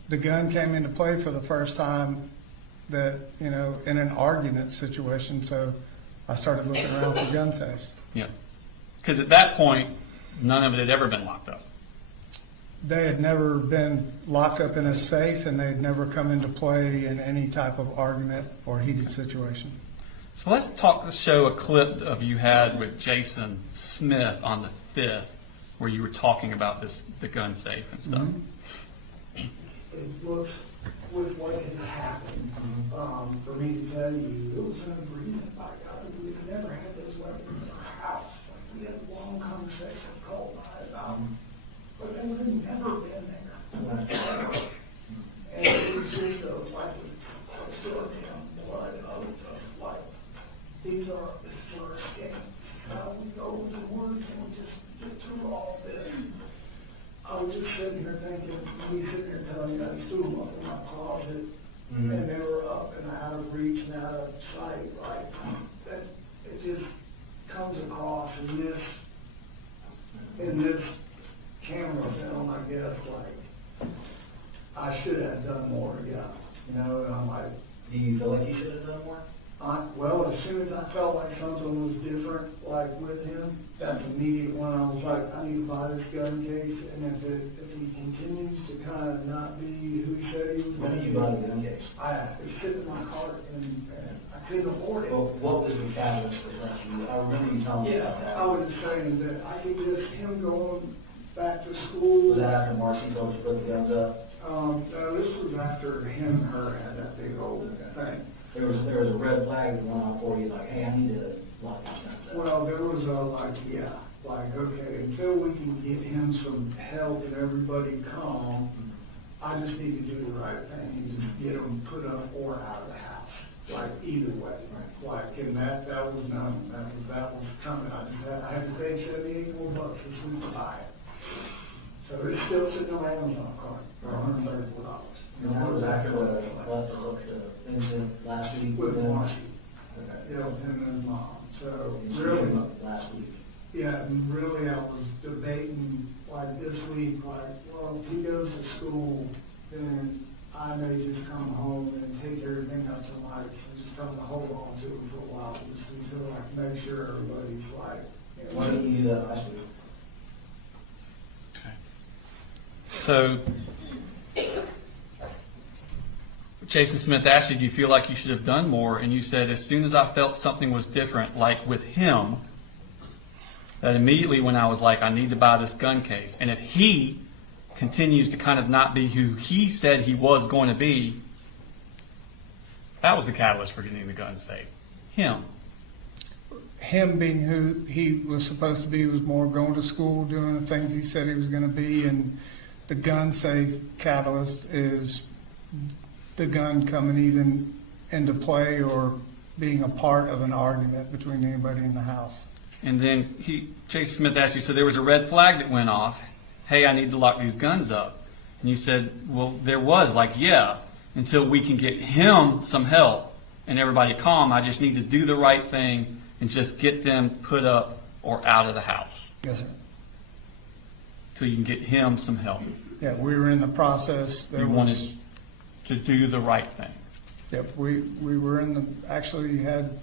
the gun came into play for the first time that, you know, in an argument situation. So I started looking around for gun safes. Yeah. Because at that point, none of it had ever been locked up. They had never been locked up in a safe, and they had never come into play in any type of argument or heated situation. So let's show a clip of you had with Jason Smith on the 5th, where you were talking about the gun safe and stuff. It looks with what had happened, for me to tell you, it was an agreement by God. We had never had those weapons in our house. Like, we had a long conversation with Colt about them, but they would have never been there. And it was just like sort of blood of like, these are historic things. We go over the words and we just get through all this. I was just sitting here thinking, we sitting here telling you, I threw them up in my closet, and they were up and out of reach and out of sight, right? That it just comes across in this camera film, I guess, like I should have done more, yeah. You know, and I'm like, Do you feel like you should have done more? well, as soon as I felt like something was different, like with him, that's immediate when I was like, I need to buy this gun case, and if he continues to kind of not be who he said he was When going did to you be, buy the gun case? it sit in my cart, and I couldn't afford it. Well, what was the catalyst for that? I remember you telling me about that. I was saying that I could just, him going back to school. Was that after Marcy told you to put the guns up? No, this was after him and her had that big old thing. There was a red flag that went off for you, like, hey, I need to lock these guns up. Well, there was okay, until we can get him some help and everybody calm, I just need to do the right thing and just get them put up or out of the house, like either way. Like, and that was known, that was coming. I had to pay $78 more as soon as I buy it. So it's still sitting on Amazon cart for $134. And that was after the incident last week? With them? Marcy. Okay. Yeah, with him and his mom. So You really, came up last week. yeah, and really I was debating like this week, like, well, if he goes to school, then I may just come home and take everything out to Mike and just try to hold on to it for a while, just until I can make sure everybody's like. Why didn't you do that last week? So Jason Smith asked you, do you feel like you should have done more? And you said, as soon as I felt something was different, like with him, that immediately when I was like, I need to buy this gun case. And if he continues to kind of not be who he said he was going to be, that was the catalyst for getting the gun safe. Him. Him being who he was supposed to be was more going to school, doing the things he said he was going to be, and the gun safe catalyst is the gun coming even into play or being a part of an argument between anybody in the house. And then Jason Smith asked you, so there was a red flag that went off. Hey, I need to lock these guns up. And you said, well, there was, like, yeah, until we can get him some help and everybody calm. I just need to do the right thing and just get them put up or out of the house. Yes, sir. Till you can get him some help. Yeah, we were in the process. You wanted to do the right thing. Yep, we were actually had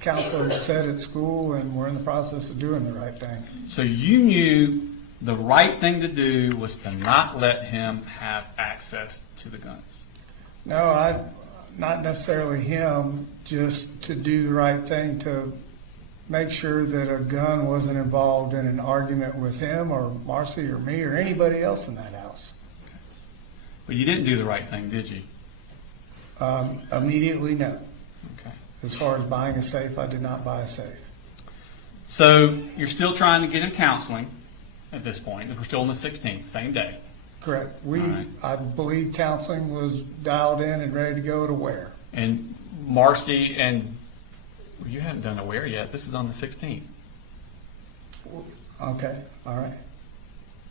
counselors set at school, and we're in the process of doing the right thing. So you knew the right thing to do was to not let him have access to the guns. No, not necessarily him, just to do the right thing to make sure that a gun wasn't involved in an argument with him or Marcy or me or anybody else in that house. But you didn't do the right thing, did you? Immediately, no. Okay. As far as buying a safe, I did not buy a safe. So you're still trying to get him counseling at this point. We're still on the 16th, same day. Correct. All right. I believe counseling was dialed in and ready to go to where? And Marcy and you haven't done a where yet. This is on the 16th. Okay, all right.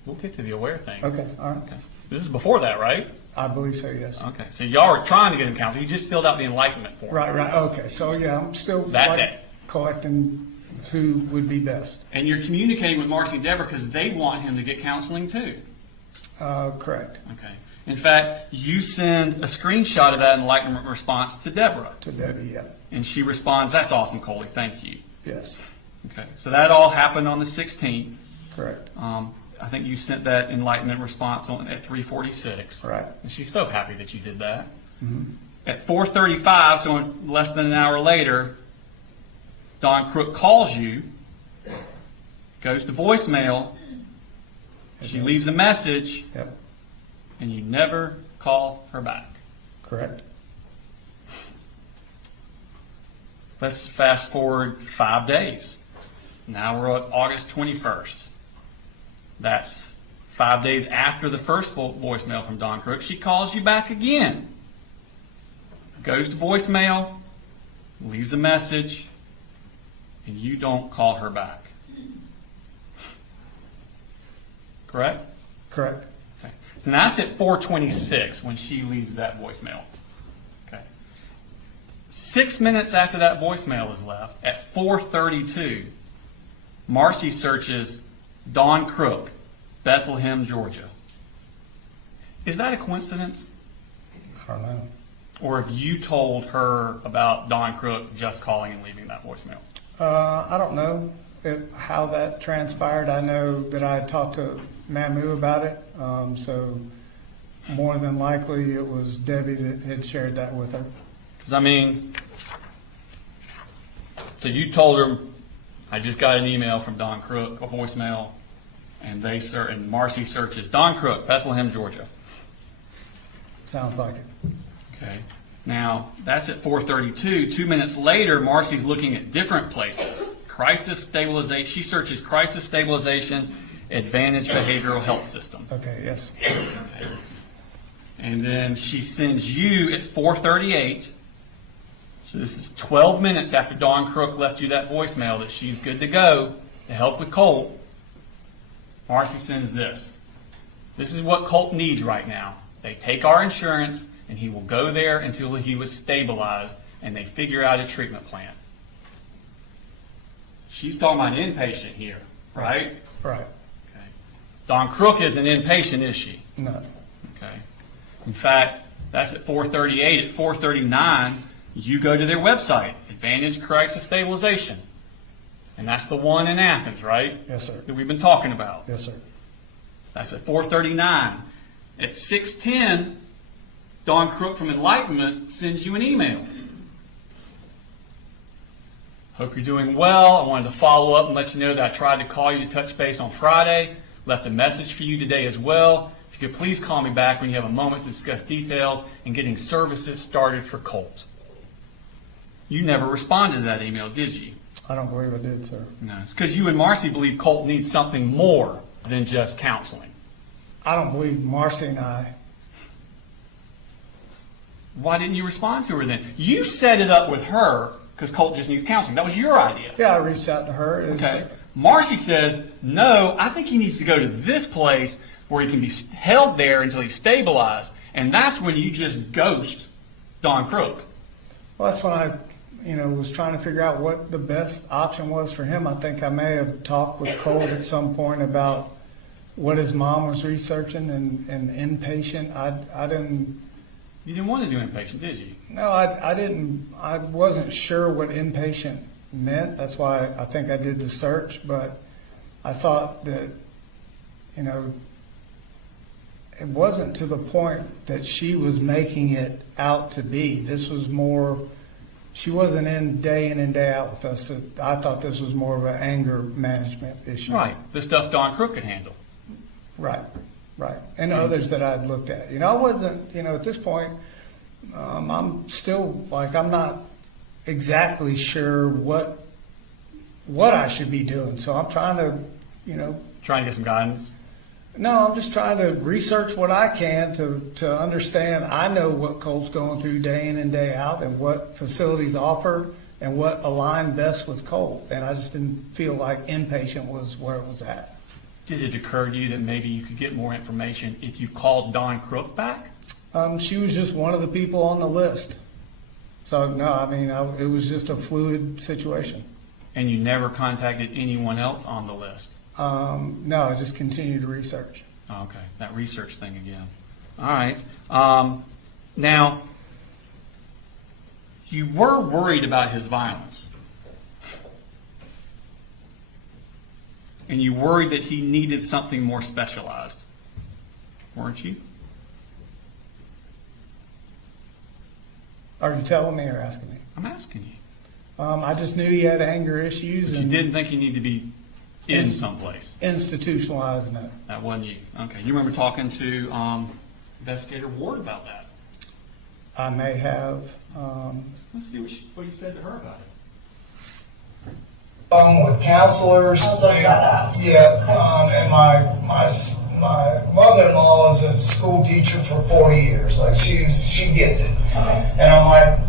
We'll get to the aware thing. Okay, all right. Okay. This is before that, right? I believe so, yes. Okay, so y'all are trying to get him counseling. You just filled out the enlightenment form. Right, okay, so yeah, I'm still That like, day. collecting who would be best. And you're communicating with Marcy and Deborah because they want him to get counseling too. Correct, Okay. In fact, you send a screenshot of that enlightenment response to Deborah. to Debbie, yeah, And she responds, "That's awesome, Coley. Thank you." yes, Okay. So that all happened on the 16th. correct, I think you sent that enlightenment response at 3:46. right. And she's so happy that you did that. Mm-hmm. At 4:35, so less than an hour later, Don Crook calls you, goes to voicemail, she leaves a message, Yep, and you never call her back. correct, Let's fast forward 5 days. Now we're at August 21st. That's 5 days after the first voicemail from Don Crook. She calls you back again. Goes to voicemail, leaves a message, and you don't call her back. Correct? correct, Okay. So that's at 4:26 when she leaves that voicemail. Okay. 6 minutes after that voicemail is left, at 4:32, Marcy searches Don Crook, Bethlehem, Georgia. Is that a coincidence? I don't know. Or have you told her about Don Crook just calling and leaving that voicemail? I don't know how that transpired. I know that I talked to Mamu about it, so more than likely it was Debbie that had shared that with her. Because, I mean, so you told her, "I just got an email from Don Crook, a voicemail," and and Marcy searches Don Crook, Bethlehem, Georgia. Sounds like it. Okay. Now, that's at 4:32. 2 minutes later, Marcy's looking at different places. Crisis stabilization. She searches crisis stabilization, Advantage Behavioral Health System. Okay, yes, Okay. And then she sends you at 4:38. So this is 12 minutes after Dawn Crook left you that voicemail that she's good to go to help with Colt. Marcy sends this. "This is what Colt needs right now. They take our insurance, and he will go there until he was stabilized, and they figure out a treatment plan." She's talking about an inpatient here, right? right. Okay. Dawn Crook isn't inpatient, is she? No, Okay. In fact, that's at 4:38. At 4:39, you go to their website, Advantage Crisis Stabilization. And that's the one in Athens, right? yes, sir, That we've been talking about. yes, sir. That's at 4:39. At 6:10, Dawn Crook from Enlightenment sends you an email. "Hope you're doing well. I wanted to follow up and let you know that I tried to call you to touch base on Friday. Left a message for you today as well. If you could please call me back when you have a moment to discuss details and getting services started for Colt." You never responded to that email, did you? I don't believe I did, sir. No. It's because you and Marcy believe Colt needs something more than just counseling. I don't believe Marcy and I. Why didn't you respond to her then? You set it up with her because Colt just needs counseling. That was your idea. Yeah, I reached out to her. Okay. Marcy says, "No, I think he needs to go to this place where he can be held there until he's stabilized." And that's when you just ghost Dawn Crook. Well, that's when I, was trying to figure out what the best option was for him. I think I may have talked with Colt at some point about what his mom was researching and inpatient. I didn't. You didn't want to do inpatient, did you? No, I didn't. I wasn't sure what inpatient meant. That's why I think I did the search. But I thought that, it wasn't to the point that she was making it out to be. This was more. She wasn't in and day out with us. I thought this was more of an anger management issue. Right. The stuff Dawn Crook could handle. Right. And others that I'd looked at. I wasn't, at this point, I'm still, I'm not exactly sure what I should be doing. So I'm trying to, Trying to get some guidance. No, I'm just trying to research what I can to understand. I know what Colt's going through day in and day out and what facilities offer and what aligned best with Colt. And I just didn't feel like inpatient was where it was at. did it occur to you that maybe you could get more information if you called Dawn Crook back? She was just one of the people on the list. So, no, I mean, it was just a fluid situation. And you never contacted anyone else on the list? No, I just continued to research. Oh, okay, that research thing again. All right. Now, you were worried about his violence. And you worried that he needed something more specialized. Weren't you? Are you telling me or asking me? I'm asking you. I just knew he had anger issues. But you and didn't think he needed to be in someplace. Institutionalized, no. That wasn't you. Okay. You remember talking to Investigator Ward about that? I may have. Let's see what you said to her about it. With counselors. I was just about to ask. Yeah, and my mother-in-law is a school teacher for 40 years. Like she gets it. Okay. And I'm like,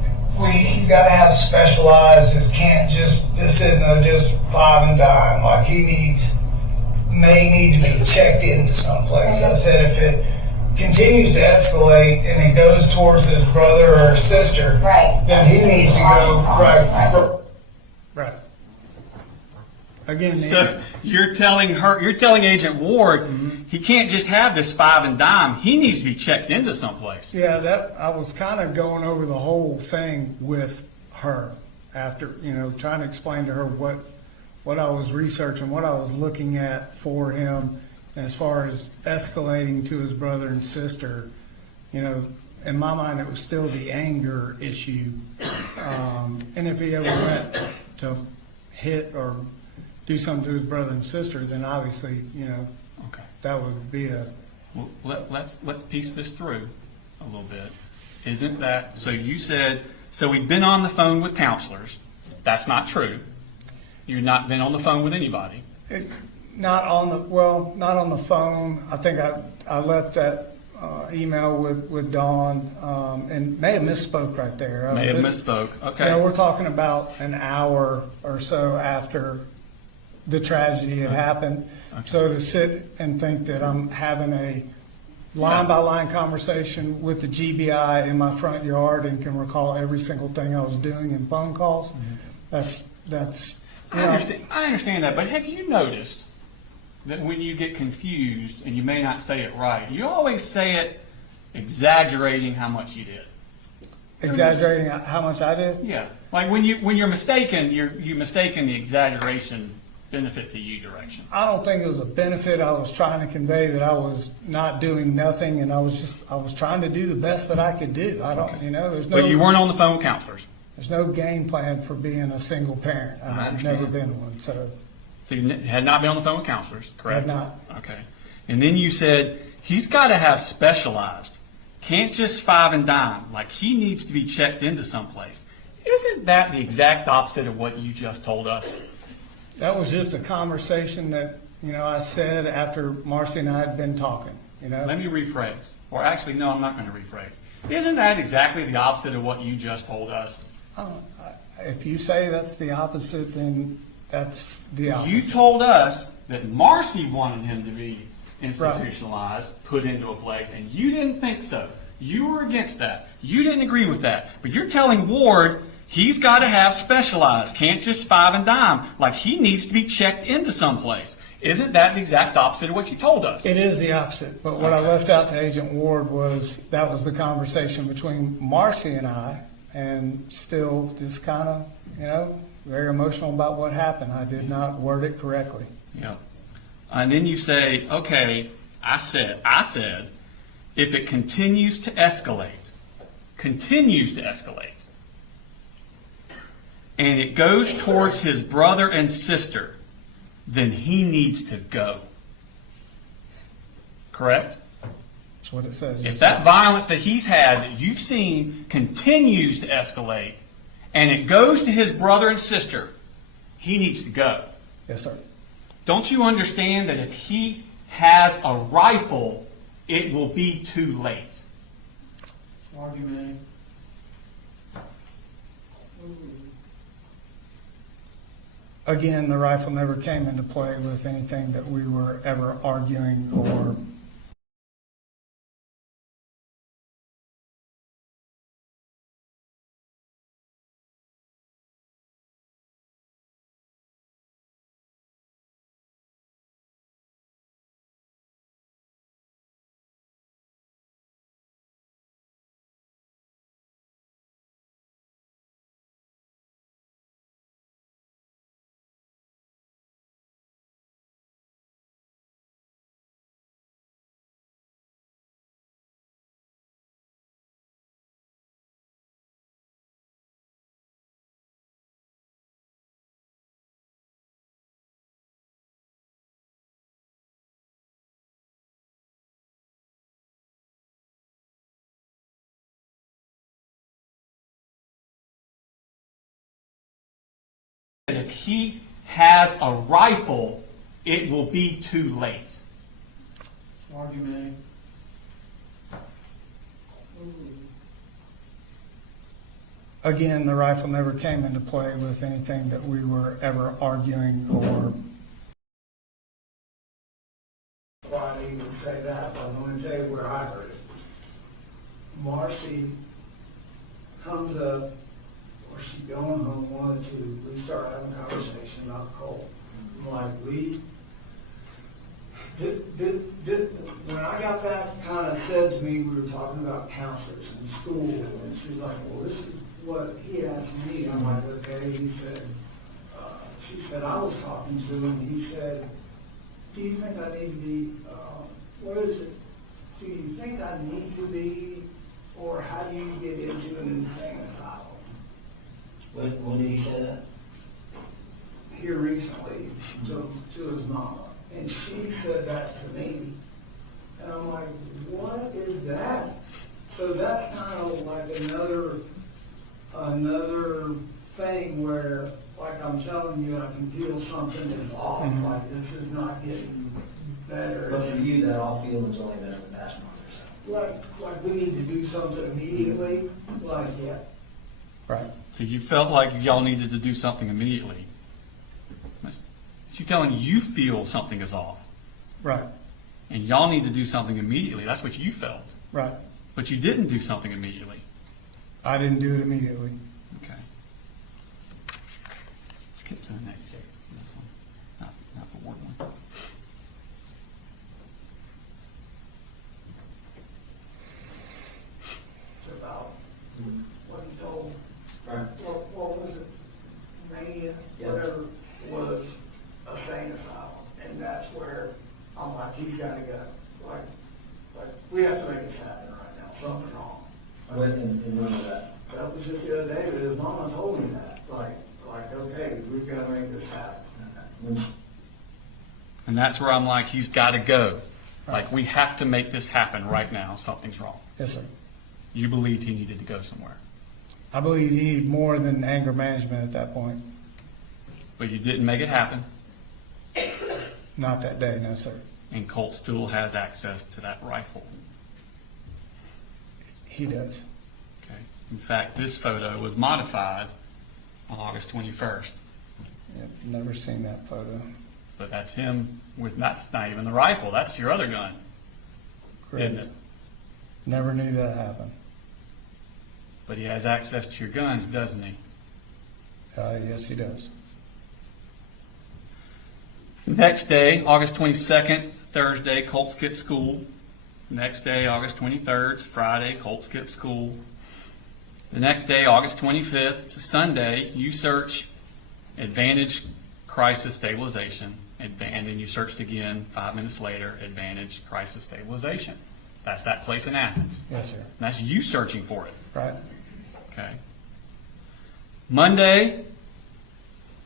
he's got to have specialized. This can't just, this isn't just five and dime. Like may need to be checked into someplace. I said if it continues to escalate and it goes towards his brother or sister, Right. then he needs to go right. Right. Again, So you're telling Agent Ward, he can't just have this five and dime. He needs to be checked into someplace. yeah, I was kind of going over the whole thing with her after, trying to explain to her what I was researching, what I was looking at for him, and as far as escalating to his brother and sister, in my mind, it was still the anger issue. And if he ever went to hit or do something to his brother and sister, then obviously, Okay. that would be a. Well, let's piece this through a little bit. Isn't that so? You said so. We've been on the phone with counselors. That's not true. You've not been on the phone with anybody. Not on the phone. I think I left that email with Dawn and may have misspoke right there. May have misspoke. Okay. We're talking about an hour or so after the tragedy had happened. Okay. So to sit and think that I'm having a line-by-line conversation with the GBI in my front yard and can recall every single thing I was doing in phone calls, that's. I understand that, but have you noticed that when you get confused and you may not say it right, you always say it exaggerating how much you did? Exaggerating how much I did? Yeah. Like when you're mistaken, you mistaken the exaggeration benefit to you direction. I don't think it was a benefit. I was trying to convey that I was not doing nothing, and I was trying to do the best that I could do. I don't, there's no. But you weren't on the phone with counselors. There's no game plan for being a single parent. I've never been one, so. So you had not been on the phone with counselors, correct? Had not. Okay. And then you said he's got to have specialized. Can't just five and dime. Like he needs to be checked into someplace. Isn't that the exact opposite of what you just told us? That was just a conversation that, I said after Marcy and I had been talking, Let me rephrase. Or actually, no, I'm not going to rephrase. Isn't that exactly the opposite of what you just told us? If you say that's the opposite, then that's the opposite. You told us that Marcy wanted him to be institutionalized, put into a place, and you didn't think so. You were against that. You didn't agree with that. But you're telling Ward he's got to have specialized, can't just five and dime, like he needs to be checked into someplace. Isn't that the exact opposite of what you told us? It is the opposite. But what I left out to Agent Ward was that was the conversation between Marcy and I, and still just kind of, very emotional about what happened. I did not word it correctly. Yeah. And then you say, okay, I said, if it continues to escalate, and it goes towards his brother and sister, then he needs to go. Correct? That's what it says. If that violence that he's had, that you've seen, continues to escalate, and it goes to his brother and sister, he needs to go. Yes, sir. Don't you understand that if he has a rifle, it will be too late? Argument. Again, the rifle never came into play with anything that we were ever arguing or If he has a rifle, it will be too late. Argument. again, the rifle never came into play with anything that we were ever arguing or Why I even say that, but I'm going to tell you where I heard it. Marcy comes up, or she's going home, wanted to, we start having a conversation about Colt. I'm like, when I got back, kind of said to me, we were talking about counselors in school, and she's like, well, this is what he asked me. I'm like, okay, he said, she said, I was talking to him, he said, do you think I need to be, what is it? Do you think I need to be, or how do you get into an insane asylum? When did he say that? Here recently, to his mama. And she said that to me. And I'm like, what is that? So that's kind of like another thing where, like I'm telling you, I can feel something is off, like this is not getting better. But for you, that all feeling's only been in the past month or so. Like we need to do something immediately, like, yeah. right. So you felt like y'all needed to do something immediately. She's telling you feel something is off. Right, And y'all need to do something immediately. That's what you felt. right. But you didn't do something immediately. I didn't do it immediately. Okay. Skip to the next case. This one. Not the word one. It's about what he told, Right. what was it, mania, Yeah. whatever, was a sane asylum. And that's where I'm like, he's got to go. Like, we have to make this happen right now. Something's wrong. And when was that? That was just the other day, but his mama told me that. Like, okay, we've got to make this happen. And that's where I'm like, he's got to go. Like, we have to make this happen right now. Something's wrong. Yes, sir. You believed he needed to go somewhere. I believe he needed more than anger management at that point. But you didn't make it happen. Not that day, no, sir. And Colt still has access to that rifle. He does. Okay. In fact, this photo was modified on August 21st. Yep, never seen that photo. But that's him with, that's not even the rifle. That's your other gun. Correct. Isn't it? Never knew that happened. But he has access to your guns, doesn't he? Yes, he does. Next day, August 22nd, Thursday, Colt skipped school. Next day, August 23rd, Friday, Colt skipped school. The next day, August 25th, it's a Sunday, you search Advantage Crisis Stabilization, and then you searched again 5 minutes later, Advantage Crisis Stabilization. That's that place in Athens. Yes, sir. And that's you searching for it. Right. Okay. Monday,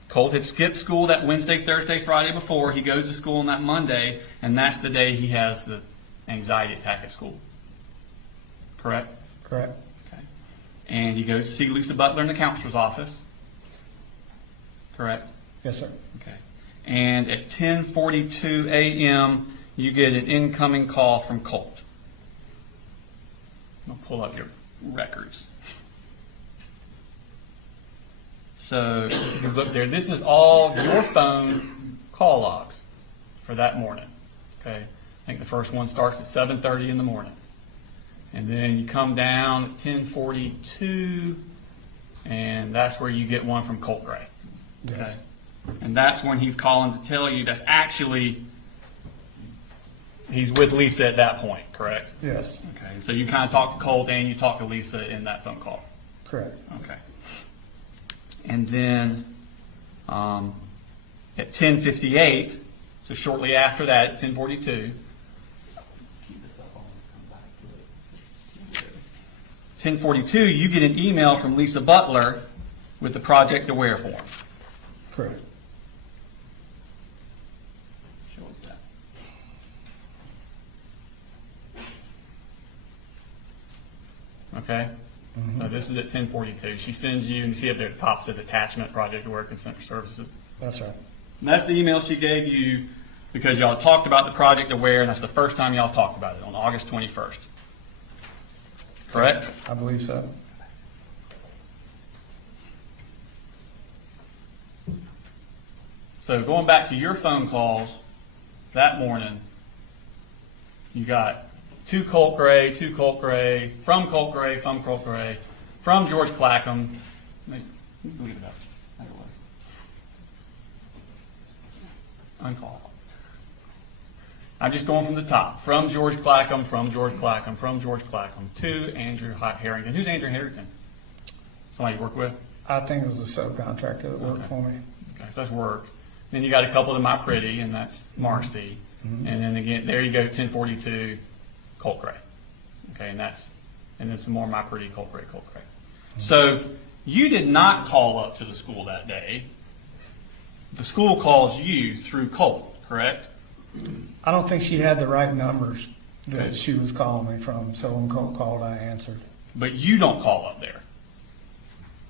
Colt had skipped school that Wednesday, Thursday, Friday before. He goes to school on that Monday, and that's the day he has the anxiety attack at school. Correct? Correct. Okay. And he goes to see Lisa Butler in the counselor's office. Correct? Yes, sir. Okay. And at 10:42 a.m., you get an incoming call from Colt. I'll pull up your records. So if you look there, this is all your phone call logs for that morning. Okay, I think the first one starts at 7:30 in the morning, and then you come down at 10:42, and that's where you get one from Colt Gray. Okay, Yes. and that's when he's calling to tell you that's actually he's with Lisa at that point, correct? Yes, Okay, so you kind of talk to Colt and you talk to Lisa in that phone call. correct. Okay. And then at 10:58, so shortly after that, at 10:42, 10:42, you get an email from Lisa Butler with the Project Aware form. Correct. Show us that. Okay? So this is at 10:42. She sends you, and you see up there at the top says attachment, Project Aware Consent for Services. That's right. And that's the email she gave you because y'all talked about the Project Aware, and that's the first time y'all talked about it on August 21st. Correct? I believe so. So going back to your phone calls that morning, you got from Colt Gray, from Colt Gray, from George Clackham. Leave it up. There it was. Uncall. I'm just going from the top. From George Clackham, to Andrew Harrington. Who's Andrew Harrington? Somebody you work with? I think it was a subcontractor that worked Okay. for me. Okay, so that's work. Then you got a couple to My Pretty, and that's Marcy. And then again, there you go, 10:42, Colt Gray. Okay, and then some more My Pretty, Colt Gray. So you did not call up to the school that day. The school calls you through Colt, correct? I don't think she had the right numbers that she was calling me from, so when Colt called, I answered. But you don't call up there.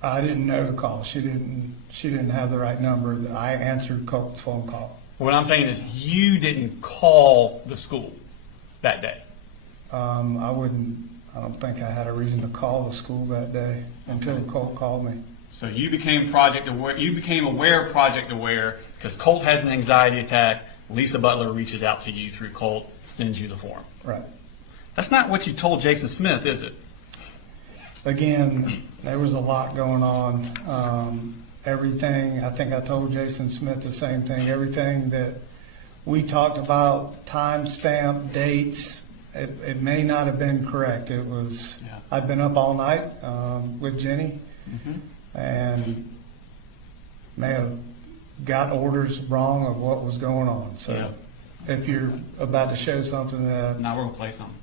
I didn't know to call. She didn't have the right number. I answered Colt's phone call. What I'm saying is you didn't call the school that day. I don't think I had a reason to call the school that day until Colt called me. So you became Project Aware. You became aware of Project Aware because Colt has an anxiety attack. Lisa Butler reaches out to you through Colt, sends you the form. Right. That's not what you told Jason Smith, is it? Again, there was a lot going on. Everything, I think I told Jason Smith the same thing. Everything that we talked about, timestamp, dates, it may not have been correct. It was, Yeah. I'd been up all night with Jenny and may have got orders wrong of what was going on. So if you're about to show something that Now we're going to play something.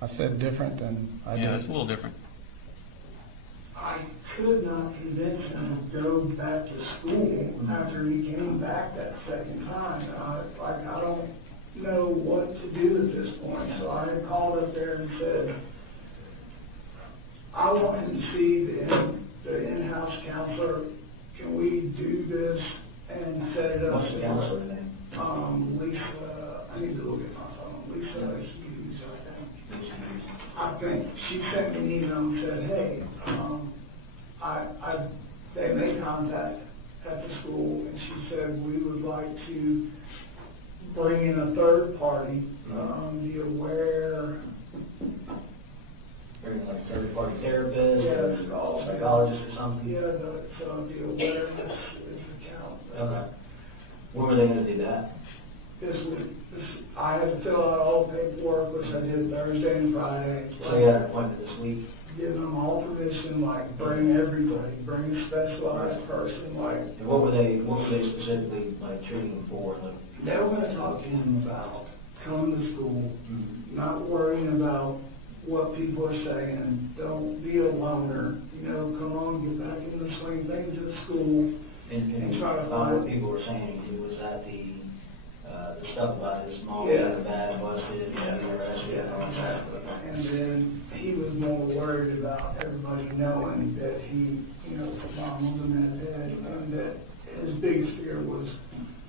I said different, then I Yeah, did. it's a little different. I could not convince him to go back to school after he came back that second time. I don't know what to do at this point. So I called up there and said, I want him to see the in-house counselor. Can we do this and set it up? What's the counselor's name? Lisa, I need to look at my phone. Lisa Hughes, I think. She sent me an email and said, hey, they made contact at the school, and she said we would like to bring in a third party, the Aware. Bring like third-party therapist, Yeah, or psychologist or something? Yeah, the Awareness is the count. Okay. When were they going to do that? I had to fill out all the paperwork, which I did Thursday and Friday. So you had an appointment this week? Giving them all permission, like bring everybody, bring a specialized person, like. And what were they specifically like treating him for? Like, They were gonna talk to him about coming to school, not worrying about what people are saying, don't be a loner, come on, get back in the swing of things at school. and try to what find. people were saying, he was at the stuff about his mom Yeah. being bad, busted, and arrested, and all that. And then he was more worried about everybody knowing that he, mom was a mad dad, and that his biggest fear was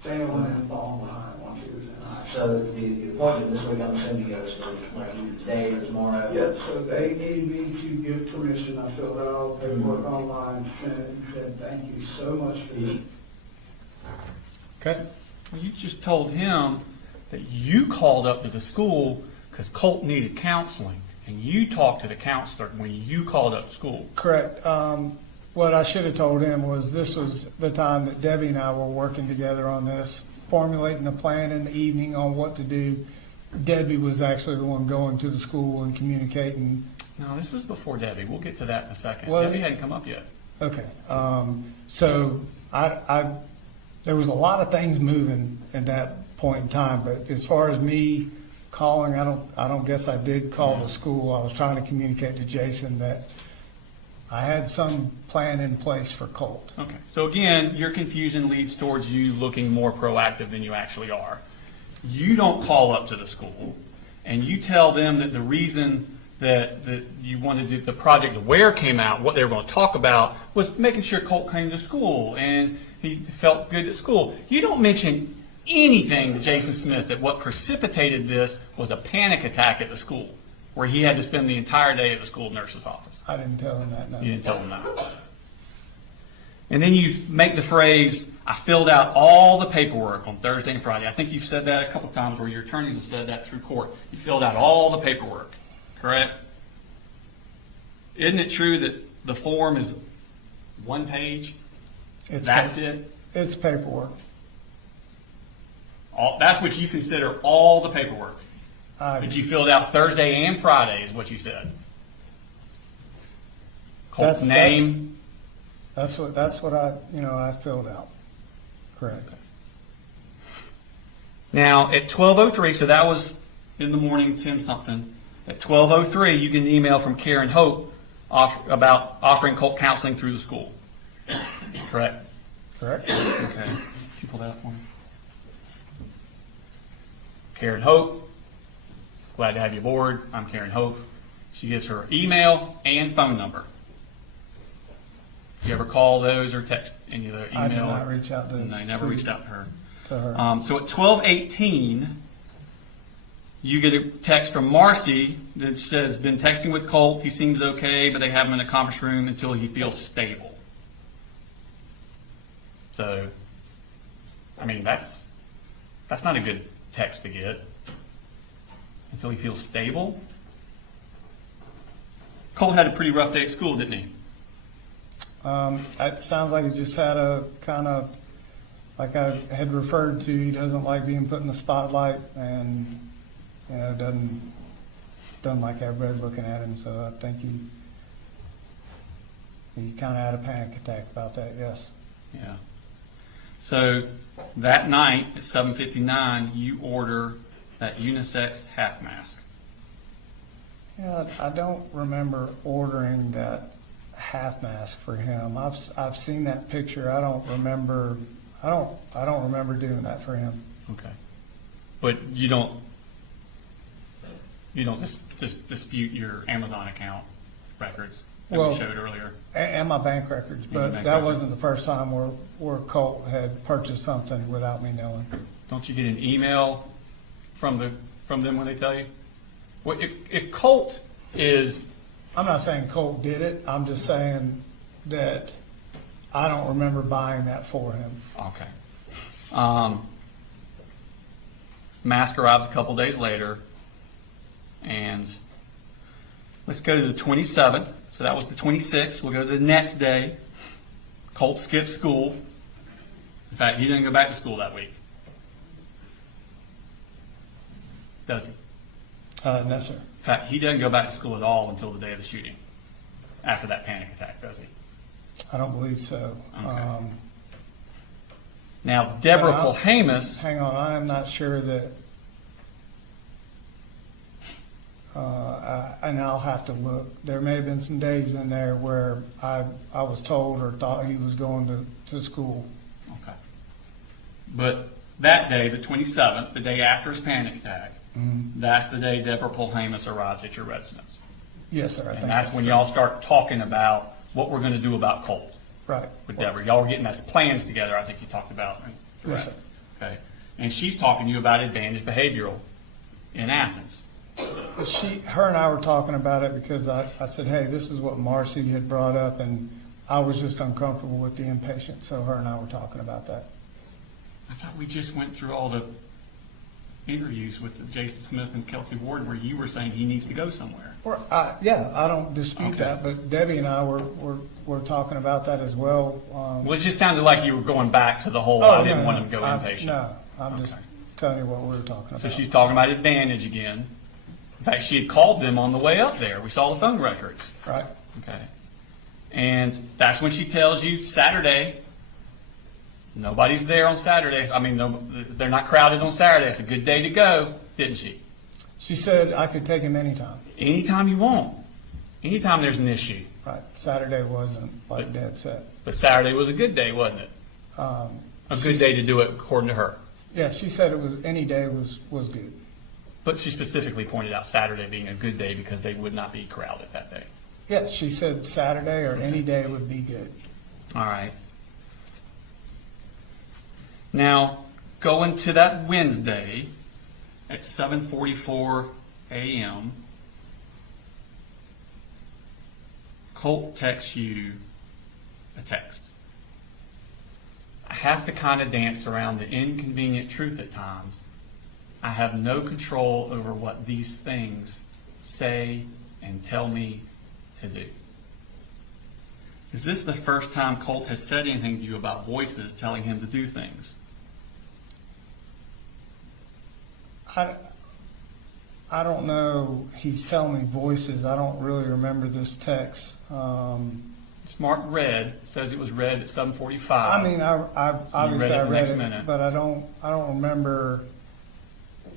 failing and falling behind once he was in high school. So the appointment this week, I'm assuming goes to like today or tomorrow? Yep, so they need me to give permission. I filled out all the paperwork online, sent it, and said, said, thank you so much for this. Okay? Well, you just told him that you called up to the school because Colt needed counseling, and you talked to the counselor when you called up to school. Correct. What I should have told him was this was the time that Debbie and I were working together on this, formulating the plan in the evening on what to do. Debbie was actually the one going to the school and communicating. No, this is before Debbie. We'll get to that in a second. Was Debbie it? hadn't come up yet. Okay. So there was a lot of things moving at that point in time, but as far as me calling, I don't guess I did call the school. I was trying to communicate to Jason that I had some plan in place for Colt. Okay. So again, your confusion leads towards you looking more proactive than you actually are. You don't call up to the school, and you tell them that the reason that you wanted the Project Aware came out, what they were going to talk about, was making sure Colt came to school and he felt good at school. You don't mention anything to Jason Smith that what precipitated this was a panic attack at the school, where he had to spend the entire day at the school nurse's office. I didn't tell him that, no. You didn't tell him that. And then you make the phrase, I filled out all the paperwork on Thursday and Friday. I think you've said that a couple of times, where your attorneys have said that through court. You filled out all the paperwork, correct? Isn't it true that the form is one page? That's it? It's paperwork. That's what you consider all the paperwork. That you filled out Thursday and Friday is what you said. Colt's name. That's what I filled out. Correct. Now at 12:03, so that was in the morning, 10 something. At 12:03, you get an email from Karen Hope about offering Colt counseling through the school. Correct. Correct. Okay. Could you pull that up for me? Karen Hope. Glad to have you aboard. I'm Karen Hope. She gives her email and phone number. You ever call those or text any of the email? I did not reach out to her. No, you never reached out to her. To her. So at 12:18, you get a text from Marcy that says, been texting with Colt. He seems okay, but they have him in a conference room until he feels stable. So, I mean, that's not a good text to get. Until he feels stable. Colt had a pretty rough day at school, didn't he? It sounds like he just had a kind of, like I had referred to, he doesn't like being put in the spotlight, and doesn't like everybody looking at him. So I think he kind of had a panic attack about that. Yes. Yeah. So that night at 7:59, you order that unisex half mask. Yeah, I don't remember ordering that half mask for him. I've seen that picture. I don't remember doing that for him. Okay. But you don't just dispute your Amazon account records that we showed earlier. And my bank records, but that wasn't the first time where Colt had purchased something without me knowing. Don't you get an email from them when they tell you? Well, if Colt is, I'm not saying Colt did it. I'm just saying that I don't remember buying that for him. okay. Mask arrives a couple days later, and let's go to the 27th. So that was the 26th. We'll go to the next day. Colt skipped school. In fact, he didn't go back to school that week. Does he? No, sir. In fact, he doesn't go back to school at all until the day of the shooting, after that panic attack, does he? I don't believe so. Okay. Now, Deborah Polhamus. Hang on, I am not sure that, and I'll have to look. There may have been some days in there where I was told or thought he was going to school. Okay. But that day, the 27th, the day after his panic attack, that's the day Deborah Polhamus arrives at your residence. Yes, sir. I And think that's when y'all start talking about what we're going to do about Colt. Right. With Deborah. Y'all were getting those plans together, I think you talked about. Yes, sir. Okay. And she's talking to you about Advantage Behavioral in Athens. Her and I were talking about it because I said, hey, this is what Marcy had brought up, and I was just uncomfortable with the inpatient, so her and I were talking about that. I thought we just went through all the interviews with Jason Smith and Kelsey Ward where you were saying he needs to go somewhere. Yeah, I don't dispute Okay. that, but Debbie and I were talking about that as well. Well, it just sounded like you were going back to the whole, I didn't want him to go inpatient. No, I'm just Okay. telling you what we were talking about. So she's talking about Advantage again. In fact, she had called them on the way up there. We saw the phone records. Right. Okay. And that's when she tells you Saturday, nobody's there on Saturdays. I mean, no, they're not crowded on Saturday. It's a good day to go, didn't she? She said I could take him anytime. Anytime you want. Anytime there's an issue. Right. Saturday wasn't like Dad said. But Saturday was a good day, wasn't it? A good day to do it, according to her. Yeah, she said it was any day was good. But she specifically pointed out Saturday being a good day because they would not be crowded that day. Yes, she said Saturday or any day would be good. All right. Now, going to that Wednesday at 7:44 a.m., Colt texts you a text. I have to kind of dance around the inconvenient truth at times. I have no control over what these things say and tell me to do. Is this the first time Colt has said anything to you about voices telling him to do things? I don't know. He's telling me voices. I don't really remember this text. It's marked red. It says it was read at 7:45. I mean, I obviously I the read next it, minute. but I don't remember,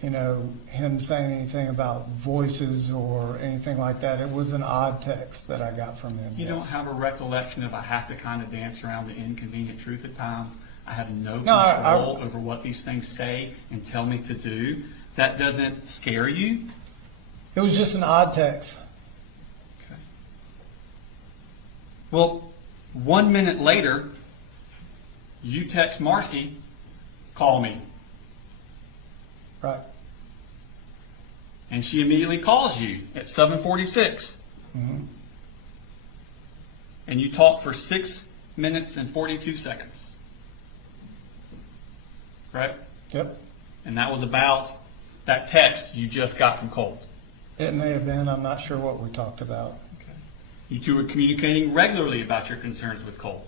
him saying anything about voices or anything like that. It was an odd text that I got from him. You yes. don't have a recollection of I have to kind of dance around the inconvenient truth at times. I have no No, control over what these things say and tell me to do. That doesn't scare you? It was just an odd text. Okay. Well, 1 minute later, you text Marcy, call me. Right. And she immediately calls you at 7:46. Mm-hmm. And you talk for 6 minutes and 42 seconds. Right? Yep. And that was about that text you just got from Colt. It may have been. I'm not sure what we talked about. You two were communicating regularly about your concerns with Colt.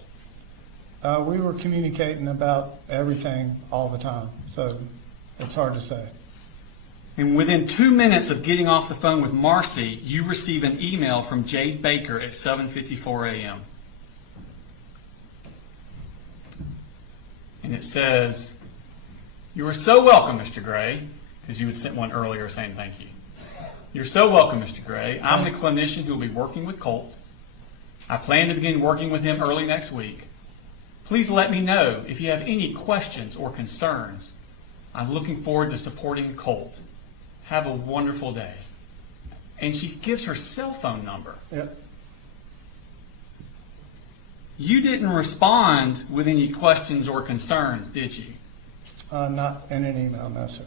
We were communicating about everything all the time, so it's hard to say. And within 2 minutes of getting off the phone with Marcy, you receive an email from Jade Baker at 7:54 a.m. And it says, "You are so welcome, Mr. Gray," because you had sent one earlier saying thank you. "You're so welcome, Mr. Gray. I'm the clinician who will be working with Colt. I plan to begin working with him early next week. Please let me know if you have any questions or concerns. I'm looking forward to supporting Colt. Have a wonderful day." And she gives her cell phone number. Yep. You didn't respond with any questions or concerns, did you? Not in an email, no, sir.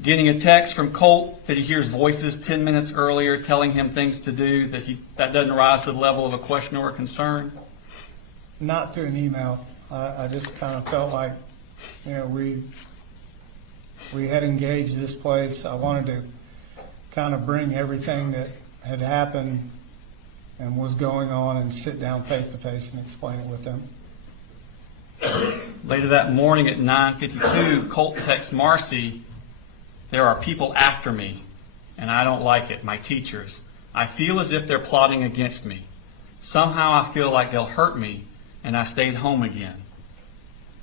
Getting a text from Colt that he hears voices 10 minutes earlier telling him things to do that doesn't rise to the level of a question or a concern? Not through an email. I just kind of felt like, we had engaged this place. I wanted to kind of bring everything that had happened and was going on and sit down face to face and explain it with them. Later that morning at 9:52, Colt texts Marcy, "There are people after me, and I don't like it, my teachers. I feel as if they're plotting against me. Somehow I feel like they'll hurt me, and I stayed home again."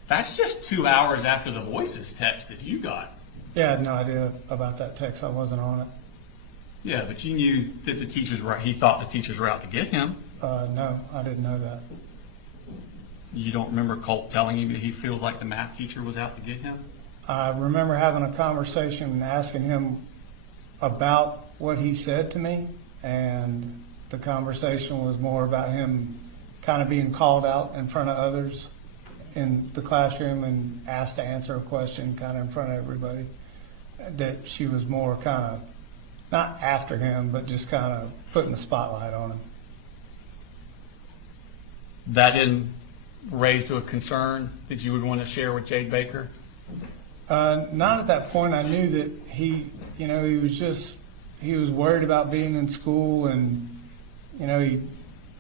That's just 2 hours after the voices text that you got. Yeah, I had no idea about that text. I wasn't on it. Yeah, but you knew that he thought the teachers were out to get him. No, I didn't know that. You don't remember Colt telling you that he feels like the math teacher was out to get him? I remember having a conversation and asking him about what he said to me, and the conversation was more about him kind of being called out in front of others in the classroom and asked to answer a question kind of in front of everybody. That she was more kind of, not after him, but just kind of putting the spotlight on him. that didn't raise to a concern that you would want to share with Jade Baker? Not at that point. I knew that he was worried about being in school, and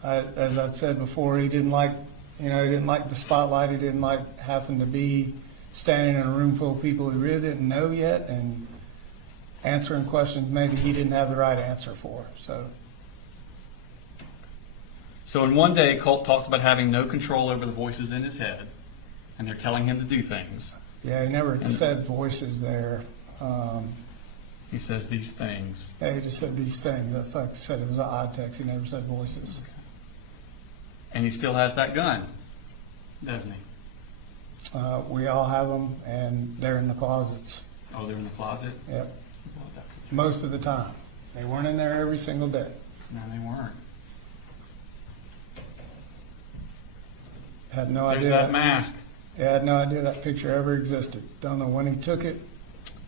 as I said before, he didn't like the spotlight. He didn't like having to be standing in a room full of people he really didn't know yet and answering questions maybe he didn't have the right answer for. So in one day, Colt talks about having no control over the voices in his head, and they're telling him to do things. Yeah, he never said voices there. He says these things. Yeah, he just said these things. That's like I said, it was an odd text. He never said voices. And he still has that gun, doesn't he? We all have them, and they're in the closets. Oh, they're in the closet? Yep. Most of the time. They weren't in there every single day. No, they weren't. Had no There's idea. that mask. Yeah, I had no idea that picture ever existed. Don't know when he took it.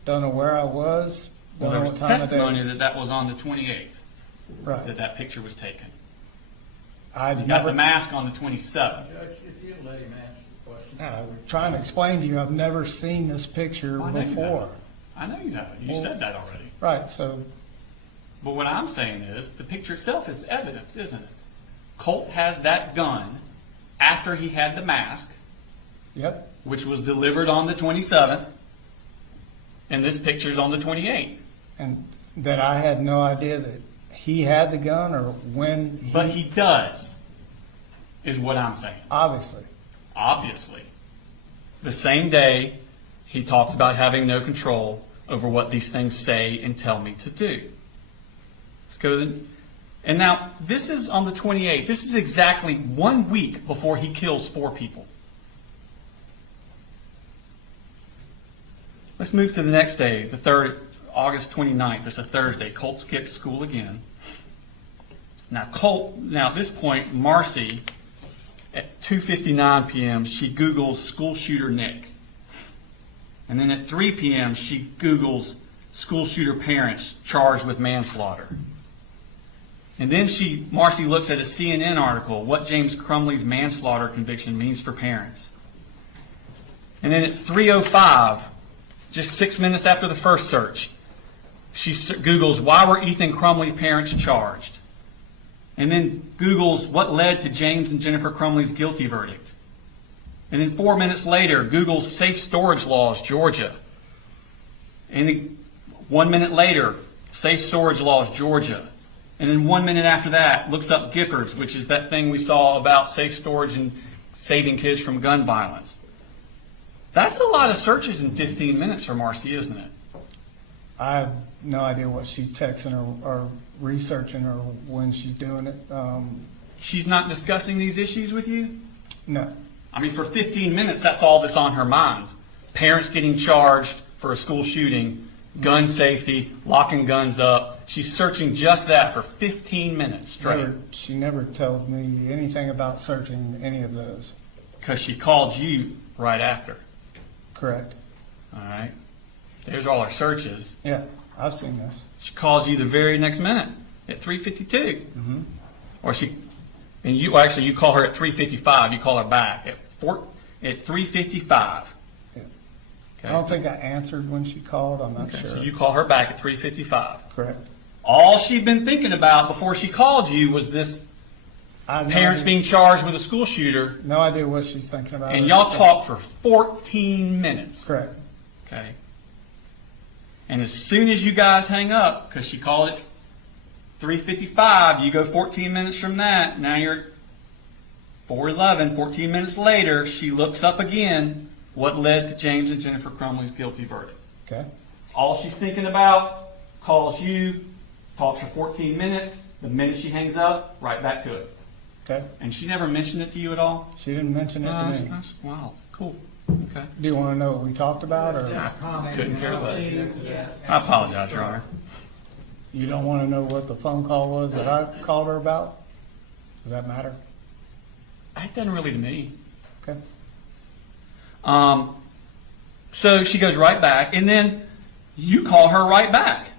Don't know where I was. Well, Don't there know was what time of day. testimony that was on the 28th, Right. that picture was taken. I'd You got never. the mask on the 27th. Judge, if you let him answer the question. I'm trying to explain to you, I've never seen this picture I know you before. haven't. I know you haven't. You Well- said that already. Right. So But what I'm saying is, the picture itself is evidence, isn't it? Colt has that gun after he had the mask, yep. which was delivered on the 27th, and this picture's on the 28th. And that I had no idea that he had the gun or when he. But he does, is what I'm saying. Obviously. Obviously. The same day, he talks about having no control over what these things say and tell me to do. Let's go to the, and now, this is on the 28th. This is exactly 1 week before he kills 4 people. Let's move to the next day, the 3rd, August 29th. It's a Thursday. Colt skips school again. Now, at this point, Marcy, at 2:59 p.m., she Googles school shooter Nick. And then at 3 p.m., she Googles school shooter parents charged with manslaughter. And then Marcy looks at a CNN article, what James Crumley's manslaughter conviction means for parents. And then at 3:05, just 6 minutes after the first search, she Googles, why were Ethan Crumley parents charged? And then Googles what led to James and Jennifer Crumley's guilty verdict. And then 4 minutes later, Googles safe storage laws, Georgia. And then 1 minute later, safe storage laws, Georgia. And then 1 minute after that, looks up Giffords, which is that thing we saw about safe storage and saving kids from gun violence. That's a lot of searches in 15 minutes for Marcy, isn't it? I have no idea what she's texting or researching or when she's doing it. She's not discussing these issues with you? No. I mean, for 15 minutes, that's all that's on her mind. Parents getting charged for a school shooting, gun safety, locking guns up. She's searching just that for 15 minutes straight. She never told me anything about searching any of those. Because she called you right after. Correct. All right. There's all her searches. Yeah, I've seen this. She calls you the very next minute at 3:52. Mm-hmm. Or you call her at 3:55. You call her back at 3:55. Yeah. Okay. I don't think I answered when she called. I'm not Okay, sure. so you call her back at 3:55. Correct. All she'd been thinking about before she called you was this parents being charged with a school shooter. No idea what she's thinking about. And y'all talked for 14 minutes. Correct. Okay. And as soon as you guys hang up, because she called it 3:55, you go 14 minutes from that. Now you're at 4:11. 14 minutes later, she looks up again what led to James and Jennifer Crumley's guilty verdict. Okay. All she's thinking about, calls you, talks for 14 minutes. The minute she hangs up, right back to it. Okay. And she never mentioned it to you at all? She didn't mention it to me. Wow, cool. Okay. Do you want to know what we talked about, or Couldn't care less. I apologize, Your Honor. you don't want to know what the phone call was that I called her about? Does that matter? It doesn't really to me. Okay. So she goes right back, and then you call her right back.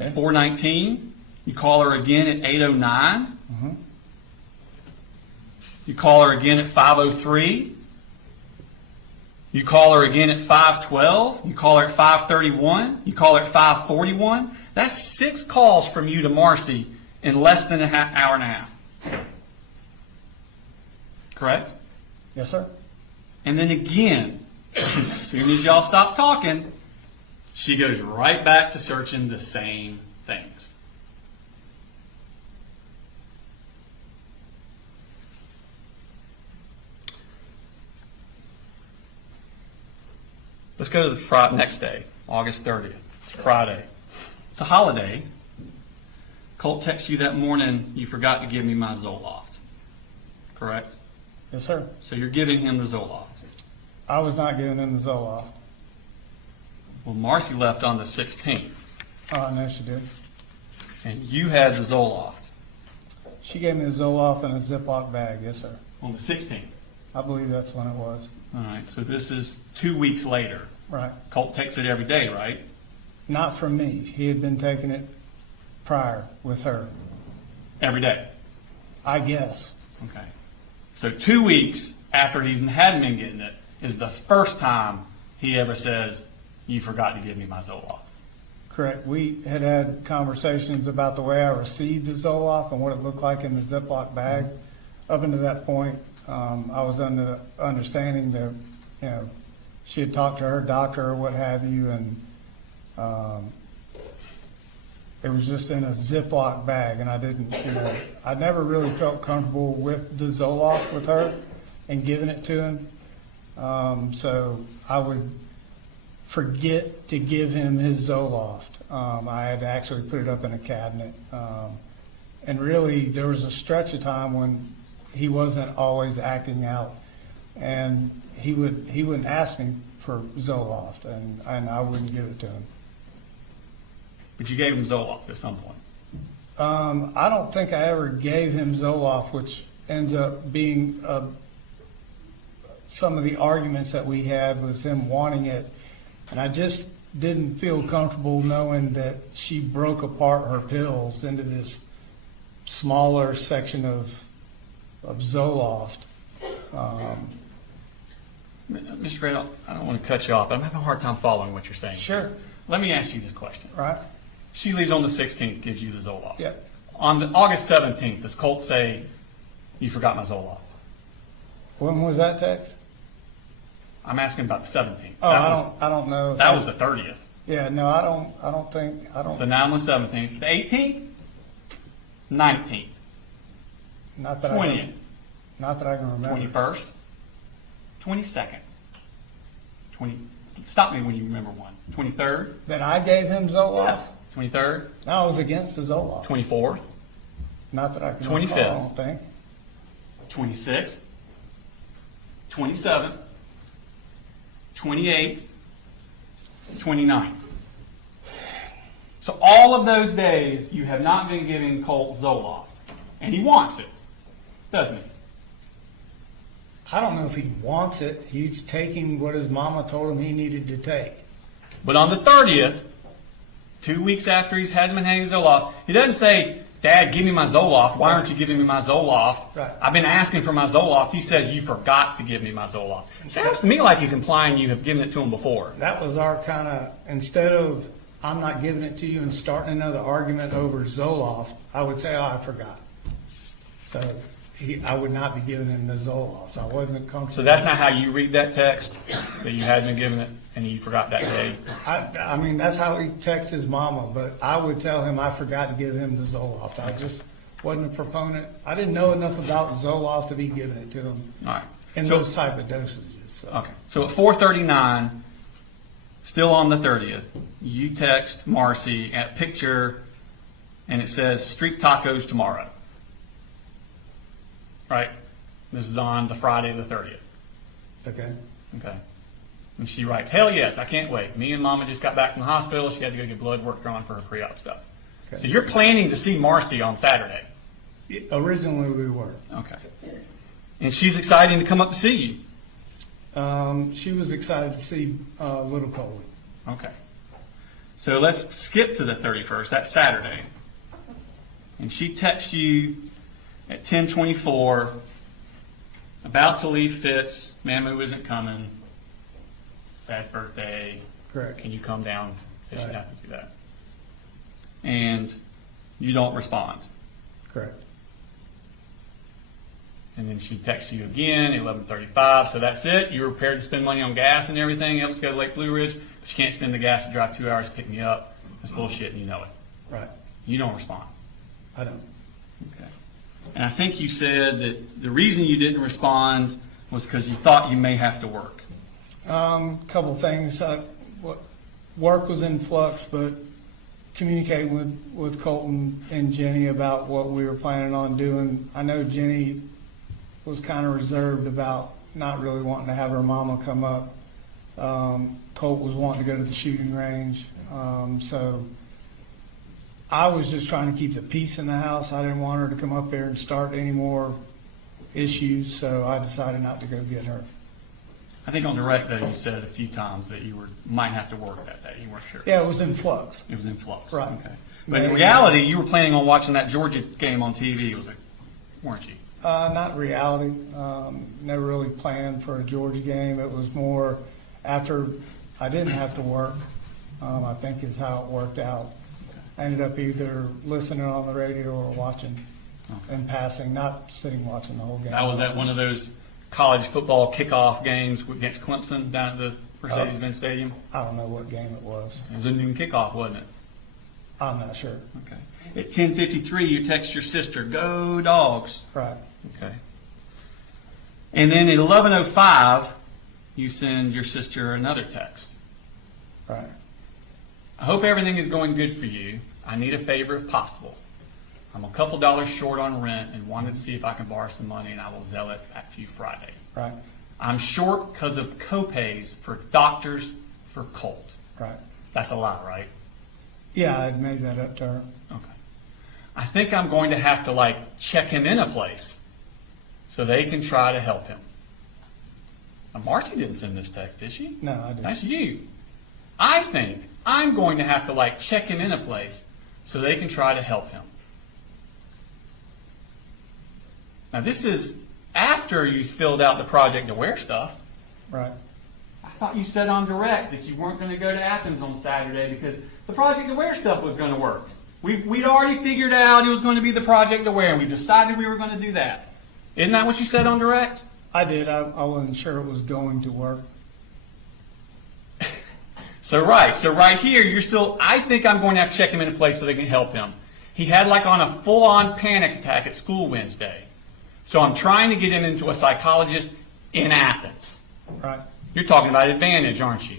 Okay. 4:19. You call her again at 8:09. Mm-hmm. You call her again at 5:03. You call her again at 5:12. You call her at 5:31. You call her at 5:41. That's 6 calls from you to Marcy in less than an hour and a half. Correct? Yes, sir. And then again, as soon as y'all stop talking, she goes right back to searching the same things. Let's go to the next day, August 30th. It's Friday. It's a holiday. Colt texts you that morning, you forgot to give me my Zoloft. Correct? Yes, sir. So you're giving him the Zoloft. I was not giving him the Zoloft. Well, Marcy left on the 16th, Oh, I know she did. and you had the Zoloft She gave me the Zoloft in a Ziploc bag. Yes, sir. on the 16th. I believe that's when it was. All right, so this is 2 weeks later. Right. Colt takes it every day, right? Not from me. He had been taking it prior with her. Every day. I guess. Okay. So 2 weeks after he hadn't been getting it is the first time he ever says, you forgot to give me my Zoloft. Correct. We had had conversations about the way I received the Zoloft and what it looked like in the Ziploc bag. Up until that point, I was under the understanding that, you know, she had talked to her doctor or what have you, and it was just in a Ziploc bag, and I didn't, you know, I never really felt comfortable with the Zoloft with her and giving it to him. So I would forget to give him his Zoloft. I had to actually put it up in a cabinet. And really, there was a stretch of time when he wasn't always acting out. And he wouldn't ask me for Zoloft, and I wouldn't give it to him. But you gave him Zoloft at some point. I don't think I ever gave him Zoloft, which ends up being some of the arguments that we had was him wanting it. And I just didn't feel comfortable knowing that she broke apart her pills into this smaller section of Zoloft. Mr. Gray, I don't want to cut you off, but I'm having a hard time following what you're saying. Sure. Let me ask you this question. Right? She leaves on the 16th, gives you the Zoloft. Yeah. On the August 17th, does Colt say, you forgot my Zoloft? When was that text? I'm asking about the 17th. Oh, That I don't know. That was the 30th. Yeah, no, I don't think. So now on the 17th. The 18th? 19th? Not that 20th? Not that I can remember. 21st? 22nd? Stop me when you remember one. 23rd? That I gave him Zoloft? 23rd? No, I was against the Zoloft. 24th? Not that I can 25th. recall, I don't think. 26th? 27th? 28th? 29th? So all of those days, you have not been giving Colt Zoloft. And he wants it, doesn't he? I don't know if he wants it. He's taking what his mama told him he needed to take. But on the 30th, 2 weeks after he's had been having Zoloft, he doesn't say, Dad, give me my Zoloft. Why aren't you giving me my Zoloft? Right. I've been asking for my Zoloft. He says, you forgot to give me my Zoloft. It sounds to me like he's implying you have given it to him before. That was our kind of, instead of I'm not giving it to you and starting another argument over Zoloft, I would say, oh, I forgot. So I would not be giving him the Zoloft. I wasn't comfortable. So that's not how you read that text, that you had been given it and you forgot that day? I mean, that's how he texts his mama, but I would tell him I forgot to give him the Zoloft. I just wasn't a proponent. I didn't know enough about Zoloft to be giving it to him All right. in So- those type of dosages. So. Okay. So at 4:39, still on the 30th, you text Marcy a picture, and it says street tacos tomorrow. Right? This is on the Friday the 30th. Okay. Okay. And she writes, hell yes, I can't wait. Me and Mama just got back from the hospital. She had to go get blood work drawn for her pre-op stuff. Okay. So you're planning to see Marcy on Saturday. Originally, we were. Okay. And she's excited to come up to see you. She was excited to see little Colin. Okay. So let's skip to the 31st. That's Saturday. And she texts you at 10:24, About to leave Fitz, Mamu isn't coming, Dad's birthday, Correct. can you come down? Says she'd Right. have to do that. And you don't respond. Correct. And then she texts you again at 11:35. So that's it. You're prepared to spend money on gas and everything else to go to Lake Blue Ridge, but you can't spend the gas to drive 2 hours to pick me up. That's bullshit, and you know it. Right. You don't respond. I don't. Okay. And I think you said that the reason you didn't respond was because you thought you may have to work. Couple things. Work was in flux, but communicating with Colton and Jenny about what we were planning on doing. I know Jenny was kind of reserved about not really wanting to have her mama come up. Colt was wanting to go to the shooting range. So I was just trying to keep the peace in the house. I didn't want her to come up there and start any more issues, so I decided not to go get her. I think on direct, though, you said a few times that you might have to work that day. You weren't sure. Yeah, it was in flux. It was in flux. Right. Okay. But in reality, you were planning on watching that Georgia game on TV, weren't you? Not reality. Never really planned for a Georgia game. It was more after I didn't have to work, I think is how it worked out. I ended up either listening on the radio or watching in passing, not sitting watching the whole game. That was at one of those college football kickoff games against Clemson down at the Mercedes-Benz Stadium. I don't know what game it was. It was a noon kickoff, wasn't it? I'm not sure. Okay. At 10:53, you text your sister, "Go Dogs." Right. Okay. And then at 11:05, you send your sister another text. Right. I hope everything is going good for you. I need a favor if possible. I'm a couple dollars short on rent and wanted to see if I can borrow some money, and I will zell it back to you Friday. Right. I'm short because of copays for doctors for Colt. Right. That's a lie, right? Yeah, I'd made that up to her. Okay. I think I'm going to have to check him in a place so they can try to help him. Now, Marcy didn't send this text, did she? No, I didn't. That's you. I think I'm going to have to check him in a place so they can try to help him. Now this is after you filled out the Project Aware stuff. Right. I thought you said on direct that you weren't going to go to Athens on Saturday because the Project Aware stuff was going to work. We'd already figured out it was going to be the Project Aware, and we decided we were going to do that. Isn't that what you said on direct? I did. I wasn't sure it was going to work. So right here, you're still, I think I'm going to have to check him in a place so they can help him. He had on a full-on panic attack at school Wednesday. So I'm trying to get him into a psychologist in Athens. Right. You're talking about Advantage, aren't you?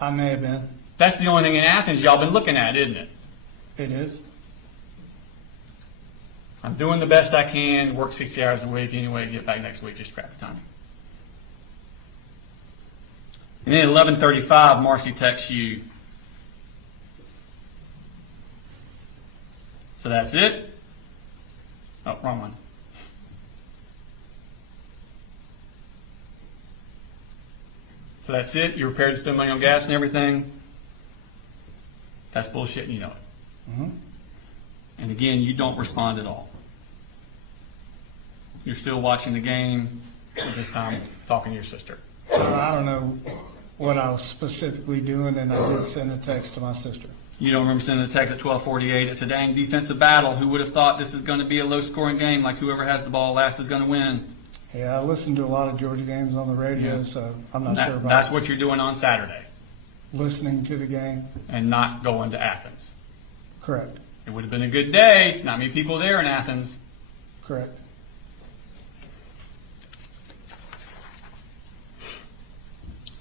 I may have been. That's the only thing in Athens y'all been looking at, isn't it? It is. I'm doing the best I can, work 60 hours a week anyway, get back next week, just crappy timing. And then at 11:35, Marcy texts you. So that's it? Oh, wrong one. So that's it? You're prepared to spend money on gas and everything? That's bullshit and you know it. Mm-hmm. And again, you don't respond at all. You're still watching the game, but this time talking to your sister. I don't know what I was specifically doing, and I did send a text to my sister. You don't remember sending a text at 12:48. It's a dang defensive battle. Who would have thought this is going to be a low-scoring game? Like whoever has the ball last is going to win. Yeah, I listened to a lot of Georgia games on the radio, so I'm not sure about That's what you're doing on Saturday, listening to the game. and not going to Athens. Correct. It would have been a good day. Not many people there in Athens. Correct.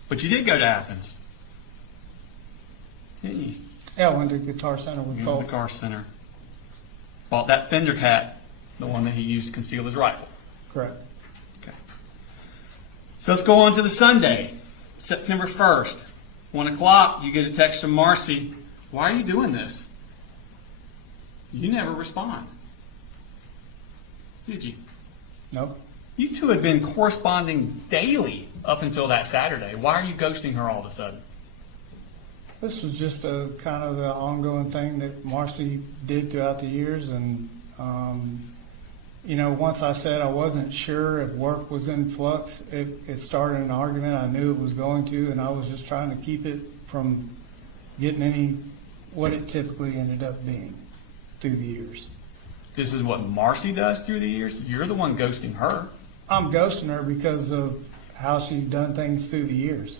But you did go to Athens, didn't you? Yeah, I went to Guitar Center with You went to Colt. the car center. Bought that fender cap, the one that he used to conceal his rifle. Correct. Okay. So let's go on to the Sunday, September 1st. 1 o'clock, you get a text from Marcy. Why are you doing this? You never respond. Did you? Nope. You two had been corresponding daily up until that Saturday. Why are you ghosting her all of a sudden? This was just a kind of the ongoing thing that Marcy did throughout the years, and once I said I wasn't sure if work was in flux, it started an argument. I knew it was going to, and I was just trying to keep it from getting what it typically ended up being through the years. This is what Marcy does through the years? You're the one ghosting her. I'm ghosting her because of how she's done things through the years.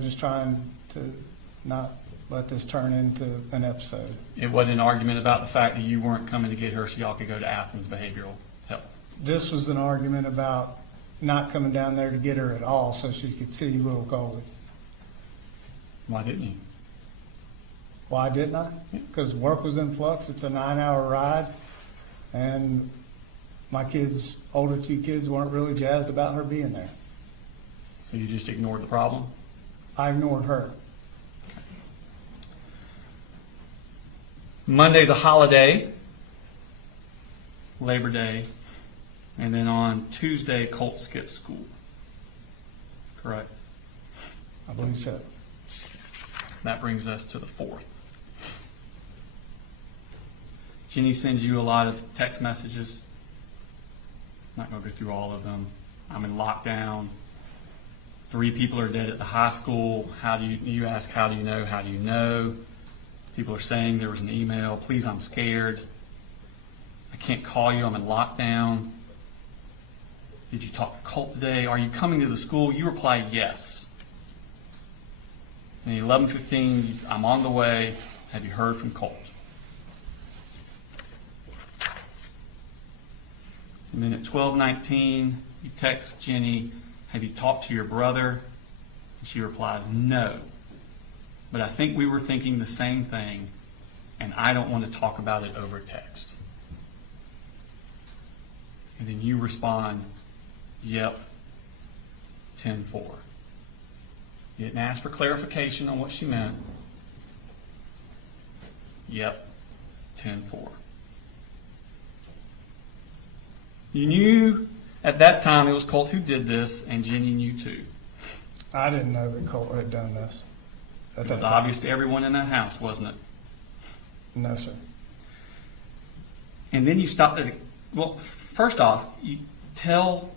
Just trying to not let this turn into an episode. It wasn't an argument about the fact that you weren't coming to get her so y'all could go to Athens Behavioral Health. This was an argument about not coming down there to get her at all so she could see little Coley. Why didn't you? Why didn't I? Because work was in flux. It's a 9-hour ride. And my kids, older 2 kids, weren't really jazzed about her being there. So you just ignored the problem? I ignored her. Monday's a holiday, Labor Day, and then on Tuesday, Colt skips school. Correct? I believe so. That brings us to the 4th. Jenny sends you a lot of text messages. Not going to go through all of them. I'm in lockdown. 3 people are dead at the high school. You ask, how do you know? How do you know? People are saying there was an email. Please, I'm scared. I can't call you. I'm in lockdown. Did you talk to Colt today? Are you coming to the school? You reply, yes. And at 11:15, I'm on the way. Have you heard from Colt? And then at 12:19, you text Jenny, have you talked to your brother? And she replies, no. But I think we were thinking the same thing, and I don't want to talk about it over text. And then you respond, yep, 10-4. You didn't ask for clarification on what she meant. Yep, 10-4. You knew at that time it was Colt who did this, and Jenny knew too. I didn't know that Colt had done this. It was obvious to everyone in that house, wasn't it? No, sir. And then you stopped at, well, first off, you tell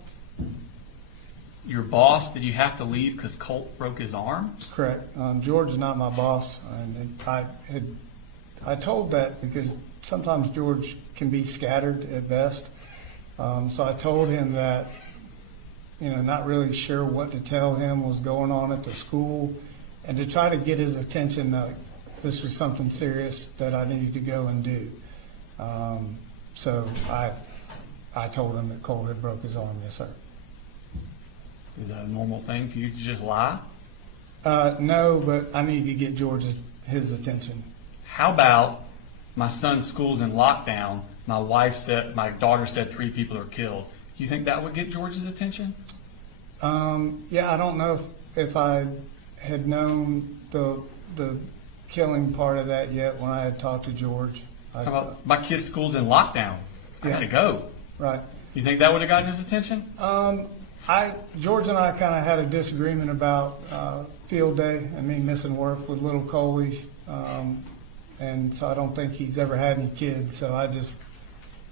your boss that you have to leave because Colt broke his arm? Correct. George is not my boss, and I told that because sometimes George can be scattered at best. So I told him that, not really sure what to tell him was going on at the school, and to try to get his attention that this was something serious that I needed to go and do. So I told him that Colt had broke his arm. Yes, sir. Is that a normal thing for you to just lie? No, but I need to get George his attention. How about my son's school's in lockdown? My daughter said 3 people are killed. Do you think that would get George's attention? Yeah, I don't know if I had known the killing part of that yet when I had talked to George. How about my kid's school's in lockdown? I gotta go. Right. You think that would have gotten his attention? George and I kind of had a disagreement about field day and me missing work with little Coley, and so I don't think he's ever had any kids. So I just,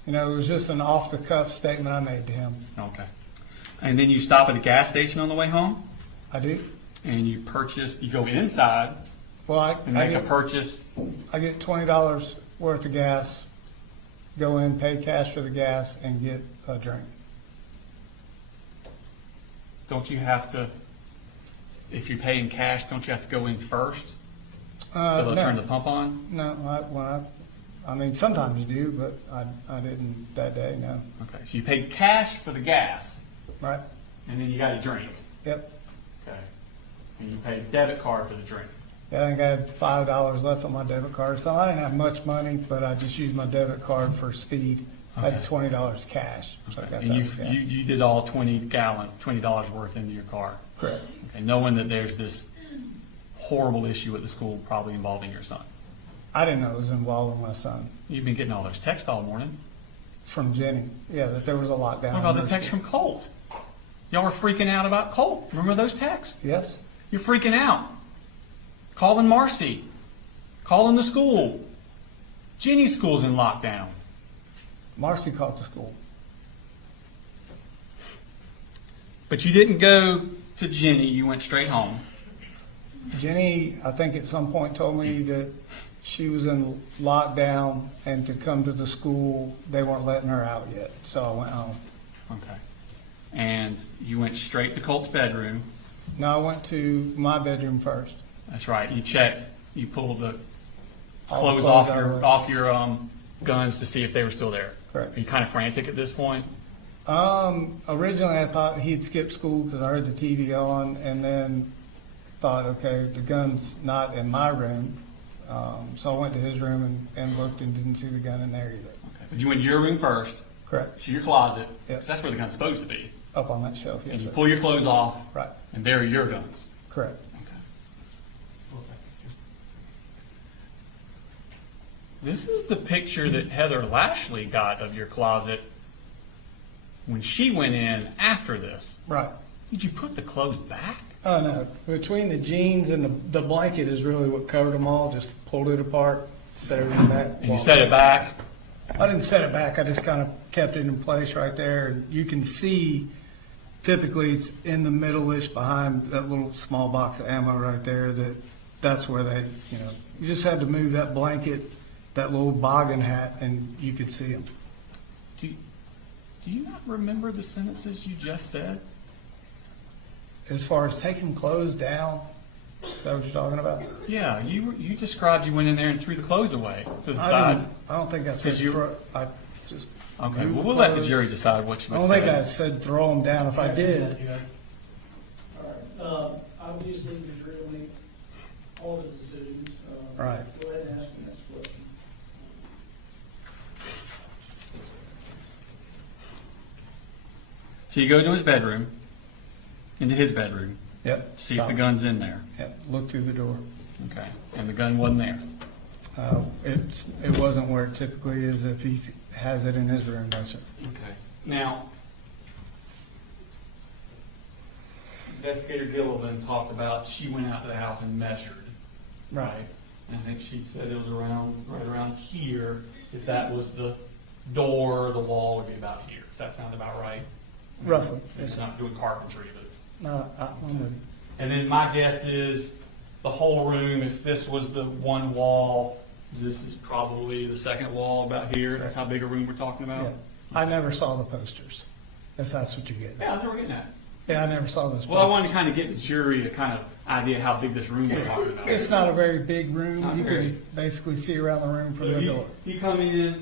it was just an off-the-cuff statement I made to him. Okay. And then you stop at a gas station on the way home? I do. And you go inside and make a purchase? I get $20 worth of gas, go in, pay cash for the gas, and get a drink. Don't you have to, if you're paying cash, don't you have to go in first? So they'll turn the pump on? No, I mean, sometimes you do, but I didn't that day, no. Okay, so you paid cash for the gas. Right. And then you got a drink. Yep. Okay. And you paid a debit card for the drink. Yeah, I think I had $5 left on my debit card, so I didn't have much money, but I just used my debit card for speed. I had $20 cash. So I got And that you did all $20 worth into your car. Correct. Okay, knowing that there's this horrible issue at the school probably involving your son. I didn't know it was involving my son. You've been getting all those texts all morning. From Jenny. Yeah, that there was a lockdown. What about the text from Colt? Y'all were freaking out about Colt. Remember those texts? Yes. You're freaking out. Calling Marcy. Calling the school. Jenny's school's in lockdown. Marcy called the school. But you didn't go to Jenny, you went straight home. Jenny, I think at some point told me that she was in lockdown and to come to the school, they weren't letting her out yet, so I went home. Okay. And you went straight to Colt's bedroom. No, I went to my bedroom first. That's right. You checked, you pulled the All clothes the off clothes your, out. off your guns to see if they were still there. Correct. Are you kind of frantic at this point? Originally I thought he'd skip school because I heard the TV on, and then thought, okay, the gun's not in my room. So I went to his room and looked and didn't see the gun in there either. Okay. But you went to your room first, Correct. to your closet, Yes. 'cause that's where the gun's supposed to be. Up on that shelf, And yes, you sir. pull your clothes off, Right, and there are your guns. correct. Okay. This is the picture that Heather Lashley got of your closet when she went in after this. Right. Did you put the clothes back? Oh, no. Between the jeans and the blanket is really what covered them all. Just pulled it apart, set everything back. And you set it back? I didn't set it back. I just kind of kept it in place right there. And you can see, typically it's in the middle-ish behind that little small box of ammo right there. That's where they, you just had to move that blanket, that little boggin hat, and you could see them. Do you not remember the sentences you just said? As far as taking clothes down, is that what you're talking about? Yeah, you described you went in there and threw the clothes away to the side. I don't think I said Did you- throw. I just Okay, moved well, the we'll let the clothes. jury decide what you I would don't think I say. said throw them down. If I did, All right, obviously, the jury will make all the decisions. Right. Go ahead and ask the next question. So you go to his bedroom, into his bedroom, yep. see if stop. the gun's in there. Yep. Look through the door. Okay, and the gun wasn't there. It wasn't where it typically is if he has it in his room, no sir. Okay. Now, Investigator Gillivan talked about she went out to the house and measured. Right. And I think she said it was right around here. If that was the door, the wall would be about here. Does that sound about right? Roughly. It's not doing carpentry, but. No, I'm with you. And then my guess is the whole room, if this was the one wall, this is probably the second wall about here. That's how big a room we're talking about? Yeah. I never saw the posters, if that's what you get. Yeah, that's what we're getting at. Yeah, I never saw those. Well, I posters. wanted to kind of get the jury a kind of idea how big this room we're talking about. It's not a very big room. Not You very. can basically see around the room from So the door. you come in,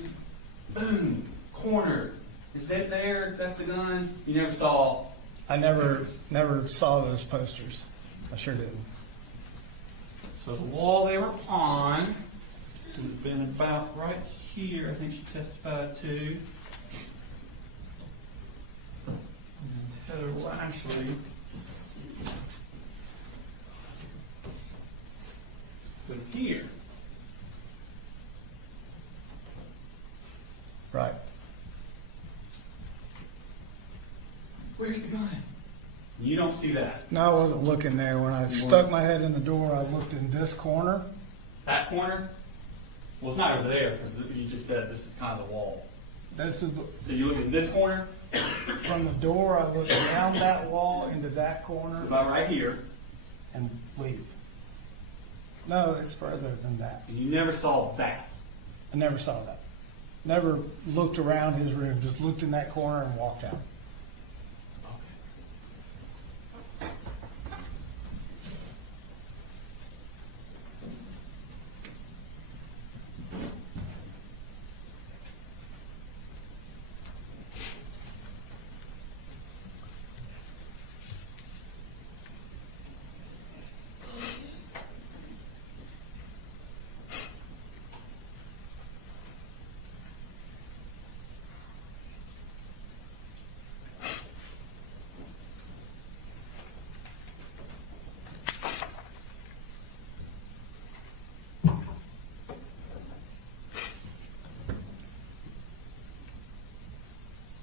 boom, corner. Is that there? That's the gun? You never saw. I never saw those posters. I sure didn't. So the wall they were on would have been about right here, I think she testified to. And Heather Lashley put it here. Right. Where's the gun? You don't see that. No, I wasn't looking there. When I stuck my head in the door, I looked in this corner. That corner? Well, it's not over there because you just said this is kind of the wall. This is So you look at this corner, from the door. I looked down that wall into that corner about right here, and leave. No, it's further than that. and you never saw that. I never saw that. Never looked around his room. Just looked in that corner and walked out.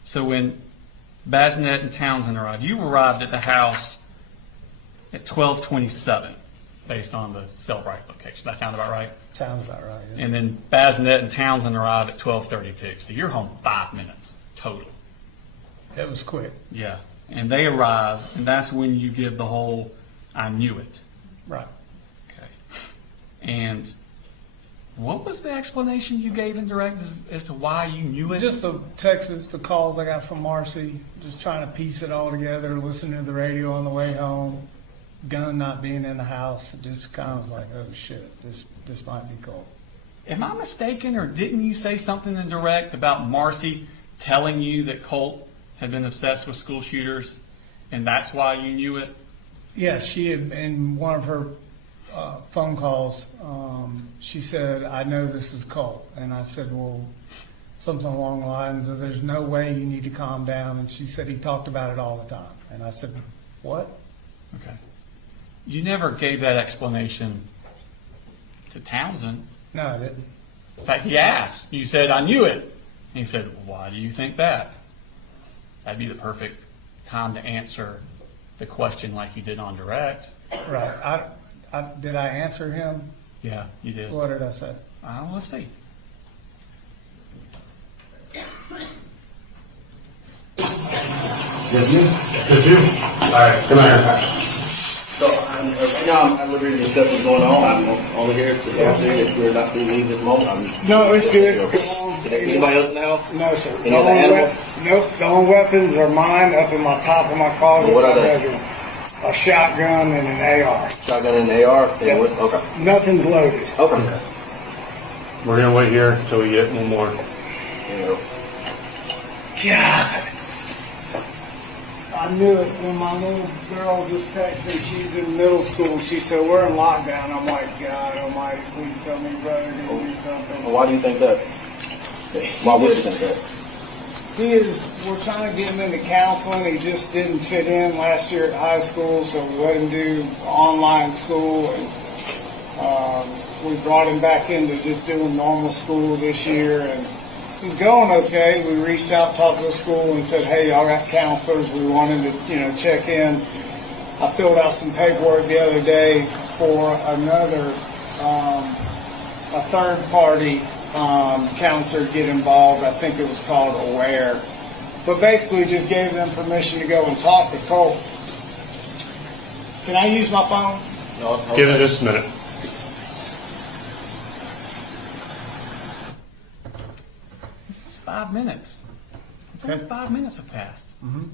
So when Basnet and Townsend arrived, you arrived at the house at 12:27, based on the Cellbrite location. That sound about right? Sounds about right. Yes. And then Basnet and Townsend arrived at 12:32. So you're home 5 minutes total. It was quick. Yeah. and they arrive, and that's when you give the whole, I knew it. Right. Okay. And what was the explanation you gave in direct as to why you knew it? Just the texts, the calls I got from Marcy, just trying to piece it all together, listening to the radio on the way home, gun not being in the house. It just kind of was like, oh shit, this might be Colt. Am I mistaken, or didn't you say something in direct about Marcy telling you that Colt had been obsessed with school shooters, and that's why you knew it? Yes, she had, in one of her phone calls, she said, I know this is Colt. And I said, well, something along the lines of, there's no way you need to calm down. And she said, he talked about it all the time. And I said, what? Okay. You never gave that explanation to Townsend. No, I didn't. In fact, he asked. You said, I knew it. And he said, why do you think that? That'd be the perfect time to answer the question like you did on direct. Right. Did I answer him? Yeah, you did. What did I say? Let's see. That's you? All right, come here. So right now I'm at liberty to discuss what's going on. I'm only here to demonstrate that we're not to leave this moment. No, it's good. Anybody else in the house? No, sir. Any other animals? Nope. The only weapons are mine up in my top of my closet. What are in my they? bedroom. A shotgun and an AR. Shotgun and an AR? Yep. Okay. Nothing's loaded. Okay. We're gonna wait here until we get one more. God. I knew it when my little girl just texted me. She's in middle school. She said, we're in lockdown. I'm like, God almighty, please tell me brother to do something. Well, why do you think that? Why would you think that? We're trying to get him into counseling. He just didn't fit in last year at high school, so we let him do online school. And we brought him back into just doing normal school this year, and he's going okay. We reached out, talked to the school, and said, hey, y'all got counselors. We wanted to, check in. I filled out some paperwork the other day for another, a third party counselor to get involved. I think it was called Aware. But basically just gave them permission to go and talk to Colt. Can I use my phone? No, Give it just a minute. This is 5 minutes. It's only Okay. 5 minutes have passed. Mm-hmm.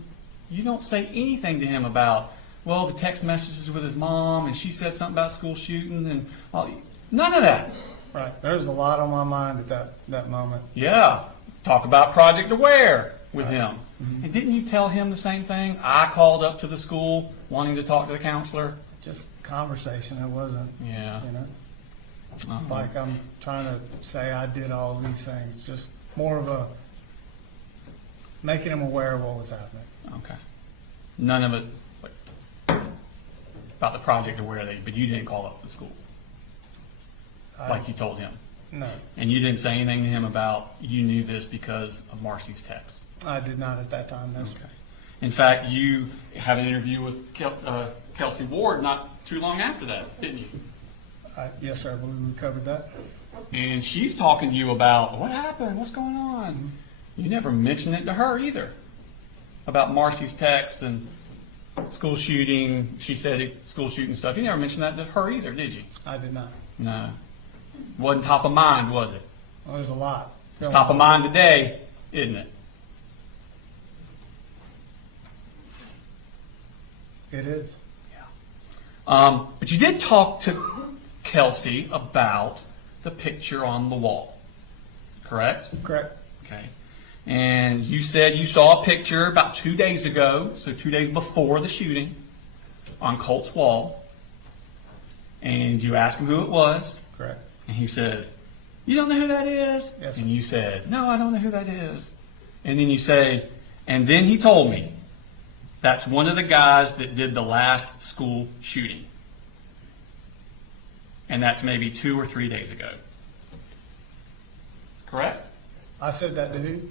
You don't say anything to him about, well, the text messages with his mom, and she said something about school shooting, and all. None of that. Right. There's a lot on my mind at that moment. Yeah. Talk about Project Aware with him. And didn't you tell him the same thing? I called up to the school wanting to talk to the counselor. Just conversation. It wasn't, Yeah. like I'm trying to say I did all these things. Just more of a making him aware of what was happening. Okay. None of it about the Project Aware thing, but you didn't call up the school like you told him. No, And you didn't say anything to him about you knew this because of Marcy's text. I did not at that time. No, sir. In fact, you had an interview with Kelsey Ward not too long after that, didn't you? Yes, sir. I believe we covered that. And she's talking to you about what happened, what's going on. You never mentioned it to her either about Marcy's text and school shooting. She said school shooting stuff. You never mentioned that to her either, did you? I did not. No. Wasn't top of mind, was it? Well, there's a lot. It's top of mind today, isn't it? It is. But you did talk to Kelsey about the picture on the wall, correct? Correct. Okay. And you said you saw a picture about 2 days ago, so 2 days before the shooting, on Colt's wall. And you asked him who it was. Correct. And he says, you don't know who that is? Yes, sir. And you said, no, I don't know who that is. And then you say, and then he told me, that's one of the guys that did the last school shooting. And that's maybe 2 or 3 days ago. Correct? I said that to who?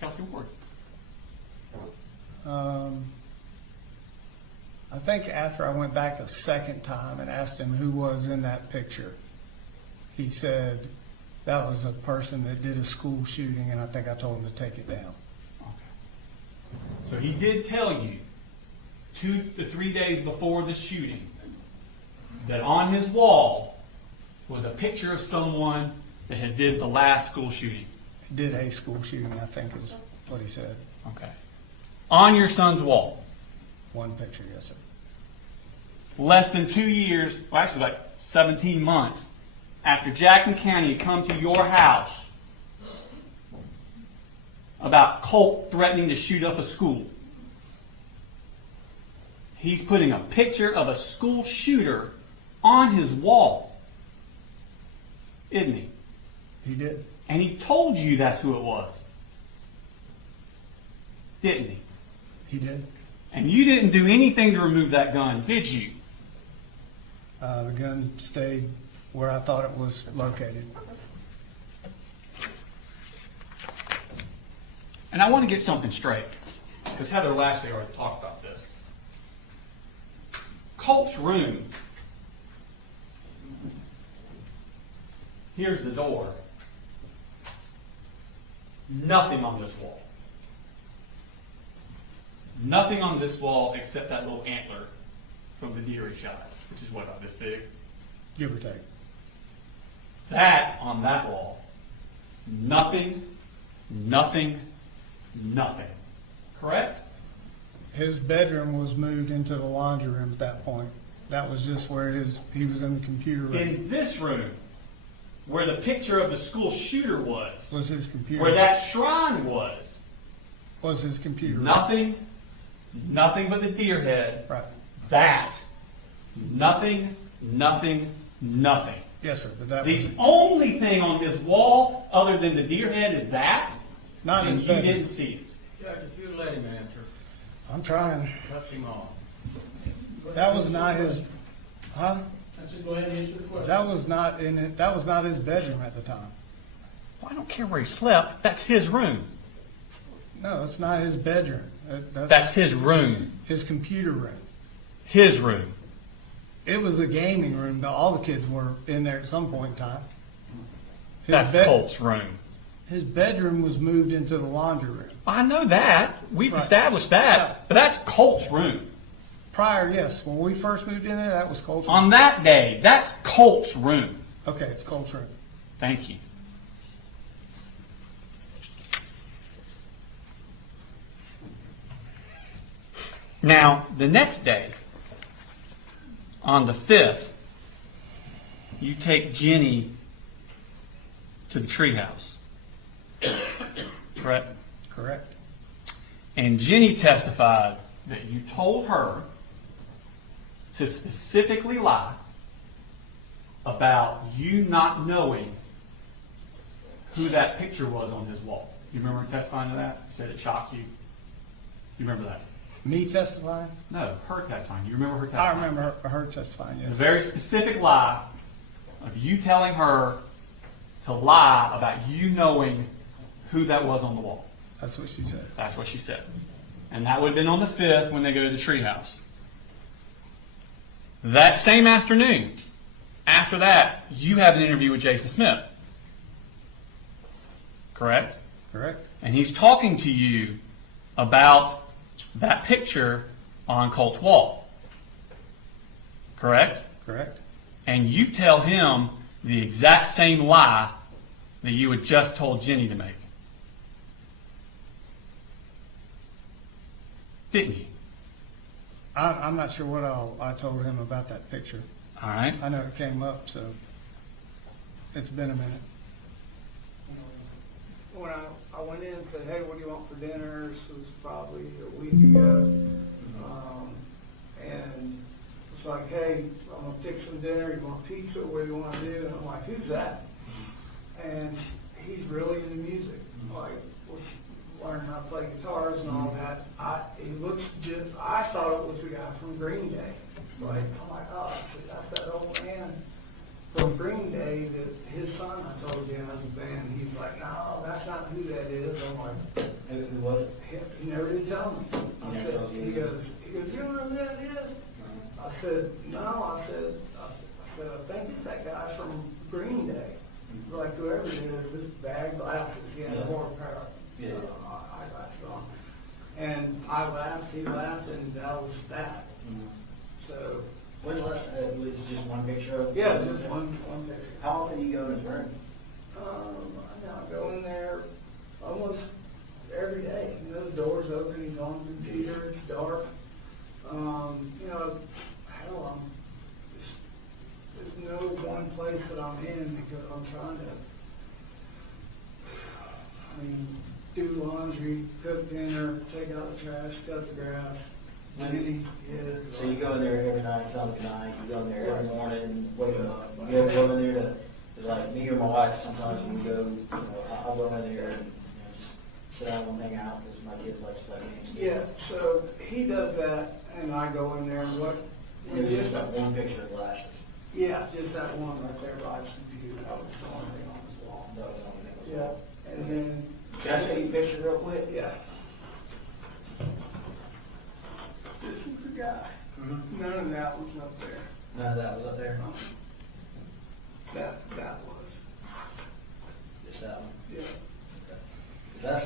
Kelsey Ward. I think after I went back the second time and asked him who was in that picture, he said that was a person that did a school shooting, and I think I told him to take it down. So he did tell you 2 to 3 days before the shooting, that on his wall was a picture of someone that had did the last school shooting? Did a school shooting, I think is what he said. Okay. On your son's wall. One picture, yes, sir. Less than 2 years, well, actually like 17 months, after Jackson County had come to your house about Colt threatening to shoot up a school, he's putting a picture of a school shooter on his wall, isn't he? He did. And he told you that's who it was, didn't he? He did. And you didn't do anything to remove that gun, did you? The gun stayed where I thought it was located. And I want to get something straight, because Heather Lashley already talked about this. Colt's room, here's the door. Nothing on this wall. Nothing on this wall except that little antler from the deer he shot, which is what, about this big? Give or take. That on that wall. Nothing, nothing, nothing. Correct? His bedroom was moved into the laundry room at that point. That was just where he was in the computer room. In this room, where the picture of the school shooter was his computer. Where that shrine was his computer. Nothing but the deer head. Right. That. Nothing, nothing, nothing. Yes, sir. But that the only thing on his wall other than the deer head is that. Not and his you bedroom. didn't see it. Judge, if you let him answer. I'm trying. Cut him off. That was not his. Huh? I said, go ahead and answer the question. That was not in it. That was not his bedroom at the time. Well, I don't care where he slept. That's his room. No, it's not his bedroom. That's his room. His computer room. His room. It was a gaming room. All the kids were in there at some point in time. That's Colt's room. His bedroom was moved into the laundry room. I know that. We've established that. But that's Colt's room. Prior, yes. When we first moved in there, that was Colt's room. On that day, that's Colt's room. Okay, it's Colt's room. Thank you. Now, the next day, on the 5th, you take Jenny to the treehouse. Correct? Correct. And Jenny testified that you told her to specifically lie about you not knowing who that picture was on his wall. You remember her testifying to that? You said it shocked you. You remember that? Me testifying? No, her testifying. You remember her testifying? I remember her testifying, yes. A very specific lie of you telling her to lie about you knowing who that was on the wall. That's what she said. That's what she said. And that would have been on the 5th when they go to the treehouse. That same afternoon, after that, you have an interview with Jason Smith. Correct? Correct. And he's talking to you about that picture on Colt's wall. Correct? Correct. And you tell him the exact same lie that you had just told Jenny to make. Didn't you? I'm not sure what I told him about that picture. All right. I know it came up, so it's been a minute. When I went in and said, hey, what do you want for dinner? This was probably a week ago. And it's like, hey, I'm going to fix some dinner. You want pizza? What do you want to do? And I'm like, who's that? And he's really into music. Like, learning how to play guitars and all that. He looks just, I thought it was the guy from Green Day. Like, oh my gosh, that's that old man from Green Day that his son, I told you, has a band. He's like, no, that's not who that is. I'm like, Who was it? he never did tell me. He goes, you know who that is? I said, no. I said, I think it's that guy from Green Day. Like whoever it is, this bag glasses, he had a horsepower. Yeah. Eyeglasses on. And I laughed, he laughed, and that was that. So, When was just one picture of? yeah, just one picture. How often do you go in his room? I now go in there almost every day. You know, the door's open, he's on the computer, it's dark. You know, hell, there's no one place that I'm in because I'm trying to, do laundry, cook dinner, take out the trash, cut the grass. So you go in there every night, tell them good night, you go in there every morning, wake up, you ever go in there to, it's like me or my wife, sometimes when we go, I'll go in there and, just sit down and hang out, because my kids like to play games. Yeah, so he does that, and I go in there and what? It's just that one picture of glasses. Yeah, just that one right there by his computer, that was the only thing on his wall. That was the only thing. Yeah, and then. Can I take a picture real quick? Yeah. This is the guy. None of that was up there. None of that was up there? That was. Just that one? Yeah. That's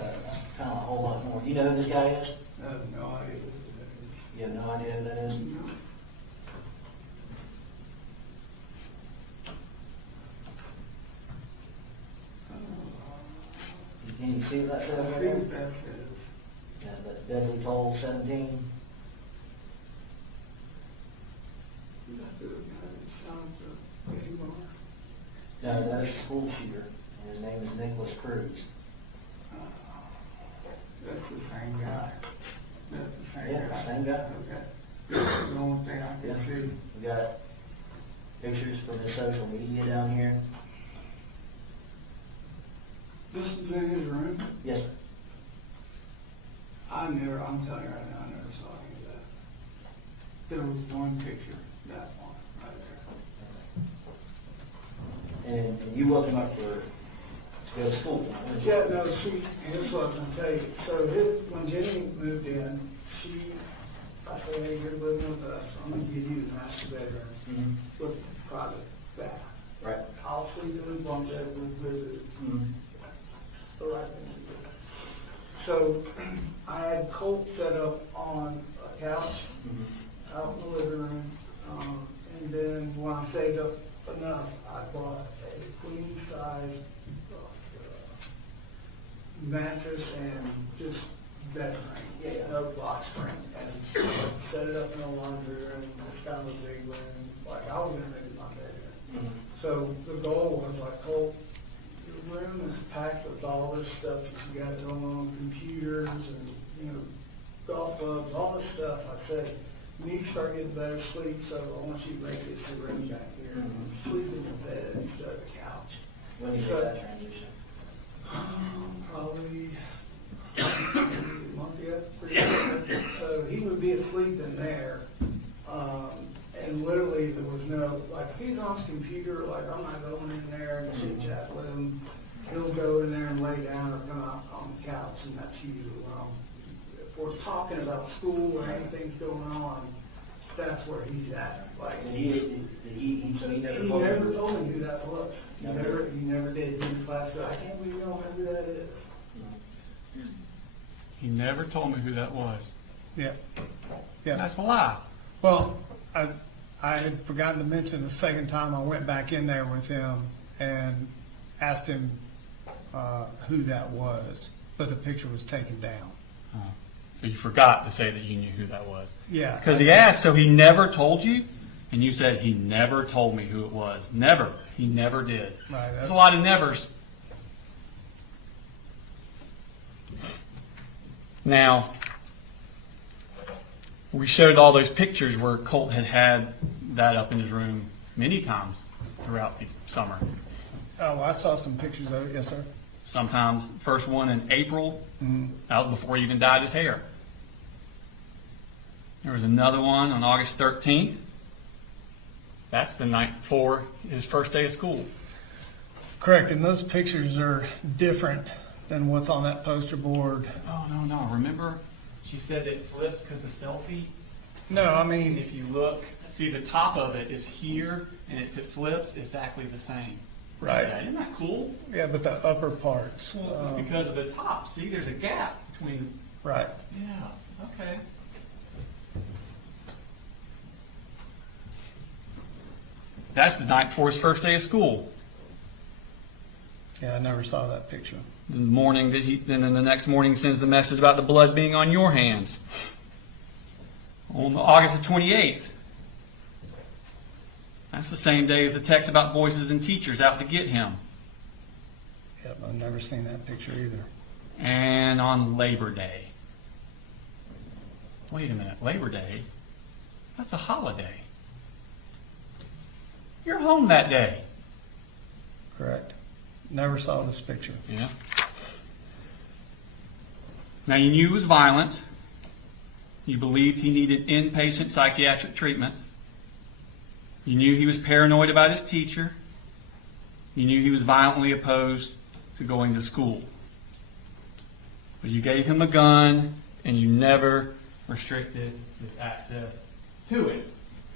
kind of a whole lot more. Do you know who this guy is? I have no idea what that is. You have no idea who that is? No. Can you see that there? I think that's it. Yeah, that's Deadly Toll 17. No, that's a school shooter, and his name is Nicholas Cruz. That's the same guy. That's the same Yeah, guy. same guy. Okay. That's the only thing I Yeah. can see. We got pictures from his social media down here. This is in his room. Yes, sir. I'm telling you right now, I never saw any of that. There was one picture, that one, right there. And you woke him up to go to school. Yeah, no, here's what I'm gonna tell you. So when Jenny moved in, I said, hey, you're living with us, I'm gonna give you the master bedroom with private bath. Right. I'll sleep in the bunk bed with visitors. The right thing to do. So I had Colt set up on a couch out in the living room. And then when I saved up enough, I bought a queen size mattress and just bed frame, no box frame, and set it up in a laundry room. It's kind of a big room, like I was gonna make it my bedroom. So the goal was like, Colt, your room is packed with all this stuff that you got going on, computers and, golf clubs, all this stuff. I said, you need to start getting better sleep, so I want you to make this your room back here. Sleep in the bed instead of the couch. When you did that transition? Probably a month yet, pretty good. So he would be asleep in there, and literally there was no, like, if he's on his computer, like, I'm not going in there and chit chat with him. He'll go in there and lay down or come out on the couch, and that's usually if we're talking about school or anything's going on, that's where he's at. Like, He never told me who that was. He never did. He was like, I can't believe you don't know who that is. He never told me who that was. Yeah. Yeah. That's a lie. Well, I had forgotten to mention the second time I went back in there with him and asked him who that was, but the picture was taken down. So you forgot to say that you knew who that was. Yeah. Because he asked, so he never told you? And you said, he never told me who it was. Never. He never did. Right. There's a lot of nevers. Now, we showed all those pictures where Colt had that up in his room many times throughout the summer. Oh, I saw some pictures of it. Yes, sir. Sometimes, first one in April, that was before he even dyed his hair. There was another one on August 13th. That's the night before his first day of school. Correct, and those pictures are different than what's on that poster board. Oh, no. Remember, she said it flips because the selfie? No, I And mean, if you look, see the top of it is here, and if it flips, exactly the same. right. Yeah, isn't that cool? Yeah, but the upper parts. Well, it's because of the top. See, there's a gap between Right. Yeah, okay. That's the night before his first day of school. Yeah, I never saw that picture. The morning that then the next morning sends the message about the blood being on your hands. On August the 28th. That's the same day as the text about voices and teachers out to get him. Yep, I've never seen that picture either. And on Labor Day. Wait a minute, Labor Day? That's a holiday. You're home that day. Correct. Never saw this picture. Yeah. Now you knew he was violent. You believed he needed inpatient psychiatric treatment. You knew he was paranoid about his teacher. You knew he was violently opposed to going to school. But you gave him a gun, and you never restricted his access to it,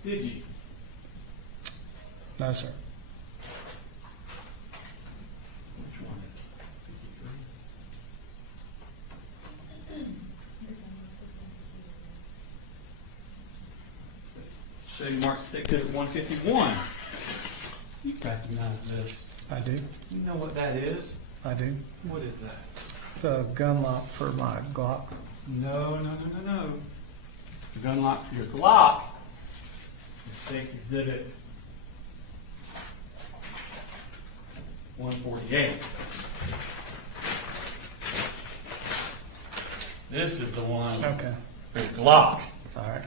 did you? No, sir. Which one is it? Show you Mark's Exhibit 151. You recognize this. I do. You know what that is? I do. What is that? It's a gun lock for my Glock. No. The gun lock for your Glock is State's Exhibit 148. This is the one Okay. for your Glock. All right.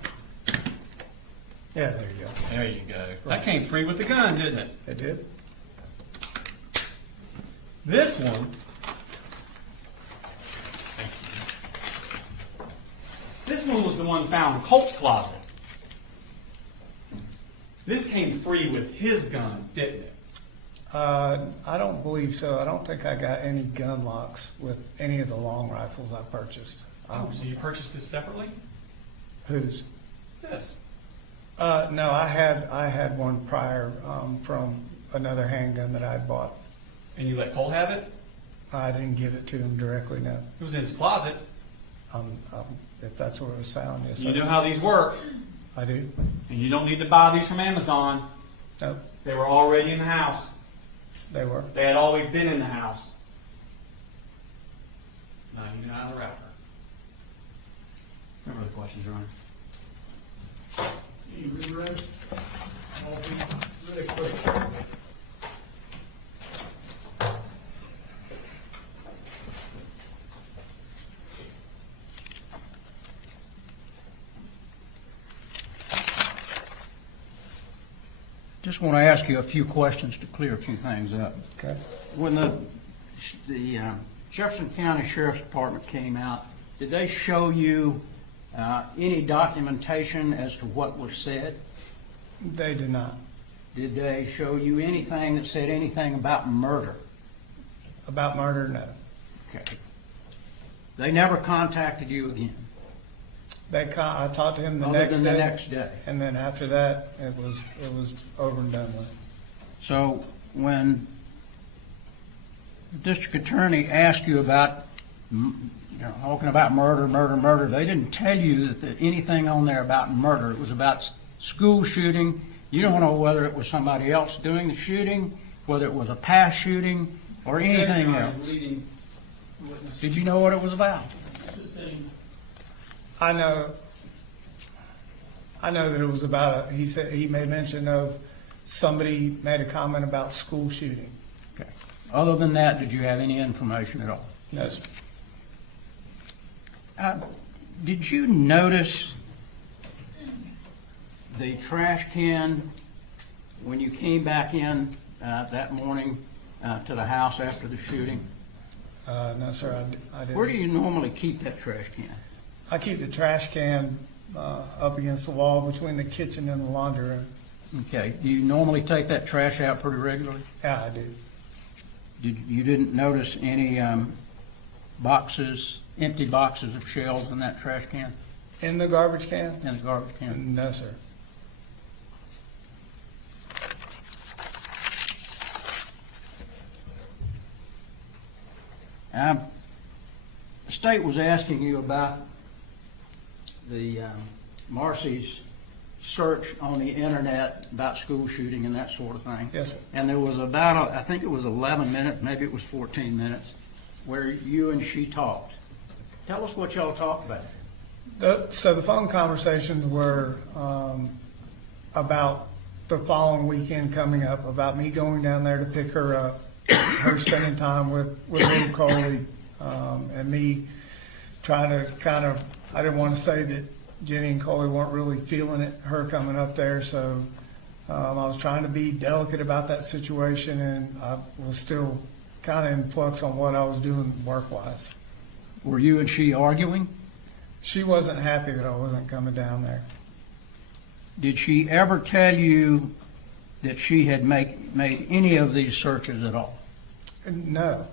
Yeah, there you go. There you go. That came free with the gun, didn't it? It did. This one, this one was the one found in Colt's closet. This came free with his gun, didn't it? I don't believe so. I don't think I got any gun locks with any of the long rifles I purchased. Oh, so you purchased this separately? Whose? This. No, I had one prior from another handgun that I bought. And you let Colt have it? I didn't give it to him directly, no. It was in his closet. If that's where it was found, yes. You know how these work. I do. And you don't need to buy these from Amazon. Nope, They were already in the house. they were. They had always been in the house. Now you know how the wrapper. No other questions, Your Honor? You read? I'll be really quick. Just want to ask you a few questions to clear a few things up. Okay. When the Jefferson County Sheriff's Department came out, did they show you any documentation as to what was said? They did not. Did they show you anything that said anything about murder? About murder, no. Okay. They never contacted you again? I talked to him the Other next than day. the next day? And then after that, it was over and done with. So when the district attorney asked you about, talking about murder, they didn't tell you that anything on there about murder. It was about school shooting. You don't know whether it was somebody else doing the shooting, whether it was a past shooting, or anything else. Did you know what it was about? I know that it was about he made mention of somebody made a comment about school shooting. Okay. Other than that, did you have any information at all? No, sir. Did you notice the trash can when you came back in that morning to the house after the shooting? No, sir, I didn't. Where do you normally keep that trash can? I keep the trash can up against the wall between the kitchen and the laundry room. Okay. Do you normally take that trash out pretty regularly? Yeah, I do. You didn't notice any boxes, empty boxes of shells in that trash can? In the garbage can? In the garbage can? No, sir. the state was asking you about the Marcy's search on the internet about school shooting and that sort of thing. Yes, sir. And there was about, I think it was 11 minutes, maybe it was 14 minutes, where you and she talked. Tell us what y'all talked about. So the phone conversations were about the following weekend coming up, about me going down there to pick her up, her spending time with little Coley, and me trying to kind of, I didn't want to say that Jenny and Coley weren't really feeling it, her coming up there, so I was trying to be delicate about that situation, and I was still kind of in flux on what I was doing work-wise. Were you and she arguing? She wasn't happy that I wasn't coming down there. Did she ever tell you that she had made any of these searches at all? No.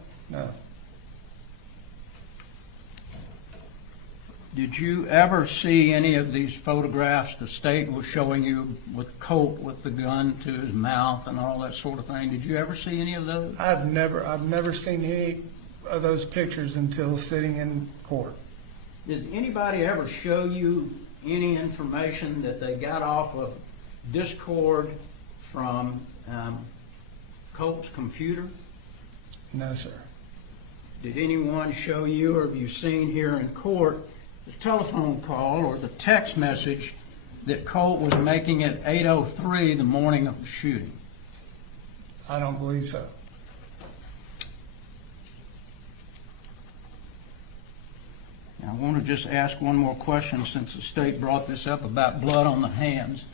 Did you ever see any of these photographs the state was showing you with Colt with the gun to his mouth and all that sort of thing? Did you ever see any of those? I've never seen any of those pictures until sitting in court. Did anybody ever show you any information that they got off of Discord from Colt's computer? No, sir. Did anyone show you, or have you seen here in court, the telephone call or the text message that Colt was making at 8:03 the morning of the shooting? I don't believe so. Now, I want to just ask one more question since the state brought this up about blood on the hands.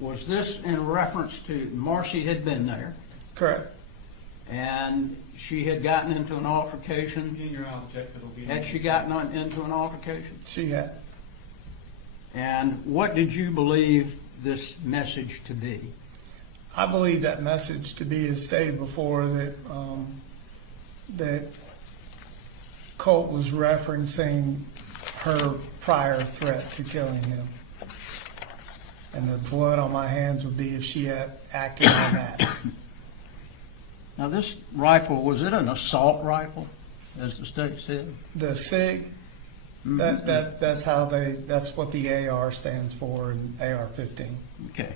Was this in reference to Marcy had been there Correct. and she had gotten into an altercation? In your object, it'll be. Had she gotten into an altercation? She had. And what did you believe this message to be? I believe that message to be, as stated before, that Colt was referencing her prior threat to killing him. And the blood on my hands would be if she had acted on that. Now, this rifle, was it an assault rifle, as the state said? The SIG, that's what the AR stands for, and AR-15. Okay.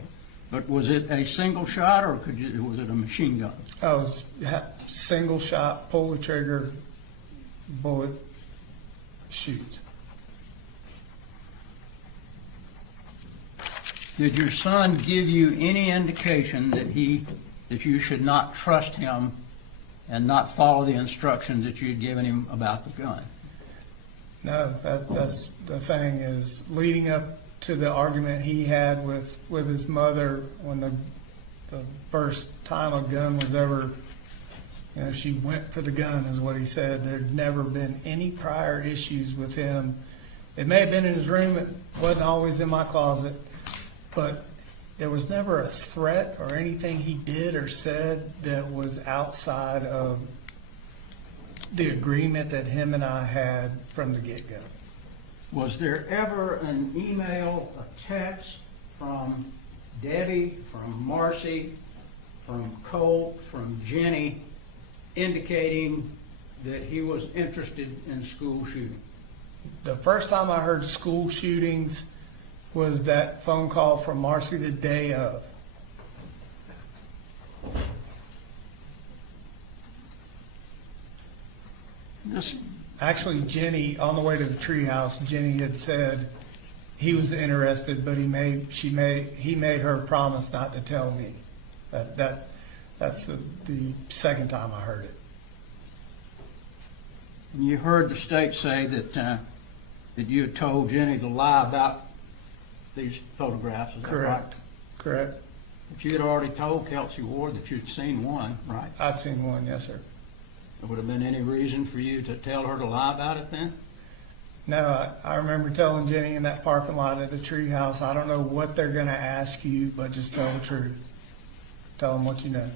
But was it a single shot, or was it a machine gun? It was single shot, pull the trigger, bullet, shoot. Did your son give you any indication that you should not trust him and not follow the instructions that you had given him about the gun? No, that's the thing, is leading up to the argument he had with his mother when the first time a gun was ever, she went for the gun is what he said. There'd never been any prior issues with him. It may have been in his room, it wasn't always in my closet, but there was never a threat or anything he did or said that was outside of the agreement that him and I had from the get-go. Was there ever an email, a text from Debbie, from Marcy, from Colt, from Jenny, indicating that he was interested in school shooting? The first time I heard school shootings was that phone call from Marcy the day of. Actually, Jenny, on the way to the treehouse, Jenny had said he was interested, but he made her promise not to tell me. That's the second time I heard it. You heard the state say that you had told Jenny to lie about these photographs, is that right? Correct. But you had already told Kelsey Ward that you'd seen one, right? I'd seen one, yes, sir. There would have been any reason for you to tell her to lie about it then? No, I remember telling Jenny in that parking lot at the treehouse, I don't know what they're going to ask you, but just tell the truth. Tell them what you know.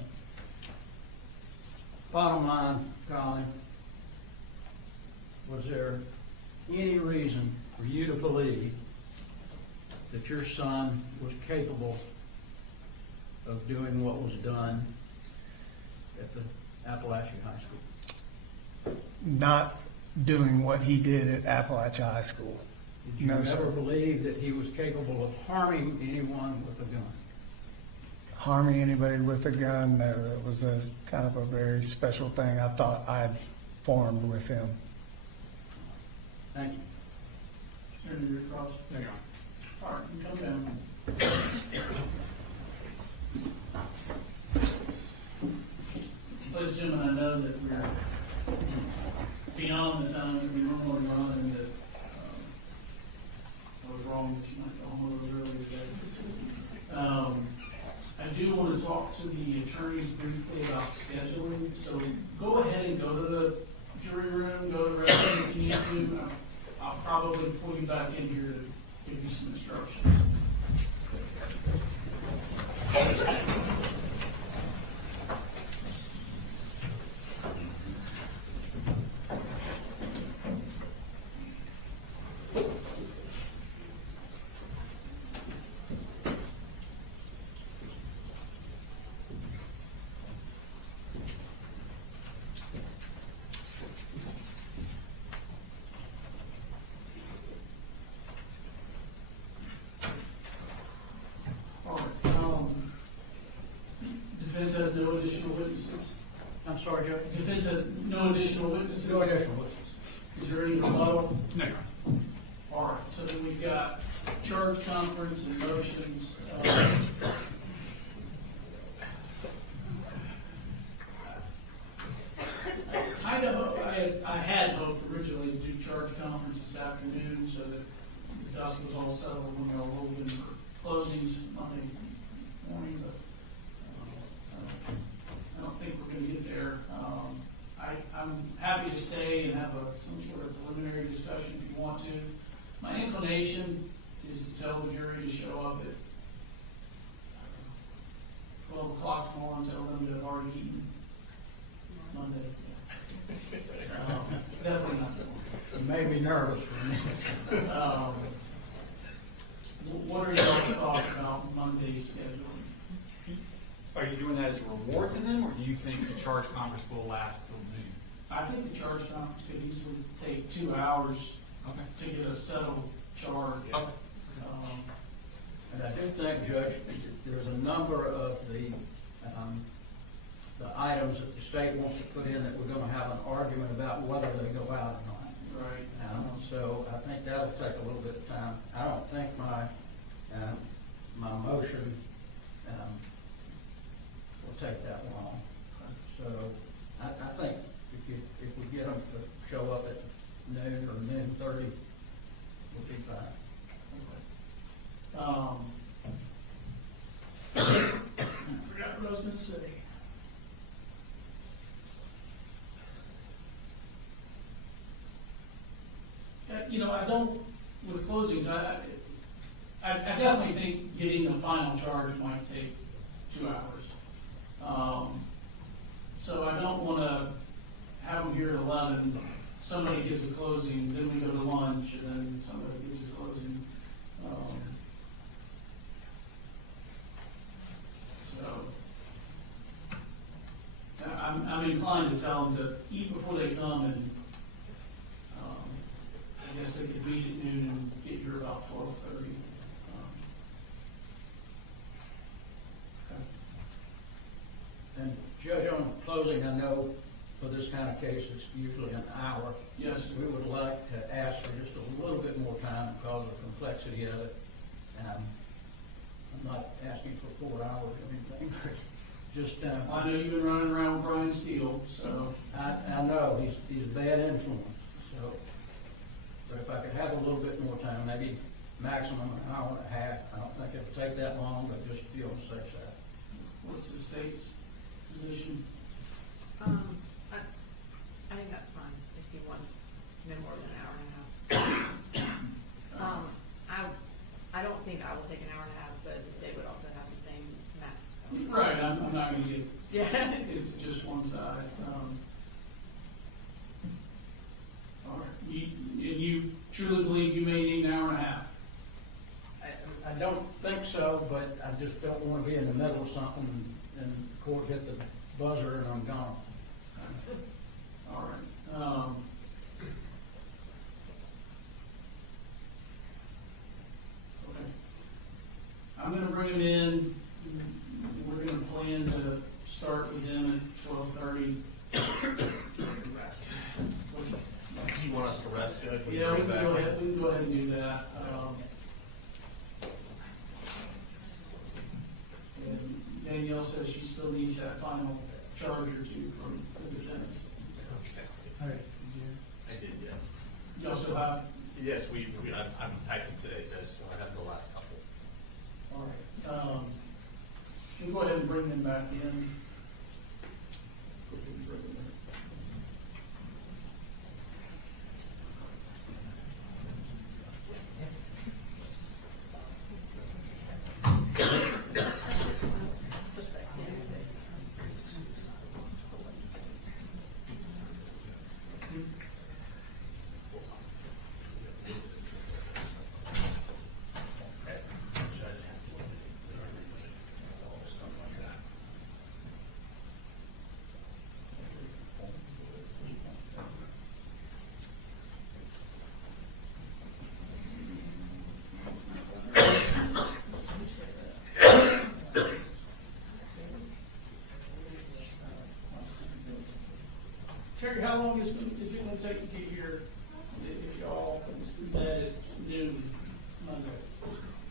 Bottom line, Colin, was there any reason for you to believe that your son was capable of doing what was done at the Apalachee High School? Not doing what he did at Apalachee High School. Did you No, ever sir. believe that he was capable of harming anyone with a gun? Harming anybody with a gun, no, it was a kind of a very special thing I thought I'd formed with him. Thank you. Turn your cross. There you go. All right, you come down. Ladies and gentlemen, I know that we're beyond the time that we normally run, and that I was wrong, that you might go home a little early today. I do want to talk to the attorneys briefly about scheduling, so go ahead and go to the jury room, go to the restroom if you need to. I'll probably pull you back in here to give you some instructions. Defense has no additional witnesses. I'm sorry, Judge? Defense has no additional witnesses. No additional witnesses. Is there any rebuttal? No. All right, so then we've got charge conference and motions. I had hoped originally to do charge conference this afternoon so that the dust was all settled when we all rolled in for closings Monday morning, but I don't think we're going to get there. I'm happy to stay and have some sort of preliminary discussion if you want to. My inclination is to tell the jury to show up at 12 o'clock tomorrow and tell them that I've already eaten Monday. Definitely not that You made me nervous for a minute. What are your thoughts about Monday's scheduling? Are you doing that as a reward to them, or do you think the charge conference will last till noon? I think the charge conference could easily take 2 hours Okay. to get a settled charge. Okay. And I do think, Judge, there's a number of the items that the state wants to put in that we're going to have an argument about whether they go out or not. Right. So I think that'll take a little bit of time. I don't think my motion will take that long. So I think if we get them to show up at noon or noon 30, we'll be fine. I forgot what I was going to say. I don't, with closings, I definitely think getting the final charge might take 2 hours. So I don't want to have them here at 11, somebody gives a closing, then we go to lunch, and then somebody gives a closing. I'm inclined to tell them to eat before they come, and I guess they could meet at noon and get here about 12:30. And Judge, on closing, I know for this kind of case, it's usually an hour. Yes. We would like to ask for just a little bit more time because of the complexity of it. I'm not asking for 4 hours or anything, but just. I know you've been running around with Brian Steele, so. I know, he's a bad influence, so. But if I could have a little bit more time, maybe maximum an hour and a half, I don't think it'll take that long, but just be on the safe side. What's the state's position? I think that's fine if he wants no more than an hour and a half. I don't think I will take an hour and a half, but the state would also have the same max. So. Right, I'm not going to get. Yeah. It's just one side. All right. You truly believe you may need an hour and a half? I don't think so, but I just don't want to be in the middle of something and the court hit the buzzer and I'm gone. All right. I'm gonna bring him in. We're gonna plan to start with him at 12:30. Do you want us to rest, Judge? Yeah, we can go ahead, and do that. And Danielle says she still needs that final charge or two from the defense. Okay. All right. I did, yes. You also have, Yes, I'm typing today, Judge, so I have the last couple. all right. You can go ahead and bring them back in. Terry, how long is it going to take to get here if y'all met at noon Monday?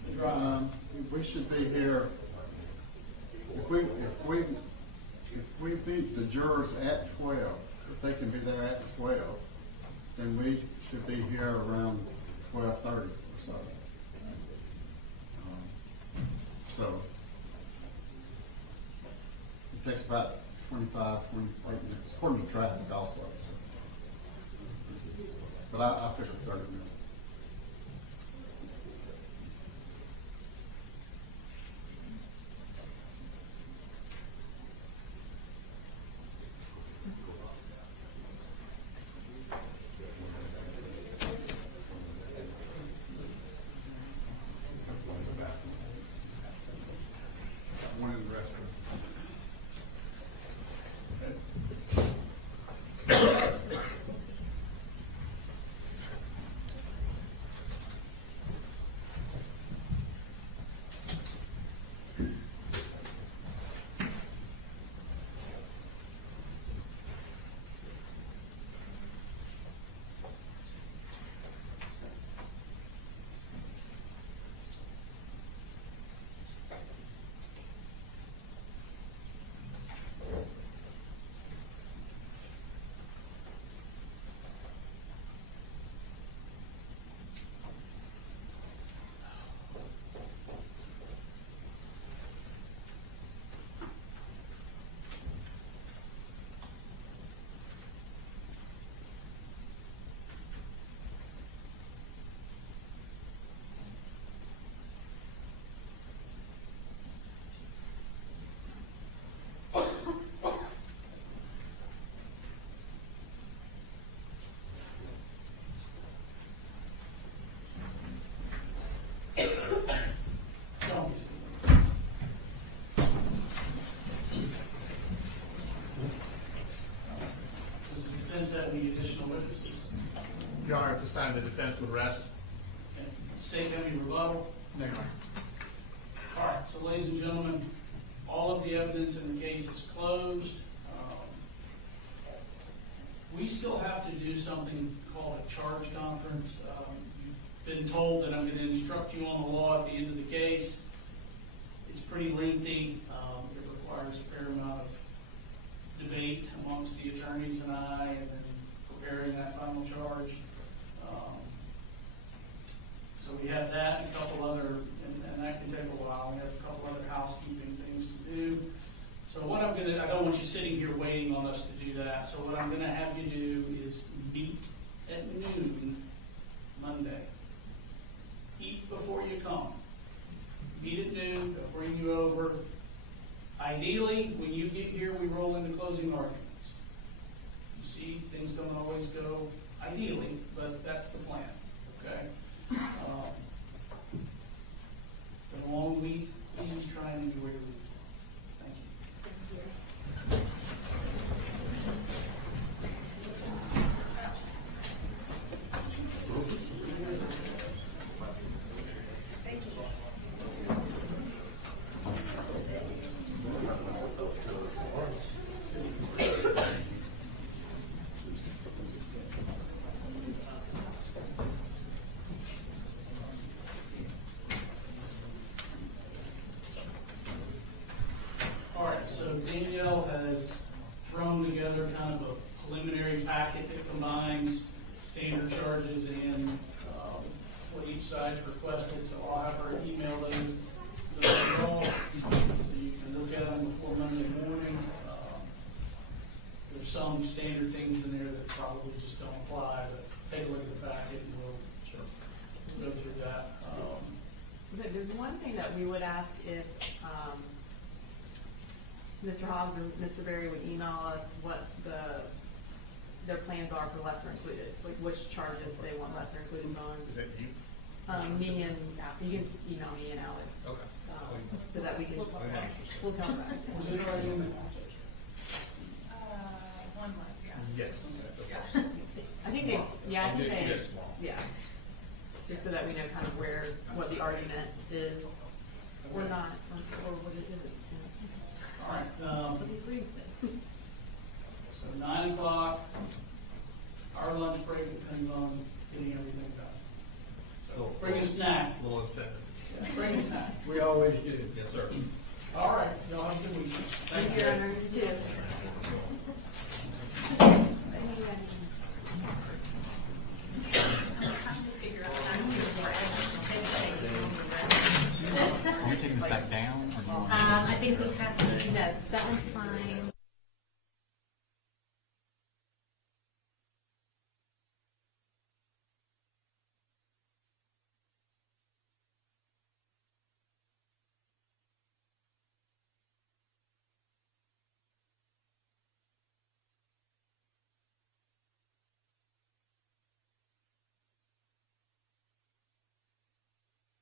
The drive? We should be here, if we meet the jurors at 12, if they can be there at 12, then we should be here around 12:30 or so. So it takes about 28 minutes, according to traffic also. But I figure 30 minutes. One in the restroom. Does the defense have any additional witnesses? Your Honor, at this time, the defense would rest. Okay. State have any rebuttal? No, Your Honor. All right, so ladies and gentlemen, all of the evidence in the case is closed. We still have to do something called a charge conference. You've been told that I'm going to instruct you on the law at the end of the case. It's pretty lengthy. It requires a fair amount of debate amongst the attorneys and I, and then preparing that final charge. So we have that and a couple other, and that can take a while. We have a couple other housekeeping things to do. So what I'm gonna, I don't want you sitting here waiting on us to do that. So what I'm gonna have you do is meet at noon Monday. Eat before you come. Meet at noon, they'll bring you over. Ideally, when you get here, we roll into closing arguments. You see, things don't always go ideally, but that's the plan, okay? Been a long week. Please try and enjoy your week. Thank you. Danielle has thrown together kind of a preliminary packet that combines standard charges and what each side's requested, so I'll have her email them all, so you can look at them before Monday morning. There's some standard things in there that probably just don't apply, but take a look at the packet and we'll go through that. There's one thing that we would ask if Mr. Hobbs or Mr. Berry would email us what their plans are for lesser included, so like which charges they want lesser included on. Is that you? Me and you can email me and Alex. Okay. So that we can, we'll tell them that. Was it already in the One was, yeah. Yes. I think they, yeah, I think they, Yes, tomorrow. yeah. Just so that we know kind of what the argument is, or not, or what it isn't. All right. So 9 o'clock, our lunch break depends on getting everything done. So bring a snack. Little incentive. Yeah, bring a snack. We always do. Yes, sir. All right. Y'all have a good weekend. Thank you, Your Honor. You too. Are you taking this back down? Or do you want I think we have to, no, that one's fine.